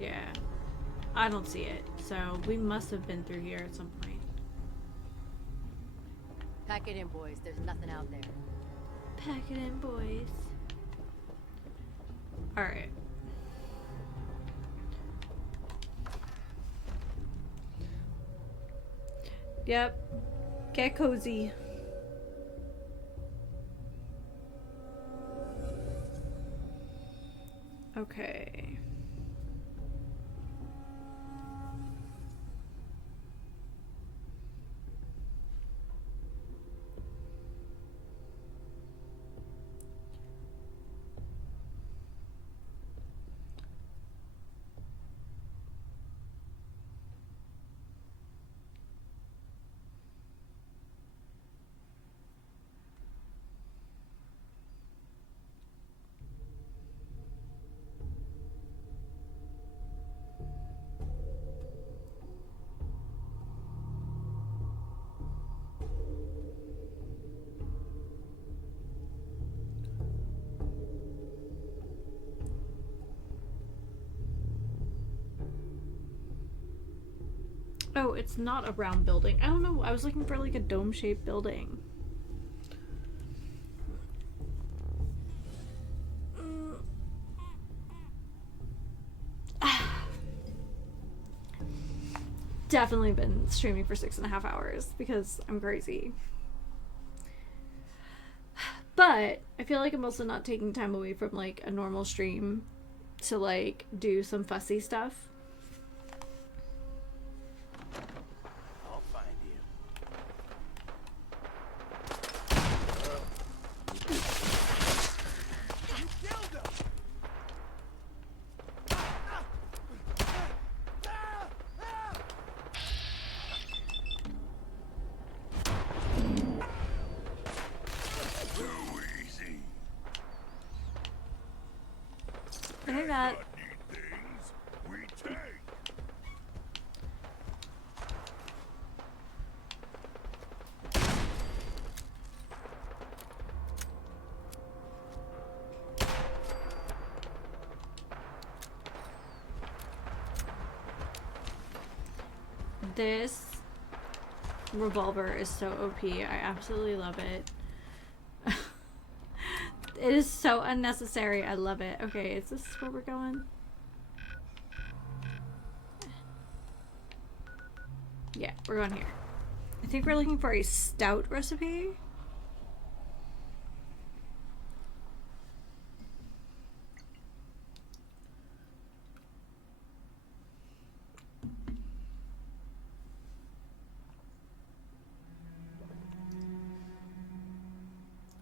Yeah. I don't see it. So we must have been through here at some point. Pack it in, boys. There's nothing out there. Pack it in, boys. Alright. Yep. Get cozy. Okay. Oh, it's not a round building. I don't know. I was looking for like a dome-shaped building. Definitely been streaming for 6.5 hours because I'm crazy. But I feel like I'm also not taking time away from like a normal stream to like do some fussy stuff. I'll find you. You killed him! Too easy. I think that Things we take. this revolver is so OP. I absolutely love it. It is so unnecessary. I love it. Okay, is this where we're going? Yeah, we're going here. I think we're looking for a stout recipe.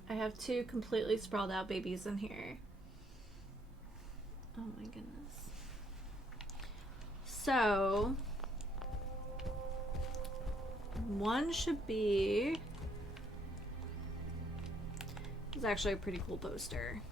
I have 2 completely sprawled out babies in here. Oh my goodness. So, one should be... It's actually a pretty cool poster.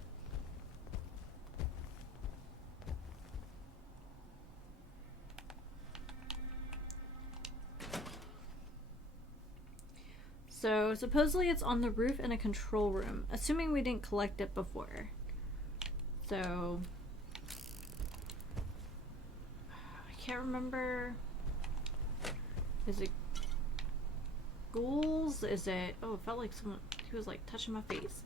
So supposedly it's on the roof in a control room, assuming we didn't collect it before. So I can't remember. Is it ghouls? Is it... Oh, it felt like someone... He was like touching my face.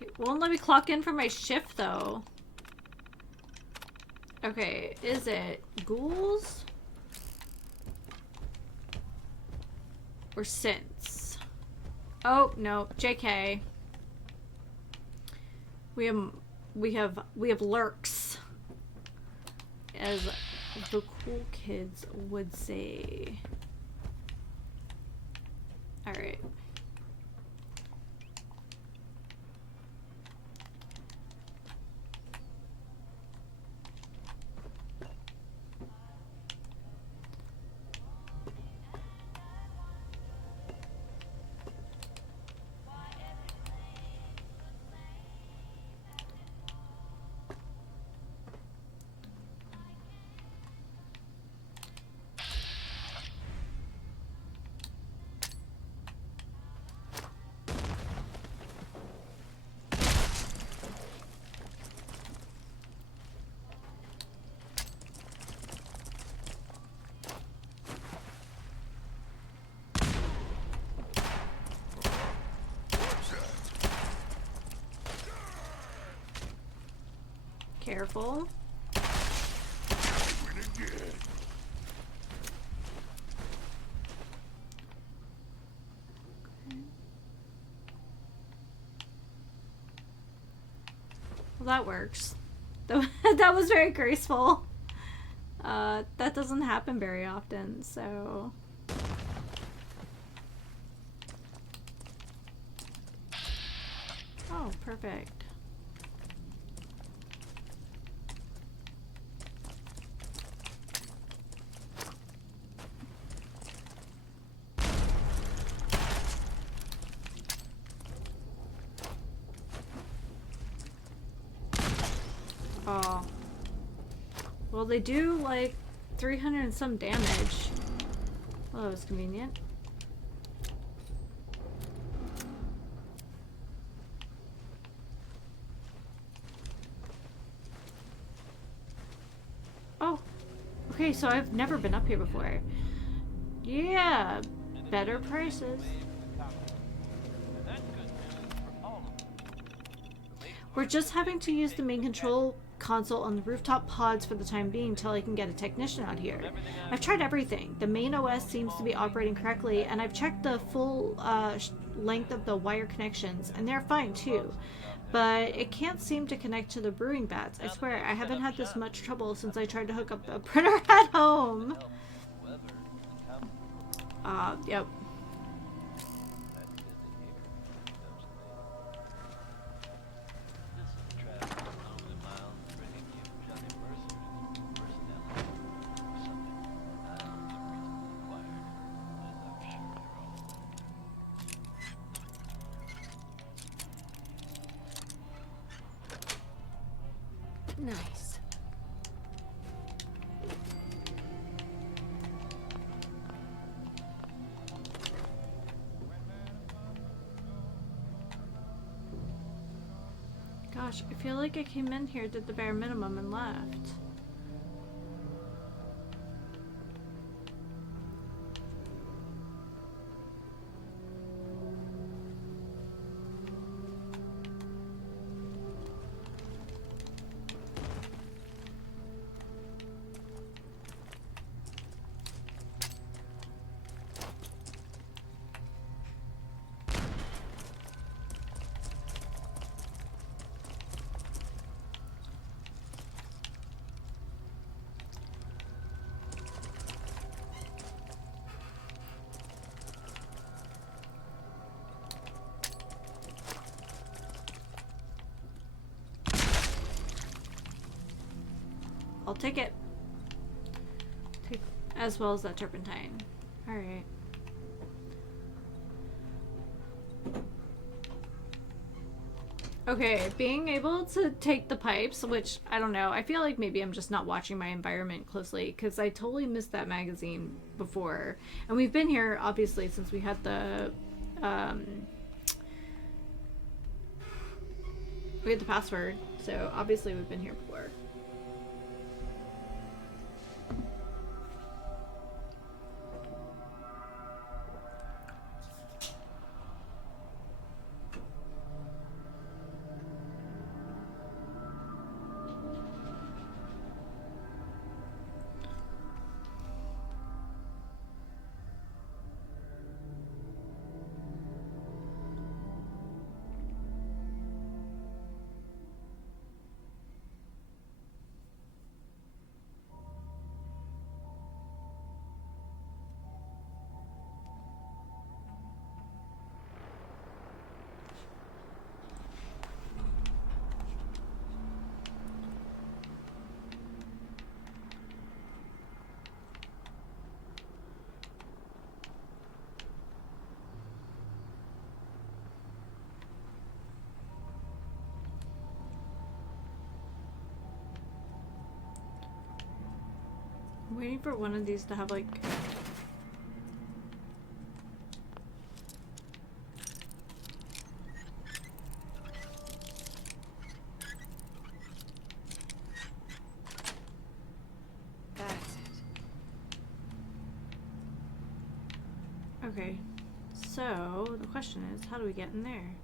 It won't let me clock in for my shift though. Okay, is it ghouls? Or synths? Oh, no, JK. We have lurks, as the cool kids would say. All right. Careful. Well, that works. That was very graceful. That doesn't happen very often, so... Oh, perfect. Oh. Well, they do like 300 and some damage. Well, that was convenient. Oh. Okay, so I've never been up here before. Yeah. Better prices. We're just having to use the main control console on the rooftop pods for the time being till I can get a technician out here. I've tried everything. The main OS seems to be operating correctly, and I've checked the full length of the wire connections, and they're fine too. But it can't seem to connect to the brewing vats. I swear, I haven't had this much trouble since I tried to hook up a printer at home. Yep. Nice. Gosh, I feel like I came in here, did the bare minimum, and left. I'll take it. As well as that turpentine. Alright. Okay, being able to take the pipes, which, I don't know, I feel like maybe I'm just not watching my environment closely, because I totally missed that magazine before. And we've been here, obviously, since we had the, we had the password, so obviously we've been here before. I'm waiting for one of these to have, like... That's it. Okay. So, the question is, how do we get in there?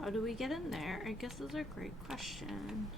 How do we get in there? I guess that's a great question.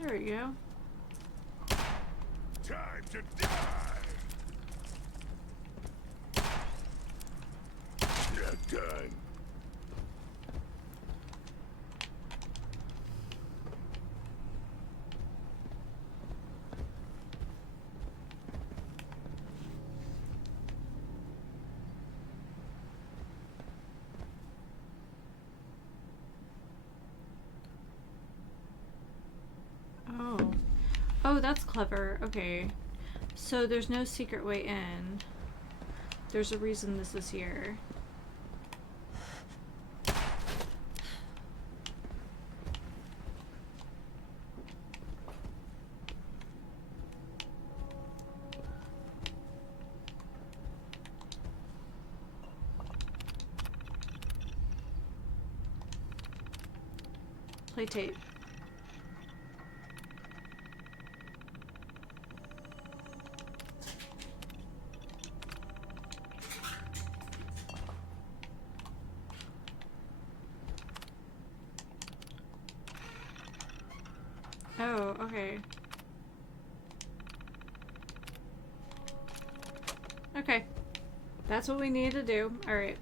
There we go. Time to die! Nap time. Oh. Oh, that's clever. Okay. So there's no secret way in. There's a reason this is here. Play tape. Oh, okay. Okay. That's what we need to do. Alright.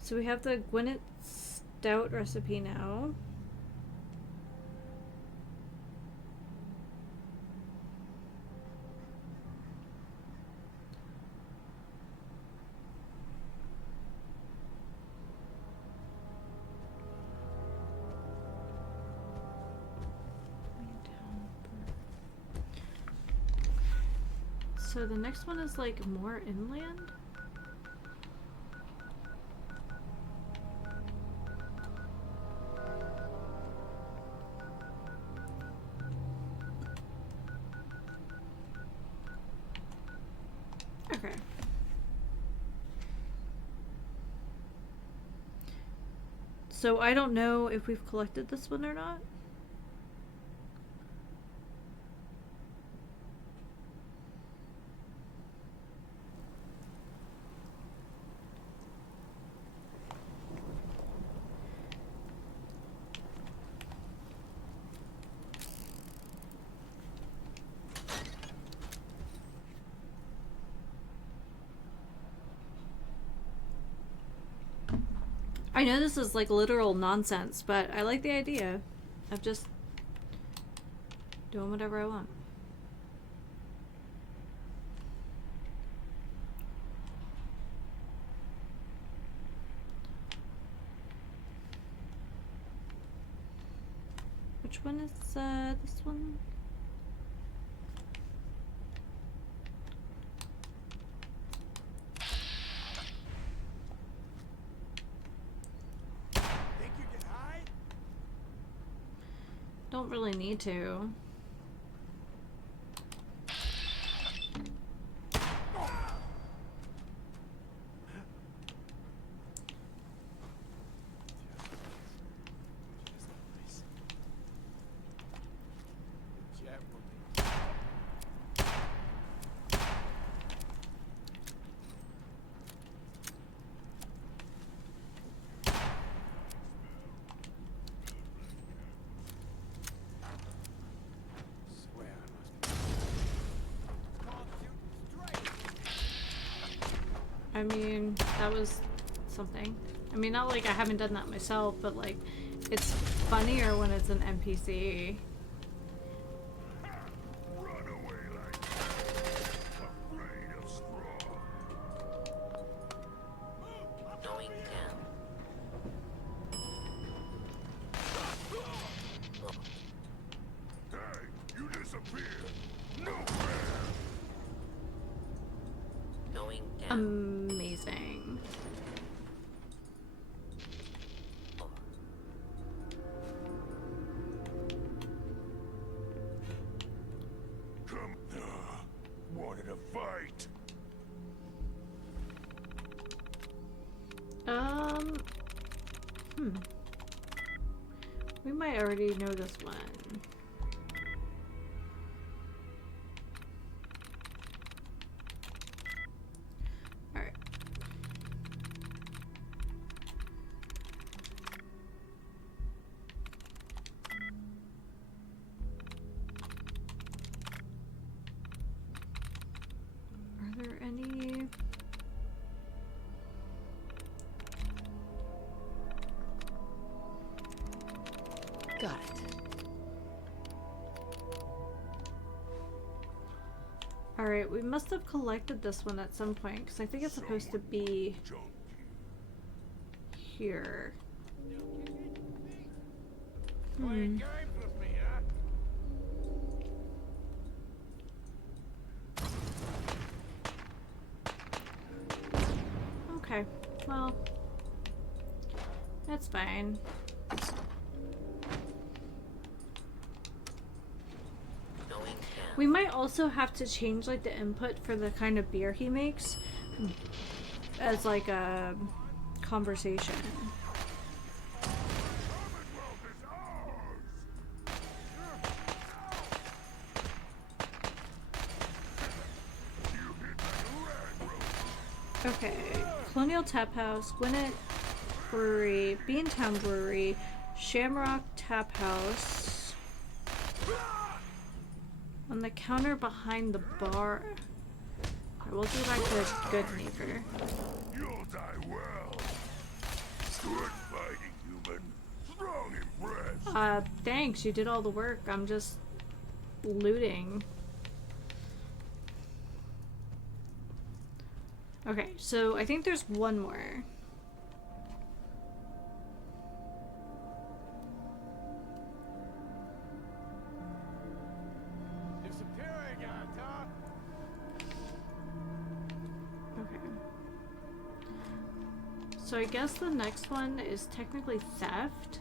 So we have the Gwyneth Stout recipe now. So the next one is like more inland? Okay. So I don't know if we've collected this one or not. I know this is like literal nonsense, but I like the idea of just doing whatever I want. Which one is this one? Don't really need to. I mean, that was something. I mean, not like I haven't done that myself, but like, it's funnier when it's an NPC. Going down. Hey, you disappeared. Nowhere. Going down. Amazing. Come. Wanted a fight. We might already know this one. Alright. Are there any... Got it. Alright, we must have collected this one at some point, because I think it's supposed to be here. Okay, well, that's fine. We might also have to change like the input for the kind of beer he makes as like a conversation. Okay, Colonial Tap House, Gwinnett Brewery, Beantown Brewery, Shamrock Tap House. On the counter behind the bar. Alright, we'll go back to Good Neighbor. You'll die well. Good fighting, human. Strong impressed. Thanks, you did all the work. I'm just looting. Okay, so I think there's one more. So I guess the next one is technically theft,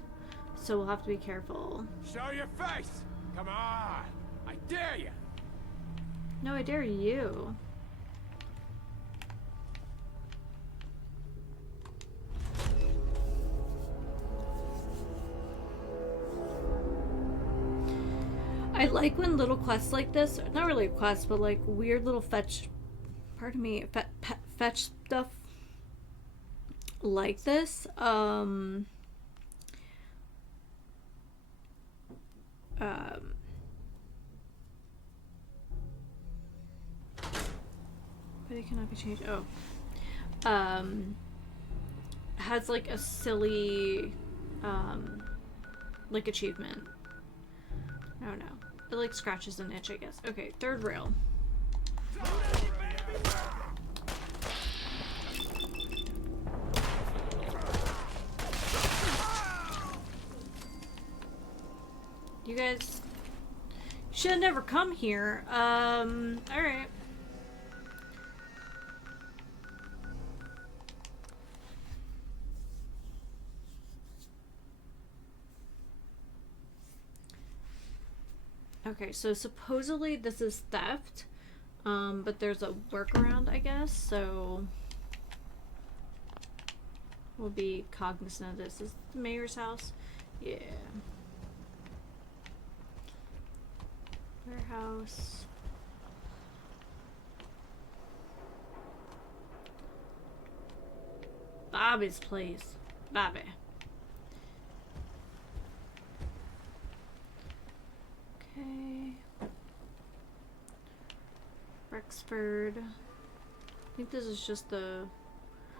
so we'll have to be careful. Show your face! Come on! I dare you! No, I dare you. I like when little quests like this, not really quests, but like weird little fetch, pardon me, fetch stuff like this, but it cannot be changed. Oh, has like a silly, like achievement. I don't know. It like scratches an itch, I guess. Okay, third rail. You guys should have never come here. Alright. Okay, so supposedly this is theft, but there's a workaround, I guess, so we'll be cognizant of this. Is the mayor's house? Yeah. Warehouse. Bobby's place. Bobby. Okay. Rexford. I think this is just the...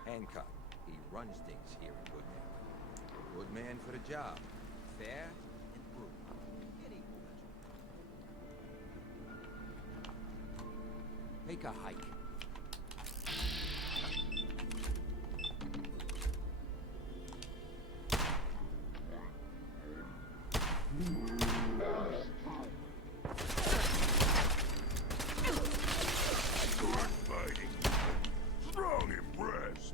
Hancock. He runs things here in Goodman. A good man for the job. Fair and brutal. Get equal measure. Take a hike. Good fighting. Strong impressed.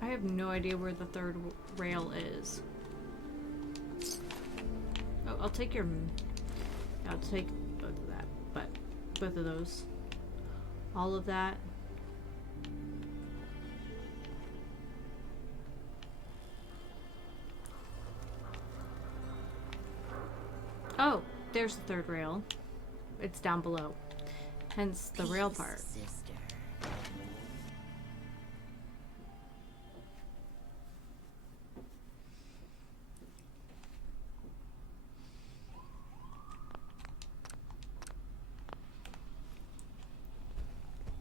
I have no idea where the third rail is. Oh, I'll take your... I'll take both of that, but both of those. All of that. Oh, there's the third rail. It's down below. Hence the rail part.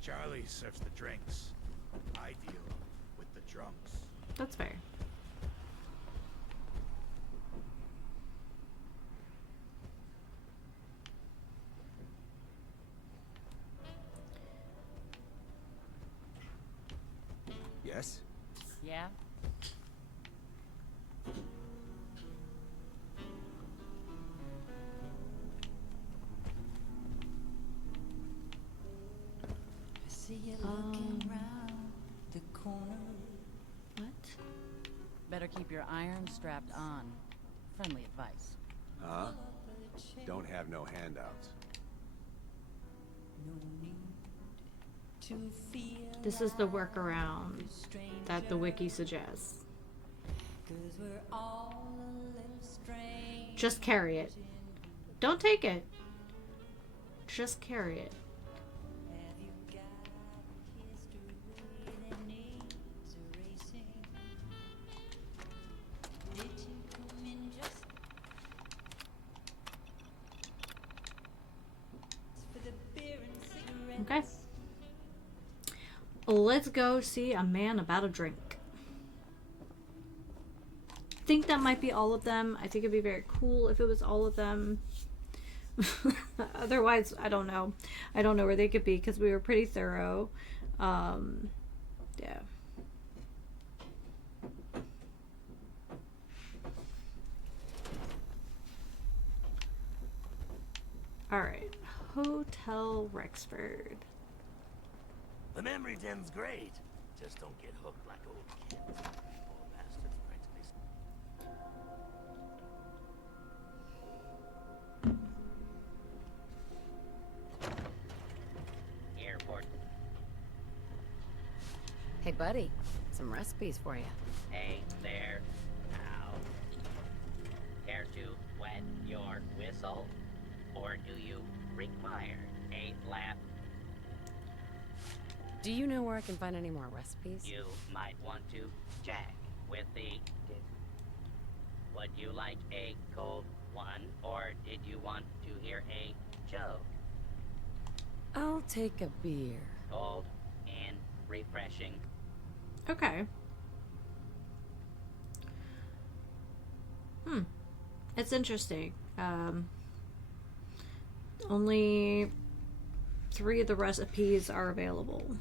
Charlie serves the drinks. I deal with the drunks. That's fair. Yes? Yeah? See you looking round the corner. What? Better keep your iron strapped on. Friendly advice. Huh? Don't have no handouts. No need to feel This is the workaround that the wiki suggests. 'cause we're all a little strange. Just carry it. Don't take it. Just carry it. Have you got history that needs erasing? Did you come in just for the beer and cigarettes? Okay. Let's go see a man about a drink. I think that might be all of them. I think it'd be very cool if it was all of them. Otherwise, I don't know. I don't know where they could be because we were pretty thorough. Yeah. Alright. Hotel Rexford. The memory den's great. Just don't get hooked like old kids. Poor bastards practically. Airport. Hey, buddy. Some recipes for you. Hey there. Now. Care to wet your whistle? Or do you require a lap? Do you know where I can find any more recipes? You might want to check with the... Would you like a cold one, or did you want to hear a joke? I'll take a beer. Cold and refreshing. Okay. It's interesting. Only 3 of the recipes are available.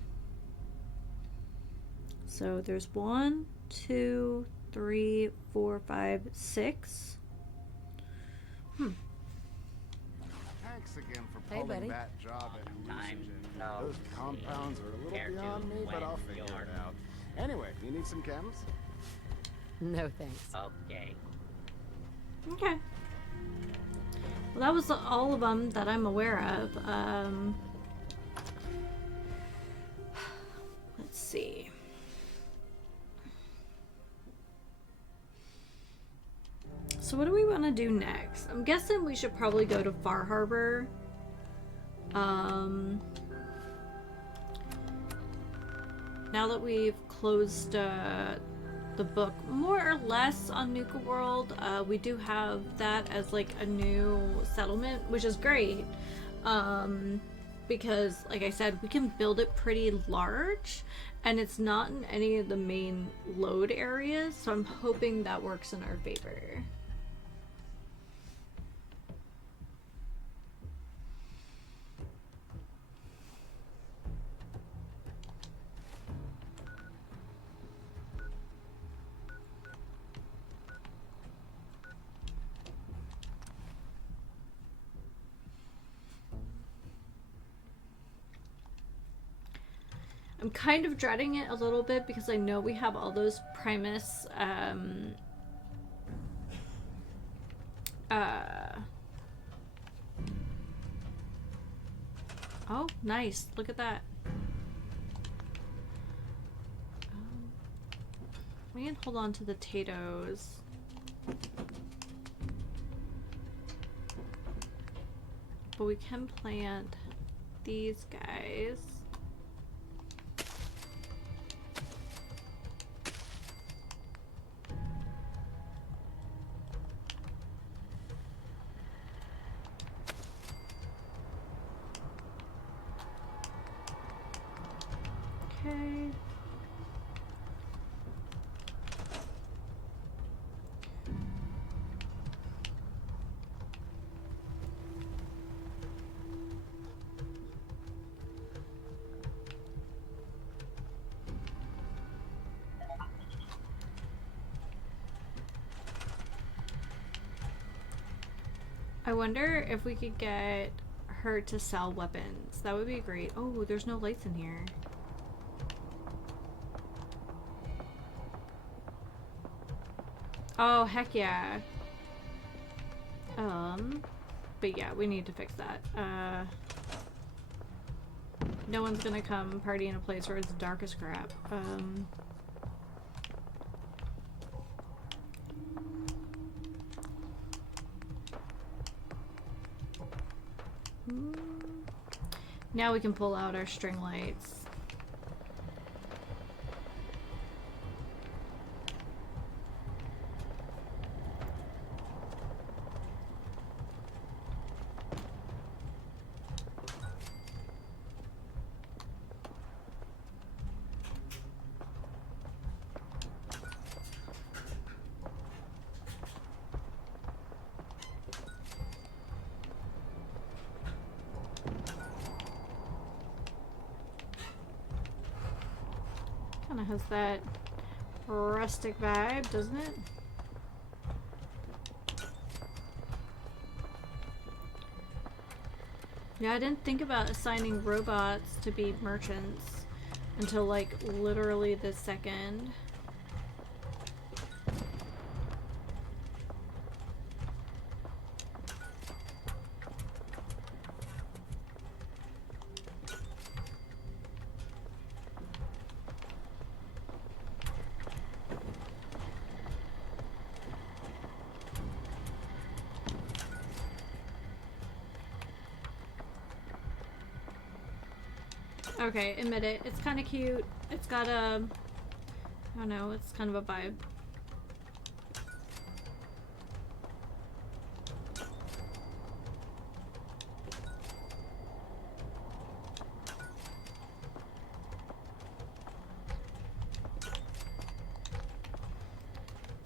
So there's 1, 2, 3, 4, 5, 6. Thanks again for Hey, pulling buddy. that job at Time Hallucinogen. no Those compounds are a little Care to beyond me, but I'll when figure you're- it out. Anyway, you need some chems? No thanks. Okay. Okay. Well, that was all of them that I'm aware of. Let's see. So what do we want to do next? I'm guessing we should probably go to Far Harbor. Now that we've closed the book more or less on Nuka World, we do have that as like a new settlement, which is great. because, like I said, we can build it pretty large, and it's not in any of the main load areas, so I'm hoping that works in our favor. I'm kind of dreading it a little bit because I know we have all those Primus oh, nice. Look at that. We can hold on to the potatoes. But we can plant these guys. Okay. I wonder if we could get her to sell weapons. That would be great. Oh, there's no lights in here. Oh, heck yeah. But yeah, we need to fix that. No one's gonna come party in a place where it's dark as crap. Now we can pull out our string lights. Kinda has that rustic vibe, doesn't it? Yeah, I didn't think about assigning robots to be merchants until like literally this second. Okay, admit it. It's kind of cute. It's got a... I don't know, it's kind of a vibe.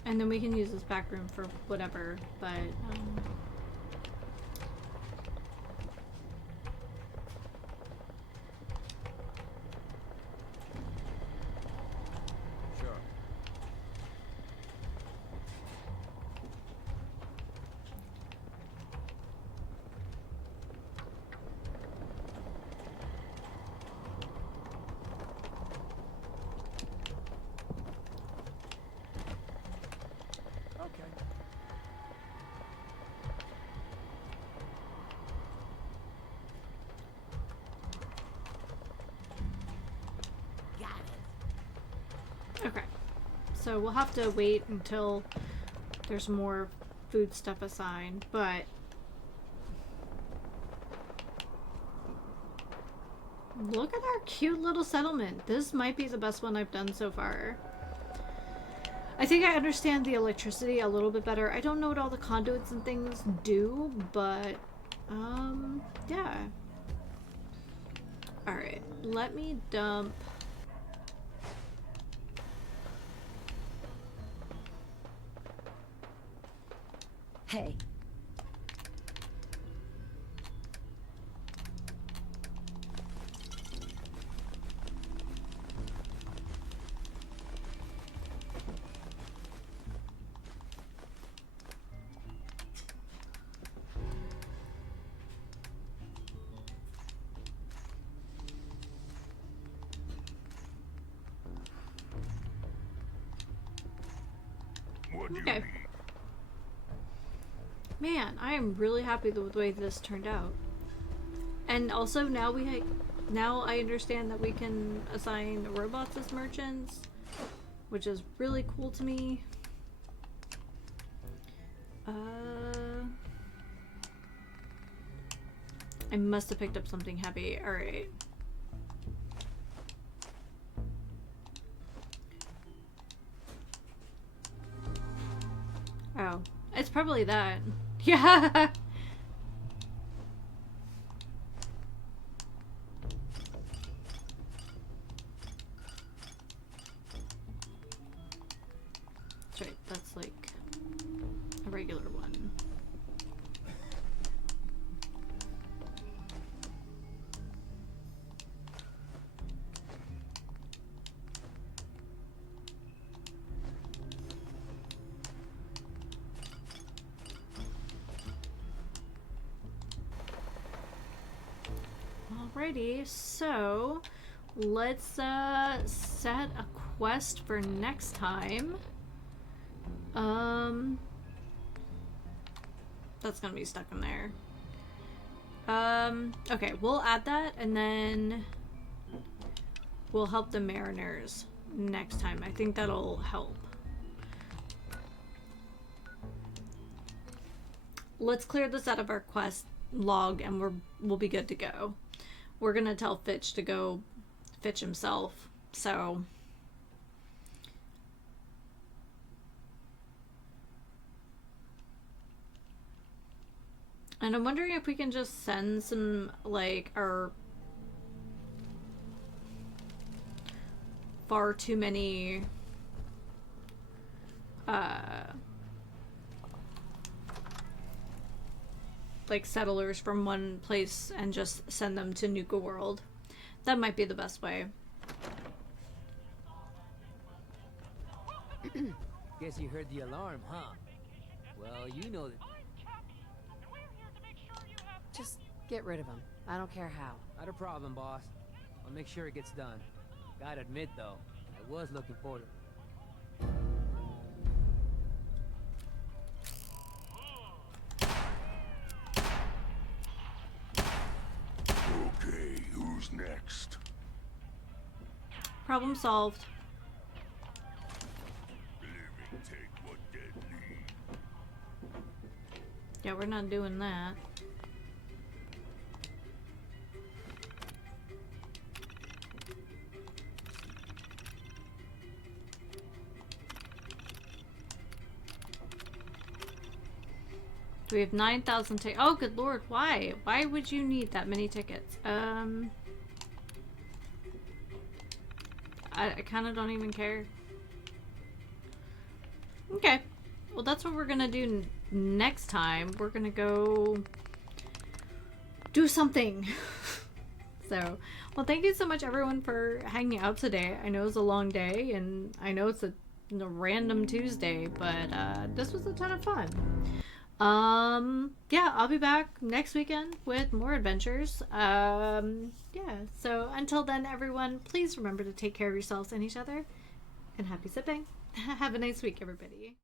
And then we can use this back room for whatever, but... Okay, so we'll have to wait until there's more food stuff assigned, but look at our cute little settlement. This might be the best one I've done so far. I think I understand the electricity a little bit better. I don't know what all the conduits and things do, but Yeah. Alright, let me dump... Hey. Okay. Man, I am really happy with the way this turned out. And also now now I understand that we can assign the robots as merchants, which is really cool to me. I must have picked up something heavy. All right. Oh, it's probably that. Yeah. That's right. That's like a regular one. Alrighty, so let's set a quest for next time. That's gonna be stuck in there. Okay, we'll add that and then we'll help the mariners next time. I think that'll help. Let's clear this out of our quest log and we'll be good to go. We're gonna tell Fitch to go fetch himself, so and I'm wondering if we can just send some like our far too many like settlers from one place and just send them to Nuka World. That might be the best way. Guess you heard the alarm, huh? Well, you know that. Just get rid of him. I don't care how. Not a problem, boss. I'll make sure it gets done. Gotta admit, though, I was looking forward to... Okay, who's next? Problem solved. Living take what dead leave. Yeah, we're not doing that. We have 9,000 tickets. Oh, good lord, why? Why would you need that many tickets? I kind of don't even care. Okay. Well, that's what we're gonna do next time. We're gonna go do something. So, well, thank you so much, everyone, for hanging out today. I know it's a long day, and I know it's a random Tuesday, but this was a ton of fun. Yeah, I'll be back next weekend with more adventures. Yeah, so until then, everyone, please remember to take care of yourselves and each other, and happy sipping. Have a nice week, everybody.